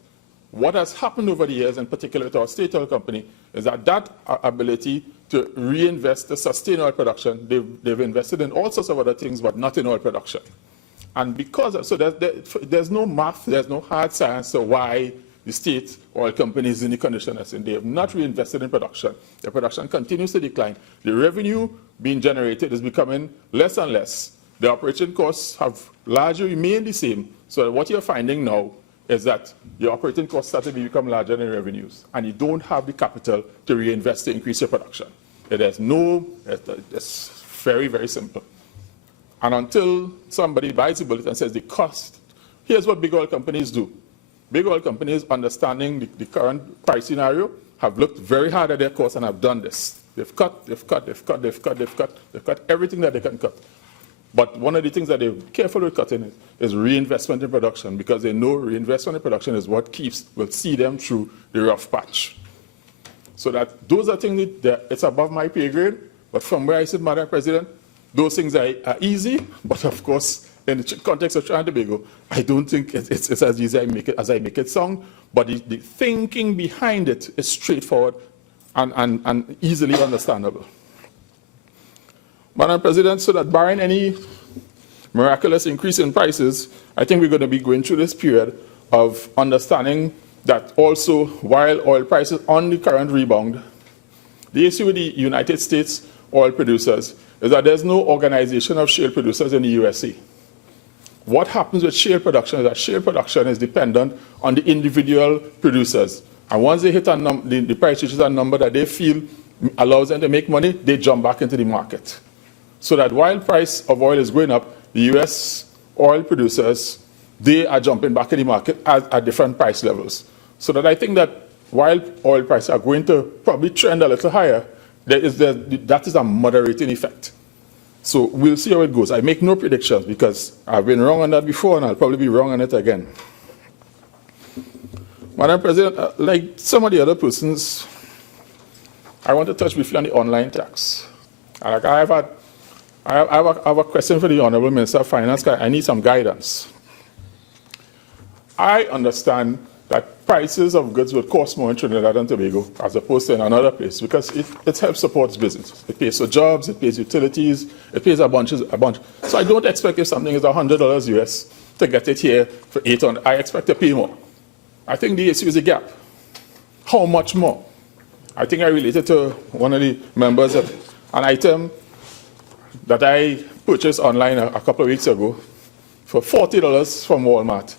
What has happened over the years, in particular to our state oil company, is that ability to reinvest, to sustain oil production, they've invested in all sorts of other things, but not in oil production. And because, so there's no math, there's no hard science to why the state oil company is in the condition that's in. They have not reinvested in production. Their production continues to decline. The revenue being generated is becoming less and less. The operating costs have largely remained the same. So what you're finding now is that your operating costs start to become larger than revenues, and you don't have the capital to reinvest to increase your production. It's very, very simple. And until somebody buys the bullet and says the cost, here's what big oil companies do. Big oil companies, understanding the current price scenario, have looked very hard at their costs and have done this. They've cut everything that they can cut. But one of the things that they're careful with cutting is reinvestment in production, because they know reinvestment in production is what will see them through the rough patch. So that those are things that it's above my pay grade, but from where I sit, Madam President, those things are easy, but of course, in the context of Trinidad and Tobago, I don't think it's as easy as I make it sound, but the thinking behind it is straightforward and easily understandable. Madam President, so that barring any miraculous increase in prices, I think we're going to be going through this period of understanding that also, while oil prices on the current rebound, the issue with the United States oil producers is that there's no organization of shale producers in the USA. What happens with shale production is that shale production is dependent on the individual producers. And once they hit the price reaches a number that they feel allows them to make money, they jump back into the market. So that while price of oil is going up, the US oil producers, they are jumping back in the market at different price levels. So that I think that while oil prices are going to probably trend a little higher, that is a moderating effect. So we'll see how it goes. I make no predictions because I've been wrong on that before and I'll probably be wrong on it again. Madam President, like some of the other persons, I want to touch briefly on the online tax. I have a question for the Honorable Minister of Finance. I need some guidance. I understand that prices of goods would cost more in Trinidad and Tobago as opposed to in another place because it helps support business. It pays for jobs, it pays utilities, it pays a bunch. So I don't expect if something is $100 US to get it here for $800. I expect to pay more. I think the issue is a gap. How much more? I think I related to one of the members of an item that I purchased online a couple of weeks ago for $40 from Walmart.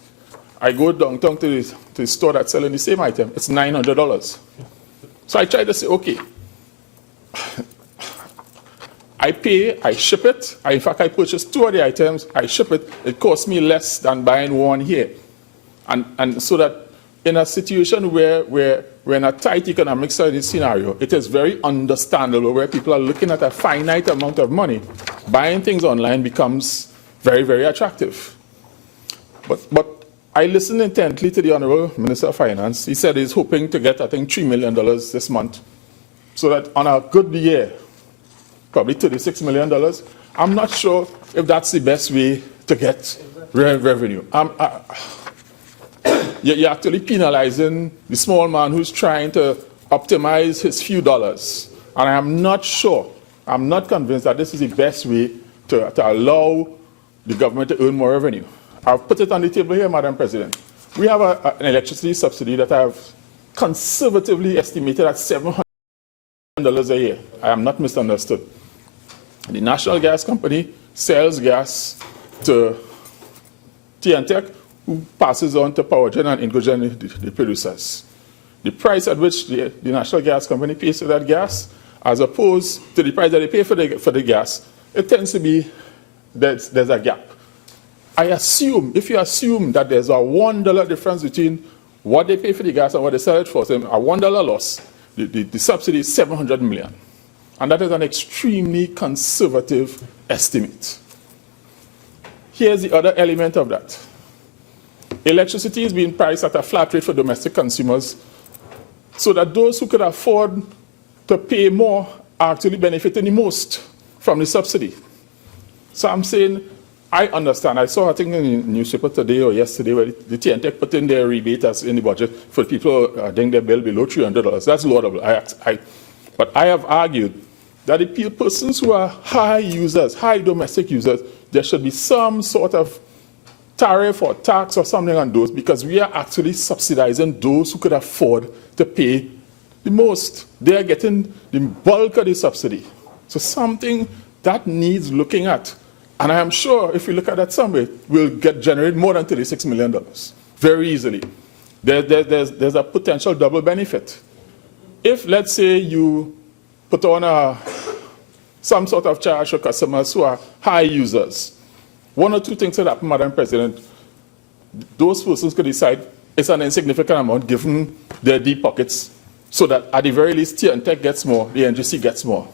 I go downtown to the store that's selling the same item. It's $900. So I try to say, okay, I pay, I ship it. In fact, I purchase 2 of the items, I ship it. It costs me less than buying one here. And so that in a situation where we're in a tight economic scenario, it is very understandable where people are looking at a finite amount of money. Buying things online becomes very, very attractive. But I listened intently to the Honorable Minister of Finance. He said he's hoping to get, I think, $3 million this month. So that on a good year, probably $36 million. I'm not sure if that's the best way to get revenue. You're actually penalizing the small man who's trying to optimize his few dollars. And I'm not sure, I'm not convinced that this is the best way to allow the government to earn more revenue. I've put it on the table here, Madam President. We have an electricity subsidy that I have conservatively estimated at $700 a year. I am not misunderstood. The National Gas Company sells gas to TNTech, who passes on to PowerGen and Incogen, the producers. The price at which the National Gas Company pays for that gas as opposed to the price that they pay for the gas, it tends to be there's a gap. I assume, if you assume that there's a $1 difference between what they pay for the gas and what they sell it for, so a $1 loss, the subsidy is $700 million. And that is an extremely conservative estimate. Here's the other element of that. Electricity is being priced at a flat rate for domestic consumers, so that those who could afford to pay more are actually benefiting the most from the subsidy. So I'm saying, I understand. I saw, I think, in the newspaper today or yesterday, where the TNTech put in their rebate as in the budget for people getting their bill below $300. That's laudable. But I have argued that the persons who are high users, high domestic users, there should be some sort of tariff or tax or something on those, because we are actually subsidizing those who could afford to pay the most. They are getting the bulk of the subsidy. So something that needs looking at. And I am sure if we look at that somewhere, we'll generate more than $36 million very easily. There's a potential double benefit. If, let's say, you put on some sort of charge for customers who are high users, one or two things that happen, Madam President. Those persons could decide it's an insignificant amount given their deep pockets, so that at the very least, TNTech gets more, the NGC gets more.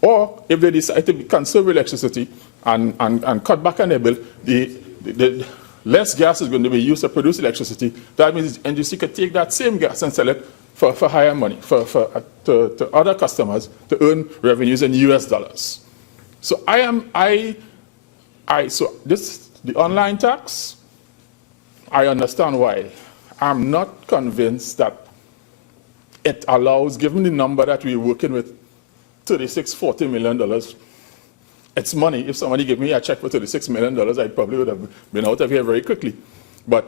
Or if they decide to conserve electricity and cut back on their bill, the less gas is going to be used to produce electricity. That means NGC could take that same gas and sell it for higher money to other customers to earn revenues in US dollars. So the online tax, I understand why. I'm not convinced that it allows, given the number that we're working with, $40 million. It's money. If somebody gave me a check for $36 million, I probably would have been out of here very quickly. But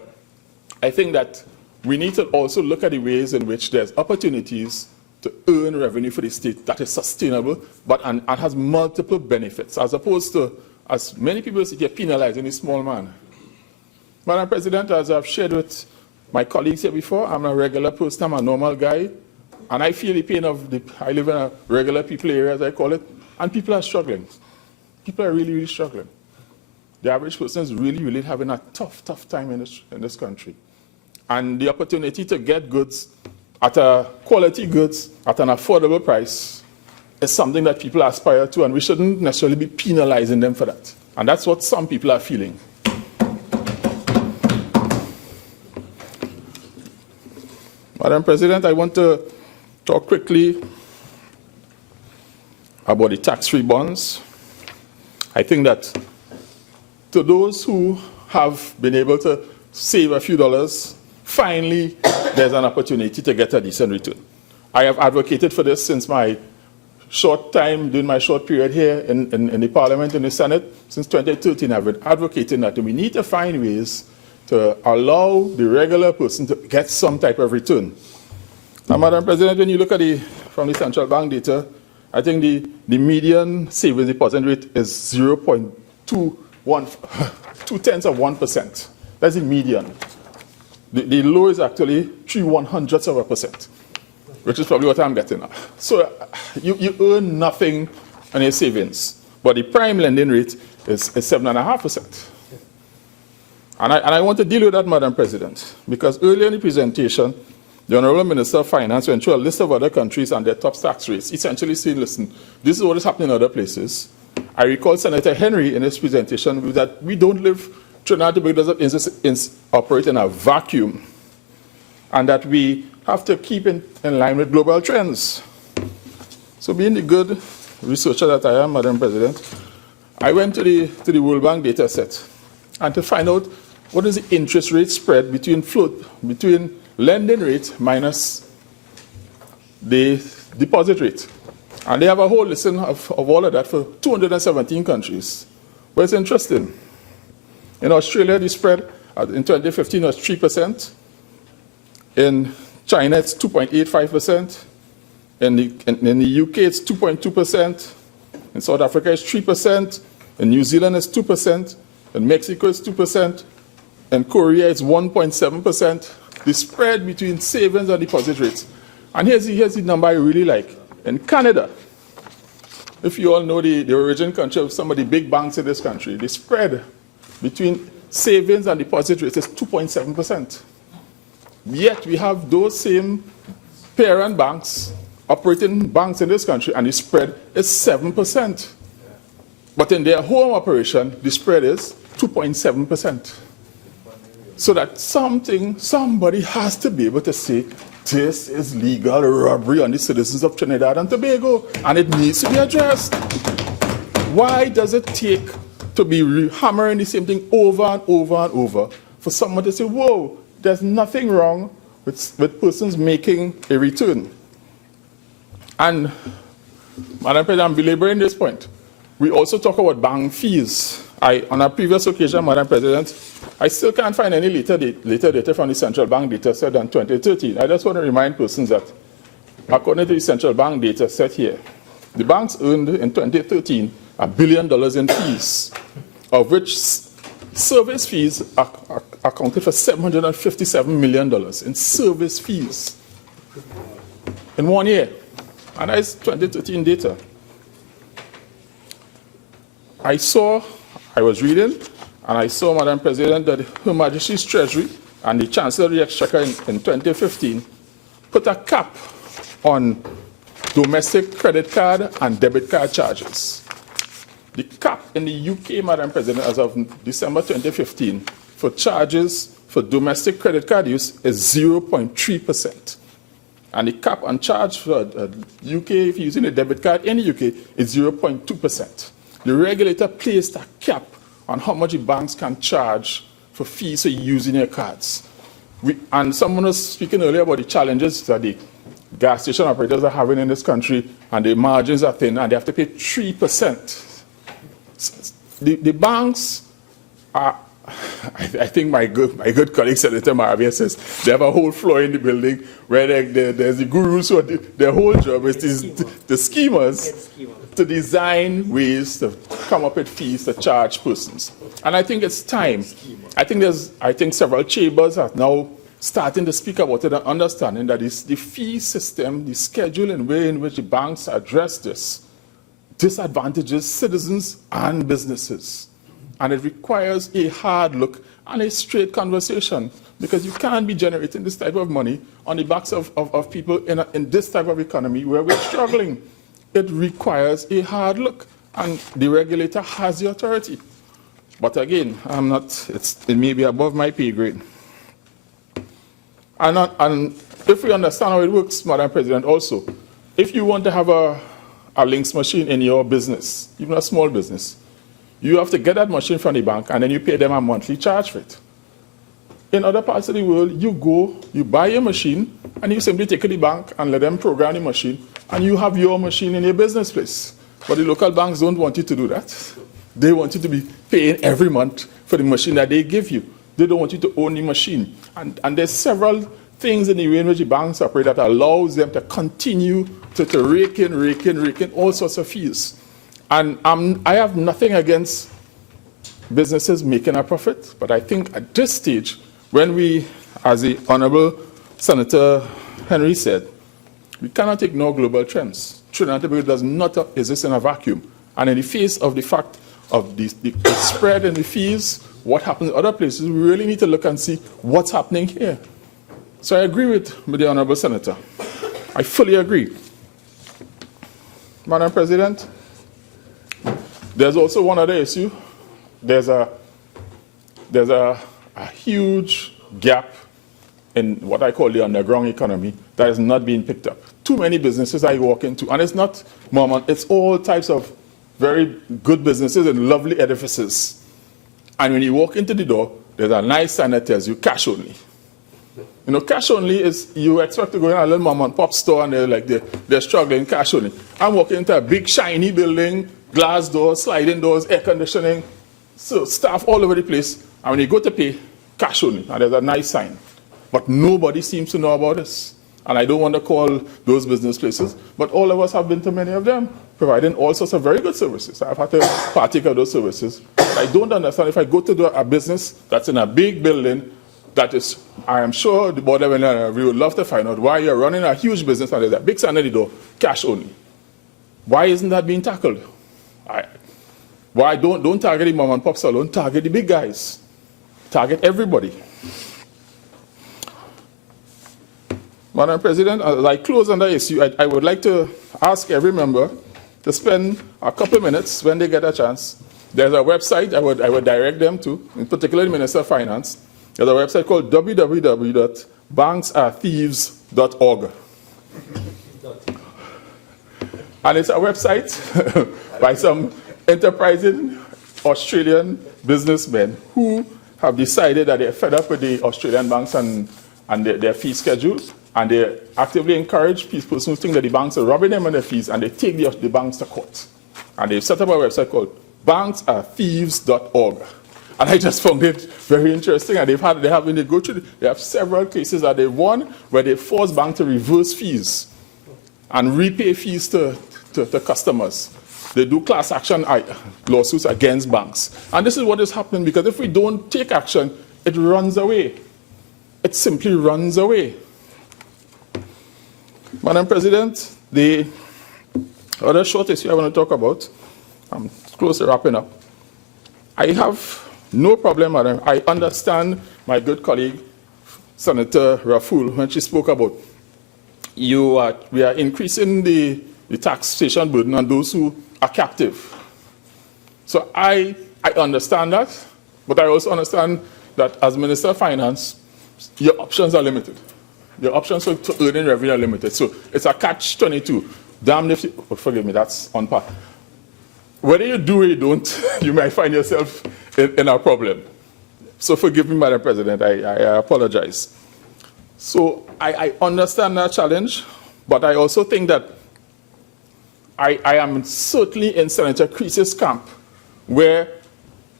I think that we need to also look at the ways in which there's opportunities to earn revenue for the state that is sustainable, and has multiple benefits, as opposed to, as many people say, you're penalizing the small man. Madam President, as I've shared with my colleagues here before, I'm a regular person, I'm a normal guy, and I feel the pain of I live in a regular people area, as I call it, and people are struggling. People are really, really struggling. The average person is really, really having a tough time in this country. And the opportunity to get goods quality goods at an affordable price is something that people aspire to, and we shouldn't necessarily be penalizing them for that. And that's what some people are feeling. Madam President, I want to talk quickly about the tax-free bonds. I think that to those who have been able to save a few dollars, finally there's an opportunity to get a decent return. I have advocated for this since my short time, during my short period here in the Parliament, in the Senate. Since 2013, I've been advocating that we need to find ways to allow the regular person to get some type of return. Now, Madam President, when you look at from the central bank data, I think the median savings deposit rate is 0.2%. That's the median. The low is actually 0.03%, which is probably what I'm getting now. So you earn nothing on your savings, but the prime lending rate is 7.5%. And I want to deal with that, Madam President, because earlier in the presentation, the Honorable Minister of Finance went through a list of other countries and their top tax rates, essentially saying, listen, this is what is happening in other places. I recall Senator Henry in his presentation that we don't live, Trinidad and Tobago doesn't operate in a vacuum, and that we have to keep in line with global trends. So being the good researcher that I am, Madam President, I went to the World Bank data set and to find out what is the interest rate spread between lending rate minus the deposit rate. And they have a whole list of all of that for 217 countries. But it's interesting. In Australia, the spread in 2015 was 3%. In China, it's 2.85%. In the UK, it's 2.2%. In South Africa, it's 3%. In New Zealand, it's 2%. In Mexico, it's 2%. In Korea, it's 1.7%. The spread between savings and deposit rates. And here's the number I really like. In Canada, if you all know the origin country of some of the big banks in this country, the spread between savings and deposit rates is 2.7%. Yet we have those same parent banks operating banks in this country, and the spread is 7%. But in their home operation, the spread is 2.7%. So that somebody has to be able to say, this is legal robbery on the citizens of Trinidad and Tobago, and it needs to be addressed. Why does it take to be hammering the same thing over and over and over for someone to say, whoa, there's nothing wrong with persons making a return? And, Madam President, I'm belaboring this point. We also talk about bank fees. On a previous occasion, Madam President, I still can't find any later data from the central bank data set than 2013. I just want to remind persons that, according to the central bank data set here, the banks earned in 2013 $1 billion in fees, of which service fees accounted for $757 million in service fees in 1 year. And that's 2013 data. I was reading, and I saw, Madam President, that Her Majesty's Treasury and the Chancellor of the Exchequer in 2015 put a cap on domestic credit card and debit card charges. The cap in the UK, Madam President, as of December 2015, for charges for domestic credit card use is 0.3%. And the cap on charge for UK, if you're using a debit card in the UK, is 0.2%. The regulator placed a cap on how much the banks can charge for fees for using their cards. And someone was speaking earlier about the challenges that the gas station operators are having in this country, and the margins are thin, and they have to pay 3%. The banks are, I think my good colleague Senator Maravia says, they have a whole floor in the building where there's the gurus who their whole job is the schemers to design ways to come up with fees to charge persons. And I think it's time. I think several chambers are now starting to speak about it and understanding that it's the fee system, the schedule and way in which the banks address this disadvantages citizens and businesses. And it requires a hard look and a straight conversation, because you can't be generating this type of money on the backs of people in this type of economy where we're struggling. It requires a hard look, and the regulator has the authority. But again, it may be above my pay grade. And if we understand how it works, Madam President, also, if you want to have a links machine in your business, even a small business, you have to get that machine from the bank, and then you pay them a monthly charge for it. In other parts of the world, you go, you buy a machine, and you simply take it to the bank and let them program the machine, and you have your machine in your business place. But the local banks don't want you to do that. They want you to be paying every month for the machine that they give you. They don't want you to own the machine. And there's several things in the way in which the banks operate that allows them to continue to rake in all sorts of fees. And I have nothing against businesses making a profit, but I think at this stage, when we, as the Honorable Senator Henry said, we cannot ignore global trends. Trinidad and Tobago does not exist in a vacuum. And in the face of the fact of the spread in the fees, what happens in other places, we really need to look and see what's happening here. So I agree with the Honorable Senator. I fully agree. Madam President, there's also one other issue. There's a huge gap in what I call the underground economy that is not being picked up. Too many businesses I walk into, and it's not it's all types of very good businesses and lovely edifices. And when you walk into the door, there's a nice sign that tells you cash only. You know, cash only is, you expect to go in a little mom and pop store and they're struggling, cash only. I'm walking into a big shiny building, glass doors, sliding doors, air conditioning, so staff all over the place. And when you go to pay, cash only, and there's a nice sign. But nobody seems to know about this. And I don't want to call those business places, but all of us have been to many of them, providing all sorts of very good services. I've had to partake of those services. I don't understand if I go to a business that's in a big building, that is, I am sure the board of Al-Rawi would love to find out why you're running a huge business and there's a big sign at the door, cash only. Why isn't that being tackled? Why don't target the mom and pop salon, target the big guys. Target everybody. Madam President, as I close on the issue, I would like to ask every member to spend a couple of minutes when they get a chance. There's a website I would direct them to, in particular the Minister of Finance. There's a website called www.banksathieves.org. And it's a website by some enterprising Australian businessmen who have decided that they're fed up with the Australian banks and their fee schedules, and they actively encourage people who think that the banks are robbing them on their fees, and they take the banks to court. And they've set up a website called banksathieves.org. And I just found it very interesting, and they have several cases that they've won where they force banks to reverse fees and repay fees to customers. They do class action lawsuits against banks. And this is what is happening, because if we don't take action, it runs away. It simply runs away. Madam President, the other short issue I want to talk about, I'm close to wrapping up. I have no problem, madam. I understand my good colleague, Senator Raffoul, when she spoke about we are increasing the taxation burden on those who are captive. So I understand that, but I also understand that as Minister of Finance, your options are limited. Your options to earning revenue are limited. So it's a catch-22. Damn if you, forgive me, that's on par. Whether you do or you don't, you might find yourself in a problem. So forgive me, Madam President, I apologize. So I understand that challenge, but I also think that I am certainly in Senator Creese's camp, where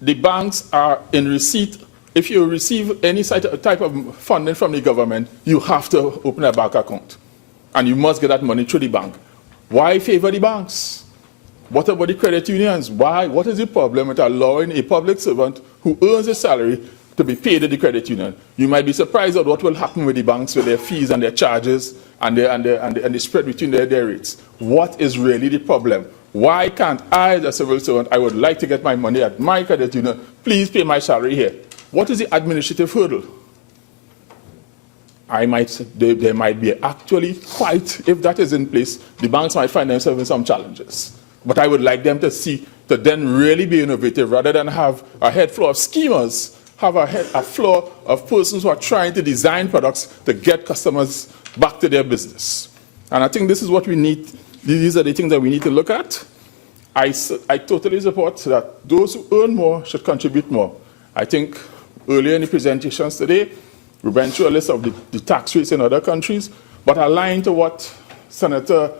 the banks are in receipt. If you receive any type of funding from the government, you have to open a bank account. And you must get that money through the bank. Why favor the banks? What about the credit unions? Why? What is the problem with allowing a public servant who earns a salary to be paid at the credit union? You might be surprised at what will happen with the banks with their fees and their charges and the spread between their rates. What is really the problem? Why can't I, as a civil servant, I would like to get my money at my credit union, please pay my salary here? What is the administrative hurdle? There might be actually quite, if that is in place, the banks might find themselves in some challenges. But I would like them to then really be innovative, rather than have a head full of schemers, have a floor of persons who are trying to design products to get customers back to their business. And I think this is what we need. These are the things that we need to look at. I totally support that those who earn more should contribute more. I think earlier in the presentations today, we went through a list of the tax rates in other countries, but aligned to what Senator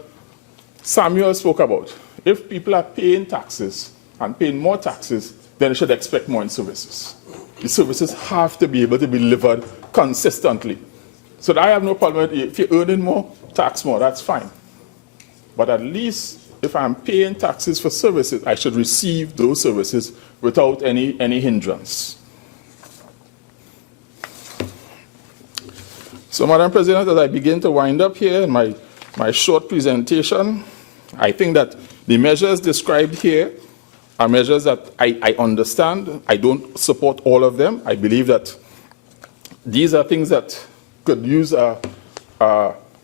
Samuel spoke about. If people are paying taxes and paying more taxes, then they should expect more in services. The services have to be able to be delivered consistently. So I have no problem with if you're earning more, tax more, that's fine. But at least if I'm paying taxes for services, I should receive those services without any hindrance. So, Madam President, as I begin to wind up here in my short presentation, I think that the measures described here are measures that I understand. I don't support all of them. I believe that these are things that could use a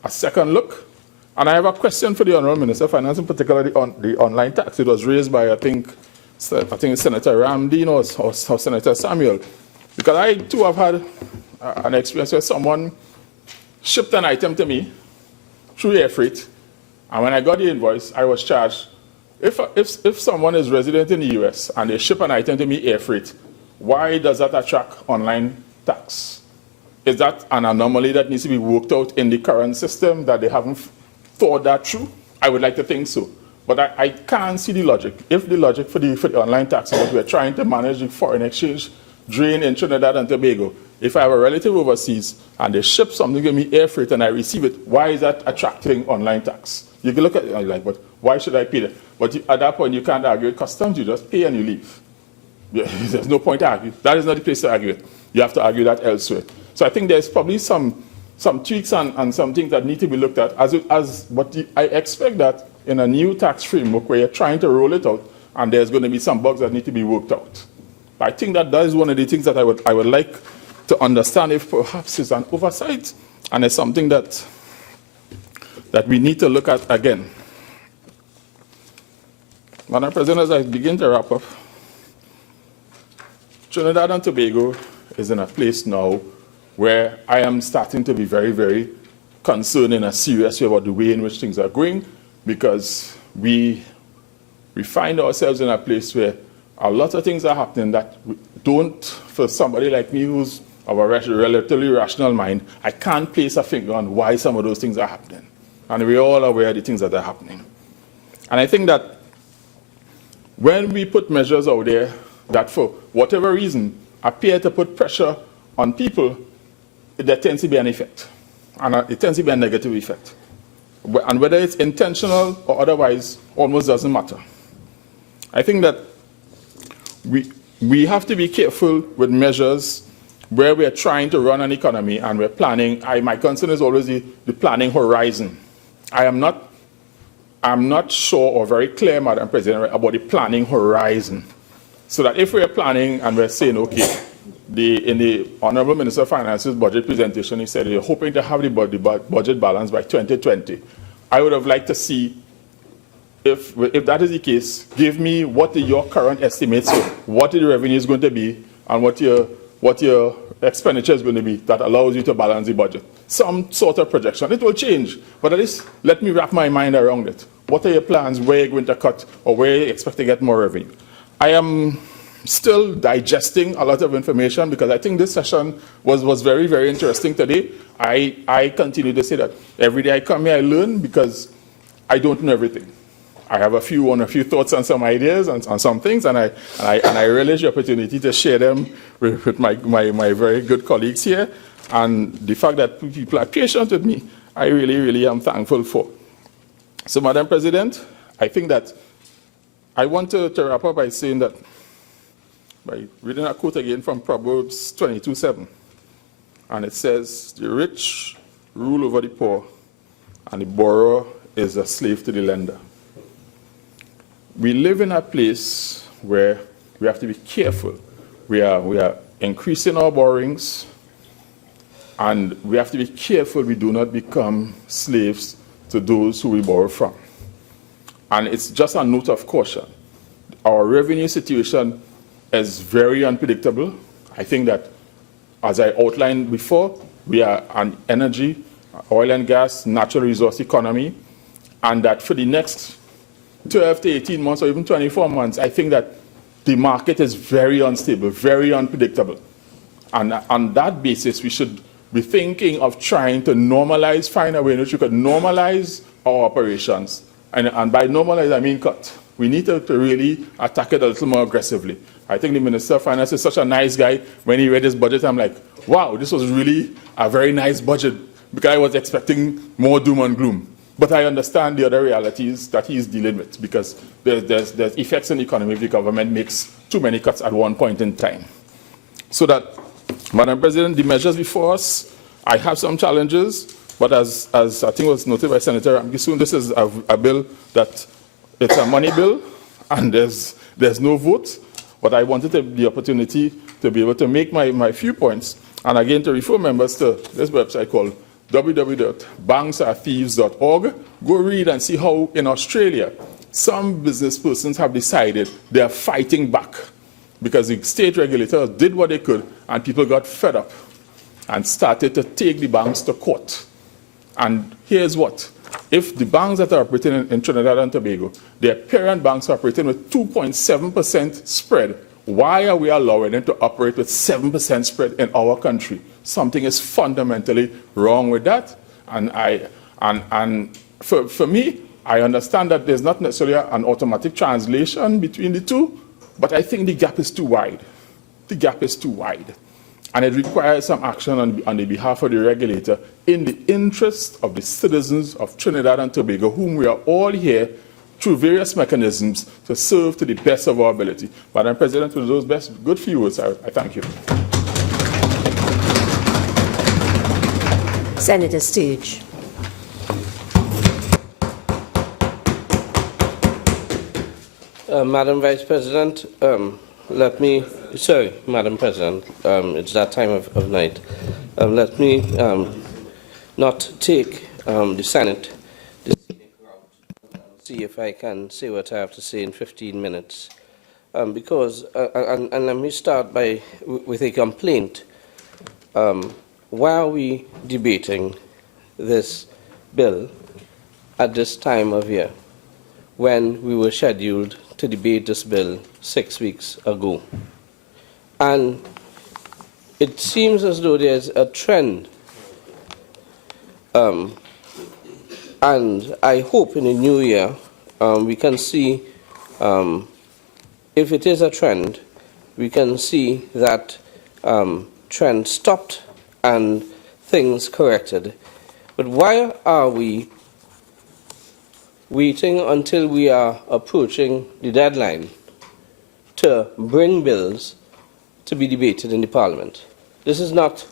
second look. And I have a question for the Honourable Minister of Finance, in particular the online tax. It was raised by, I think Senator Ramdeen or Senator Samuel. Because I, too, have had an experience where someone shipped an item to me through air freight, and when I got the invoice, I was charged. If someone is resident in the US and they ship an item to me air freight, why does that attract online tax? Is that an anomaly that needs to be worked out in the current system, that they haven't thought that through? I would like to think so. But I can't see the logic. If the logic for the online tax is that we're trying to manage the foreign exchange drain in Trinidad and Tobago, if I have a relative overseas and they ship something to me air freight and I receive it, why is that attracting online tax? You can look at it like, but why should I pay that? But at that point, you can't argue with customs. You just pay and you leave. There's no point to argue. That is not the place to argue it. You have to argue that elsewhere. So I think there's probably some tweaks and some things that need to be looked at. I expect that in a new tax framework where you're trying to roll it out, and there's going to be some bugs that need to be worked out. I think that is one of the things that I would like to understand if perhaps it's an oversight and it's something that we need to look at again. Madam President, as I begin to wrap up, Trinidad and Tobago is in a place now where I am starting to be very, very concerned in a serious way about the way in which things are going, because we find ourselves in a place where a lot of things are happening that don't, for somebody like me who's of a relatively rational mind, I can't place a finger on why some of those things are happening. And we're all aware of the things that are happening. And I think that when we put measures out there that for whatever reason appear to put pressure on people, there tends to be an effect. And it tends to be a negative effect. And whether it's intentional or otherwise almost doesn't matter. I think that we have to be careful with measures where we are trying to run an economy and we're planning. My concern is always the planning horizon. I'm not sure or very clear, Madam President, about the planning horizon. So that if we're planning and we're saying, okay, in the Honorable Minister of Finance's budget presentation, he said they're hoping to have the budget balance by 2020. I would have liked to see, if that is the case, give me what your current estimates are, what the revenue is going to be, and what your expenditure is going to be that allows you to balance the budget. Some sort of projection. It will change, but at least let me wrap my mind around it. What are your plans, where you're going to cut, or where you expect to get more revenue? I am still digesting a lot of information because I think this session was very, very interesting today. I continue to say that every day I come here, I learn because I don't know everything. I have a few thoughts and some ideas on some things, and I relish the opportunity to share them with my very good colleagues here. And the fact that people are patient with me, I really, really am thankful for. So, Madam President, I think that I want to wrap up by saying that, by reading a quote again from Proverbs 22:7, and it says, "The rich rule over the poor, and the borrower is a slave to the lender." We live in a place where we have to be careful. We are increasing our borrowings, and we have to be careful we do not become slaves to those who we borrow from. And it's just a note of caution. Our revenue situation is very unpredictable. I think that, as I outlined before, we are an energy, oil and gas, natural resource economy, and that for the next 12 to 18 months or even 24 months, I think that the market is very unstable, very unpredictable. And on that basis, we should be thinking of trying to normalize, find a way in which we could normalize our operations. And by normalize, I mean cut. We need to really attack it a little more aggressively. I think the Minister of Finance is such a nice guy. When he read his budget, I'm like, wow, this was really a very nice budget, because I was expecting more doom and gloom. But I understand the other realities that he's dealing with, because there's effects in the economy if the government makes too many cuts at one point in time. So that, Madam President, the measures before us, I have some challenges, but as I think was noted by Senator Ramkissoon, this is a bill that it's a money bill, and there's no vote. But I wanted the opportunity to be able to make my few points, and again to refer members to this website called www.banksathieves.org. Go read and see how in Australia some business persons have decided they are fighting back because the state regulators did what they could and people got fed up and started to take the banks to court. And here's what. If the banks that are operating in Trinidad and Tobago, their parent banks are operating with 2.7% spread, why are we allowing them to operate with 7% spread in our country? Something is fundamentally wrong with that. And for me, I understand that there's not necessarily an automatic translation between the two, but I think the gap is too wide. The gap is too wide. And it requires some action on the behalf of the regulator in the interest of the citizens of Trinidad and Tobago, whom we are all here through various mechanisms to serve to the best of our ability. Madam President, with those good few words, I thank you. Senator Sturge. Madam Vice President, Madam President, it's that time of night. Let me not take the Senate, see if I can say what I have to say in 15 minutes. Because, and let me start with a complaint. Why are we debating this bill at this time of year when we were scheduled to debate this bill 6 weeks ago? And it seems as though there's a trend, and I hope in the new year we can see, if it is a trend, we can see that trend stopped and things corrected. But why are we waiting until we are approaching the deadline to bring bills to be debated in the Parliament? This is not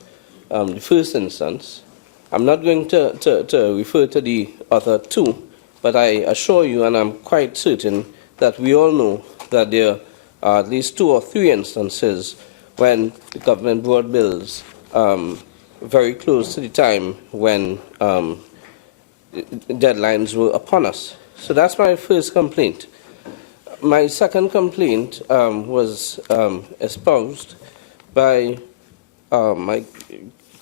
the first instance. I'm not going to refer to the other two, but I assure you, and I'm quite certain, that we all know that there are at least 2 or 3 instances when the government brought bills very close to the time when deadlines were upon us. So that's my first complaint. My second complaint was espoused by my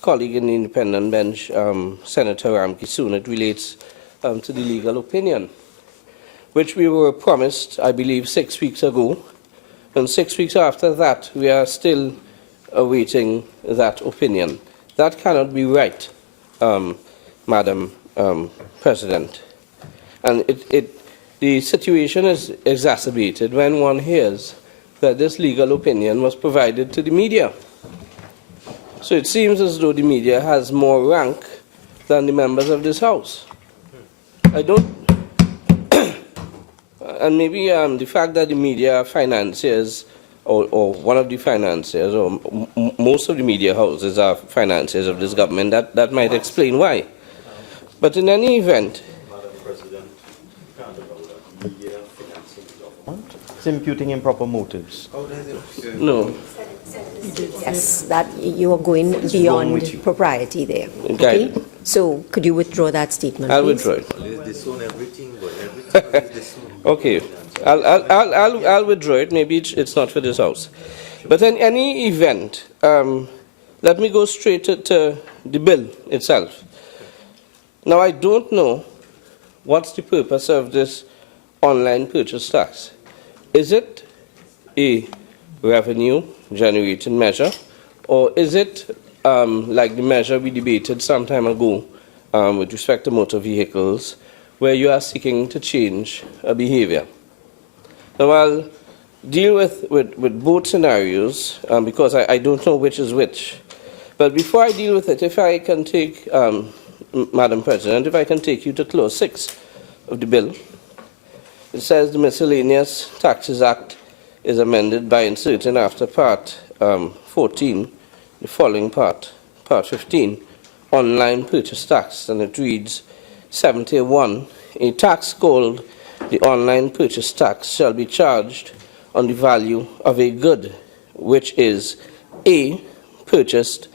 colleague in the independent bench, Senator Ramkissoon. It relates to the legal opinion, which we were promised, I believe, 6 weeks ago. And 6 weeks after that, we are still awaiting that opinion. That cannot be right, Madam President. And the situation is exacerbated when one hears that this legal opinion was provided to the media. So it seems as though the media has more rank than the members of this House. I don't... and maybe the fact that the media financiers, or one of the financiers, or most of the media houses are financiers of this government, that might explain why. But in any event... Madam President, you can't allow the media financing the government. It's imputing improper motives. No. Yes, that you are going beyond propriety there. Okay. So could you withdraw that statement, I'll please? withdraw it. Disown everything, but everything is disowned. Okay. I'll withdraw it. Maybe it's not for this House. But in any event, let me go straight to the bill itself. Now, I don't know what's the purpose of this online purchase tax. Is it a revenue-generating measure, or is it like the measure we debated some time ago with respect to motor vehicles, where you are seeking to change a behavior? Now, I'll deal with both scenarios because I don't know which is which. But before I deal with it, if I can take, Madam President, if I can take you to Clause 6 of the bill. It says the Miscellaneous Taxes Act is amended by inserting after Part 14 the following part, Part 15, online purchase tax, and it reads 71. A tax called the online purchase tax shall be charged on the value of a good which is A, purchased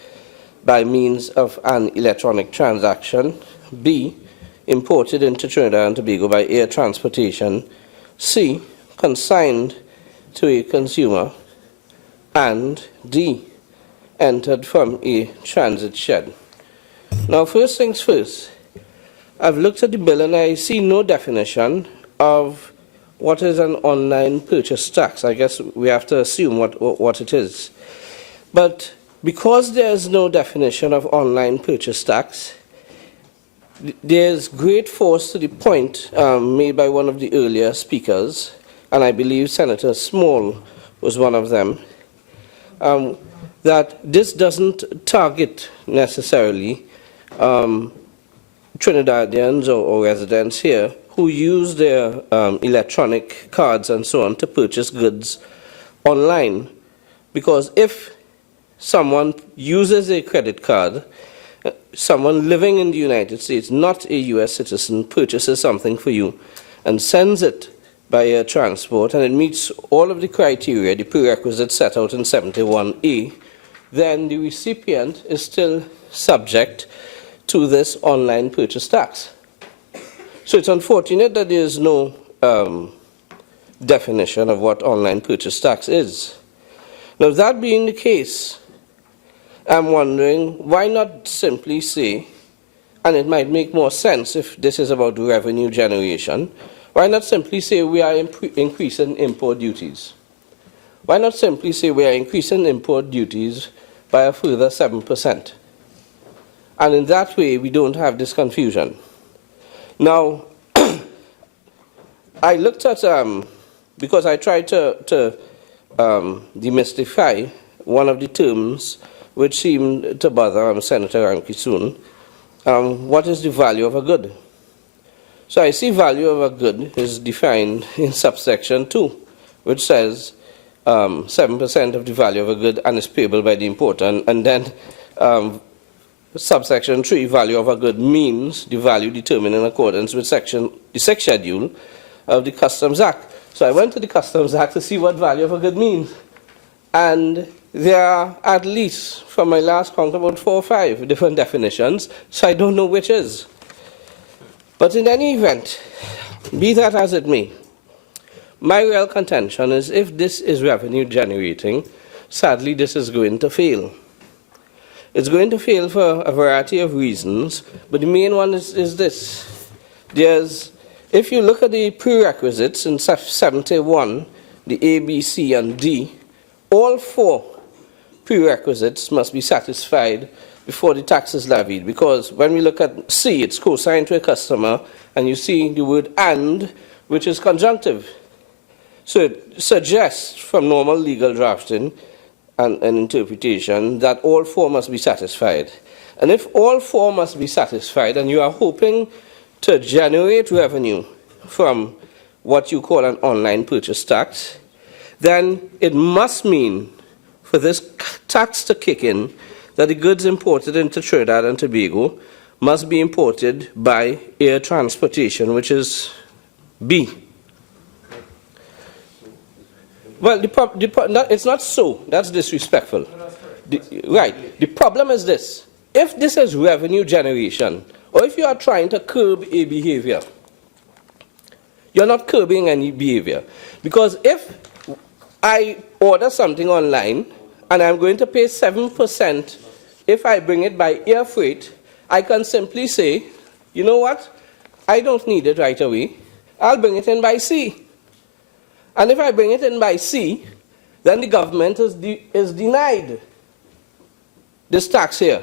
by means of an electronic transaction, B, imported into Trinidad and Tobago by air transportation, C, consigned to a consumer, and D, entered from a transit shed. Now, first things first, I've looked at the bill and I see no definition of what is an online purchase tax. I guess we have to assume what it is. But because there's no definition of online purchase tax, there's great force to the point made by one of the earlier speakers, and I believe Senator Small was one of them, that this doesn't target necessarily Trinidadians or residents here who use their electronic cards and so on to purchase goods online. Because if someone uses a credit card someone living in the United States, not a U.S. citizen, purchases something for you and sends it by air transport, and it meets all of the criteria, the prerequisites set out in 71A, then the recipient is still subject to this online purchase tax. So it's unfortunate that there is no definition of what online purchase tax is. Now, that being the case, I'm wondering why not simply say, and it might make more sense if this is about revenue generation, why not simply say we are increasing import duties? Why not simply say we are increasing import duties by a further 7%? And in that way, we don't have this confusion. Now, I looked at, because I tried to demystify one of the terms which seemed to bother Senator Ramkissoon. What is the value of a good? So I see value of a good is defined in subsection 2, which says 7% of the value of a good and is payable by the importer. And then subsection 3, value of a good, means the value determined in accordance with the 6th schedule of the Customs Act. So I went to the Customs Act to see what value of a good means. And there are at least, from my last count, about 4 or 5 different definitions, so I don't know which is. But in any event, be that as it may, my real contention is if this is revenue generating, sadly this is going to fail. It's going to fail for a variety of reasons, but the main one is this. If you look at the prerequisites in 71, the A, B, C, and D, all 4 prerequisites must be satisfied before the tax is levied, because when we look at C, it's co-signed to a customer, and you see the word and, which is conjunctive. So it suggests from normal legal drafting and interpretation that all 4 must be satisfied. And if all 4 must be satisfied, and you are hoping to generate revenue from what you call an online purchase tax, then it must mean for this tax to kick in that the goods imported into Trinidad and Tobago must be imported by air transportation, which is B. Well, it's not so. That's disrespectful. Right. The problem is this. If this is revenue generation, or if you are trying to curb a behavior, you're not curbing any behavior. Because if I order something online and I'm going to pay 7% if I bring it by air freight, I can simply say, you know what? I don't need it right away. I'll bring it in by sea. And if I bring it in by sea, then the government is denied this tax here.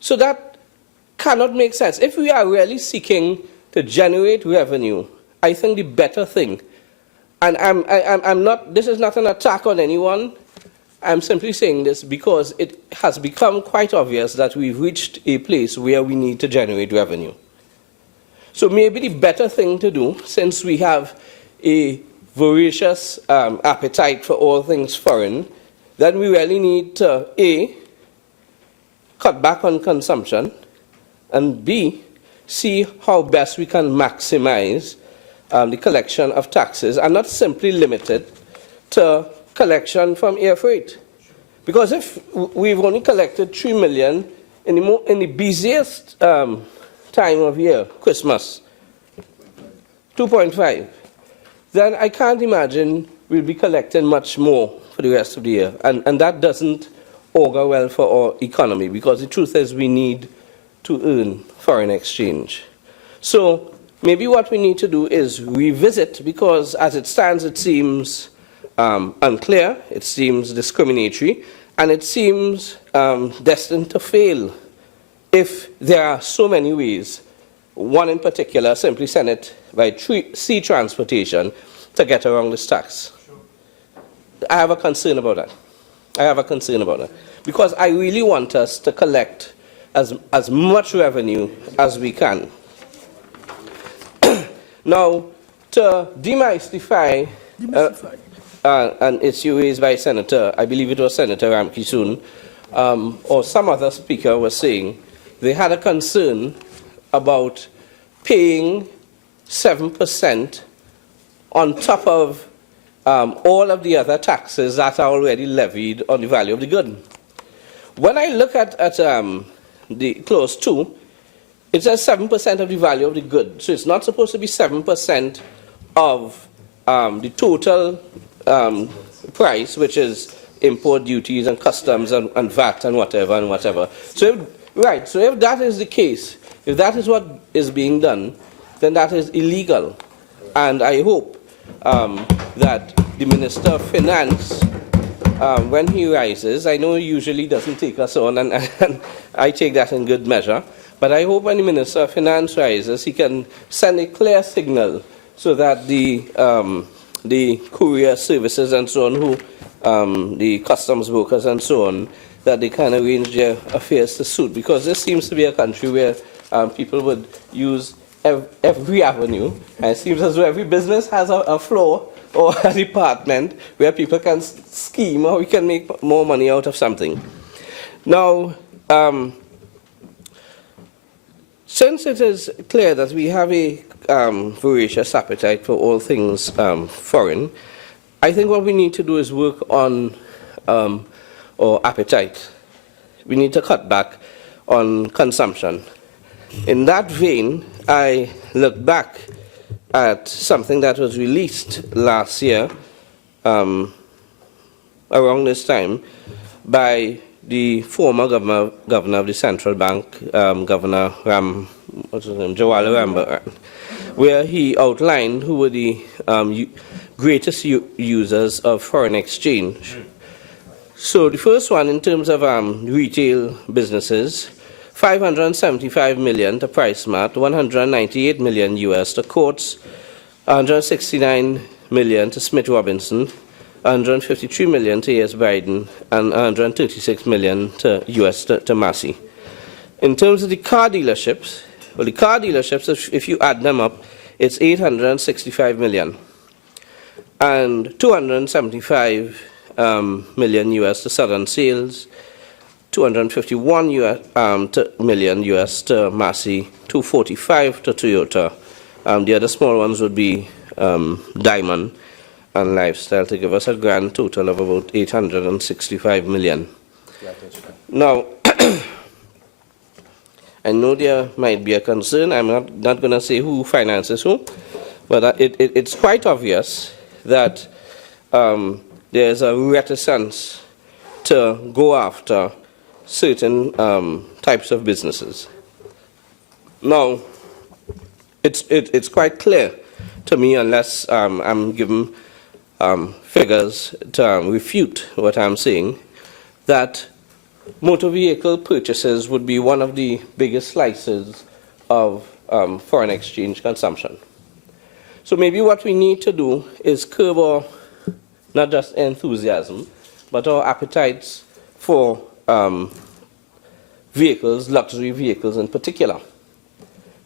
So that cannot make sense. If we are really seeking to generate revenue, I think the better thing, and I'm not, this is not an attack on anyone, I'm simply saying this because it has become quite obvious that we've reached a place where we need to generate revenue. So maybe the better thing to do, since we have a voracious appetite for all things foreign, then we really need to A, cut back on consumption, and B, see how best we can maximize the collection of taxes and not simply limit it to collection from air freight. Because if we've only collected 3 million in the busiest time of year, Christmas, 2.5, then I can't imagine we'll be collecting much more for the rest of the year. And that doesn't augur well for our economy, because the truth is we need to earn foreign exchange. So maybe what we need to do is revisit, because as it stands it seems unclear, it seems discriminatory, and it seems destined to fail if there are so many ways, one in particular, simply send it by sea transportation to get around this tax. I have a concern about that. I have a concern about that. Because I really want us to collect as much revenue as we can. Now, to demystify an issue raised by Senator, I believe it was Senator Ramkissoon, or some other speaker was saying, they had a concern about paying 7% on top of all of the other taxes that are already levied on the value of the good. When I look at the clause 2, it says 7% of the value of the good. So it's not supposed to be 7% of the total price, which is import duties and customs and VAT and whatever. So if that is the case, if that is what is being done, then that is illegal. And I hope that the Minister of Finance, when he rises, I know he usually doesn't take us on, and I take that in good measure, but I hope when the Minister of Finance rises, he can send a clear signal so that the courier services and so on, the customs brokers and so on, that they can arrange their affairs to suit. Because this seems to be a country where people would use every avenue, and it seems as though every business has a floor or a department where people can scheme or we can make more money out of something. Now, since it is clear that we have a voracious appetite for all things foreign, I think what we need to do is work on our appetite. We need to cut back on consumption. In that vein, I look back at something that was released last year, around this time, by the former governor of the central bank, Governor Gerald Rambharat, where he outlined who were the greatest users of foreign exchange. So the first one, in terms of retail businesses, 575 million to PriceMart, 198 million US to Courts, 169 million to Smith Robinson, 153 million to A.S. Biden, and 136 million to US to Massey. In terms of the car dealerships, well, the car dealerships, if you add them up, it's 865 million, and 275 million US to Southern Sales, 251 million US to Massey, 245 to Toyota. The other small ones would be Diamond and Lifestyle, to give us a grand total of about 865 million. Now, I know there might be a concern. I'm not going to say who finances who, but it's quite obvious that there's a reticence to go after certain types of businesses. Now, it's quite clear to me, unless I'm given figures to refute what I'm saying, that motor vehicle purchases would be one of the biggest slices of foreign exchange consumption. So maybe what we need to do is curb our, not just enthusiasm, but our appetites for vehicles, luxury vehicles in particular.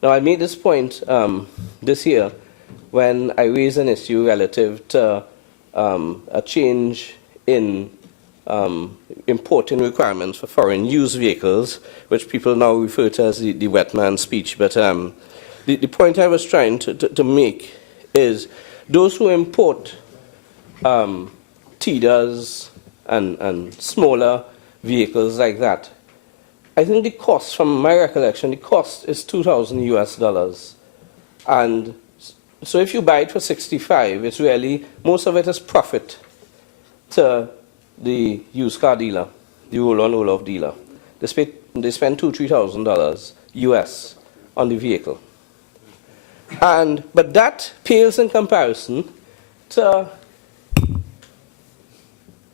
Now, I made this point this year when I raised an issue relative to a change in importing requirements for foreign used vehicles, which people now refer to as the wet man speech. But the point I was trying to make is those who import TIDAs and smaller vehicles like that, I think the cost, from my recollection, the cost is $2,000 US. And so if you buy it for 65, it's really, most of it is profit to the used car dealer, the roll-on, roll-off dealer. They spend $2,000 to $3,000 US on the vehicle. But that pales in comparison to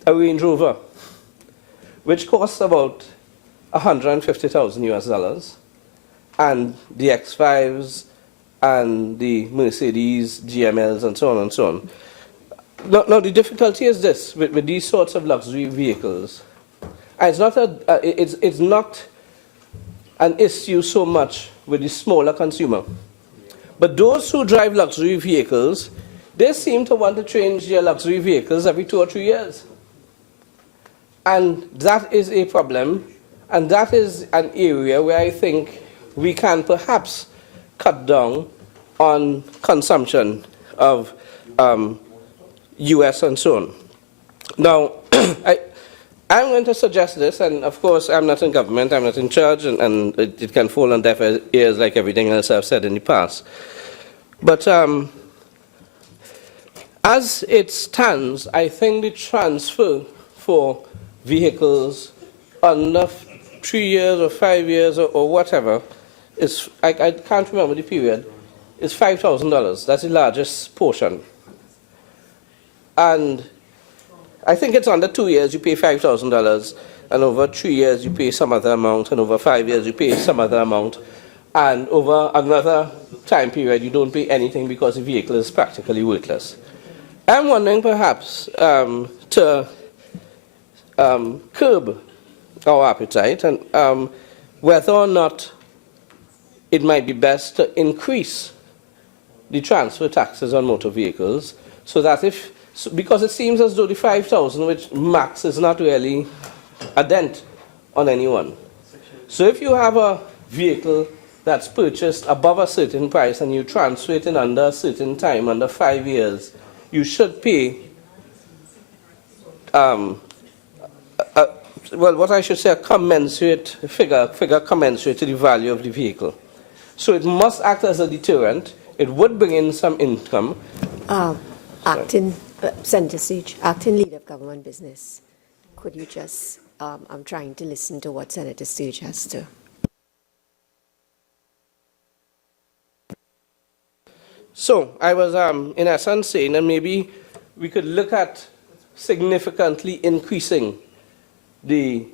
a Range Rover, which costs about $150,000 US, and the X5s and the Mercedes GMLs and so on and so on. Now the difficulty is this with these sorts of luxury vehicles. It's not an issue so much with the smaller consumer, but those who drive luxury vehicles, they seem to want to change their luxury vehicles every 2 or 3 years. And that is a problem, and that is an area where I think we can perhaps cut down on consumption of US and so on. Now, I'm going to suggest this, and of course I'm not in government, I'm not in charge, and it can fall on deaf ears like everything else I've said in the past. But as it stands, I think the transfer for vehicles under 3 years or 5 years or whatever is, I can't remember the period, is $5,000. That's the largest portion. And I think it's under 2 years you pay $5,000, and over 3 years you pay some other amount, and over 5 years you pay some other amount, and over another time period you don't pay anything because the vehicle is practically worthless. I'm wondering perhaps to curb our appetite and whether or not it might be best to increase the transfer taxes on motor vehicles so that because it seems as though the 5,000, which max, is not really a dent on anyone. So if you have a vehicle that's purchased above a certain price and you transfer it in under a certain time, under 5 years, you should pay, well, what I should say, a commensurate figure commensurate to the value of the vehicle. So it must act as a deterrent. It would bring in some income. Acting Senator Sturge, acting leader of government business, could you just? I'm trying to listen to what Senator Sturge has to. So I was, in essence, saying that maybe we could look at significantly increasing the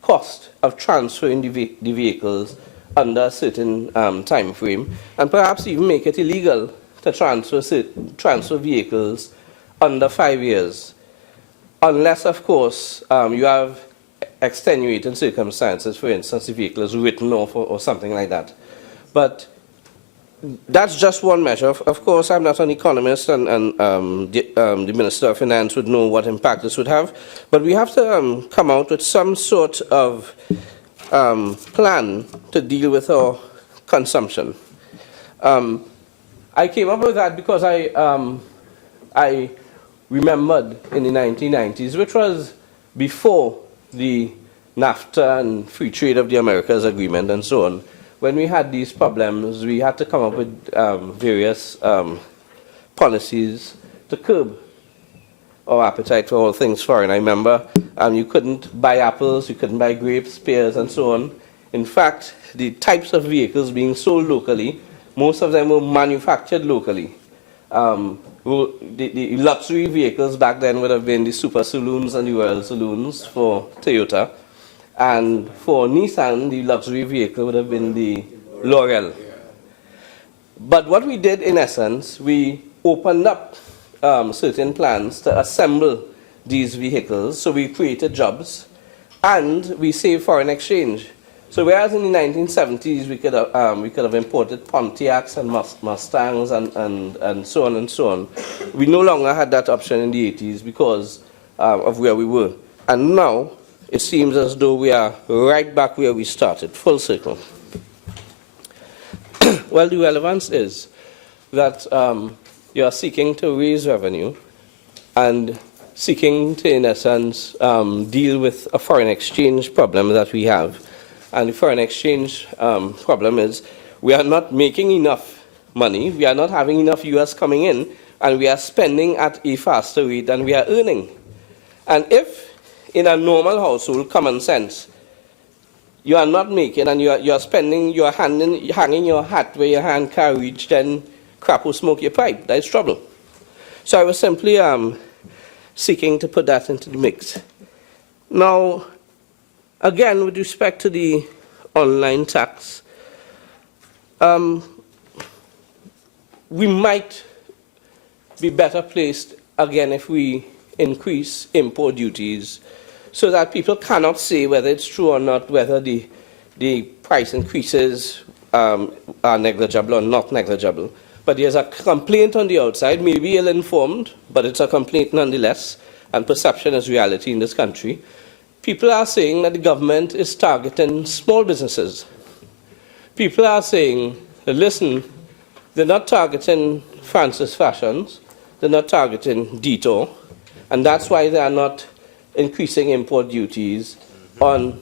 cost of transferring the vehicles under a certain time frame, and perhaps even make it illegal to transfer vehicles under 5 years, unless, of course, you have extenuating circumstances. For instance, the vehicle is written off or something like that. But that's just one measure. Of course, I'm not an economist, and the Minister of Finance would know what impact this would have. But we have to come out with some sort of plan to deal with our consumption. I came up with that because I remembered in the 1990s, which was before the NAFTA and Free Trade of the Americas Agreement and so on. When we had these problems, we had to come up with various policies to curb our appetite for all things foreign. I remember you couldn't buy apples, you couldn't buy grapes, pears, and so on. In fact, the types of vehicles being sold locally, most of them were manufactured locally. The luxury vehicles back then would have been the Super Saloons and the Royal Saloons for Toyota. And for Nissan, the luxury vehicle would have been the Laurel. But what we did, in essence, we opened up certain plans to assemble these vehicles. So we created jobs, and we saved foreign exchange. So whereas in the 1970s we could have imported Pontiacs and Mustangs and so on and so on, we no longer had that option in the 80s because of where we were. And now it seems as though we are right back where we started, full circle. Well, the relevance is that you are seeking to raise revenue and seeking to, in essence, deal with a foreign exchange problem that we have. And the foreign exchange problem is we are not making enough money, we are not having enough US coming in, and we are spending at a faster rate than we are earning. And if in a normal household, common sense, you are not making and you are spending, you are hanging your hat where your hand can reach, then crap will smoke your pipe. That is trouble. So I was simply seeking to put that into the mix. Now, again, with respect to the online tax, we might be better placed, again, if we increase import duties so that people cannot say whether it's true or not, whether the price increases are negligible or not negligible. But there's a complaint on the outside, maybe ill-informed, but it's a complaint nonetheless. and perception is reality in this country, people are saying that the government is targeting small businesses. People are saying, listen, they're not targeting Francis Fashions, they're not targeting Detour, and that's why they are not increasing import duties on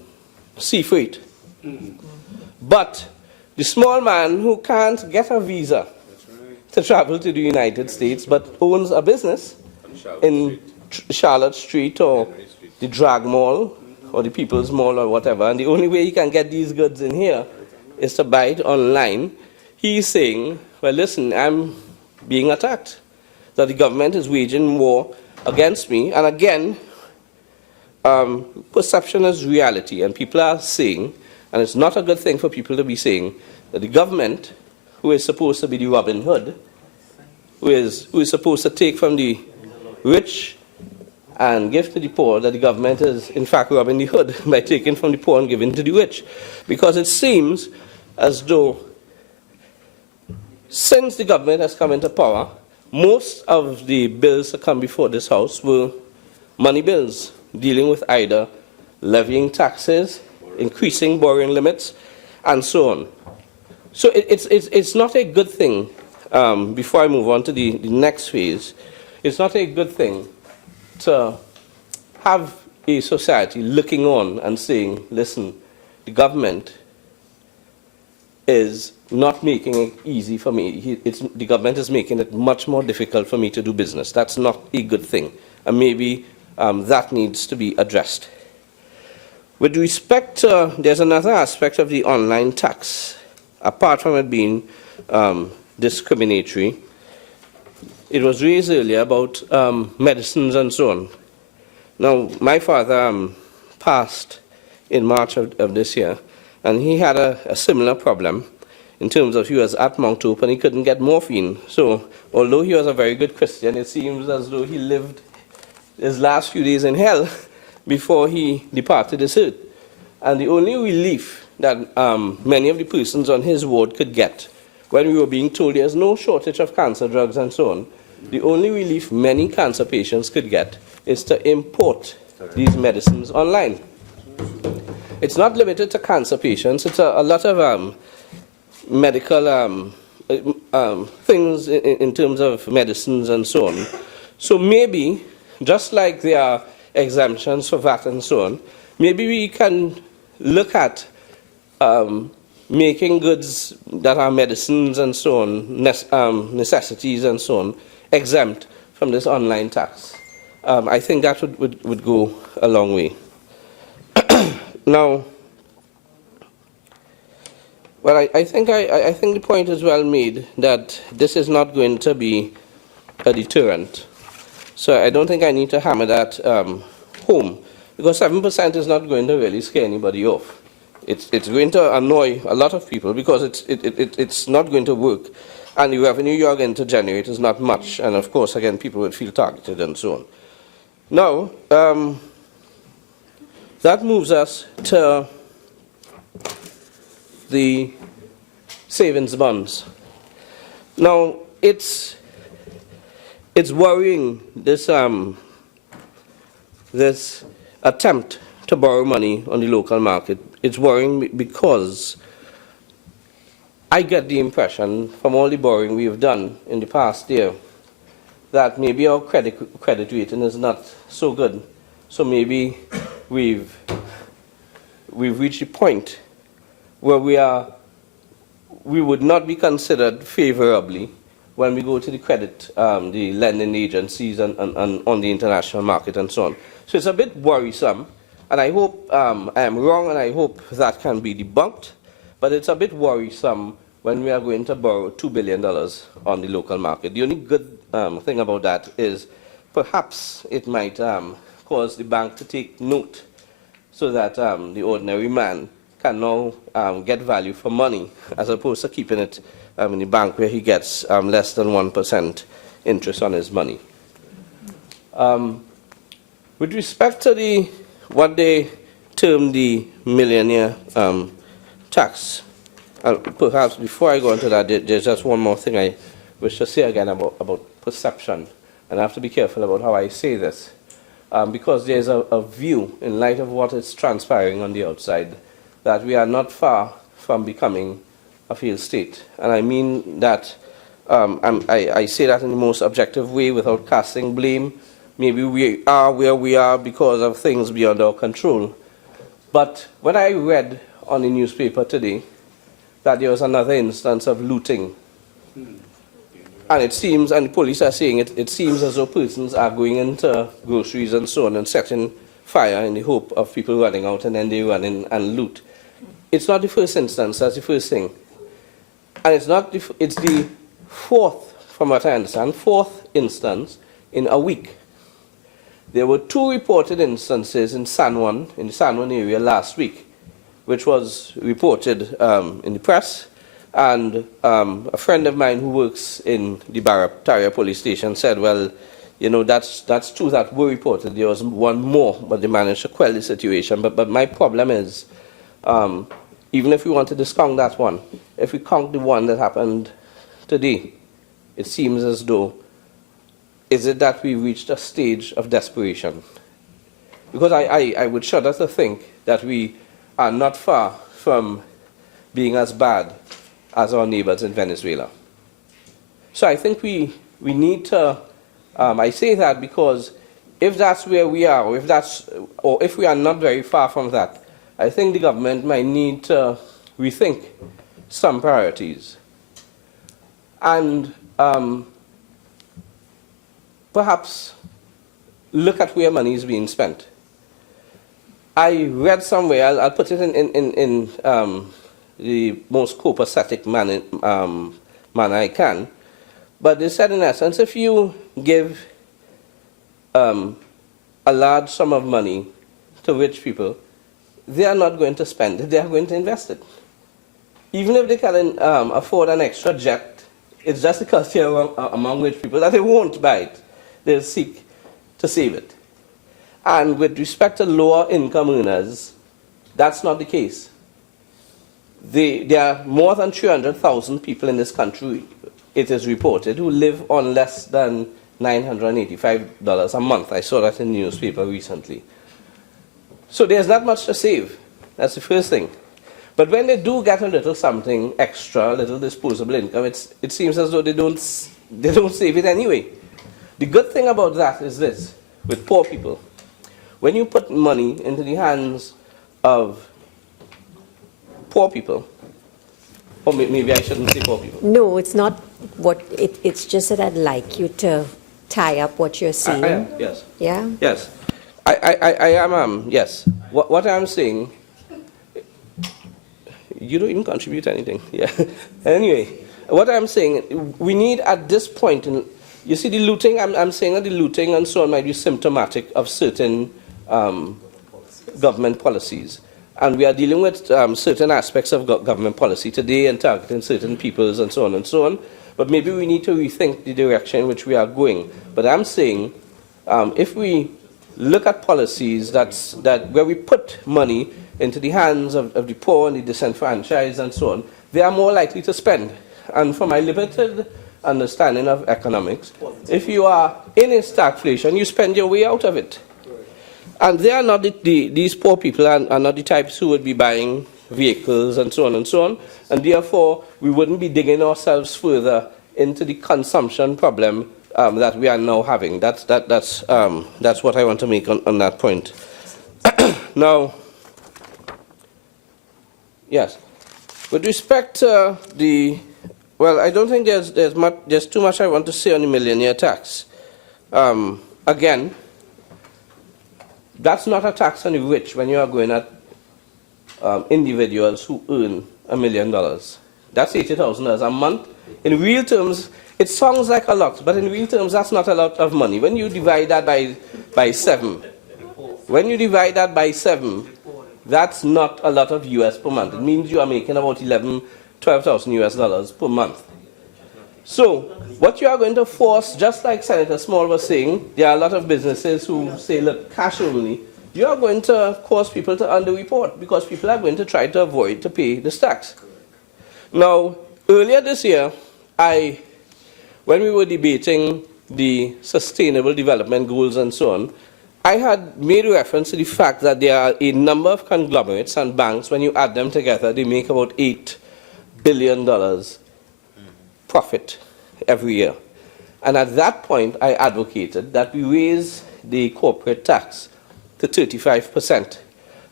sea freight. But the small man who can't get a visa to travel to the United States but owns a business in Charlotte Street or the Drag Mall or the People's Mall or whatever, and the only way he can get these goods in here is to buy it online, he's saying, well, listen, I'm being attacked, that the government is waging war against me. And again, perception is reality, and people are saying, and it's not a good thing for people to be saying, that the government, who is supposed to be the Robin Hood, who is supposed to take from the rich and give to the poor, that the government is in fact robbing the hood by taking from the poor and giving to the rich. Because it seems as though since the government has come into power, most of the bills that come before this House were money bills, dealing with either levying taxes, increasing borrowing limits, and so on. So it's not a good thing, before I move on to the next phase, it's not a good thing to have a society looking on and saying, listen, the government is not making it easy for me. The government is making it much more difficult for me to do business. That's not a good thing. And maybe that needs to be addressed. With respect to, there's another aspect of the online tax, apart from it being discriminatory. It was raised earlier about medicines and so on. Now, my father passed in March of this year, and he had a similar problem in terms of he was at Mount Hope and he couldn't get morphine. So, although he was a very good Christian, it seems as though he lived his last few days in hell before he departed this earth. And the only relief that many of the persons on his ward could get, when we were being told there's no shortage of cancer drugs and so on, the only relief many cancer patients could get is to import these medicines online. It's not limited to cancer patients. It's a lot of medical things in terms of medicines and so on. So maybe, just like there are exemptions for VAT and so on, maybe we can look at making goods that are medicines and so on, necessities and so on, exempt from this online tax. I think that would go a long way. Now, well, I think the point is well made that this is not going to be a deterrent. So I don't think I need to hammer that home, because 7% is not going to really scare anybody off. It's going to annoy a lot of people because it's not going to work, and the revenue you're going to generate is not much, and of course, again, people would feel targeted and so on. Now, that moves us to the savings bonds. Now, it's worrying, this attempt to borrow money on the local market. It's worrying because I get the impression from all the borrowing we've done in the past year that maybe our credit rating is not so good. So maybe we've reached a point where we would not be considered favorably when we go to the the lending agencies and on the international market and so on. So it's a bit worrisome, and I hope I am wrong, and I hope that can be debunked, but it's a bit worrisome when we are going to borrow $2 billion on the local market. The only good thing about that is perhaps it might cause the bank to take note so that the ordinary man can now get value for money as opposed to keeping it in the bank where he gets less than 1% interest on his money. With respect to what they term the millionaire tax, perhaps before I go into that, there's just one more thing I wish to say again about perception, and I have to be careful about how I say this. because there's a view, in light of what is transpiring on the outside, that we are not far from becoming a failed state. And I mean that, I say that in the most objective way without casting blame. Maybe we are where we are because of things beyond our control. But when I read on the newspaper today that there was another instance of looting, and it seems, and the police are saying it seems as though persons are going into groceries and so on and setting fire in the hope of people running out, and then they run in and loot. It's not the first instance, that's the first thing. And it's the fourth, from what I understand, fourth instance in a week. There were 2 reported instances in San Juan, in the San Juan area last week, which was reported in the press. And a friend of mine who works in the Taurel police station said, well, you know, that's true that were reported. There was one more, but they managed to quell the situation. But my problem is, even if we want to discount that one, if we count the one that happened today, it seems as though, is it that we reached a stage of desperation? Because I would shudder to think that we are not far from being as bad as our neighbors in Venezuela. So I think we need to, I say that because if that's where we are, or if we are not very far from that, I think the government might need to rethink some priorities. And perhaps look at where money is being spent. I read somewhere, I'll put it in the most copacetic manner I can, but they said in essence, if you give a large sum of money to rich people, they are not going to spend it, they are going to invest it. Even if they can afford an extra jet, it's just the culture among rich people that they won't buy it. They'll seek to save it. And with respect to lower income earners, that's not the case. There are more than 300,000 people in this country, it is reported, who live on less than $985 a month. I saw that in the newspaper recently. So there's not much to save. That's the first thing. But when they do get a little something extra, a little disposable income, it seems as though they don't save it anyway. The good thing about that is this, with poor people. When you put money into the hands of poor people, or maybe I shouldn't say poor people. No, it's not what, it's just that I'd like you to tie up what you're saying. I am, yes. Yeah? Yes. I am, yes. What I'm saying, you don't even contribute anything. Yeah. Anyway, what I'm saying, we need at this point, you see the looting, I'm saying that the looting and so on might be symptomatic of certain government policies. And we are dealing with certain aspects of government policy today and targeting certain peoples and so on and so on. But maybe we need to rethink the direction in which we are going. But I'm saying, if we look at policies where we put money into the hands of the poor and the disenfranchised and so on, they are more likely to spend. And from my limited understanding of economics, if you are in a stagflation, you spend your way out of it. And they are not these poor people are not the types who would be buying vehicles and so on and so on. And therefore, we wouldn't be digging ourselves further into the consumption problem that we are now having. That's what I want to make on that point. Now, yes, with respect to well, I don't think there's too much I want to say on the millionaire tax. Again, that's not a tax on the rich when you are going at individuals who earn $1 million. That's $80,000 a month. In real terms, it sounds like a lot, but in real terms, that's not a lot of money. When you divide that by 7, that's not a lot of US per month. It means you are making about $12,000 per month. So, what you are going to force, just like Senator Small was saying, there are a lot of businesses who say, look, cash only. You are going to cause people to underreport because people are going to try to avoid to pay this tax. Now, earlier this year, when we were debating the sustainable development goals and so on, I had made reference to the fact that there are a number of conglomerates and banks, when you add them together, they make about $8 billion profit every year. And at that point, I advocated that we raise the corporate tax to 35%.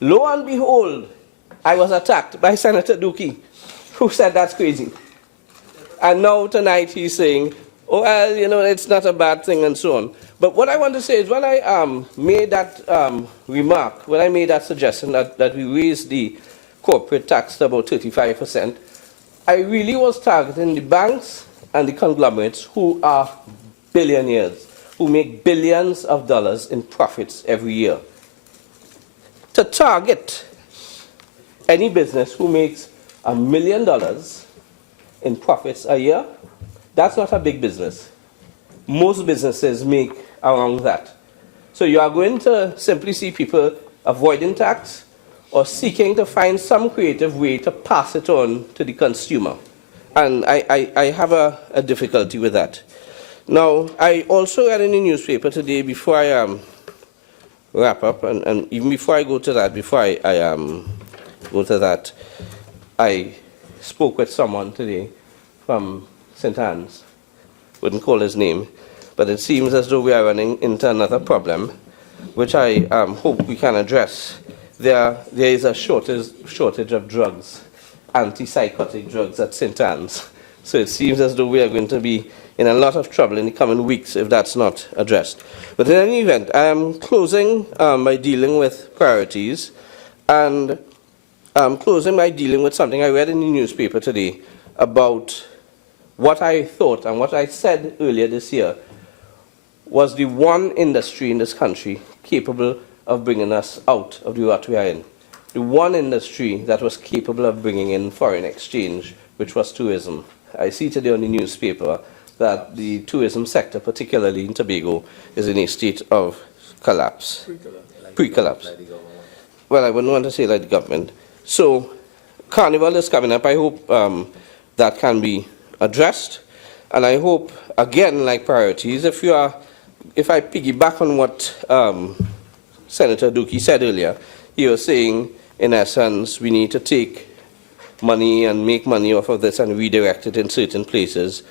Lo and behold, I was attacked by Senator Dookie, who said that's crazy. And now tonight he's saying, oh, well, you know, it's not a bad thing and so on. But what I want to say is when I made that remark, when I made that suggestion that we raise the corporate tax to about 35%, I really was targeting the banks and the conglomerates who are billionaires, who make billions of dollars in profits every year. To target any business who makes $1 million in profits a year, that's not a big business. Most businesses make around that. So you are going to simply see people avoiding tax or seeking to find some creative way to pass it on to the consumer. And I have a difficulty with that. Now, I also read in the newspaper today, before I wrap up, and even before I go to that, I spoke with someone today from St. Anne's. Wouldn't call his name, but it seems as though we are running into another problem, which I hope we can address. There is a shortage of drugs, antipsychotic drugs at St. Anne's. So it seems as though we are going to be in a lot of trouble in the coming weeks if that's not addressed. But in any event, I am closing by dealing with priorities, and I'm closing by dealing with something I read in the newspaper today about what I thought and what I said earlier this year was the one industry in this country capable of bringing us out of the rut we are in. The one industry that was capable of bringing in foreign exchange, which was tourism. I see today on the newspaper that the tourism sector, particularly in Tobago, is in a state of collapse. Pre-collapse. Well, I wouldn't want to say like the government. So, Carnival is coming up. I hope that can be addressed. And I hope, again, like priorities, if I piggyback on what Senator Dookie said earlier, he was saying, in essence, we need to take money and make money off of this and redirect it in certain places.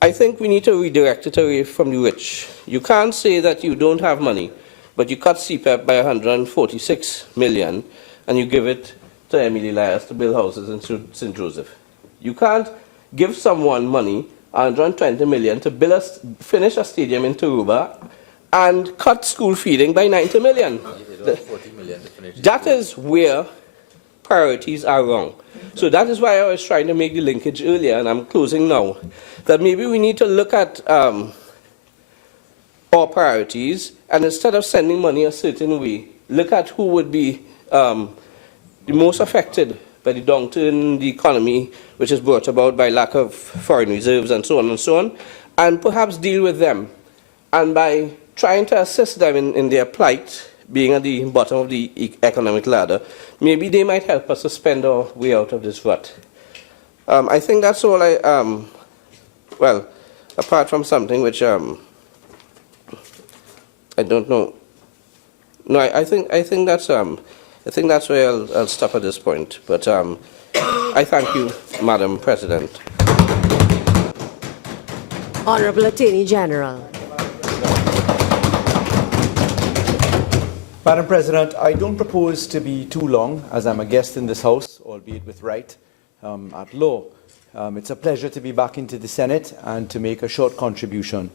I think we need to redirect it away from the rich. You can't say that you don't have money, but you cut CPEP by $146 million and you give it to Emily Lyons to build houses in St. Joseph. You can't give someone money, $120 million, to finish a stadium in Taruba and cut school feeding by $90 million. That is where priorities are wrong. So that is why I was trying to make the linkage earlier, and I'm closing now, that maybe we need to look at our priorities, and instead of sending money a certain way, look at who would be the most affected by the downturn in the economy, which is brought about by lack of foreign reserves and so on, and perhaps deal with them. And by trying to assist them in their plight, being at the bottom of the economic ladder, maybe they might help us to spend our way out of this rut. I think that's all well, apart from something which I don't know. No, I think that's where I'll stop at this point. But I thank you, Madam President. Honorable Attorney General. Madam President, I don't propose to be too long, as I'm a guest in this House, albeit with right at law. It's a pleasure to be back into the Senate and to make a short contribution.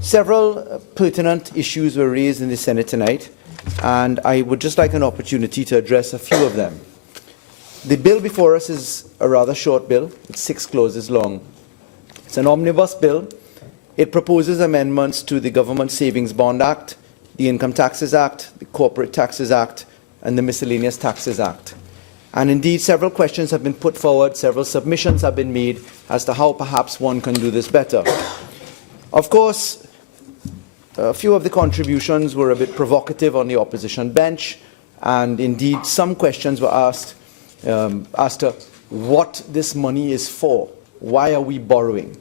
Several pertinent issues were raised in the Senate tonight, and I would just like an opportunity to address a few of them. The bill before us is a rather short bill. It's 6 clauses long. It's an omnibus bill. It proposes amendments to the Government Savings Bond Act, the Income Taxes Act, the Corporate Taxes Act, and the Miscellaneous Taxes Act. And indeed, several questions have been put forward, several submissions have been made as to how perhaps one can do this better. Of course, a few of the contributions were a bit provocative on the opposition bench, and indeed some questions were asked as to what this money is for. Why are we borrowing?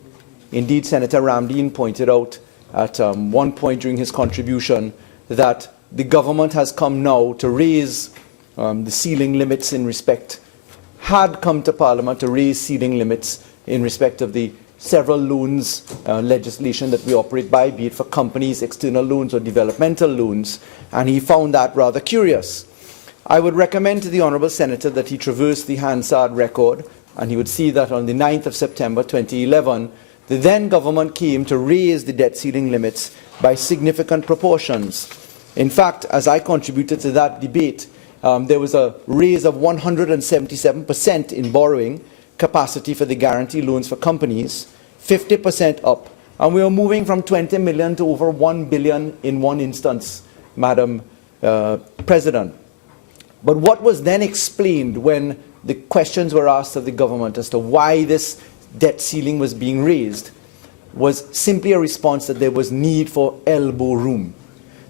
Indeed, Senator Ramdeen pointed out at one point during his contribution that the government has come now to raise the ceiling limits in respect, had come to Parliament to raise ceiling limits in respect of the several loans legislation that we operate by, be it for companies, external loans or developmental loans, and he found that rather curious. I would recommend to the Honourable Senator that he traverse the Hansard record, and he would see that on the 9th of September 2011, the then government came to raise the debt ceiling limits by significant proportions. In fact, as I contributed to that debate, there was a raise of 177% in borrowing capacity for the guarantee loans for companies, 50% up. And we are moving from 20 million to over 1 billion in one instance, Madam President. But what was then explained when the questions were asked of the government as to why this debt ceiling was being raised was simply a response that there was need for elbow room.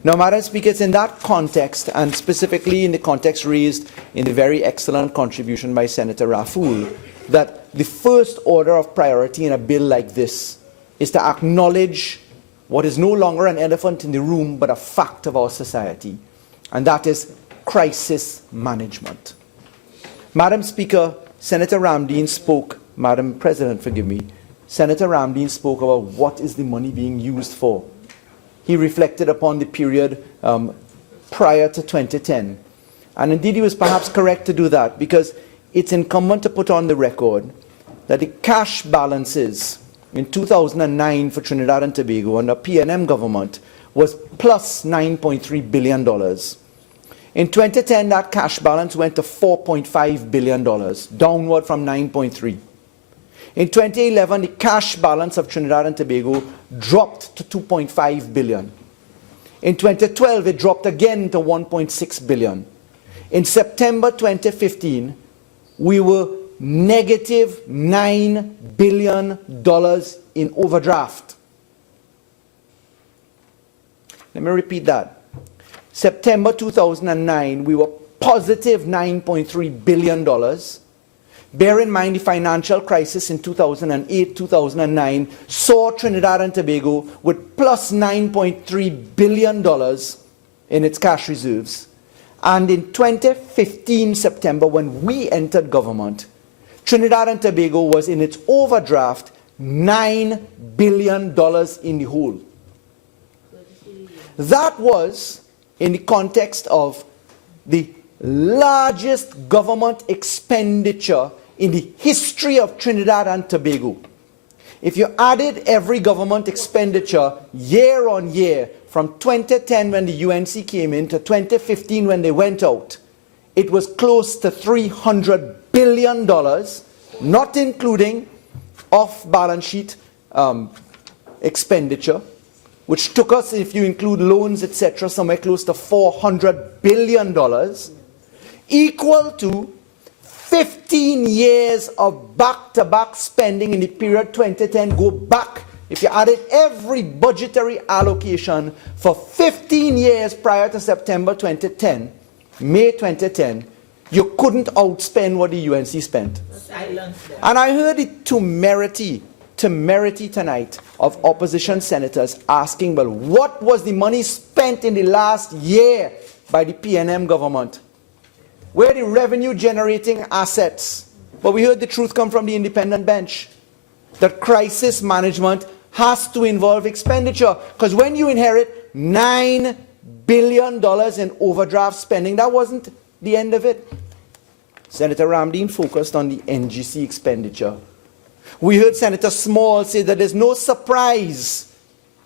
Now, Madam Speaker, it's in that context, and specifically in the context raised in the very excellent contribution by Senator Raffoul, that the first order of priority in a bill like this is to acknowledge what is no longer an elephant in the room, but a fact of our society, and that is crisis management. Madam Speaker, Senator Ramdeen spoke, Madam President, forgive me, Senator Ramdeen spoke about what is the money being used for. He reflected upon the period prior to 2010. And indeed, he was perhaps correct to do that, because it's incumbent to put on the record that the cash balances in 2009 for Trinidad and Tobago under PNM government was plus $9.3 billion. In 2010, that cash balance went to $4.5 billion, downward from 9.3. In 2011, the cash balance of Trinidad and Tobago dropped to 2.5 billion. In 2012, it dropped again to 1.6 billion. In September 2015, we were negative $9 billion in overdraft. Let me repeat that. September 2009, we were positive $9.3 billion. Bear in mind the financial crisis in 2008-2009 saw Trinidad and Tobago with plus $9.3 billion in its cash reserves. And in 2015 September, when we entered government, Trinidad and Tobago was in its overdraft $9 billion in the hole. That was in the context of the largest government expenditure in the history of Trinidad and Tobago. If you added every government expenditure year on year from 2010 when the UNC came in to 2015 when they went out, it was close to $300 billion, not including off-balance sheet expenditure, which took us, if you include loans, etc., somewhere close to $400 billion, equal to 15 years of back-to-back spending in the period 2010. Go back, if you added every budgetary allocation for 15 years prior to September 2010, May 2010, you couldn't outspend what the UNC spent. And I heard the temerity tonight of opposition senators asking, well, what was the money spent in the last year by the PNM government? Where the revenue generating assets? But we heard the truth come from the independent bench, that crisis management has to involve expenditure, because when you inherit $9 billion in overdraft spending, that wasn't the end of it. Senator Ramdeen focused on the NGC expenditure. We heard Senator Small say that there's no surprise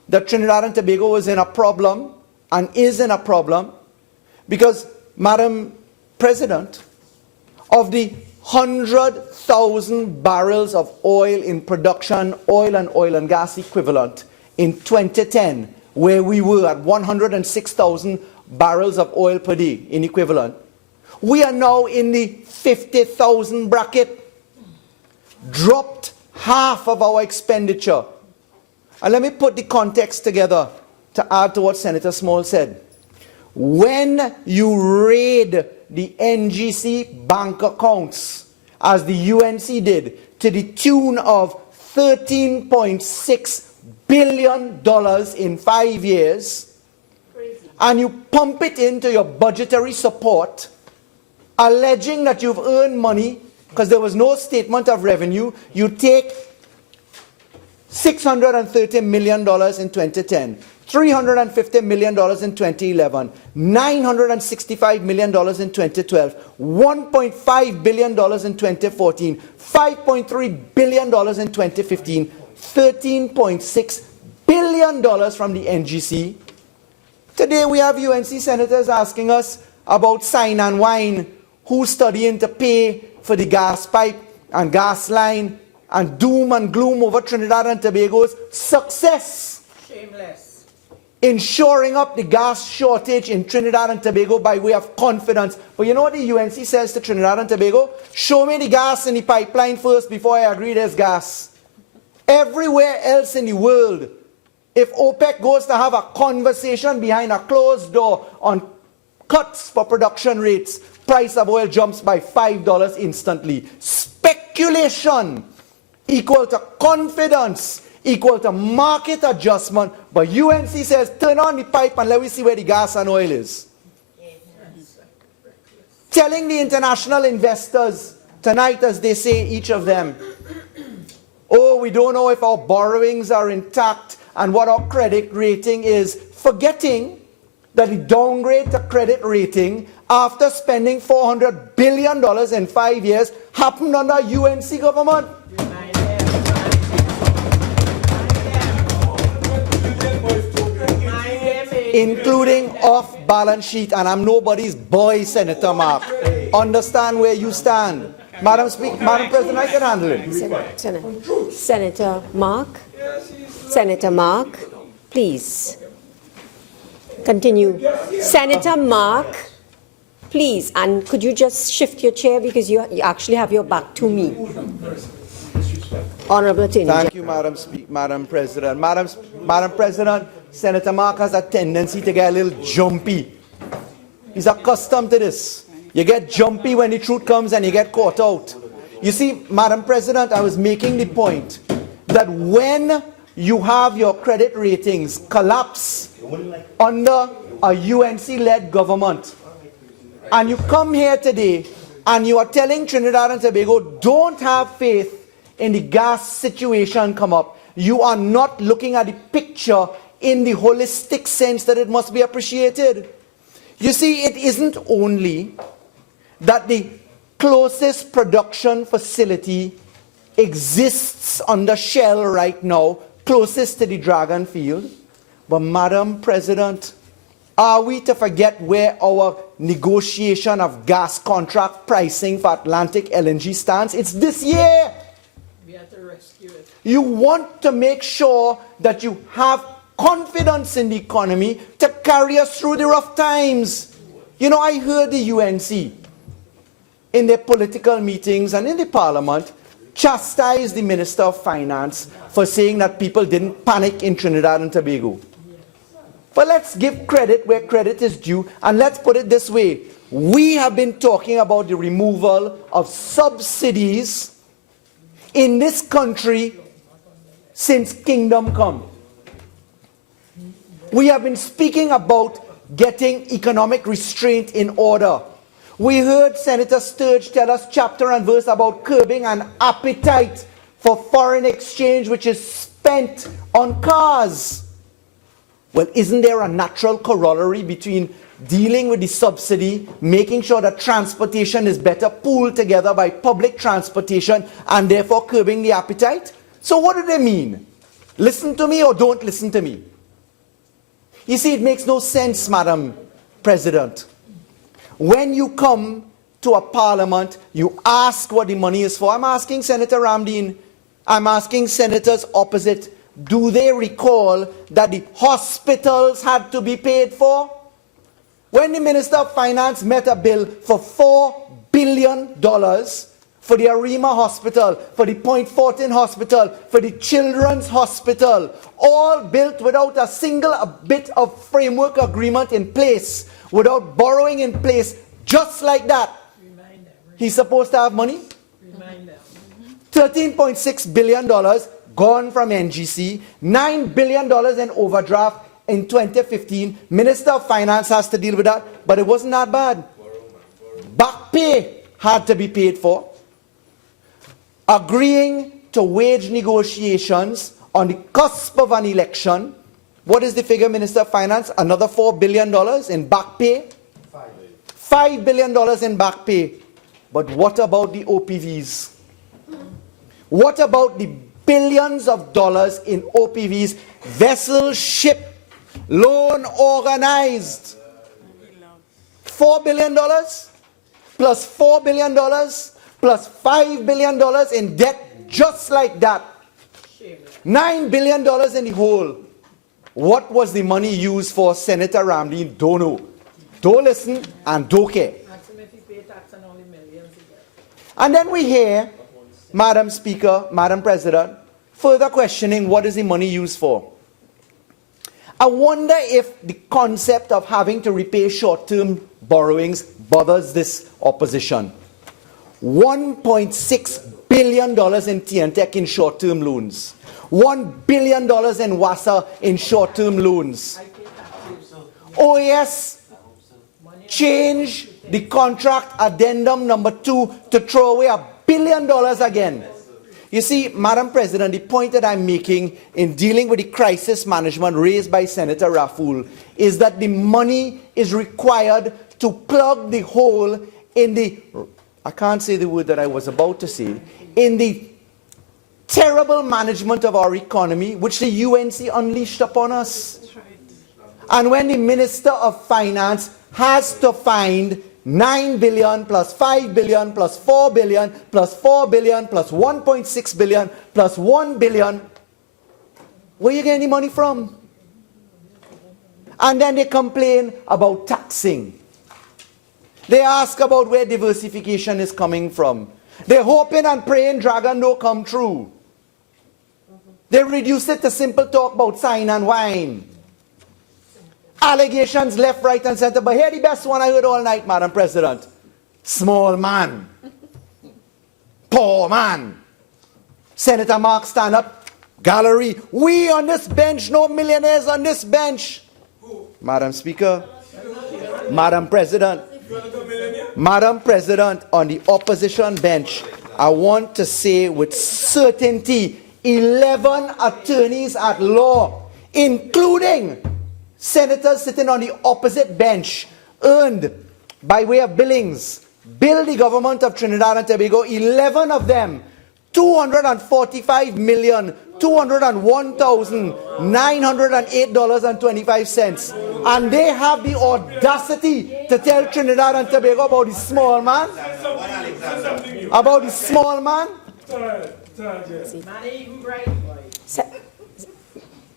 that Trinidad and Tobago was in a problem and is in a problem, because, Madam President, of the 100,000 barrels of oil in production, oil and gas equivalent in 2010, where we were at 106,000 barrels of oil per day in equivalent, we are now in the 50,000 bracket, dropped half of our expenditure. And let me put the context together to add to what Senator Small said. When you raid the NGC bank accounts, as the UNC did, to the tune of $13.6 billion in 5 years, and you pump it into your budgetary support, alleging that you've earned money because there was no statement of revenue. You take $630 million in 2010, $350 million in 2011, $965 million in 2012, $1.5 billion in 2014, $5.3 billion in 2015, $13.6 billion from the NGC. Today we have UNC senators asking us about sign and wine, who's studying to pay for the gas pipe and gas line, and doom and gloom over Trinidad and Tobago's success. Shameless. In shoring up the gas shortage in Trinidad and Tobago by way of confidence. But you know what the UNC says to Trinidad and Tobago? Show me the gas in the pipeline first before I agree there's gas. Everywhere else in the world, if OPEC goes to have a conversation behind a closed door on cuts for production rates, price of oil jumps by $5 instantly. Speculation equal to confidence, equal to market adjustment. But UNC says, turn on the pipe and let me see where the gas and oil is. Telling the international investors tonight, as they say, each of them, oh, we don't know if our borrowings are intact and what our credit rating is, forgetting that the downgrade to credit rating after spending $400 billion in 5 years happened under UNC government. Including off-balance sheet, and I'm nobody's boy, Senator Mark. Understand where you stand. Madam President, I can handle it. Senator Mark? Senator Mark, please. Continue. Senator Mark, please, and could you just shift your chair because you actually have your back to me. Honorable Attorney General. Thank you, Madam President. Madam President, Senator Mark has a tendency to get a little jumpy. He's accustomed to this. You get jumpy when the truth comes and you get caught out. You see, Madam President, I was making the point that when you have your credit ratings collapse under a UNC-led government, and you come here today and you are telling Trinidad and Tobago, don't have faith in the gas situation come up, you are not looking at the picture in the holistic sense that it must be appreciated. You see, it isn't only that the closest production facility exists under Shell right now, closest to the Dragon Field, but Madam President, are we to forget where our negotiation of gas contract pricing for Atlantic LNG stands? It's this year. We have to rescue it. You want to make sure that you have confidence in the economy to carry us through the rough times. You know, I heard the UNC in their political meetings and in the parliament chastise the Minister of Finance for saying that people didn't panic in Trinidad and Tobago. But let's give credit where credit is due, and let's put it this way. We have been talking about the removal of subsidies in this country since Kingdom Come. We have been speaking about getting economic restraint in order. We heard Senator Sturge tell us chapter and verse about curbing an appetite for foreign exchange which is spent on cars. Well, isn't there a natural corollary between dealing with the subsidy, making sure that transportation is better pooled together by public transportation, and therefore curbing the appetite? So what do they mean? Listen to me or don't listen to me? You see, it makes no sense, Madam President. When you come to a parliament, you ask what the money is for. I'm asking Senator Ramdeen, I'm asking senators opposite, do they recall that the hospitals had to be paid for? When the Minister of Finance met a bill for $4 billion for the Arima Hospital, for the Point Fortin Hospital, for the Children's Hospital, all built without a single bit of framework agreement in place, without borrowing in place, just like that. He's supposed to have money? $13.6 billion gone from NGC, $9 billion in overdraft, in 2015. Minister of Finance has to deal with that, but it wasn't that bad. Back pay had to be paid for. Agreeing to wage negotiations on the cusp of an election. What is the figure, Minister of Finance? Another $4 billion in back pay? $5 billion in back pay. But what about the OPVs? What about the billions of dollars in OPVs? Vessel, ship, loan organized. $4 billion plus $4 billion plus $5 billion in debt just like that. $9 billion in the hole. What was the money used for, Senator Ramdeen? Don't know. Don't listen and don't care. And then we hear, Madam Speaker, Madam President, further questioning what is the money used for. I wonder if the concept of having to repay short-term borrowings bothers this opposition. $1.6 billion in TNTech in short-term loans. $1 billion in WASA in short-term loans. OAS change the contract addendum number 2 to throw away $1 billion again. You see, Madam President, the point that I'm making in dealing with the crisis management raised by Senator Raffoul is that the money is required to plug the hole in the, I can't say the word that I was about to say, in the terrible management of our economy, which the UNC unleashed upon us. And when the Minister of Finance has to find $9 billion plus $5 billion plus $4 billion plus $4 billion plus $1.6 billion plus $1 billion, where are you getting the money from? And then they complain about taxing. They ask about where diversification is coming from. They're hoping and praying Dragon don't come true. They reduce it to simple talk about sign and wine. Allegations left, right, and center. But here the best one I heard all night, Madam President. Small man. Poor man. Senator Mark stand up. Gallery. We on this bench, no millionaires on this bench. Madam Speaker. Madam President. Madam President, on the opposition bench, I want to say with certainty, 11 attorneys at law, including senators sitting on the opposite bench, earned by way of billings, billed the government of Trinidad and Tobago, 11 of them, $245,201,908.25. And they have the audacity to tell Trinidad and Tobago about the small man? About the small man?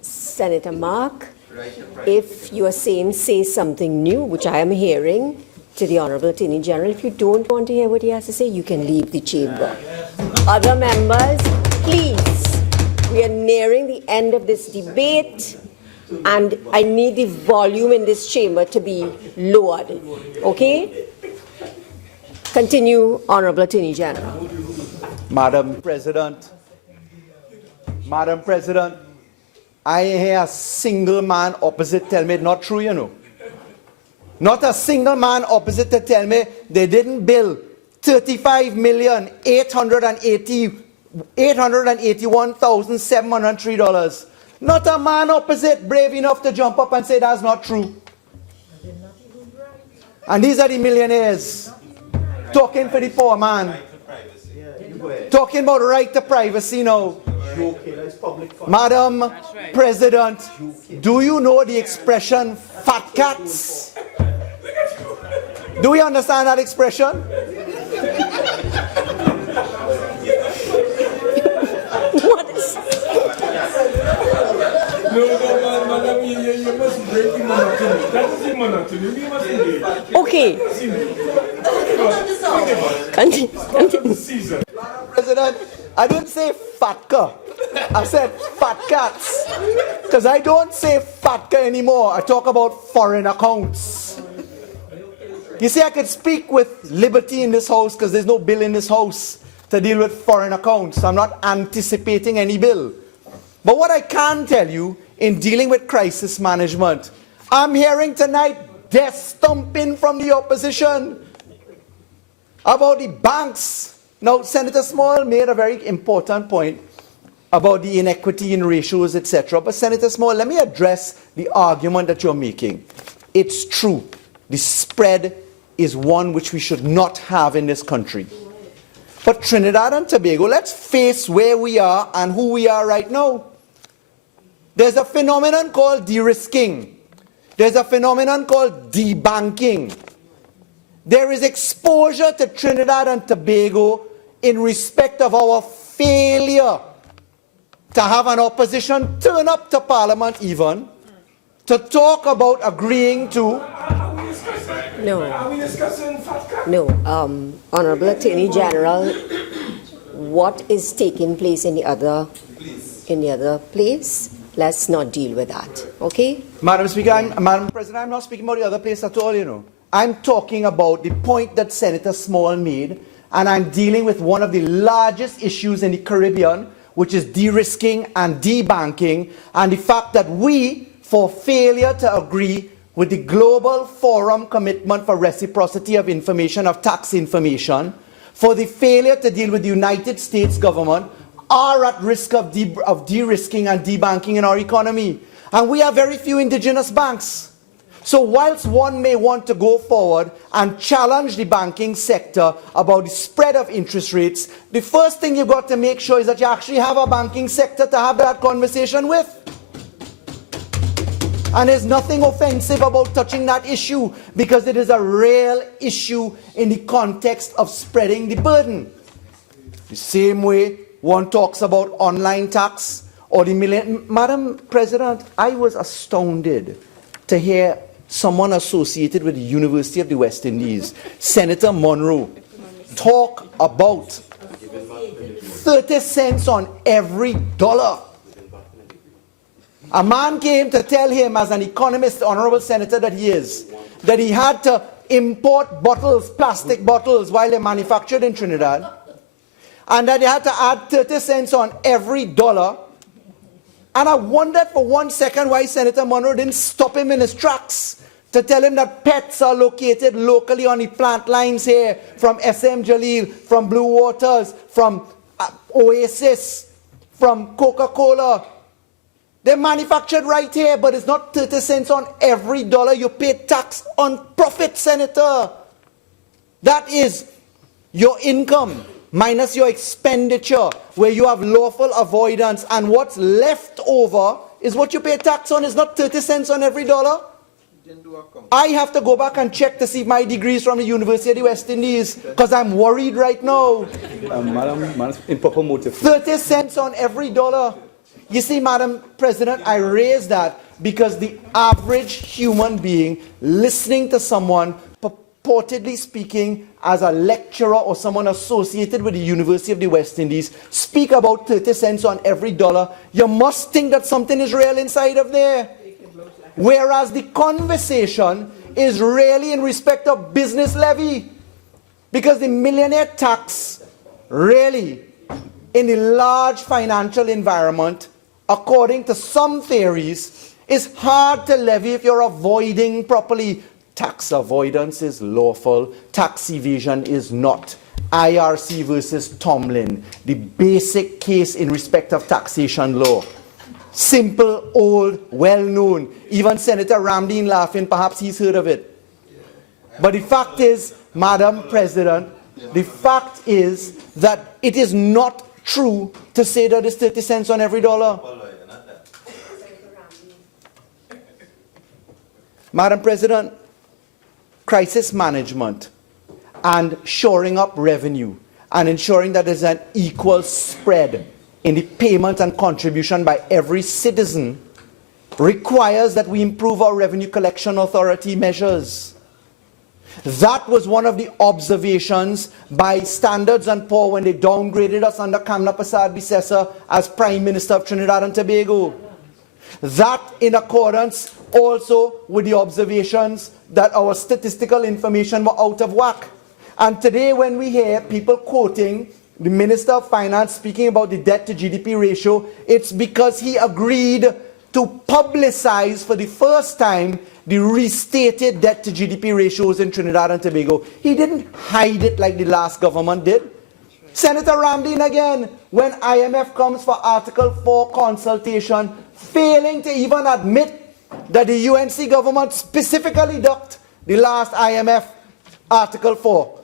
Senator Mark, if you are saying say something new, which I am hearing, to the Honourable Attorney General, if you don't want to hear what he has to say, you can leave the chamber. Other members, please, we are nearing the end of this debate, and I need the volume in this chamber to be lowered. Okay? Continue, Honourable Attorney General. Madam President, I hear a single man opposite tell me it's not true, you know. Not a single man opposite to tell me they didn't bill $35,881,703. Not a man opposite brave enough to jump up and say that's not true. And these are the millionaires talking for the poor man. Talking about right to privacy now. Madam President, do you know the expression fat cats? Do we understand that expression? What is... Madam, you must break the monotony. That is the monotony. We must engage. Okay. Madam President, I didn't say fatka. I said fat cats. Because I don't say fatka anymore. I talk about foreign accounts. You see, I could speak with liberty in this house because there's no bill in this house to deal with foreign accounts. I'm not anticipating any bill. But what I can tell you in dealing with crisis management. I'm hearing tonight death stomping from the opposition about the banks. Now, Senator Small made a very important point about the inequity in ratios, etc. But Senator Small, let me address the argument that you're making. It's true. The spread is one which we should not have in this country. But Trinidad and Tobago, let's face where we are and who we are right now. There's a phenomenon called de-risking. There's a phenomenon called debanking. There is exposure to Trinidad and Tobago in respect of our failure to have an opposition turn up to Parliament even to talk about agreeing to... No, Honorable Attorney General, what is taking place in the other place? Let's not deal with that, okay? Madam Speaker, Madam President, I'm not speaking about the other place at all, you know. I'm talking about the point that Senator Small made, and I'm dealing with one of the largest issues in the Caribbean, which is de-risking and debanking, and the fact that we, for failure to agree with the Global Forum Commitment for Reciprocity of Information, of Tax Information, for the failure to deal with the United States government, are at risk of de-risking and debanking in our economy. And we have very few indigenous banks. So whilst one may want to go forward and challenge the banking sector about the spread of interest rates, the first thing you've got to make sure is that you actually have a banking sector to have that conversation with. And there's nothing offensive about touching that issue because it is a real issue in the context of spreading the burden. The same way one talks about online tax or the million. Madam President, I was astounded to hear someone associated with the University of the West Indies, Senator Munro, talk about 30 cents on every dollar. A man came to tell him, as an economist, honorable senator that he is, that he had to import bottles, plastic bottles, while they're manufactured in Trinidad, and that he had to add 30 cents on every dollar. And I wondered for 1 second why Senator Munro didn't stop him in his tracks to tell him that pets are located locally on the plant lines here, from SM Jaleel, from Blue Waters, from Oasis, from Coca-Cola. They're manufactured right here, but it's not 30 cents on every dollar you pay tax on profit, Senator. That is your income minus your expenditure, where you have lawful avoidance, and what's left over is what you pay tax on. It's not 30 cents on every dollar. I have to go back and check to see if my degree is from the University of the West Indies, because I'm worried right now. Madam, improper motive. 30 cents on every dollar. You see, Madam President, I raise that because the average human being listening to someone purportedly speaking as a lecturer or someone associated with the University of the West Indies speak about 30 cents on every dollar, you must think that something is real inside of there. Whereas the conversation is really in respect of business levy. Because the millionaire tax really, in the large financial environment, according to some theories, is hard to levy if you're avoiding properly. Tax avoidance is lawful, tax evasion is not. IRC versus Tomlin, the basic case in respect of taxation law. Simple, old, well-known. Even Senator Ramdeen laughing, perhaps he's heard of it. But the fact is, Madam President, the fact is that it is not true to say that it's 30 cents on every dollar. Madam President, crisis management and shoring up revenue and ensuring that there's an equal spread in the payment and contribution by every citizen requires that we improve our revenue collection authority measures. That was one of the observations by Standards and Poor when they downgraded us under Kamla Prasad Bisesa as Prime Minister of Trinidad and Tobago. That in accordance also with the observations that our statistical information were out of whack. And today when we hear people quoting the Minister of Finance speaking about the debt to GDP ratio, it's because he agreed to to publicize for the first time the restated debt to GDP ratios in Trinidad and Tobago. He didn't hide it like the last government did. Senator Ramdeen again, when IMF comes for Article 4 consultation, failing to even admit that the UNC government specifically ducked the last IMF Article 4.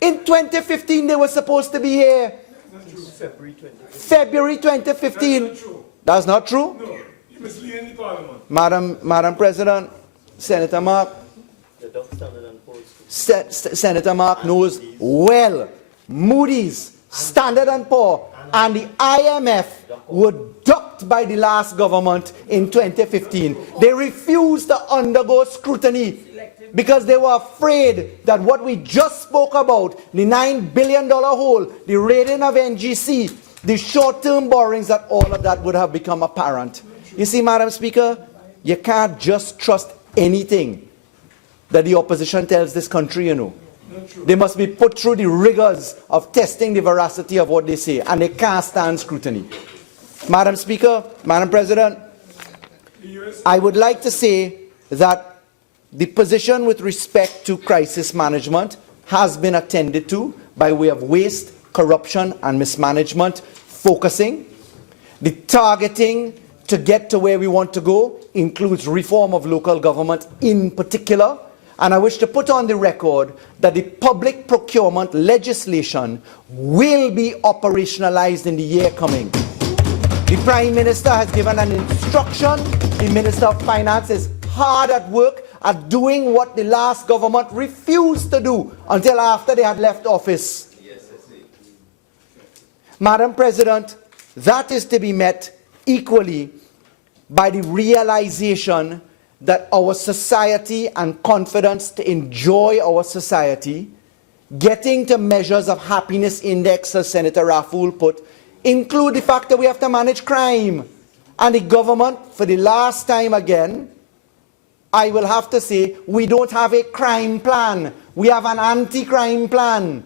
In 2015, they were supposed to be here. February 2015. That's not true? No, you're misleading the Parliament. Madam President, Senator Mark, Senator Mark knows well Moody's, Standard & Poor's, and the IMF were ducked by the last government in 2015. They refused to undergo scrutiny because they were afraid that what we just spoke about, the $9 billion hole, the rating of NGC, the short-term borrowings, that all of that would have become apparent. You see, Madam Speaker, you can't just trust anything that the opposition tells this country, you know. They must be put through the rigors of testing the veracity of what they say, and they can't stand scrutiny. Madam Speaker, Madam President, I would like to say that the position with respect to crisis management has been attended to by way of waste, corruption, and mismanagement, focusing. The targeting to get to where we want to go includes reform of local government in particular. And I wish to put on the record that the public procurement legislation will be operationalized in the year coming. The Prime Minister has given an instruction. The Minister of Finance is hard at work at doing what the last government refused to do until after they had left office. Madam President, that is to be met equally by the realization that our society and confidence to enjoy our society, getting to measures of happiness index, as Senator Raffoul put, include the fact that we have to manage crime. And the government, for the last time again, I will have to say, we don't have a crime plan. We have an anti-crime plan.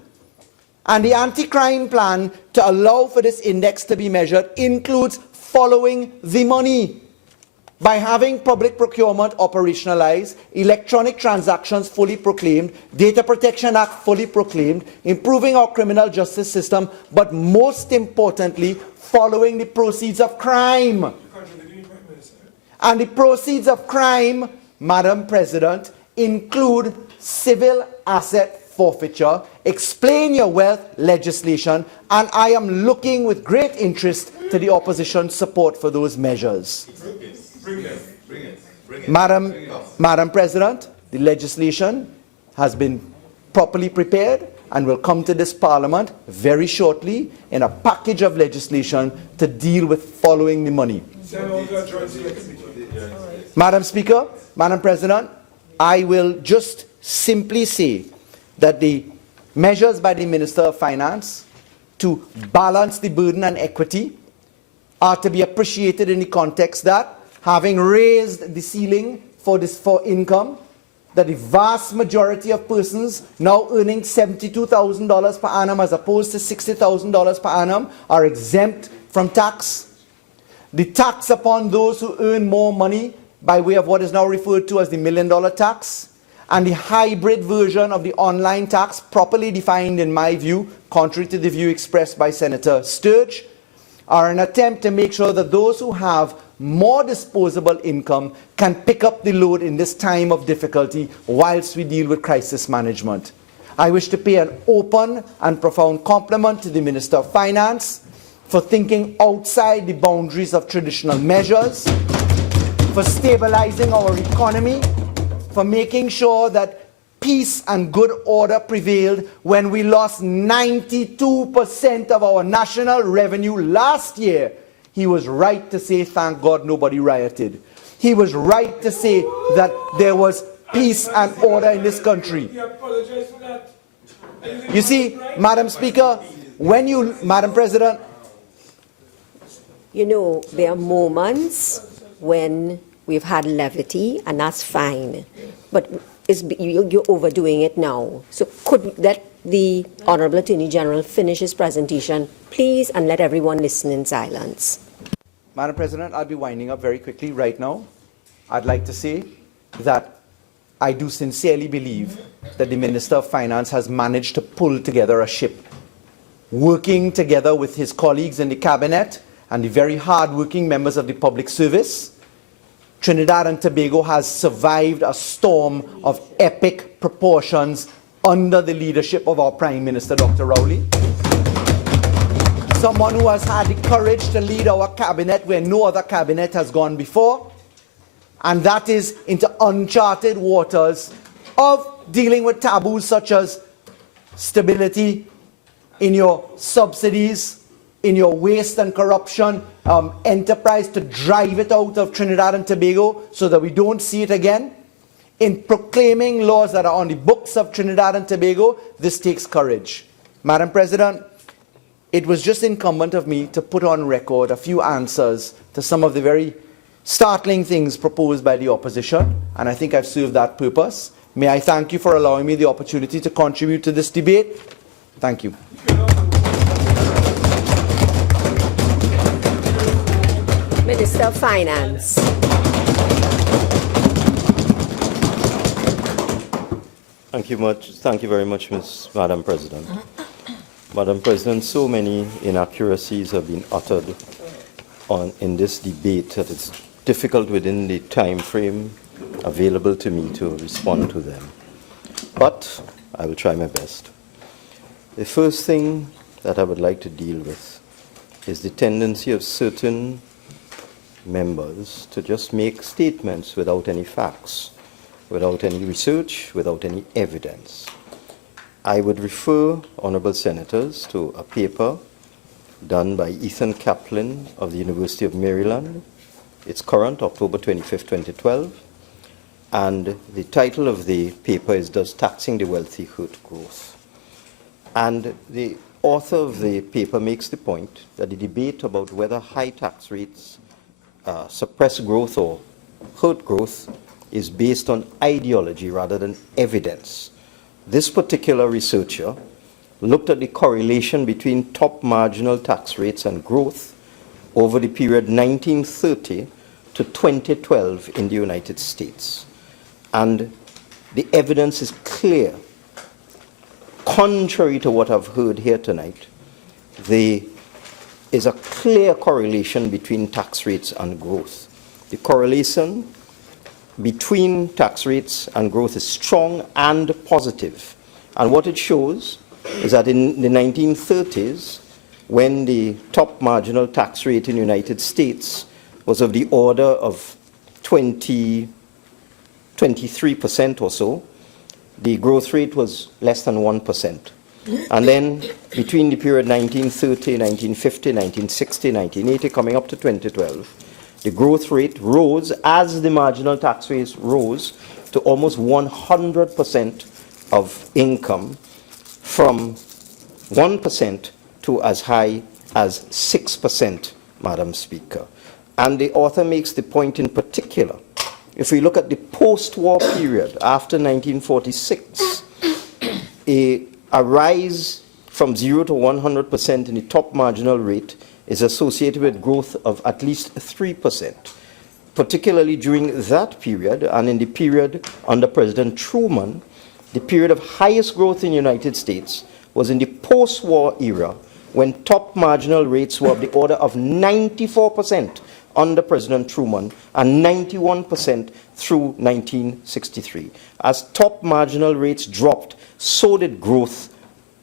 And the anti-crime plan to allow for this index to be measured includes following the money. By having public procurement operationalized, electronic transactions fully proclaimed, Data Protection Act fully proclaimed, improving our criminal justice system, but most importantly, following the proceeds of crime. And the proceeds of crime, Madam President, include civil asset forfeiture, explain your wealth legislation, and I am looking with great interest to the opposition's support for those measures. Madam President, the legislation has been properly prepared and will come to this Parliament very shortly in a package of legislation to deal with following the money. Madam Speaker, Madam President, I will just simply say that the measures by the Minister of Finance to balance the burden and equity are to be appreciated in the context that, having raised the ceiling for income, that the vast majority of persons now earning $72,000 per annum as opposed to $60,000 per annum are exempt from tax. The tax upon those who earn more money by way of what is now referred to as the $1 million tax, and the hybrid version of the online tax, properly defined in my view, contrary to the view expressed by Senator Sturge, are an attempt to make sure that those who have more disposable income can pick up the load in this time of difficulty whilst we deal with crisis management. I wish to pay an open and profound compliment to the Minister of Finance for thinking outside the boundaries of traditional measures, for stabilizing our economy, for making sure that peace and good order prevailed when we lost 92% of our national revenue last year. He was right to say, thank God nobody rioted. He was right to say that there was peace and order in this country. You see, Madam Speaker, Madam President, you know, there are moments when we've had levity, and that's fine. But you're overdoing it now. So could let the Honourable Attorney General finish his presentation, please, and let everyone listen in silence. Madam President, I'll be winding up very quickly right now. I'd like to say that I do sincerely believe that the Minister of Finance has managed to pull together a ship, working together with his colleagues in the Cabinet and the very hard-working members of the public service. Trinidad and Tobago has survived a storm of epic proportions under the leadership of our Prime Minister, Dr. Rowley. Someone who has had the courage to lead our cabinet where no other cabinet has gone before, and that is into uncharted waters of dealing with taboos such as stability in your subsidies, in your waste and corruption enterprise, to drive it out of Trinidad and Tobago so that we don't see it again. In proclaiming laws that are on the books of Trinidad and Tobago, this takes courage. Madam President, it was just incumbent of me to put on record a few answers to some of the very startling things proposed by the opposition, and I think I've served that purpose. May I thank you for allowing me the opportunity to contribute to this debate. Thank you. Minister of Finance. Thank you very much, Madam President. Madam President, so many inaccuracies have been uttered in this debate that it's difficult within the time frame available to me to respond to them. But I will try my best. The first thing that I would like to deal with is the tendency of certain members to just make statements without any facts, without any research, without any evidence. I would refer honourable senators to a paper done by Ethan Kaplan of the University of Maryland. It's current, October 25th, 2012. And the title of the paper is Does Taxing the Wealthy Hurt Growth? And the author of the paper makes the point that the debate about whether high tax rates suppress growth or hurt growth is based on ideology rather than evidence. This particular researcher looked at the correlation between top marginal tax rates and growth over the period 1930 to 2012 in the United States. And the evidence is clear. Contrary to what I've heard here tonight, there is a clear correlation between tax rates and growth. The correlation between tax rates and growth is strong and positive. And what it shows is that in the 1930s, when the top marginal tax rate in the United States was of the order of 23% or so, the growth rate was less than 1%. And then between the period 1930, 1950, 1960, 1980, coming up to 2012, the growth rate rose as the marginal tax rate rose to almost 100% of income, from 1% to as high as 6%, Madam Speaker. And the author makes the point in particular, if we look at the post-war period after 1946, a rise from 0 to 100% in the top marginal rate is associated with growth of at least 3%, particularly during that period and in the period under President Truman. The period of highest growth in the United States was in the post-war era, when top marginal rates were of the order of 94% under President Truman and 91% through 1963. As top marginal rates dropped, so did growth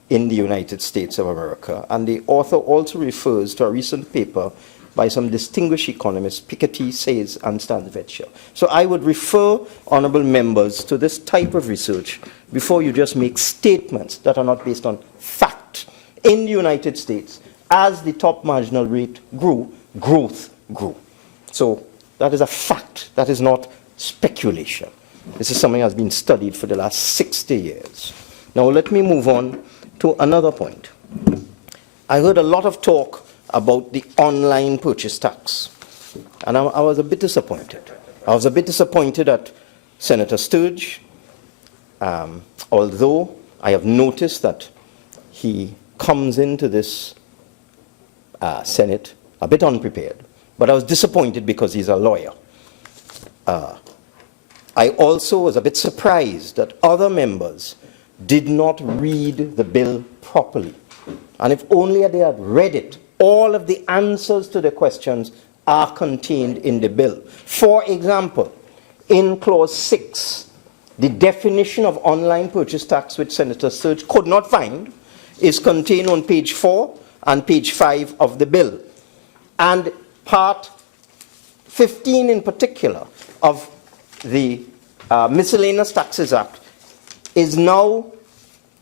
in the United States of America. And the author also refers to a recent paper by some distinguished economists, Piketty, Sayers, and Stanvetcher. So I would refer honourable members to this type of research before you just make statements that are not based on fact. In the United States, as the top marginal rate grew, growth grew. So that is a fact. That is not speculation. This is something that has been studied for the last 60 years. Now let me move on to another point. I heard a lot of talk about the online purchase tax, and I was a bit disappointed. I was a bit disappointed at Senator Sturge, although I have noticed that he comes into this Senate a bit unprepared. but I was disappointed because he's a lawyer. I also was a bit surprised that other members did not read the bill properly. And if only they had read it, all of the answers to the questions are contained in the bill. For example, in clause 6, the definition of online purchase tax, which Senator Sturge could not find, is contained on page 4 and page 5 of the bill. And part 15 in particular of the Miscellaneous Taxes Act is now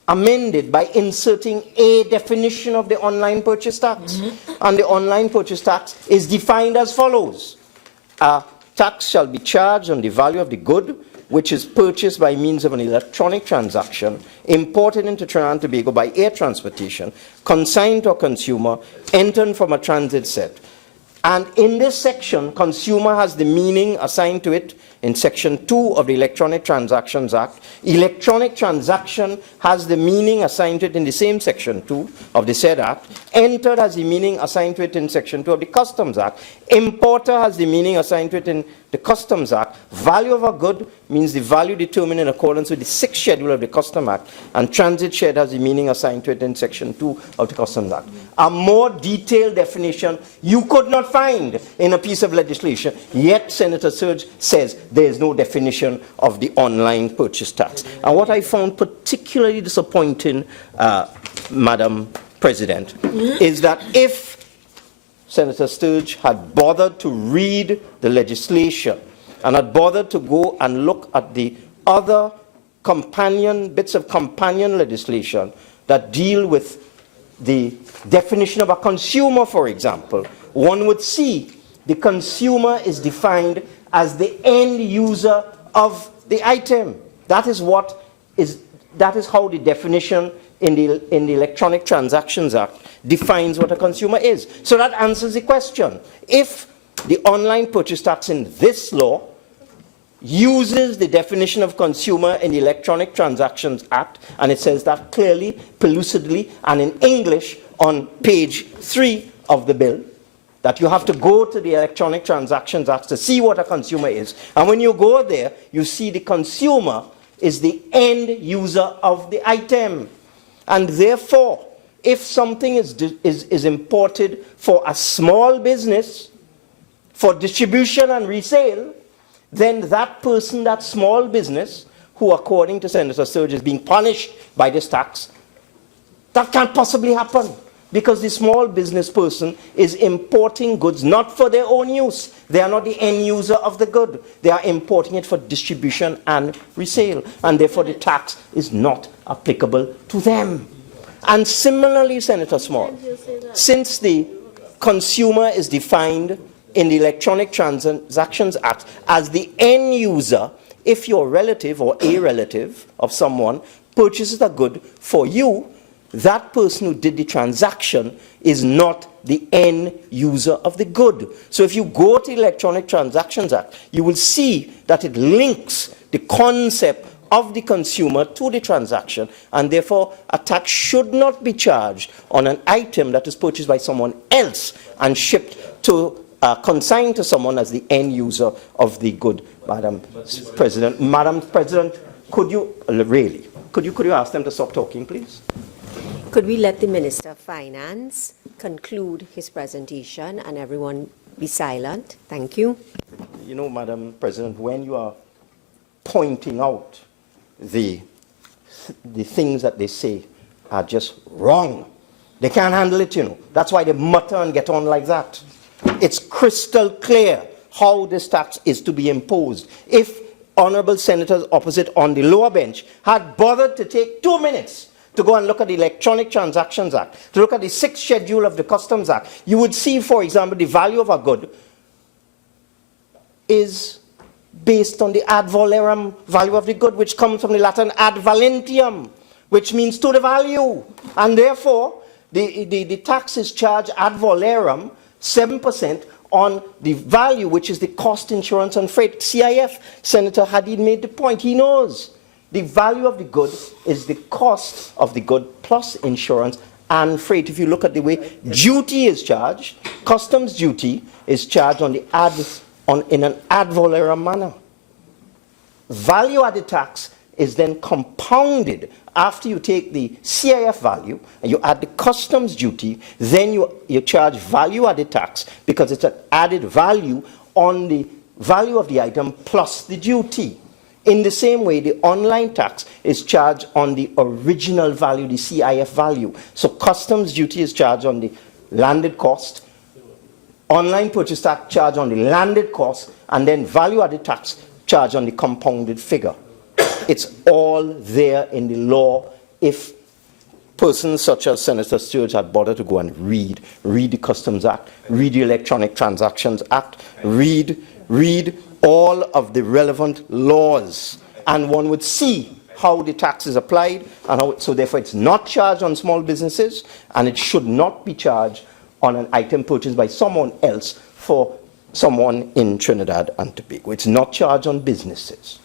amended by inserting a definition of the online purchase tax. And the online purchase tax is defined as follows. A tax shall be charged on the value of the good which is purchased by means of an electronic transaction, imported into Trinidad and Tobago by air transportation, consigned to a consumer, entered from a transit set. And in this section, consumer has the meaning assigned to it in Section 2 of the Electronic Transactions Act. Electronic transaction has the meaning assigned to it in the same Section 2 of the said Act. Entered has the meaning assigned to it in Section 2 of the Customs Act. Importer has the meaning assigned to it in the Customs Act. Value of a good means the value determined in accordance with the 6th schedule of the Customs Act. And transit shed has the meaning assigned to it in Section 2 of the Customs Act. A more detailed definition you could not find in a piece of legislation, yet Senator Sturge says there is no definition of the online purchase tax. And what I found particularly disappointing, Madam President, is that if Senator Sturge had bothered to read the legislation and had bothered to go and look at the other bits of companion legislation that deal with the definition of a consumer, for example, one would see the consumer is defined as the end user of the item. That is how the definition in the Electronic Transactions Act defines what a consumer is. So that answers the question. If the online purchase tax in this law uses the definition of consumer in the Electronic Transactions Act, and it says that clearly, pellucidly, and in English on page 3 of the bill, that you have to go to the Electronic Transactions Act to see what a consumer is. And when you go there, you see the consumer is the end user of the item. And therefore, if something is imported for a small business, for distribution and resale, then that person, that small business, who according to Senator Sturge is being punished by this tax, that can't possibly happen. Because the small business person is importing goods not for their own use. They are not the end user of the good. They are importing it for distribution and resale. And therefore the tax is not applicable to them. And similarly, Senator Small, since the consumer is defined in the Electronic Transactions Act as the end user, if your relative or a relative of someone purchases a good for you, that person who did the transaction is not the end user of the good. So if you go to the Electronic Transactions Act, you will see that it links the concept of the consumer to the transaction, and therefore a tax should not be charged on an item that is purchased by someone else and shipped to, consigned to someone as the end user of the good. Madam President, could you ask them to stop talking, please? Could we let the Minister of Finance conclude his presentation and everyone be silent? Thank you. You know, Madam President, when you are pointing out the things that they say are just wrong, they can't handle it, you know. That's why they mutter and get on like that. It's crystal clear how this tax is to be imposed. If honorable senators opposite on the lower bench had bothered to take 2 minutes to go and look at the Electronic Transactions Act, to look at the 6th schedule of the Customs Act, you would see, for example, the value of a good is based on the ad valorem value of the good, which comes from the Latin ad valentium, which means to the value. And therefore, the tax is charged ad valorem, 7%, on the value, which is the cost, insurance, and freight. CIF, Senator Hadeed made the point. He knows. The value of the good is the cost of the good plus insurance and freight, if you look at the way duty is charged, customs duty is charged on the in an ad valorem manner. Value-added tax is then compounded after you take the CIF value and you add the customs duty, then you charge value-added tax because it's an added value on the value of the item plus the duty. In the same way, the online tax is charged on the original value, the CIF value. So customs duty is charged on the landed cost, online purchase tax charged on the landed cost, and then value-added tax charged on the compounded figure. It's all there in the law if persons such as Senator Sturge had bothered to go and read the Customs Act, read the Electronic Transactions Act, read all of the relevant laws, and one would see how the tax is applied, and how, so therefore it's not charged on small businesses, and it should not be charged on an item purchased by someone else for someone in Trinidad and Tobago. It's not charged on businesses.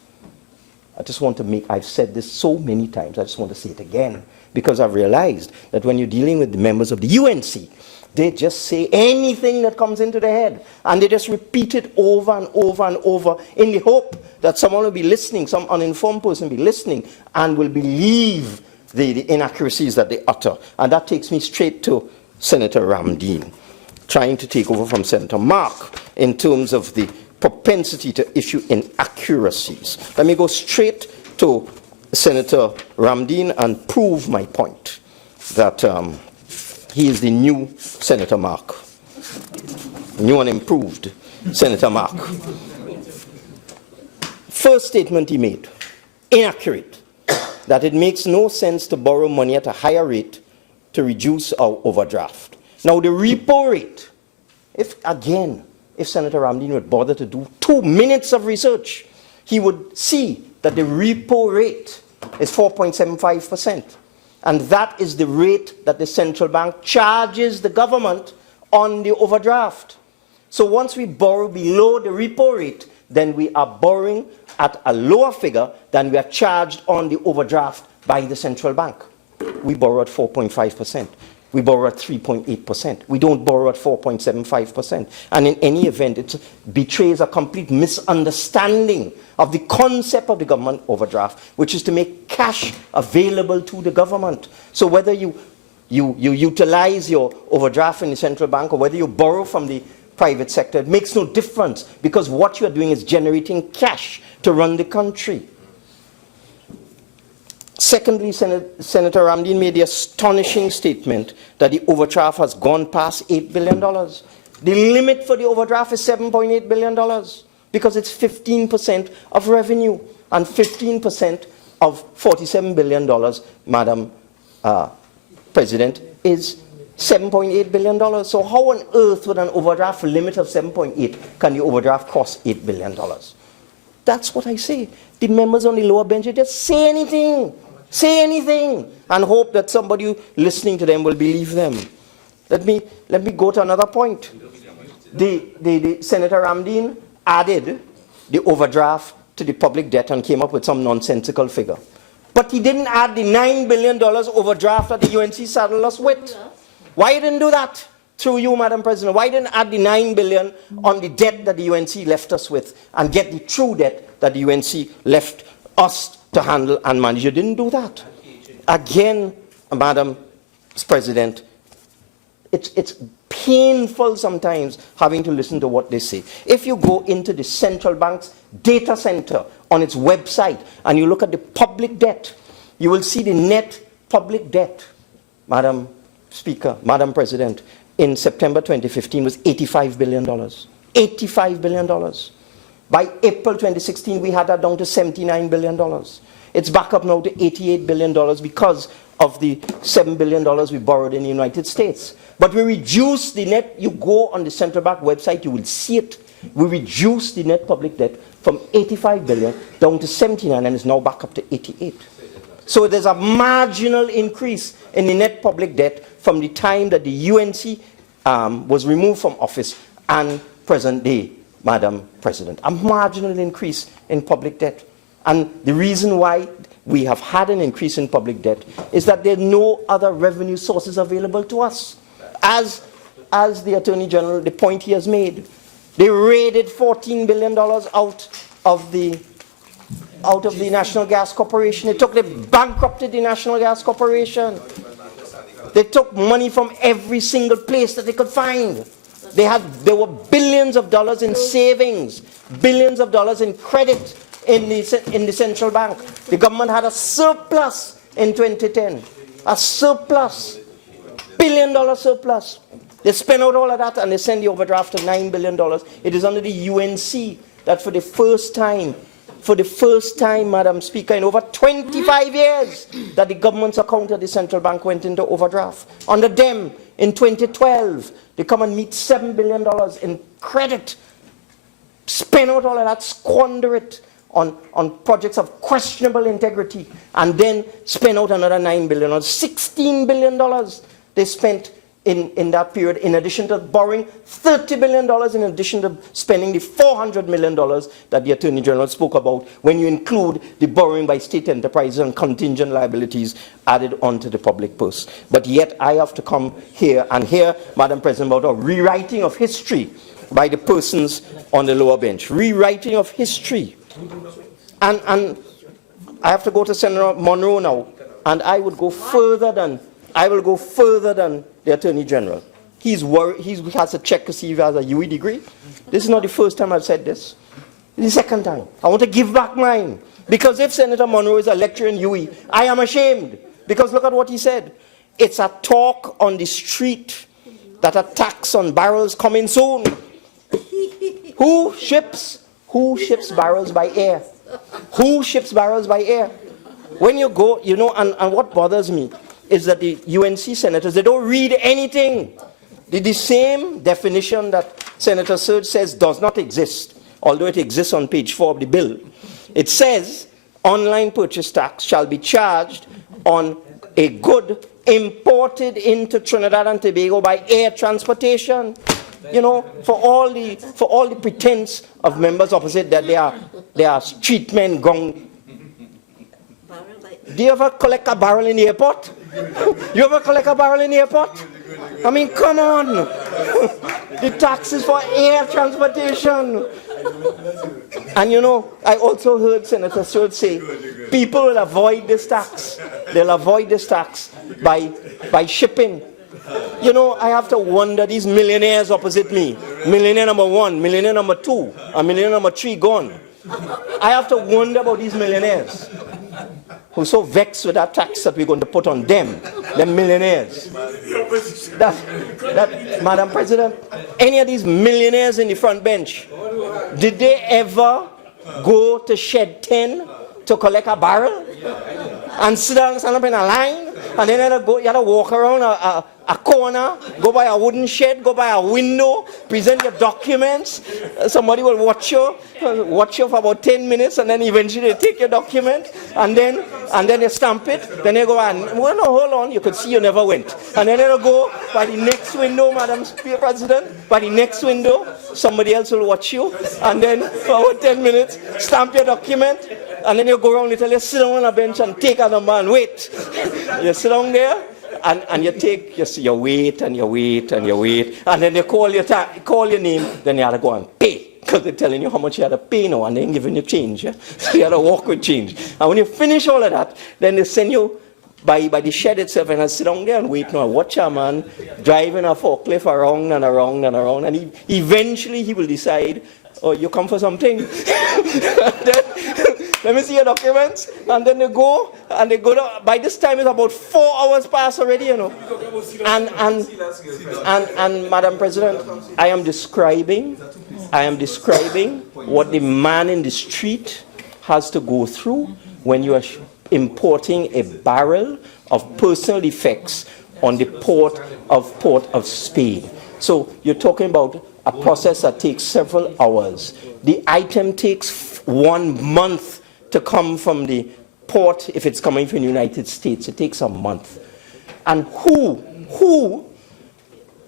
I just want to make, I've said this so many times, I just want to say it again, because I've realized that when you're dealing with the members of the UNC, they just say anything that comes into their head, and they just repeat it over and over and over in the hope that someone will be listening, some uninformed person will be listening, and will believe the inaccuracies that they utter. And that takes me straight to Senator Ramdeen, trying to take over from Senator Mark in terms of the propensity to issue inaccuracies. Let me go straight to Senator Ramdeen and prove my point that he is the new Senator Mark, new and improved Senator Mark. First statement he made, inaccurate, that it makes no sense to borrow money at a higher rate to reduce our overdraft. Now the repo rate, if Senator Ramdeen would bother to do 2 minutes of research, he would see that the repo rate is 4.75%. And that is the rate that the central bank charges the government on the overdraft. So once we borrow below the repo rate, then we are borrowing at a lower figure than we are charged on the overdraft by the central bank. We borrow at 4.5%. We borrow at 3.8%. We don't borrow at 4.75%. And in any event, it betrays a complete misunderstanding of the concept of the government overdraft, which is to make cash available to the government. So whether you utilize your overdraft in the central bank or whether you borrow from the private sector, it makes no difference, because what you are doing is generating cash to run the country. Secondly, Senator Ramdeen made the astonishing statement that the overdraft has gone past $8 billion. The limit for the overdraft is $7.8 billion because it's 15% of revenue, and 15% of $47 billion, Madam President, is $7.8 billion. So how on earth would an overdraft limit of 7.8 can the overdraft cost $8 billion? That's what I say. The members on the lower bench just say anything, and hope that somebody listening to them will believe them. Let me go to another point. The Senator Ramdeen added the overdraft to the public debt and came up with some nonsensical figure. But he didn't add the $9 billion overdraft that the UNC saddled us with. Why didn't do that? Through you, Madam President. Why didn't add the $9 billion on the debt that the UNC left us with and get the true debt that the UNC left us to handle and manage? You didn't do that. Again, Madam President, it's painful sometimes having to listen to what they say. If you go into the central bank's data center on its website and you look at the public debt, you will see the net public debt, Madam Speaker, Madam President, in September 2015 was $85 billion. $85 billion. By April 2016, we had that down to $79 billion. It's back up now to $88 billion because of the $7 billion we borrowed in the United States. But we reduced the net, you go on the central bank website, you will see it. We reduced the net public debt from $85 billion down to $79, and it's now back up to $88. So there's a marginal increase in the net public debt from the time that the UNC was removed from office and present day, Madam President. A marginal increase in public debt. And the reason why we have had an increase in public debt is that there are no other revenue sources available to us. As the Attorney General, the point he has made, they raided $14 billion out of the National Gas Corporation. They bankrupted the National Gas Corporation. They took money from every single place that they could find. There were billions of dollars in savings, billions of dollars in credit in the central bank. The government had a surplus in 2010, a surplus, $1 billion surplus. They spent out all of that and they sent the overdraft of $9 billion. It is under the UNC that for the first time, Madam Speaker, in over 25 years, that the government's account at the central bank went into overdraft. Under them, in 2012, they come and meet $7 billion in credit, spend out all of that, squander it on projects of questionable integrity, and then spend out another $9 billion, $16 billion they spent in that period, in addition to borrowing $30 billion, in addition to spending the $400 million that the Attorney General spoke about, when you include the borrowing by state enterprises and contingent liabilities added onto the public purse. But yet I have to come here and hear, Madam President, about a rewriting of history by the persons on the lower bench. Rewriting of history. And I have to go to Senator Munro now, and I will go further than the Attorney General. He's worried, he has to check to see if he has a UE degree. This is not the first time I've said this. It's the second time. I want to give back mine. Because if Senator Munro is a lecturer in UE, I am ashamed. Because look at what he said. It's a talk on the street that a tax on barrels coming soon. Who ships barrels by air? Who ships barrels by air? When you go, and what bothers me is that the UNC senators, they don't read anything. The same definition that Senator Sturge says does not exist, although it exists on page 4 of the bill. It says, online purchase tax shall be charged on a good imported into Trinidad and Tobago by air transportation. For all the pretense of members opposite that they are street men gone. Do you ever collect a barrel in the airport? You ever collect a barrel in the airport? I mean, come on. The taxes for air transportation. And I also heard Senator Sturge say, people will avoid this tax. They'll avoid this tax by shipping. I have to wonder, these millionaires opposite me, millionaire number 1, millionaire number 2, and millionaire number 3 gone. I have to wonder about these millionaires who are so vexed with that tax that we're going to put on them millionaires. That, Madam President, any of these millionaires in the front bench, did they ever go to Shed 10 to collect a barrel and stand up in a line, and then you had to walk around a corner, go by a wooden shed, go by a window, present your documents. Somebody will watch you for about 10 minutes, and then eventually they take your document, and then they stamp it. Then they go, hold on, you could see you never went. And then they'll go by the next window, Madam President, by the next window, somebody else will watch you, and then for about 10 minutes, stamp your document, and then you go around until you sit down on a bench and take a number and wait. You sit down there, and you wait, and then they call your name, then you have to go and pay, because they're telling you how much you have to pay now, and they're giving you change. Yeah? So you have to walk with change. And when you finish all of that, then they send you by the shed itself, and I sit down there and wait now, watch a man driving a forklift around and around and around, and eventually he will decide, oh, you come for something. Then, let me see your documents. And then they go to, by this time it's about 4 hours past already, And Madam President, I am describing what the man in the street has to go through when you are importing a barrel of personal effects on the port of Spain. So you're talking about a process that takes several hours. The item takes 1 month to come from the port. If it's coming from the United States, it takes a month. And who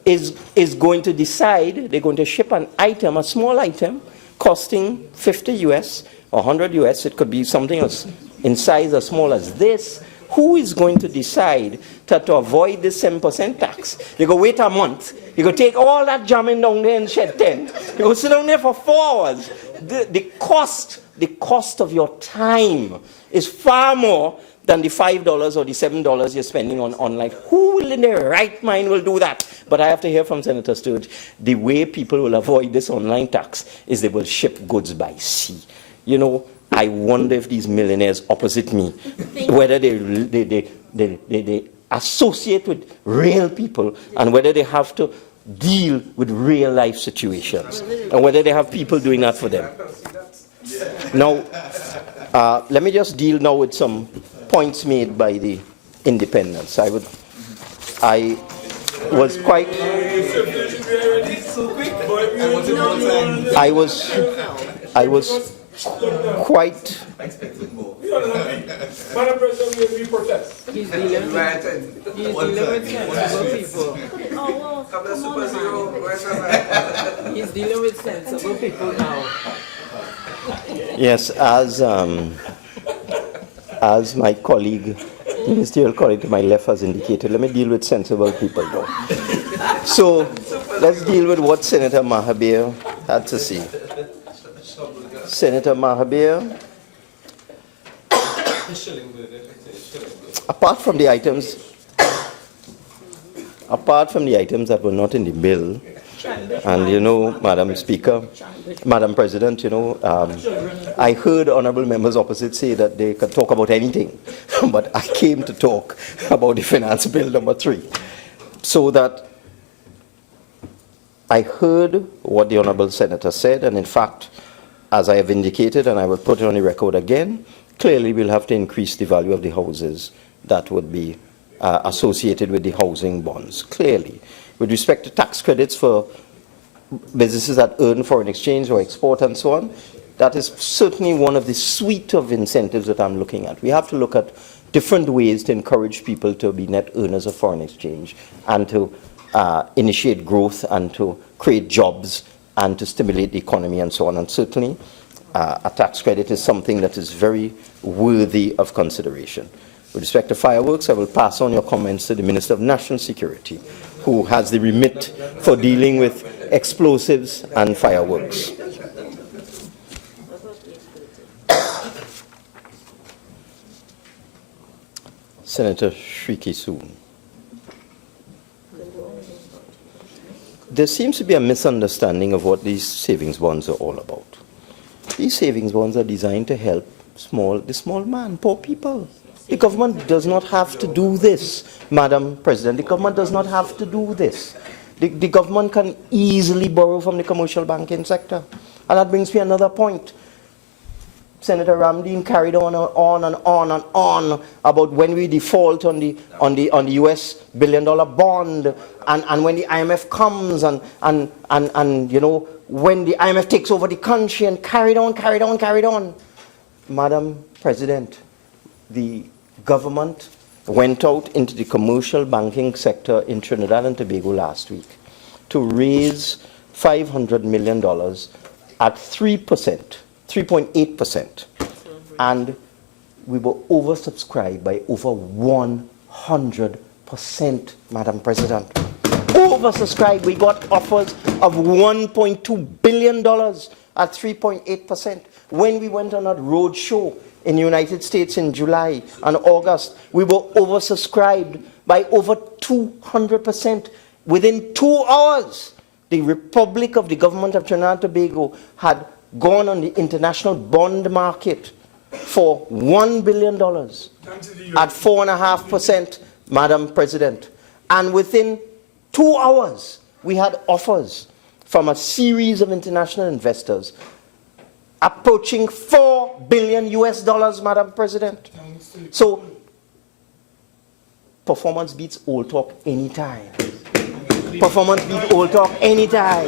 is going to decide? They're going to ship an item, a small item, costing $50 US, or 100 US, it could be something else in size as small as this. Who is going to decide to avoid this 7% tax? You go wait a month, you go take all that jamming down there in shed 10, you go sit down there for 4 hours. The cost of your time is far more than the $5 or the $7 you're spending on online. Who in their right mind will do that? But I have to hear from Senator Sturge, the way people will avoid this online tax is they will ship goods by sea. You know, I wonder if these millionaires opposite me, whether they associate with real people and whether they have to deal with real life situations and whether they have people doing that for them. Now, let me just deal now with some points made by the independents. I was quite Madam President, we protest. He's dealing with sensible people. He's dealing with sensible people now. Yes, as my colleague, ministerial colleague to my left has indicated, let me deal with sensible people now. So let's deal with what Senator Mahabir had to say. Senator Mahabir, apart from the items that were not in the bill, and you know, Madam Speaker, Madam President, you know, I heard honourable members opposite say that they could talk about anything, but I came to talk about the Finance Bill number 3. So that I heard what the Honourable Senator said, and in fact, as I have indicated, and I will put it on the record again, clearly we'll have to increase the value of the houses that would be associated with the housing bonds, clearly. With respect to tax credits for businesses that earn foreign exchange or export and so on, that is certainly one of the suite of incentives that I'm looking at. We have to look at different ways to encourage people to be net earners of foreign exchange and to initiate growth and to create jobs and to stimulate the economy and so on. And certainly a tax credit is something that is very worthy of consideration. With respect to fireworks, I will pass on your comments to the Minister of National Security, who has the remit for dealing with explosives and fireworks. Senator Shrikissoon. There seems to be a misunderstanding of what these savings bonds are all about. These savings bonds are designed to help the small man, poor people. The government does not have to do this, Madam President. The government does not have to do this. The government can easily borrow from the commercial banking sector. And that brings me another point. Senator Ramdeen carried on and on about when we default on the US $1 billion bond, and when the IMF comes and you know, when the IMF takes over the country, and carried on. Madam President, the government went out into the commercial banking sector in Trinidad and Tobago last week to raise $500 million at 3.8%, and we were oversubscribed by over 100%, Madam President. Oversubscribed. We got offers of $1.2 billion at 3.8%. When we went on that road show in the United States in July and August, we were oversubscribed by over 200%. Within 2 hours, the Republic of the Government of Trinidad and Tobago had gone on the international bond market for $1 billion at 4.5%, Madam President. And within 2 hours, we had offers from a series of international investors approaching $4 billion US, Madam President. So, performance beats old talk anytime. Performance beats old talk anytime.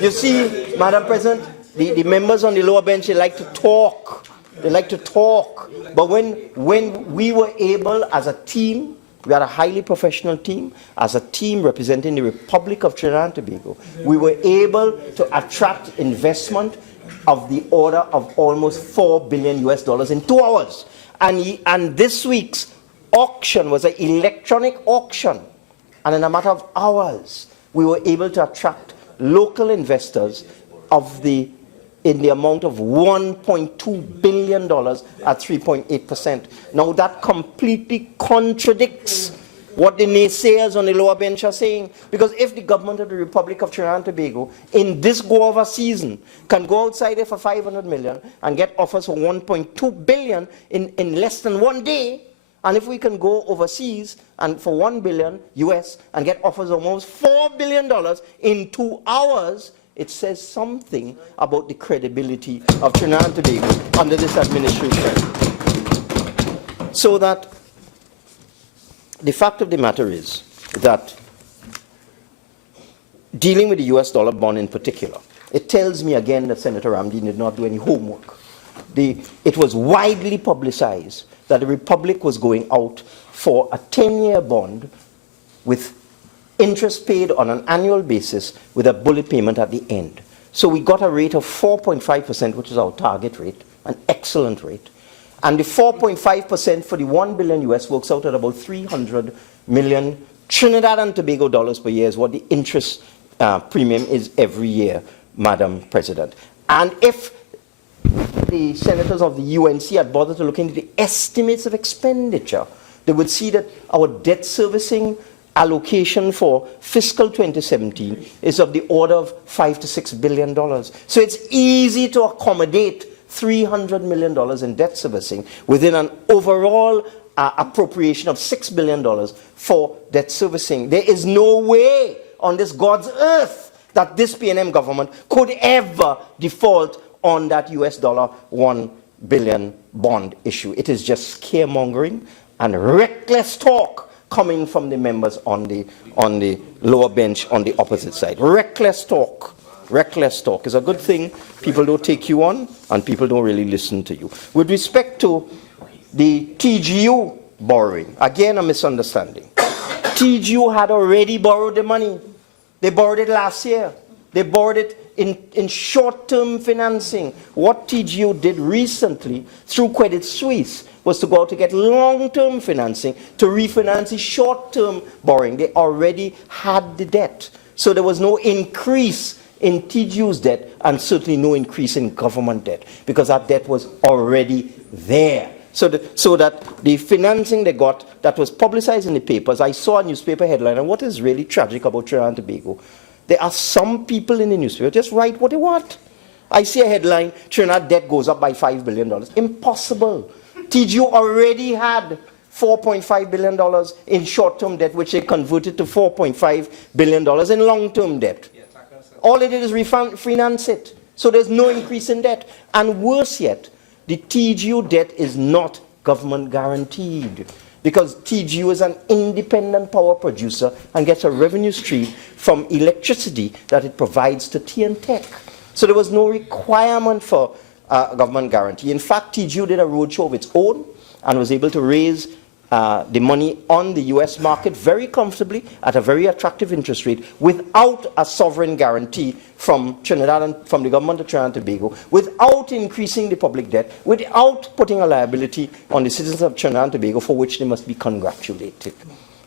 You see, Madam President, the members on the lower bench, they like to talk. They like to talk. But when we were able as a team We had a highly professional team. As a team representing the Republic of Trinidad and Tobago, we were able to attract investment of the order of almost $4 billion in 2 hours. And this week's auction was an electronic auction. And in a matter of hours, we were able to attract local investors in the amount of $1.2 billion at 3.8%. Now that completely contradicts what the naysayers on the lower bench are saying. Because if the government of the Republic of Trinidad and Tobago in this guava season can go outside there for 500 million and get offers for 1.2 billion in less than 1 day, and if we can go overseas and for $1 billion US and get offers of almost $4 billion in 2 hours, it says something about the credibility of Trinidad and Tobago under this administration. So that the fact of the matter is that dealing with the US dollar bond in particular, it tells me again that Senator Ramdeen did not do any homework. It was widely publicized that the Republic was going out for a 10-year bond with interest paid on an annual basis with a bullet payment at the end. So we got a rate of 4.5%, which is our target rate, an excellent rate. And the 4.5% for the $1 billion US works out at about 300 million Trinidad and Tobago dollars per year is what the interest premium is every year, Madam President. And if the senators of the UNC had bothered to look into the estimates of expenditure, they would see that our debt servicing allocation for fiscal 2017 is of the order of $5 to $6 billion. So it's easy to accommodate $300 million in debt servicing within an overall appropriation of $6 billion for debt servicing. There is no way on this God's earth that this PNM government could ever default on that US dollar $1 billion bond issue. It is just scaremongering and reckless talk coming from the members on the lower bench on the opposite side. Reckless talk. Reckless talk is a good thing. People don't take you on and people don't really listen to you. With respect to the TGU borrowing, again a misunderstanding. TGU had already borrowed the money. They borrowed it last year. They borrowed it in short-term financing. What TGU did recently through Credit Suisse was to go out to get long-term financing to refinance the short-term borrowing. They already had the debt. So there was no increase in TGU's debt and certainly no increase in government debt because that debt was already there. So that the financing they got that was publicized in the papers, I saw a newspaper headline, and what is really tragic about Trinidad and Tobago, there are some people in the newspaper just write what they want. I see a headline, Trinidad debt goes up by $5 billion. Impossible. TGU already had $4.5 billion in short-term debt, which they converted to $4.5 billion in long-term debt. All they did is refinance it. So there's no increase in debt. And worse yet, the TGU debt is not government guaranteed because TGU is an independent power producer and gets a revenue stream from electricity that it provides to TNTech. So there was no requirement for government guarantee. In fact, TGU did a roadshow of its own and was able to raise the money on the US market very comfortably at a very attractive interest rate without a sovereign guarantee from Trinidad and from the government of Trinidad and Tobago, without increasing the public debt, without putting a liability on the citizens of Trinidad and Tobago for which they must be congratulated.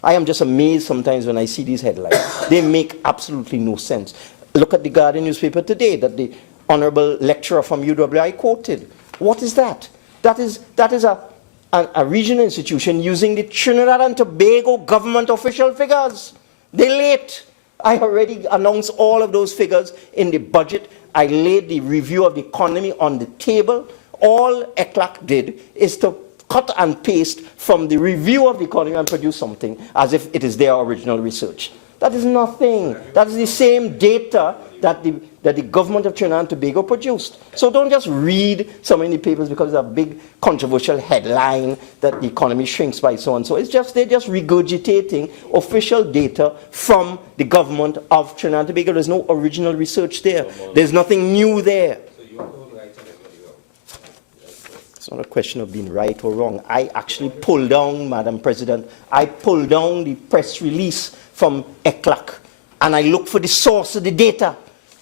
I am just amazed sometimes when I see these headlines. They make absolutely no sense. Look at the Guardian newspaper today that the honorable lecturer from UWI quoted. What is that? That is a regional institution using the Trinidad and Tobago government official figures. They're late. I already announced all of those figures in the budget. I laid the review of the economy on the table. All ECLAC did is to cut and paste from the review of the economy and produce something as if it is their original research. That is nothing. That is the same data that the government of Trinidad and Tobago produced. So don't just read some in the papers because it's a big controversial headline that the economy shrinks by so and so. It's just they're just regurgitating official data from the government of Trinidad and Tobago. There's no original research there. There's nothing new there. not a question of being right or wrong. I actually pulled down, Madam President, I pulled down the press release from ECLAC, and I looked for the source of the data.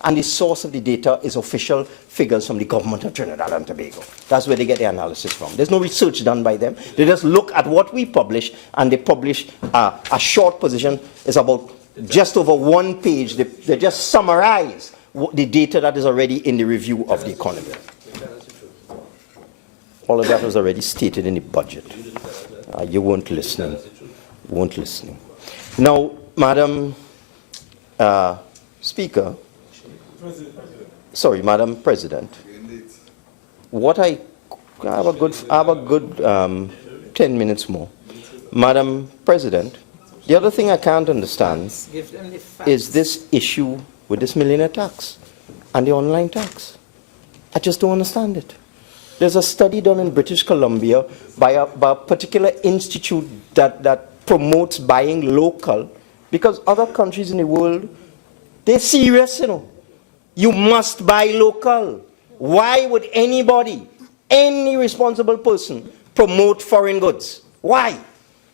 And the source of the data is official figures from the government of Trinidad and Tobago. That's where they get their analysis from. There's no research done by them. They just look at what we publish, and they publish a short position. It's about just over 1 page. They just summarize the data that is already in the review of the economy. All of that was already stated in the budget. You weren't listening. You weren't listening. Now, Madam Speaker, sorry, Madam President, what I have a good 10 minutes more. Madam President, the other thing I can't understand is this issue with this millionaire tax and the online tax. I just don't understand it. There's a study done in British Columbia by a particular institute that promotes buying local, because other countries in the world, they're serious, you know. You must buy local. Why would anybody, any responsible person, promote foreign goods? Why?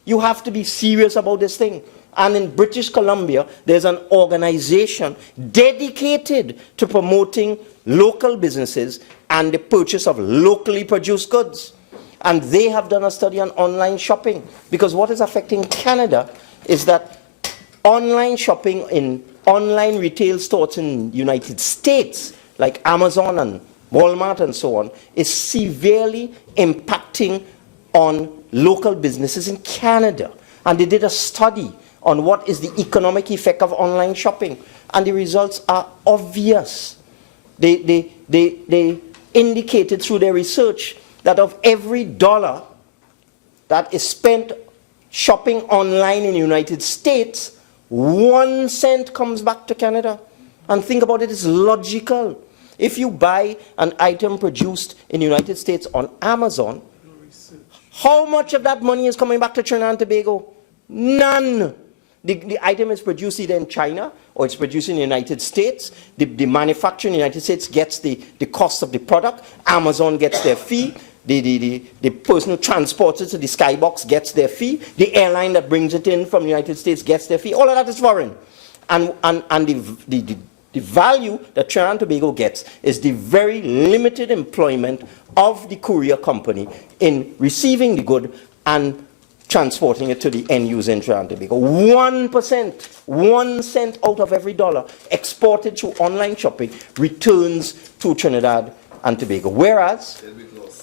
You have to be serious about this thing. And in British Columbia, there's an organization dedicated to promoting local businesses and the purchase of locally produced goods. And they have done a study on online shopping. Because what is affecting Canada is that online shopping in online retail stores in the United States, like Amazon and Walmart and so on, is severely impacting on local businesses in Canada. And they did a study on what is the economic effect of online shopping. And the results are obvious. They indicated through their research that of every dollar that is spent shopping online in the United States, 1 cent comes back to Canada. And think about it, it's logical. If you buy an item produced in the United States on Amazon, how much of that money is coming back to Trinidad and Tobago? None. The item is produced either in China or it's produced in the United States. The manufacturer in the United States gets the cost of the product. Amazon gets their fee. The person who transports it to the skybox gets their fee. The airline that brings it in from the United States gets their fee. All of that is foreign. And the value that Trinidad and Tobago gets is the very limited employment of the courier company in receiving the good and transporting it to the end user in Trinidad and Tobago. 1%, 1 cent out of every dollar exported through online shopping returns to Trinidad and Tobago.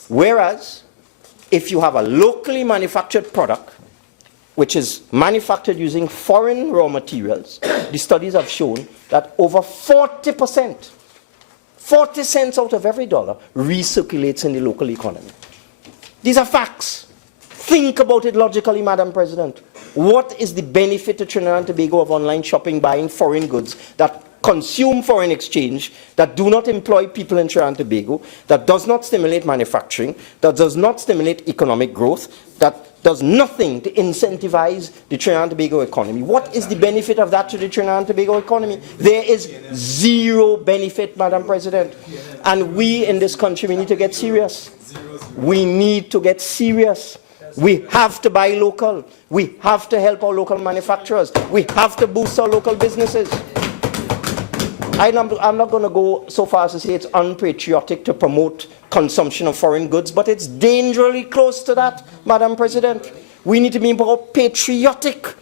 Whereas, if you have a locally manufactured product, which is manufactured using foreign raw materials, the studies have shown that over 40%, 40 cents out of every dollar, recirculates in the local economy. These are facts. Think about it logically, Madam President. What is the benefit to Trinidad and Tobago of online shopping, buying foreign goods that consume foreign exchange, that do not employ people in Trinidad and Tobago, that does not stimulate manufacturing, that does not stimulate economic growth, that does nothing to incentivize the Trinidad and Tobago economy? What is the benefit of that to the Trinidad and Tobago economy? There is zero benefit, Madam President. And we in this country, we need to get serious. We need to get serious. We have to buy local. We have to help our local manufacturers. We have to boost our local businesses. I'm not going to go so far as to say it's unpatriotic to promote consumption of foreign goods, but it's dangerously close to that, Madam President. We need to be more patriotic.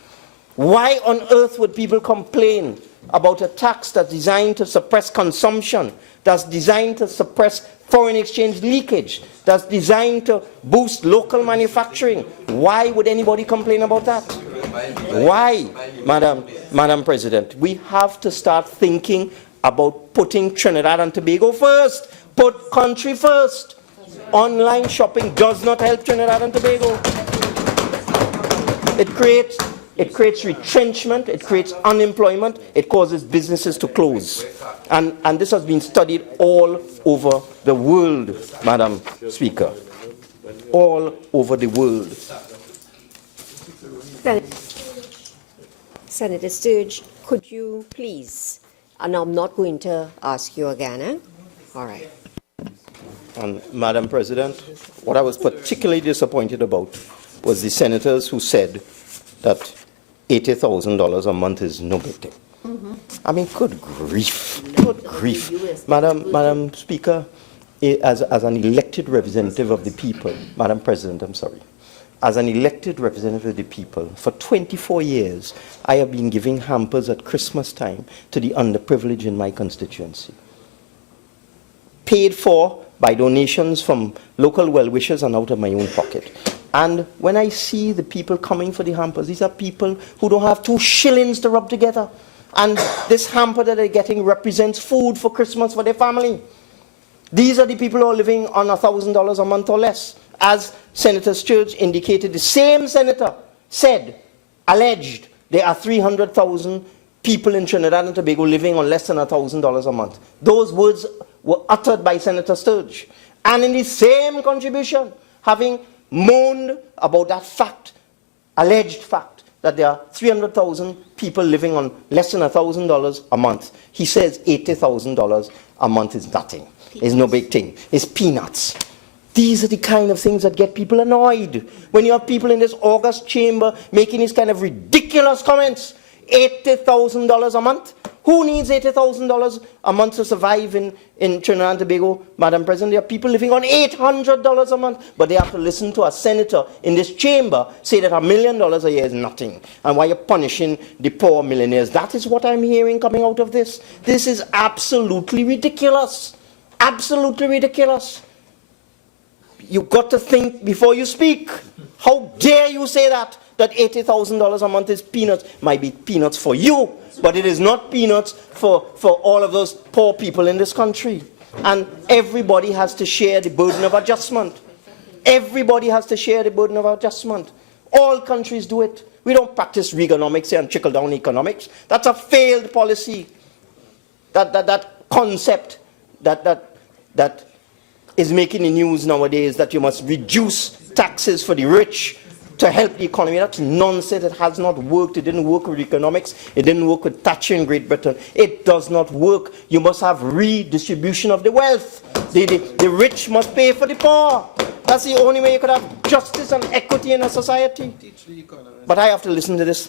Why on earth would people complain about a tax that's designed to suppress consumption, that's designed to suppress foreign exchange leakage, that's designed to boost local manufacturing? Why would anybody complain about that? Why, Madam President? We have to start thinking about putting Trinidad and Tobago first. Put country first. Online shopping does not help Trinidad and Tobago. It creates retrenchment, it creates unemployment, it causes businesses to close. And this has been studied all over the world, Madam Speaker. All over the world. Senator Sturge, could you please, and I'm not going to ask you again, eh? All right. And Madam President, what I was particularly disappointed about was the senators who said that $80,000 a month is no big thing. I mean, good grief, good grief. Madam Speaker, as an elected representative of the people, Madam President, I'm sorry, as an elected representative of the people, for 24 years, I have been giving hampers at Christmas time to the underprivileged in my constituency. Paid for by donations from local well-wishers and out of my own pocket. And when I see the people coming for the hampers, these are people who don't have 2 shillings to rub together. And this hamper that they're getting represents food for Christmas for their family. These are the people who are living on $1,000 a month or less. As Senator Sturge indicated, the same senator said, alleged, there are 300,000 people in Trinidad and Tobago living on less than $1,000 a month. Those words were uttered by Senator Sturge. And in the same contribution, having moaned about that fact, alleged fact, that there are 300,000 people living on less than $1,000 a month, he says $80,000 a month is nothing. It's no big thing. It's peanuts. These are the kind of things that get people annoyed. When you have people in this august chamber making these kind of ridiculous comments. $80,000 a month? Who needs $80,000 a month to survive in Trinidad and Tobago, Madam President? There are people living on $800 a month, but they have to listen to a senator in this chamber say that $1 million a year is nothing, and why you're punishing the poor millionaires. That is what I'm hearing coming out of this. This is absolutely ridiculous. Absolutely ridiculous. You've got to think before you speak. How dare you say that? That $80,000 a month is peanuts. Might be peanuts for you, but it is not peanuts for all of those poor people in this country. And everybody has to share the burden of adjustment. Everybody has to share the burden of adjustment. All countries do it. We don't practice Reaganomics and trickle-down economics. That's a failed policy. That concept that is making the news nowadays, that you must reduce taxes for the rich to help the economy. That's nonsense. It has not worked. It didn't work with economics. It didn't work with Thatcher in Great Britain. It does not work. You must have redistribution of the wealth. The rich must pay for the poor. That's the only way you could have justice and equity in a society. But I have to listen to this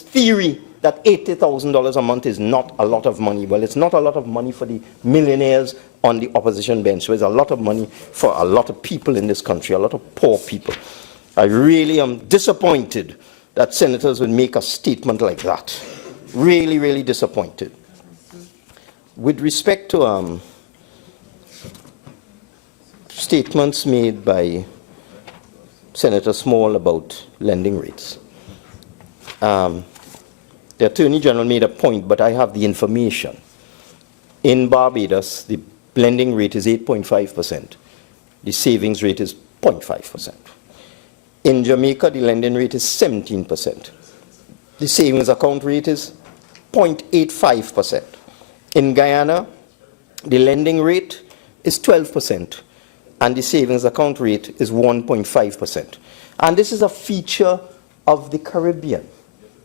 theory that $80,000 a month is not a lot of money. Well, it's not a lot of money for the millionaires on the opposition bench. So it's a lot of money for a lot of people in this country, a lot of poor people. I really am disappointed that senators would make a statement like that. Really, really disappointed. With respect to statements made by Senator Small about lending rates, the Attorney General made a point, but I have the information. In Barbados, the lending rate is 8.5%. The savings rate is 0.5%. In Jamaica, the lending rate is 17%. The savings account rate is 0.85%. In Guyana, the lending rate is 12%, and the savings account rate is 1.5%. And this is a feature of the Caribbean.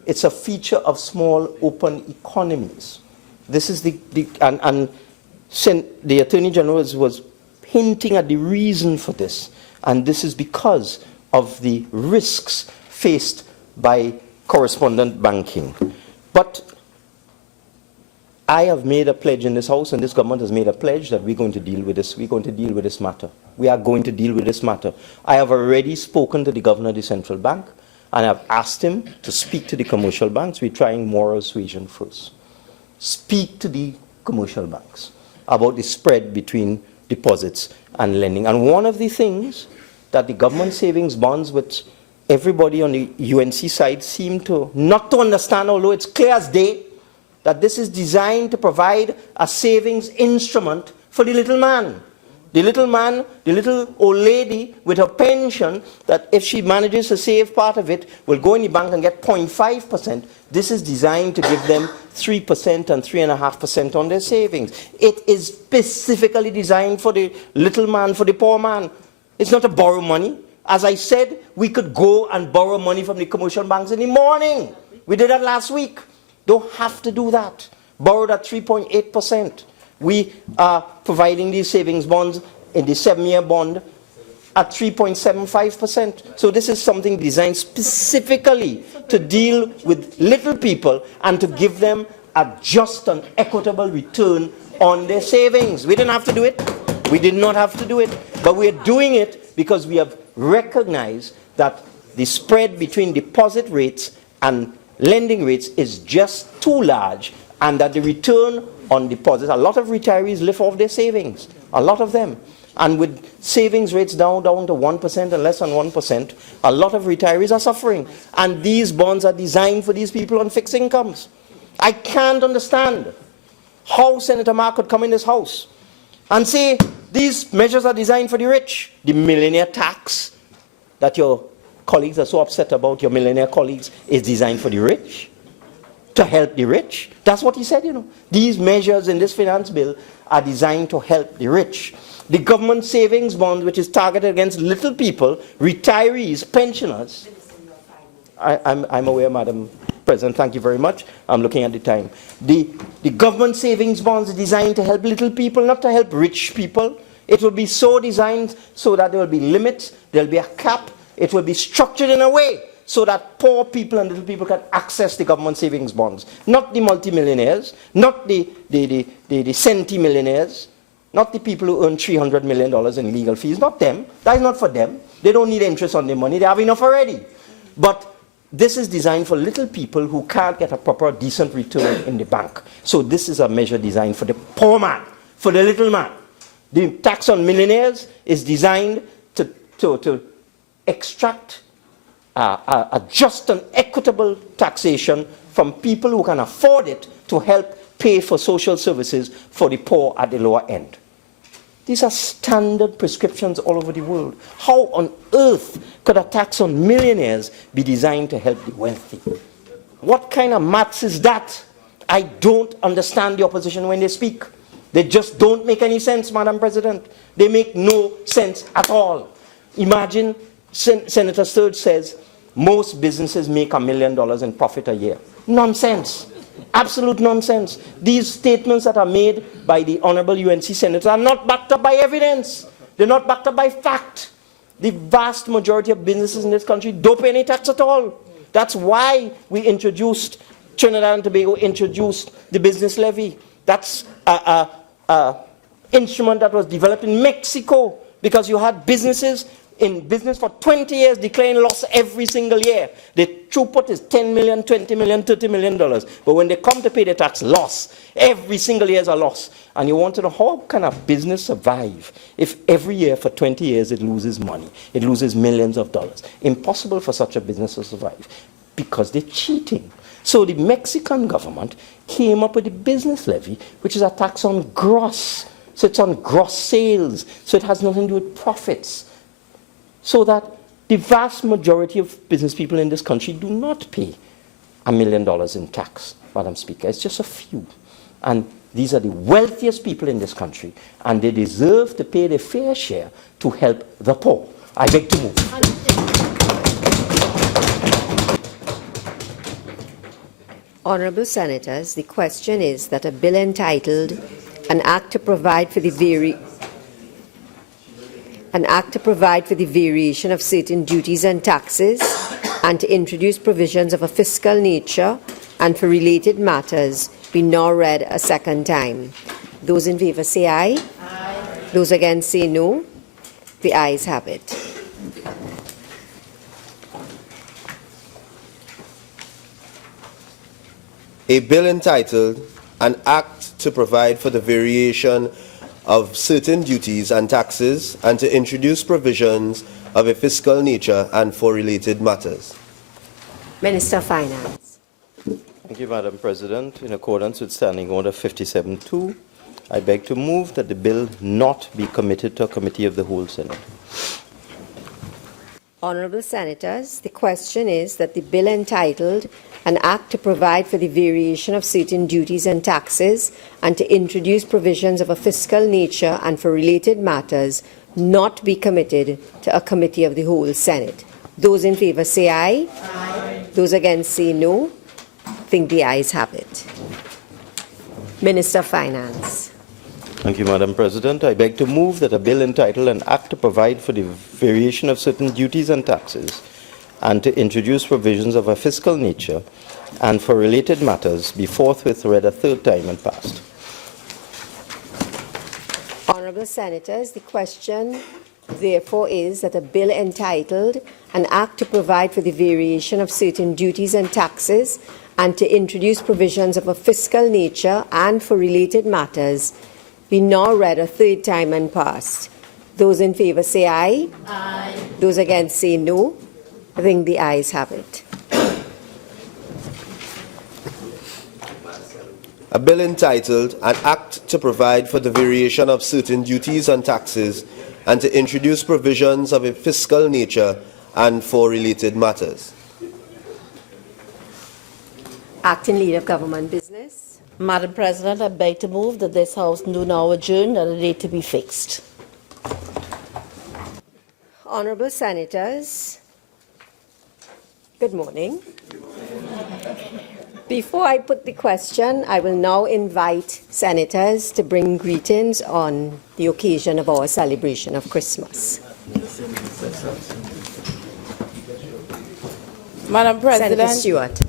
It's a feature of small, open economies. This is the Attorney General was hinting at the reason for this, and this is because of the risks faced by correspondent banking. But I have made a pledge in this House, and this government has made a pledge that we're going to deal with this. We're going to deal with this matter. We are going to deal with this matter. I have already spoken to the governor of the central bank, and I've asked him to speak to the commercial banks. We're trying moral suasion first. Speak to the commercial banks about the spread between deposits and lending. And one of the things that the government savings bonds, which everybody on the UNC side seem to not to understand, although it's clear as day, that this is designed to provide a savings instrument for the little man. The little man, the little old lady with her pension, that if she manages to save part of it, will go in the bank and get 0.5%. This is designed to give them 3% and 3.5% on their savings. It is specifically designed for the little man, for the poor man. It's not to borrow money. As I said, we could go and borrow money from the commercial banks in the morning. We did that last week. Don't have to do that. Borrowed at 3.8%. We are providing these savings bonds in the 7-year bond at 3.75%. So this is something designed specifically to deal with little people and to give them a just and equitable return on their savings. We didn't have to do it. We did not have to do it. But we're doing it because we have recognized that the spread between deposit rates and lending rates is just too large, and that the return on deposits, a lot of retirees live off their savings, a lot of them. And with savings rates down to 1% and less than 1%, a lot of retirees are suffering. And these bonds are designed for these people on fixed incomes. I can't understand how Senator Mark could come in this house and say these measures are designed for the rich. The millionaire tax that your colleagues are so upset about, your millionaire colleagues, is designed for the rich, to help the rich. That's what he said, you know. These measures in this finance bill are designed to help the rich. The government savings bond, which is targeted against little people, retirees, pensioners. I'm aware, Madam President, thank you very much. I'm looking at the time. The government savings bonds are designed to help little people, not to help rich people. It will be so designed so that there will be limits, there will be a cap, it will be structured in a way so that poor people and little people can access the government savings bonds. Not the multimillionaires, not the centimillionaires, not the people who earn $300 million in legal fees, not them. That is not for them. They don't need interest on their money, they have enough already. But this is designed for little people who can't get a proper, decent return in the bank. So this is a measure designed for the poor man, for the little man. The tax on millionaires is designed to extract a just and equitable taxation from people who can afford it to help pay for social services for the poor at the lower end. These are standard prescriptions all over the world. How on earth could a tax on millionaires be designed to help the wealthy? What kind of maths is that? I don't understand the opposition when they speak. They just don't make any sense, Madam President. They make no sense at all. Imagine Senator Sturge says most businesses make $1 million in profit a year. Nonsense. Absolute nonsense. These statements that are made by the Honorable UNC Senator are not backed up by evidence. They're not backed up by fact. The vast majority of businesses in this country don't pay any tax at all. That's why we introduced, Trinidad and Tobago introduced the business levy. That's an instrument that was developed in Mexico because you had businesses in business for 20 years declaring loss every single year. The throughput is $10 million, $20 million, $30 million. But when they come to pay the tax, loss. Every single year is a loss. And you want to know how can a business survive if every year for 20 years it loses money? It loses millions of dollars. Impossible for such a business to survive because they're cheating. So the Mexican government came up with the business levy, which is a tax on gross. So it's on gross sales. So it has nothing to do with profits. So that the vast majority of business people in this country do not pay $1 million in tax, Madam Speaker. It's just a few. And these are the wealthiest people in this country, and they deserve to pay their fair share to help the poor. I beg to move. Honourable Senators, the question is that a bill entitled An Act to Provide for the variation of certain duties and taxes and to introduce provisions of a fiscal nature and for related matters be now read a second time. Those in favour say aye. Aye. Those against say no. The ayes have it. A bill entitled An Act to Provide for the Variation of Certain Duties and Taxes and to Introduce Provisions of a Fiscal Nature and for Related Matters. Minister of Finance. Thank you, Madam President. In accordance with Standing Order 57.2, I beg to move that the bill not be committed to a committee of the whole Senate. Honourable Senators, the question is that the bill entitled An Act to Provide for the Variation of Certain Duties and Taxes and to Introduce Provisions of a Fiscal Nature and for Related Matters not be committed to a committee of the whole Senate. Those in favour say aye. Aye. Those against say no. I think the ayes have it. Minister of Finance. Thank you, Madam President. I beg to move that a bill entitled An Act to Provide for the Variation of Certain Duties and Taxes and to introduce provisions of a fiscal nature and for related matters be forthwith read a third time and passed. Honourable Senators, the question therefore is that a bill entitled An Act to Provide for the Variation of Certain Duties and Taxes and to introduce provisions of a fiscal nature and for related matters be now read a third time and passed. Those in favour say aye. Aye. Those against say no. I think the ayes have it. A bill entitled An Act to Provide for the Variation of Certain Duties and Taxes and to introduce provisions of a fiscal nature and for related matters. Acting Leader of Government Business. Madam President, I beg to move that this House do now adjourn and a date to be fixed. Honourable Senators, good morning. Before I put the question, I will now invite Senators to bring greetings on the occasion of our celebration of Christmas. Madam President, Senator Stewart.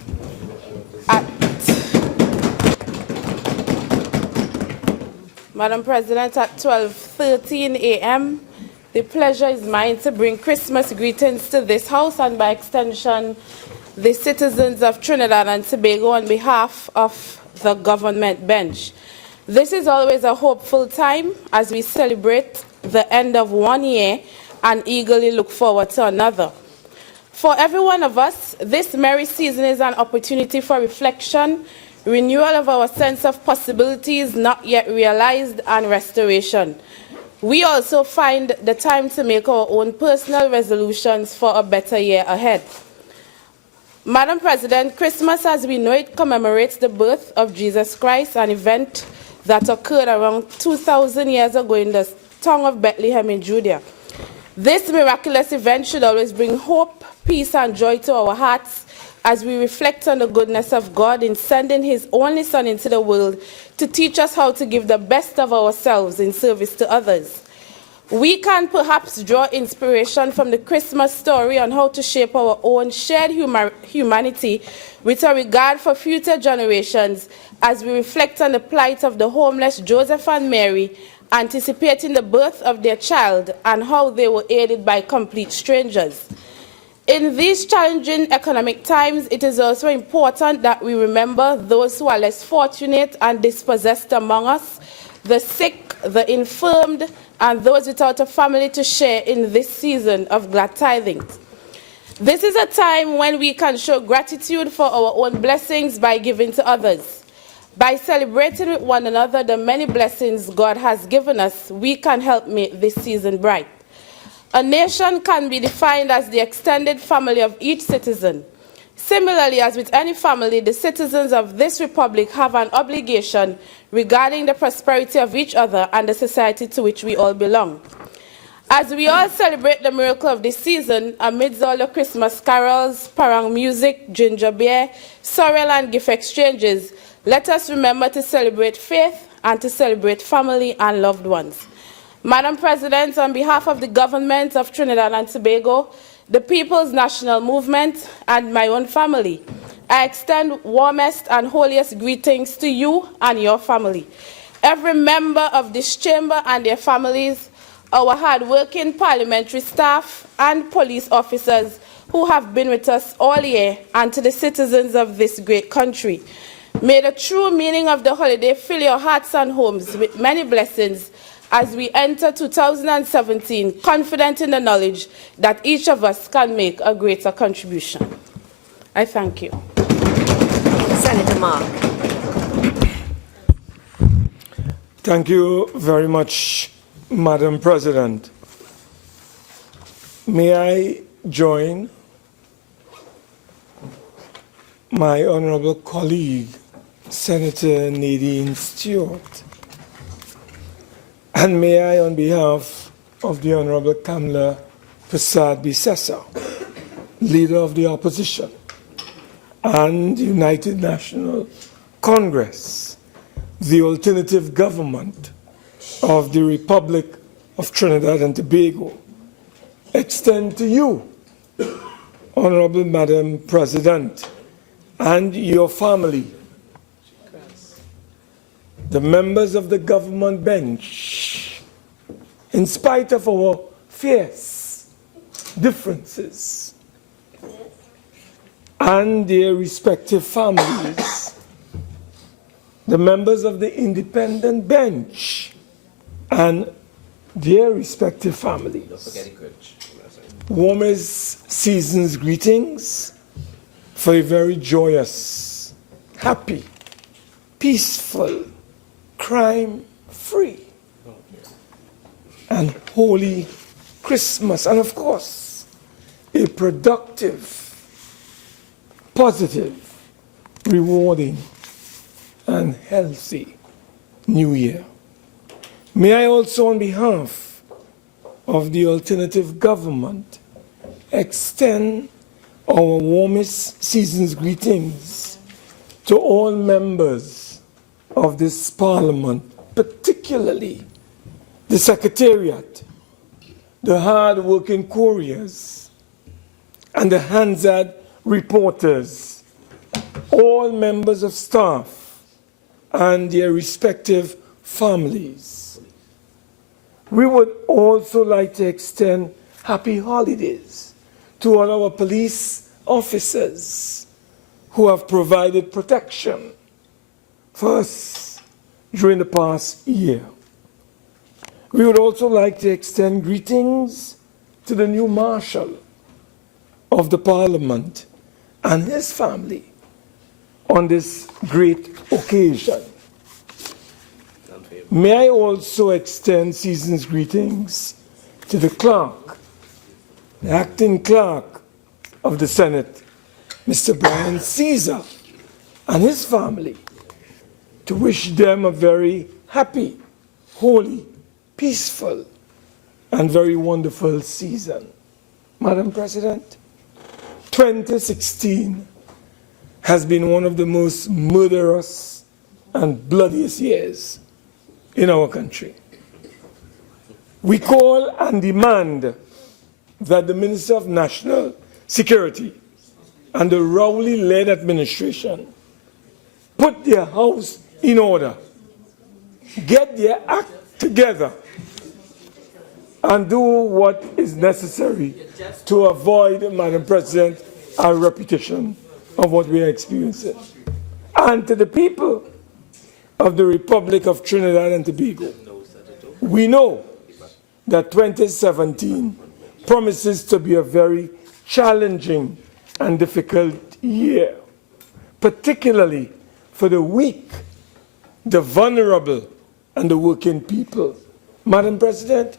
Madam President, at 12:13 a.m., the pleasure is mine to bring Christmas greetings to this House and by extension the citizens of Trinidad and Tobago on behalf of the government bench. This is always a hopeful time as we celebrate the end of one year and eagerly look forward to another. For every one of us, this merry season is an opportunity for reflection, renewal of our sense of possibilities not yet realized, and restoration. We also find the time to make our own personal resolutions for a better year ahead. Madam President, Christmas as we know it commemorates the birth of Jesus Christ, an event that occurred around 2,000 years ago in the town of Bethlehem in Judea. This miraculous event should always bring hope, peace, and joy to our hearts as we reflect on the goodness of God in sending His only Son into the world to teach us how to give the best of ourselves in service to others. We can perhaps draw inspiration from the Christmas story on how to shape our own shared humanity with a regard for future generations as we reflect on the plight of the homeless Joseph and Mary, anticipating the birth of their child and how they were aided by complete strangers. In these challenging economic times, it is also important that we remember those who are less fortunate and dispossessed among us, the sick, the infirmed, and those without a family to share in this season of glad tidings. This is a time when we can show gratitude for our own blessings by giving to others. By celebrating with one another the many blessings God has given us, we can help make this season bright. A nation can be defined as the extended family of each citizen. Similarly, as with any family, the citizens of this republic have an obligation regarding the prosperity of each other and the society to which we all belong. As we all celebrate the miracle of this season, amidst all the Christmas carols, parang music, ginger beer, sorrel, and gift exchanges, let us remember to celebrate faith and to celebrate family and loved ones. Madam President, on behalf of the government of Trinidad and Tobago, the People's National Movement, and my own family, I extend warmest and holiest greetings to you and your family, every member of this chamber and their families, our hard-working parliamentary staff and police officers who have been with us all year, and to the citizens of this great country. May the true meaning of the holiday fill your hearts and homes with many blessings as we enter 2017, confident in the knowledge that each of us can make a greater contribution. I thank you. Senator Mark. Thank you very much, Madam President. May I join my honorable colleague, Senator Nadine Stewart, and may I, on behalf of the Honorable Kamala Prasad Bisesa, Leader of the Opposition, and United National Congress, the alternative government, of the Republic of Trinidad and Tobago extend to you, Honorable Madam President, and your family, the members of the government bench, in spite of our fierce differences and their respective families, the members of the independent bench and their respective families. Warmest season's greetings for a very joyous, happy, peaceful, crime-free, and holy Christmas, and of course, a productive, positive, rewarding, and healthy New Year. May I also, on behalf of the alternative government, extend our warmest season's greetings to all members of this Parliament, particularly the Secretariat, the hard-working couriers, and the Hansard reporters, all members of staff and their respective families. We would also like to extend happy holidays to all our police officers who have provided protection for us during the past year. We would also like to extend greetings to the new Marshal of the Parliament and his family on this great occasion. May I also extend season's greetings to the clerk, the acting clerk of the Senate, Mr. Brian Caesar, and his family, to wish them a very happy, holy, peaceful, and very wonderful season. Madam President, 2016 has been one of the most murderous and bloodiest years in our country. We call and demand that the Minister of National Security and the Rowley-led administration put their house in order, get their act together, and do what is necessary to avoid, Madam President, a repetition of what we are experiencing. And to the people of the Republic of Trinidad and Tobago, we know that 2017 promises to be a very challenging and difficult year, particularly for the weak, the vulnerable, and the working people. Madam President,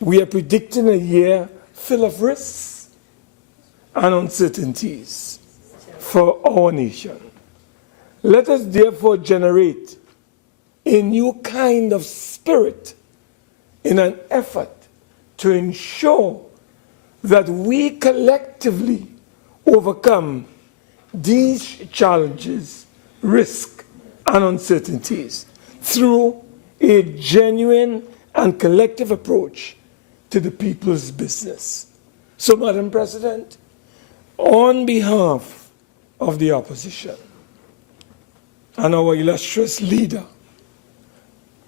we are predicting a year full of risks and uncertainties for our nation. Let us therefore generate a new kind of spirit in an effort to ensure that we collectively overcome these challenges, risks, and uncertainties through a genuine and collective approach to the people's business. So, Madam President, on behalf of the opposition and our illustrious leader,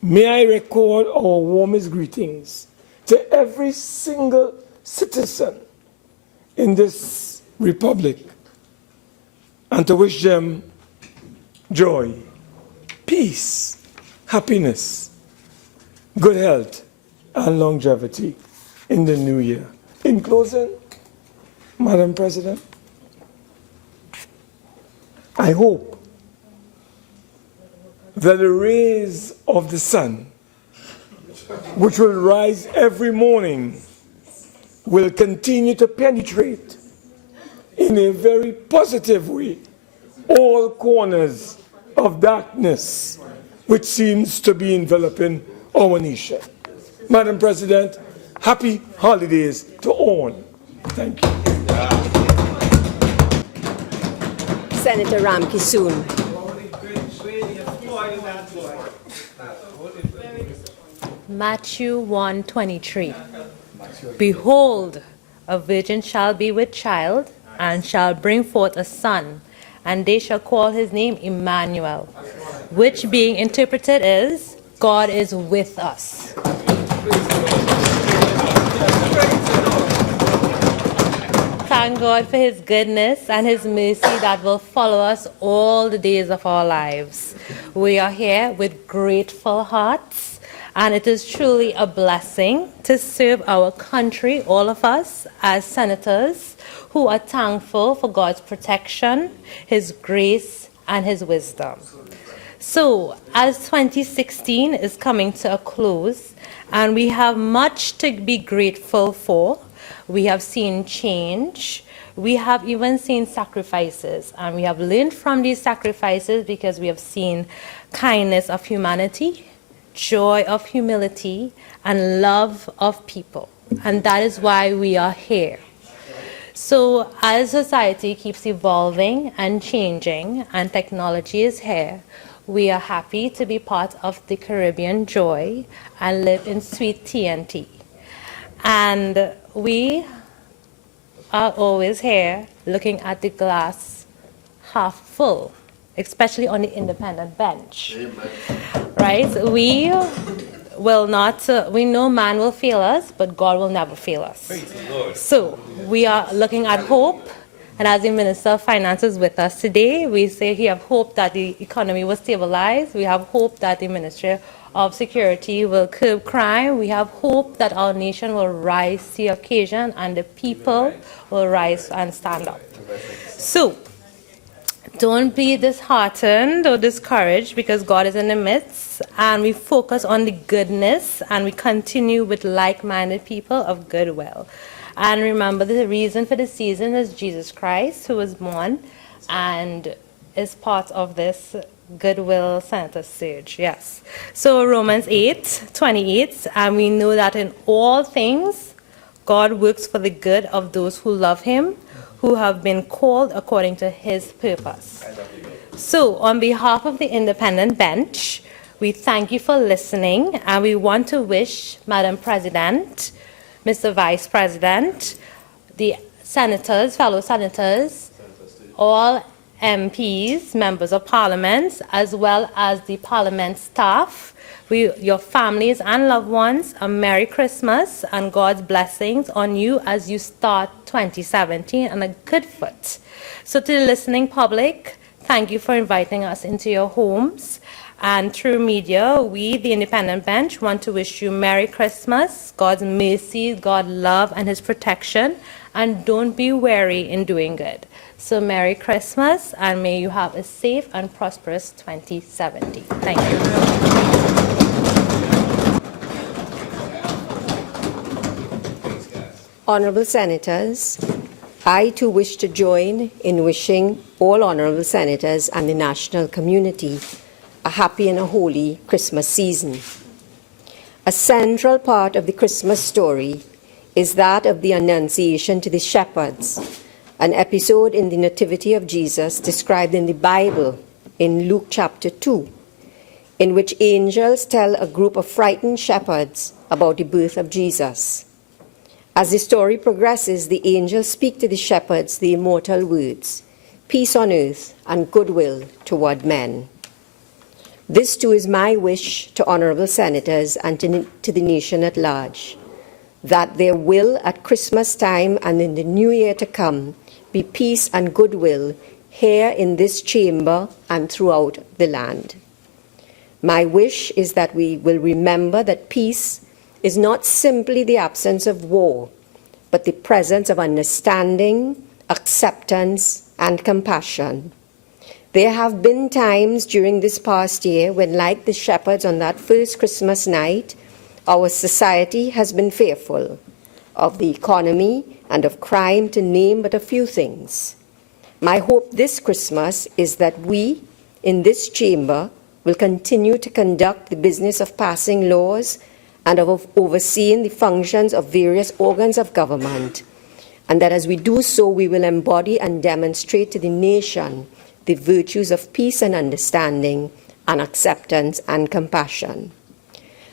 may I recall our warmest greetings to every single citizen in this republic and to wish them joy, peace, happiness, good health, and longevity in the new year. In closing, Madam President, I hope that the rays of the sun, which will rise every morning, will continue to penetrate in a very positive way all corners of darkness which seems to be enveloping our nation. Madam President, happy holidays to all. Thank you. Senator Ramkissoon. Matthew 1:23. Behold, a virgin shall be with child, and shall bring forth a son, and they shall call his name Emmanuel, which being interpreted is, God is with us. Thank God for his goodness and his mercy that will follow us all the days of our lives. We are here with grateful hearts, and it is truly a blessing to serve our country, all of us as senators who are thankful for God's protection, his grace, and his wisdom. So, as 2016 is coming to a close, and we have much to be grateful for, we have seen change, we have even seen sacrifices, and we have learned from these sacrifices because we have seen kindness of humanity, joy of humility, and love of people. And that is why we are here. So as society keeps evolving and changing, and technology is here, we are happy to be part of the Caribbean joy and live in sweet TNT. And we are always here looking at the glass half full, especially on the independent bench. Right? We will not, we know man will fail us, but God will never fail us. So we are looking at hope. And as the Minister of Finance is with us today, we say we have hope that the economy will stabilize. We have hope that the Ministry of Security will curb crime. We have hope that our nation will rise to the occasion and the people will rise and stand up. So don't be disheartened or discouraged, because God is in the midst, and we focus on the goodness, and we continue with like-minded people of goodwill. And remember, the reason for the season is Jesus Christ, who was born and is part of this goodwill Senator Sturge. Yes. So Romans 8:28, and we know that in all things God works for the good of those who love him, who have been called according to his purpose. So on behalf of the independent bench, we thank you for listening, and we want to wish Madam President, Mr. Vice President, the senators, fellow senators, all MPs, members of parliament, as well as the parliament staff, your families and loved ones, a Merry Christmas and God's blessings on you as you start 2017 on a good foot. So to the listening public, thank you for inviting us into your homes. And through media, we, the independent bench, want to wish you Merry Christmas, God's mercy, God's love, and his protection. And don't be weary in doing good. So Merry Christmas, and may you have a safe and prosperous 2017. Thank you. Honourable Senators, I too wish to join in wishing all honourable senators and the national community a happy and a holy Christmas season. A central part of the Christmas story is that of the Annunciation to the shepherds, an episode in the Nativity of Jesus described in the Bible in Luke chapter 2, in which angels tell a group of frightened shepherds about the birth of Jesus. As the story progresses, the angels speak to the shepherds the immortal words, "Peace on earth and goodwill toward men." This too is my wish to honourable senators and to the nation at large, that there will at Christmas time and in the new year to come be peace and goodwill here in this chamber and throughout the land. My wish is that we will remember that peace is not simply the absence of war, but the presence of understanding, acceptance, and compassion. There have been times during this past year when, like the shepherds on that first Christmas night, our society has been fearful of the economy and of crime, to name but a few things. My hope this Christmas is that we, in this chamber, will continue to conduct the business of passing laws and of overseeing the functions of various organs of government, and that as we do so, we will embody and demonstrate to the nation the virtues of peace and understanding and acceptance and compassion.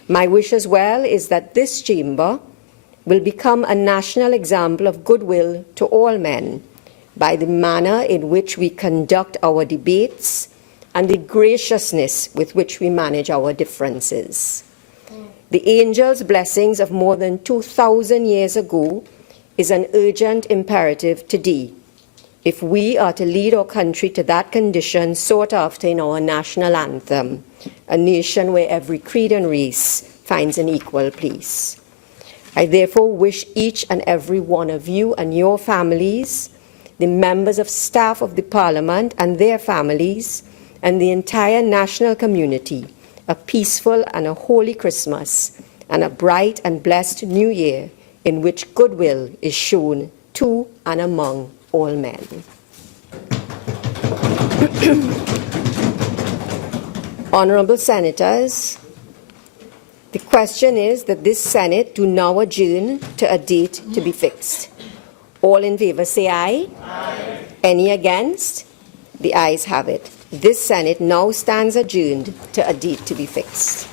My wish as well is that this chamber will become a national example of goodwill to all men by the manner in which we conduct our debates and the graciousness with which we manage our differences. The angel's blessings of more than 2,000 years ago is an urgent imperative today, if we are to lead our country to that condition sought after in our national anthem, a nation where every creed and race finds an equal place. I therefore wish each and every one of you and your families, the members of staff of the Parliament and their families, and the entire national community, a peaceful and a holy Christmas, and a bright and blessed New Year in which goodwill is shown to and among all men. Honourable Senators, the question is that this Senate do now adjourn to a date to be fixed. All in favour say aye. Aye. Any against? The ayes have it. This Senate now stands adjourned to a date to be fixed.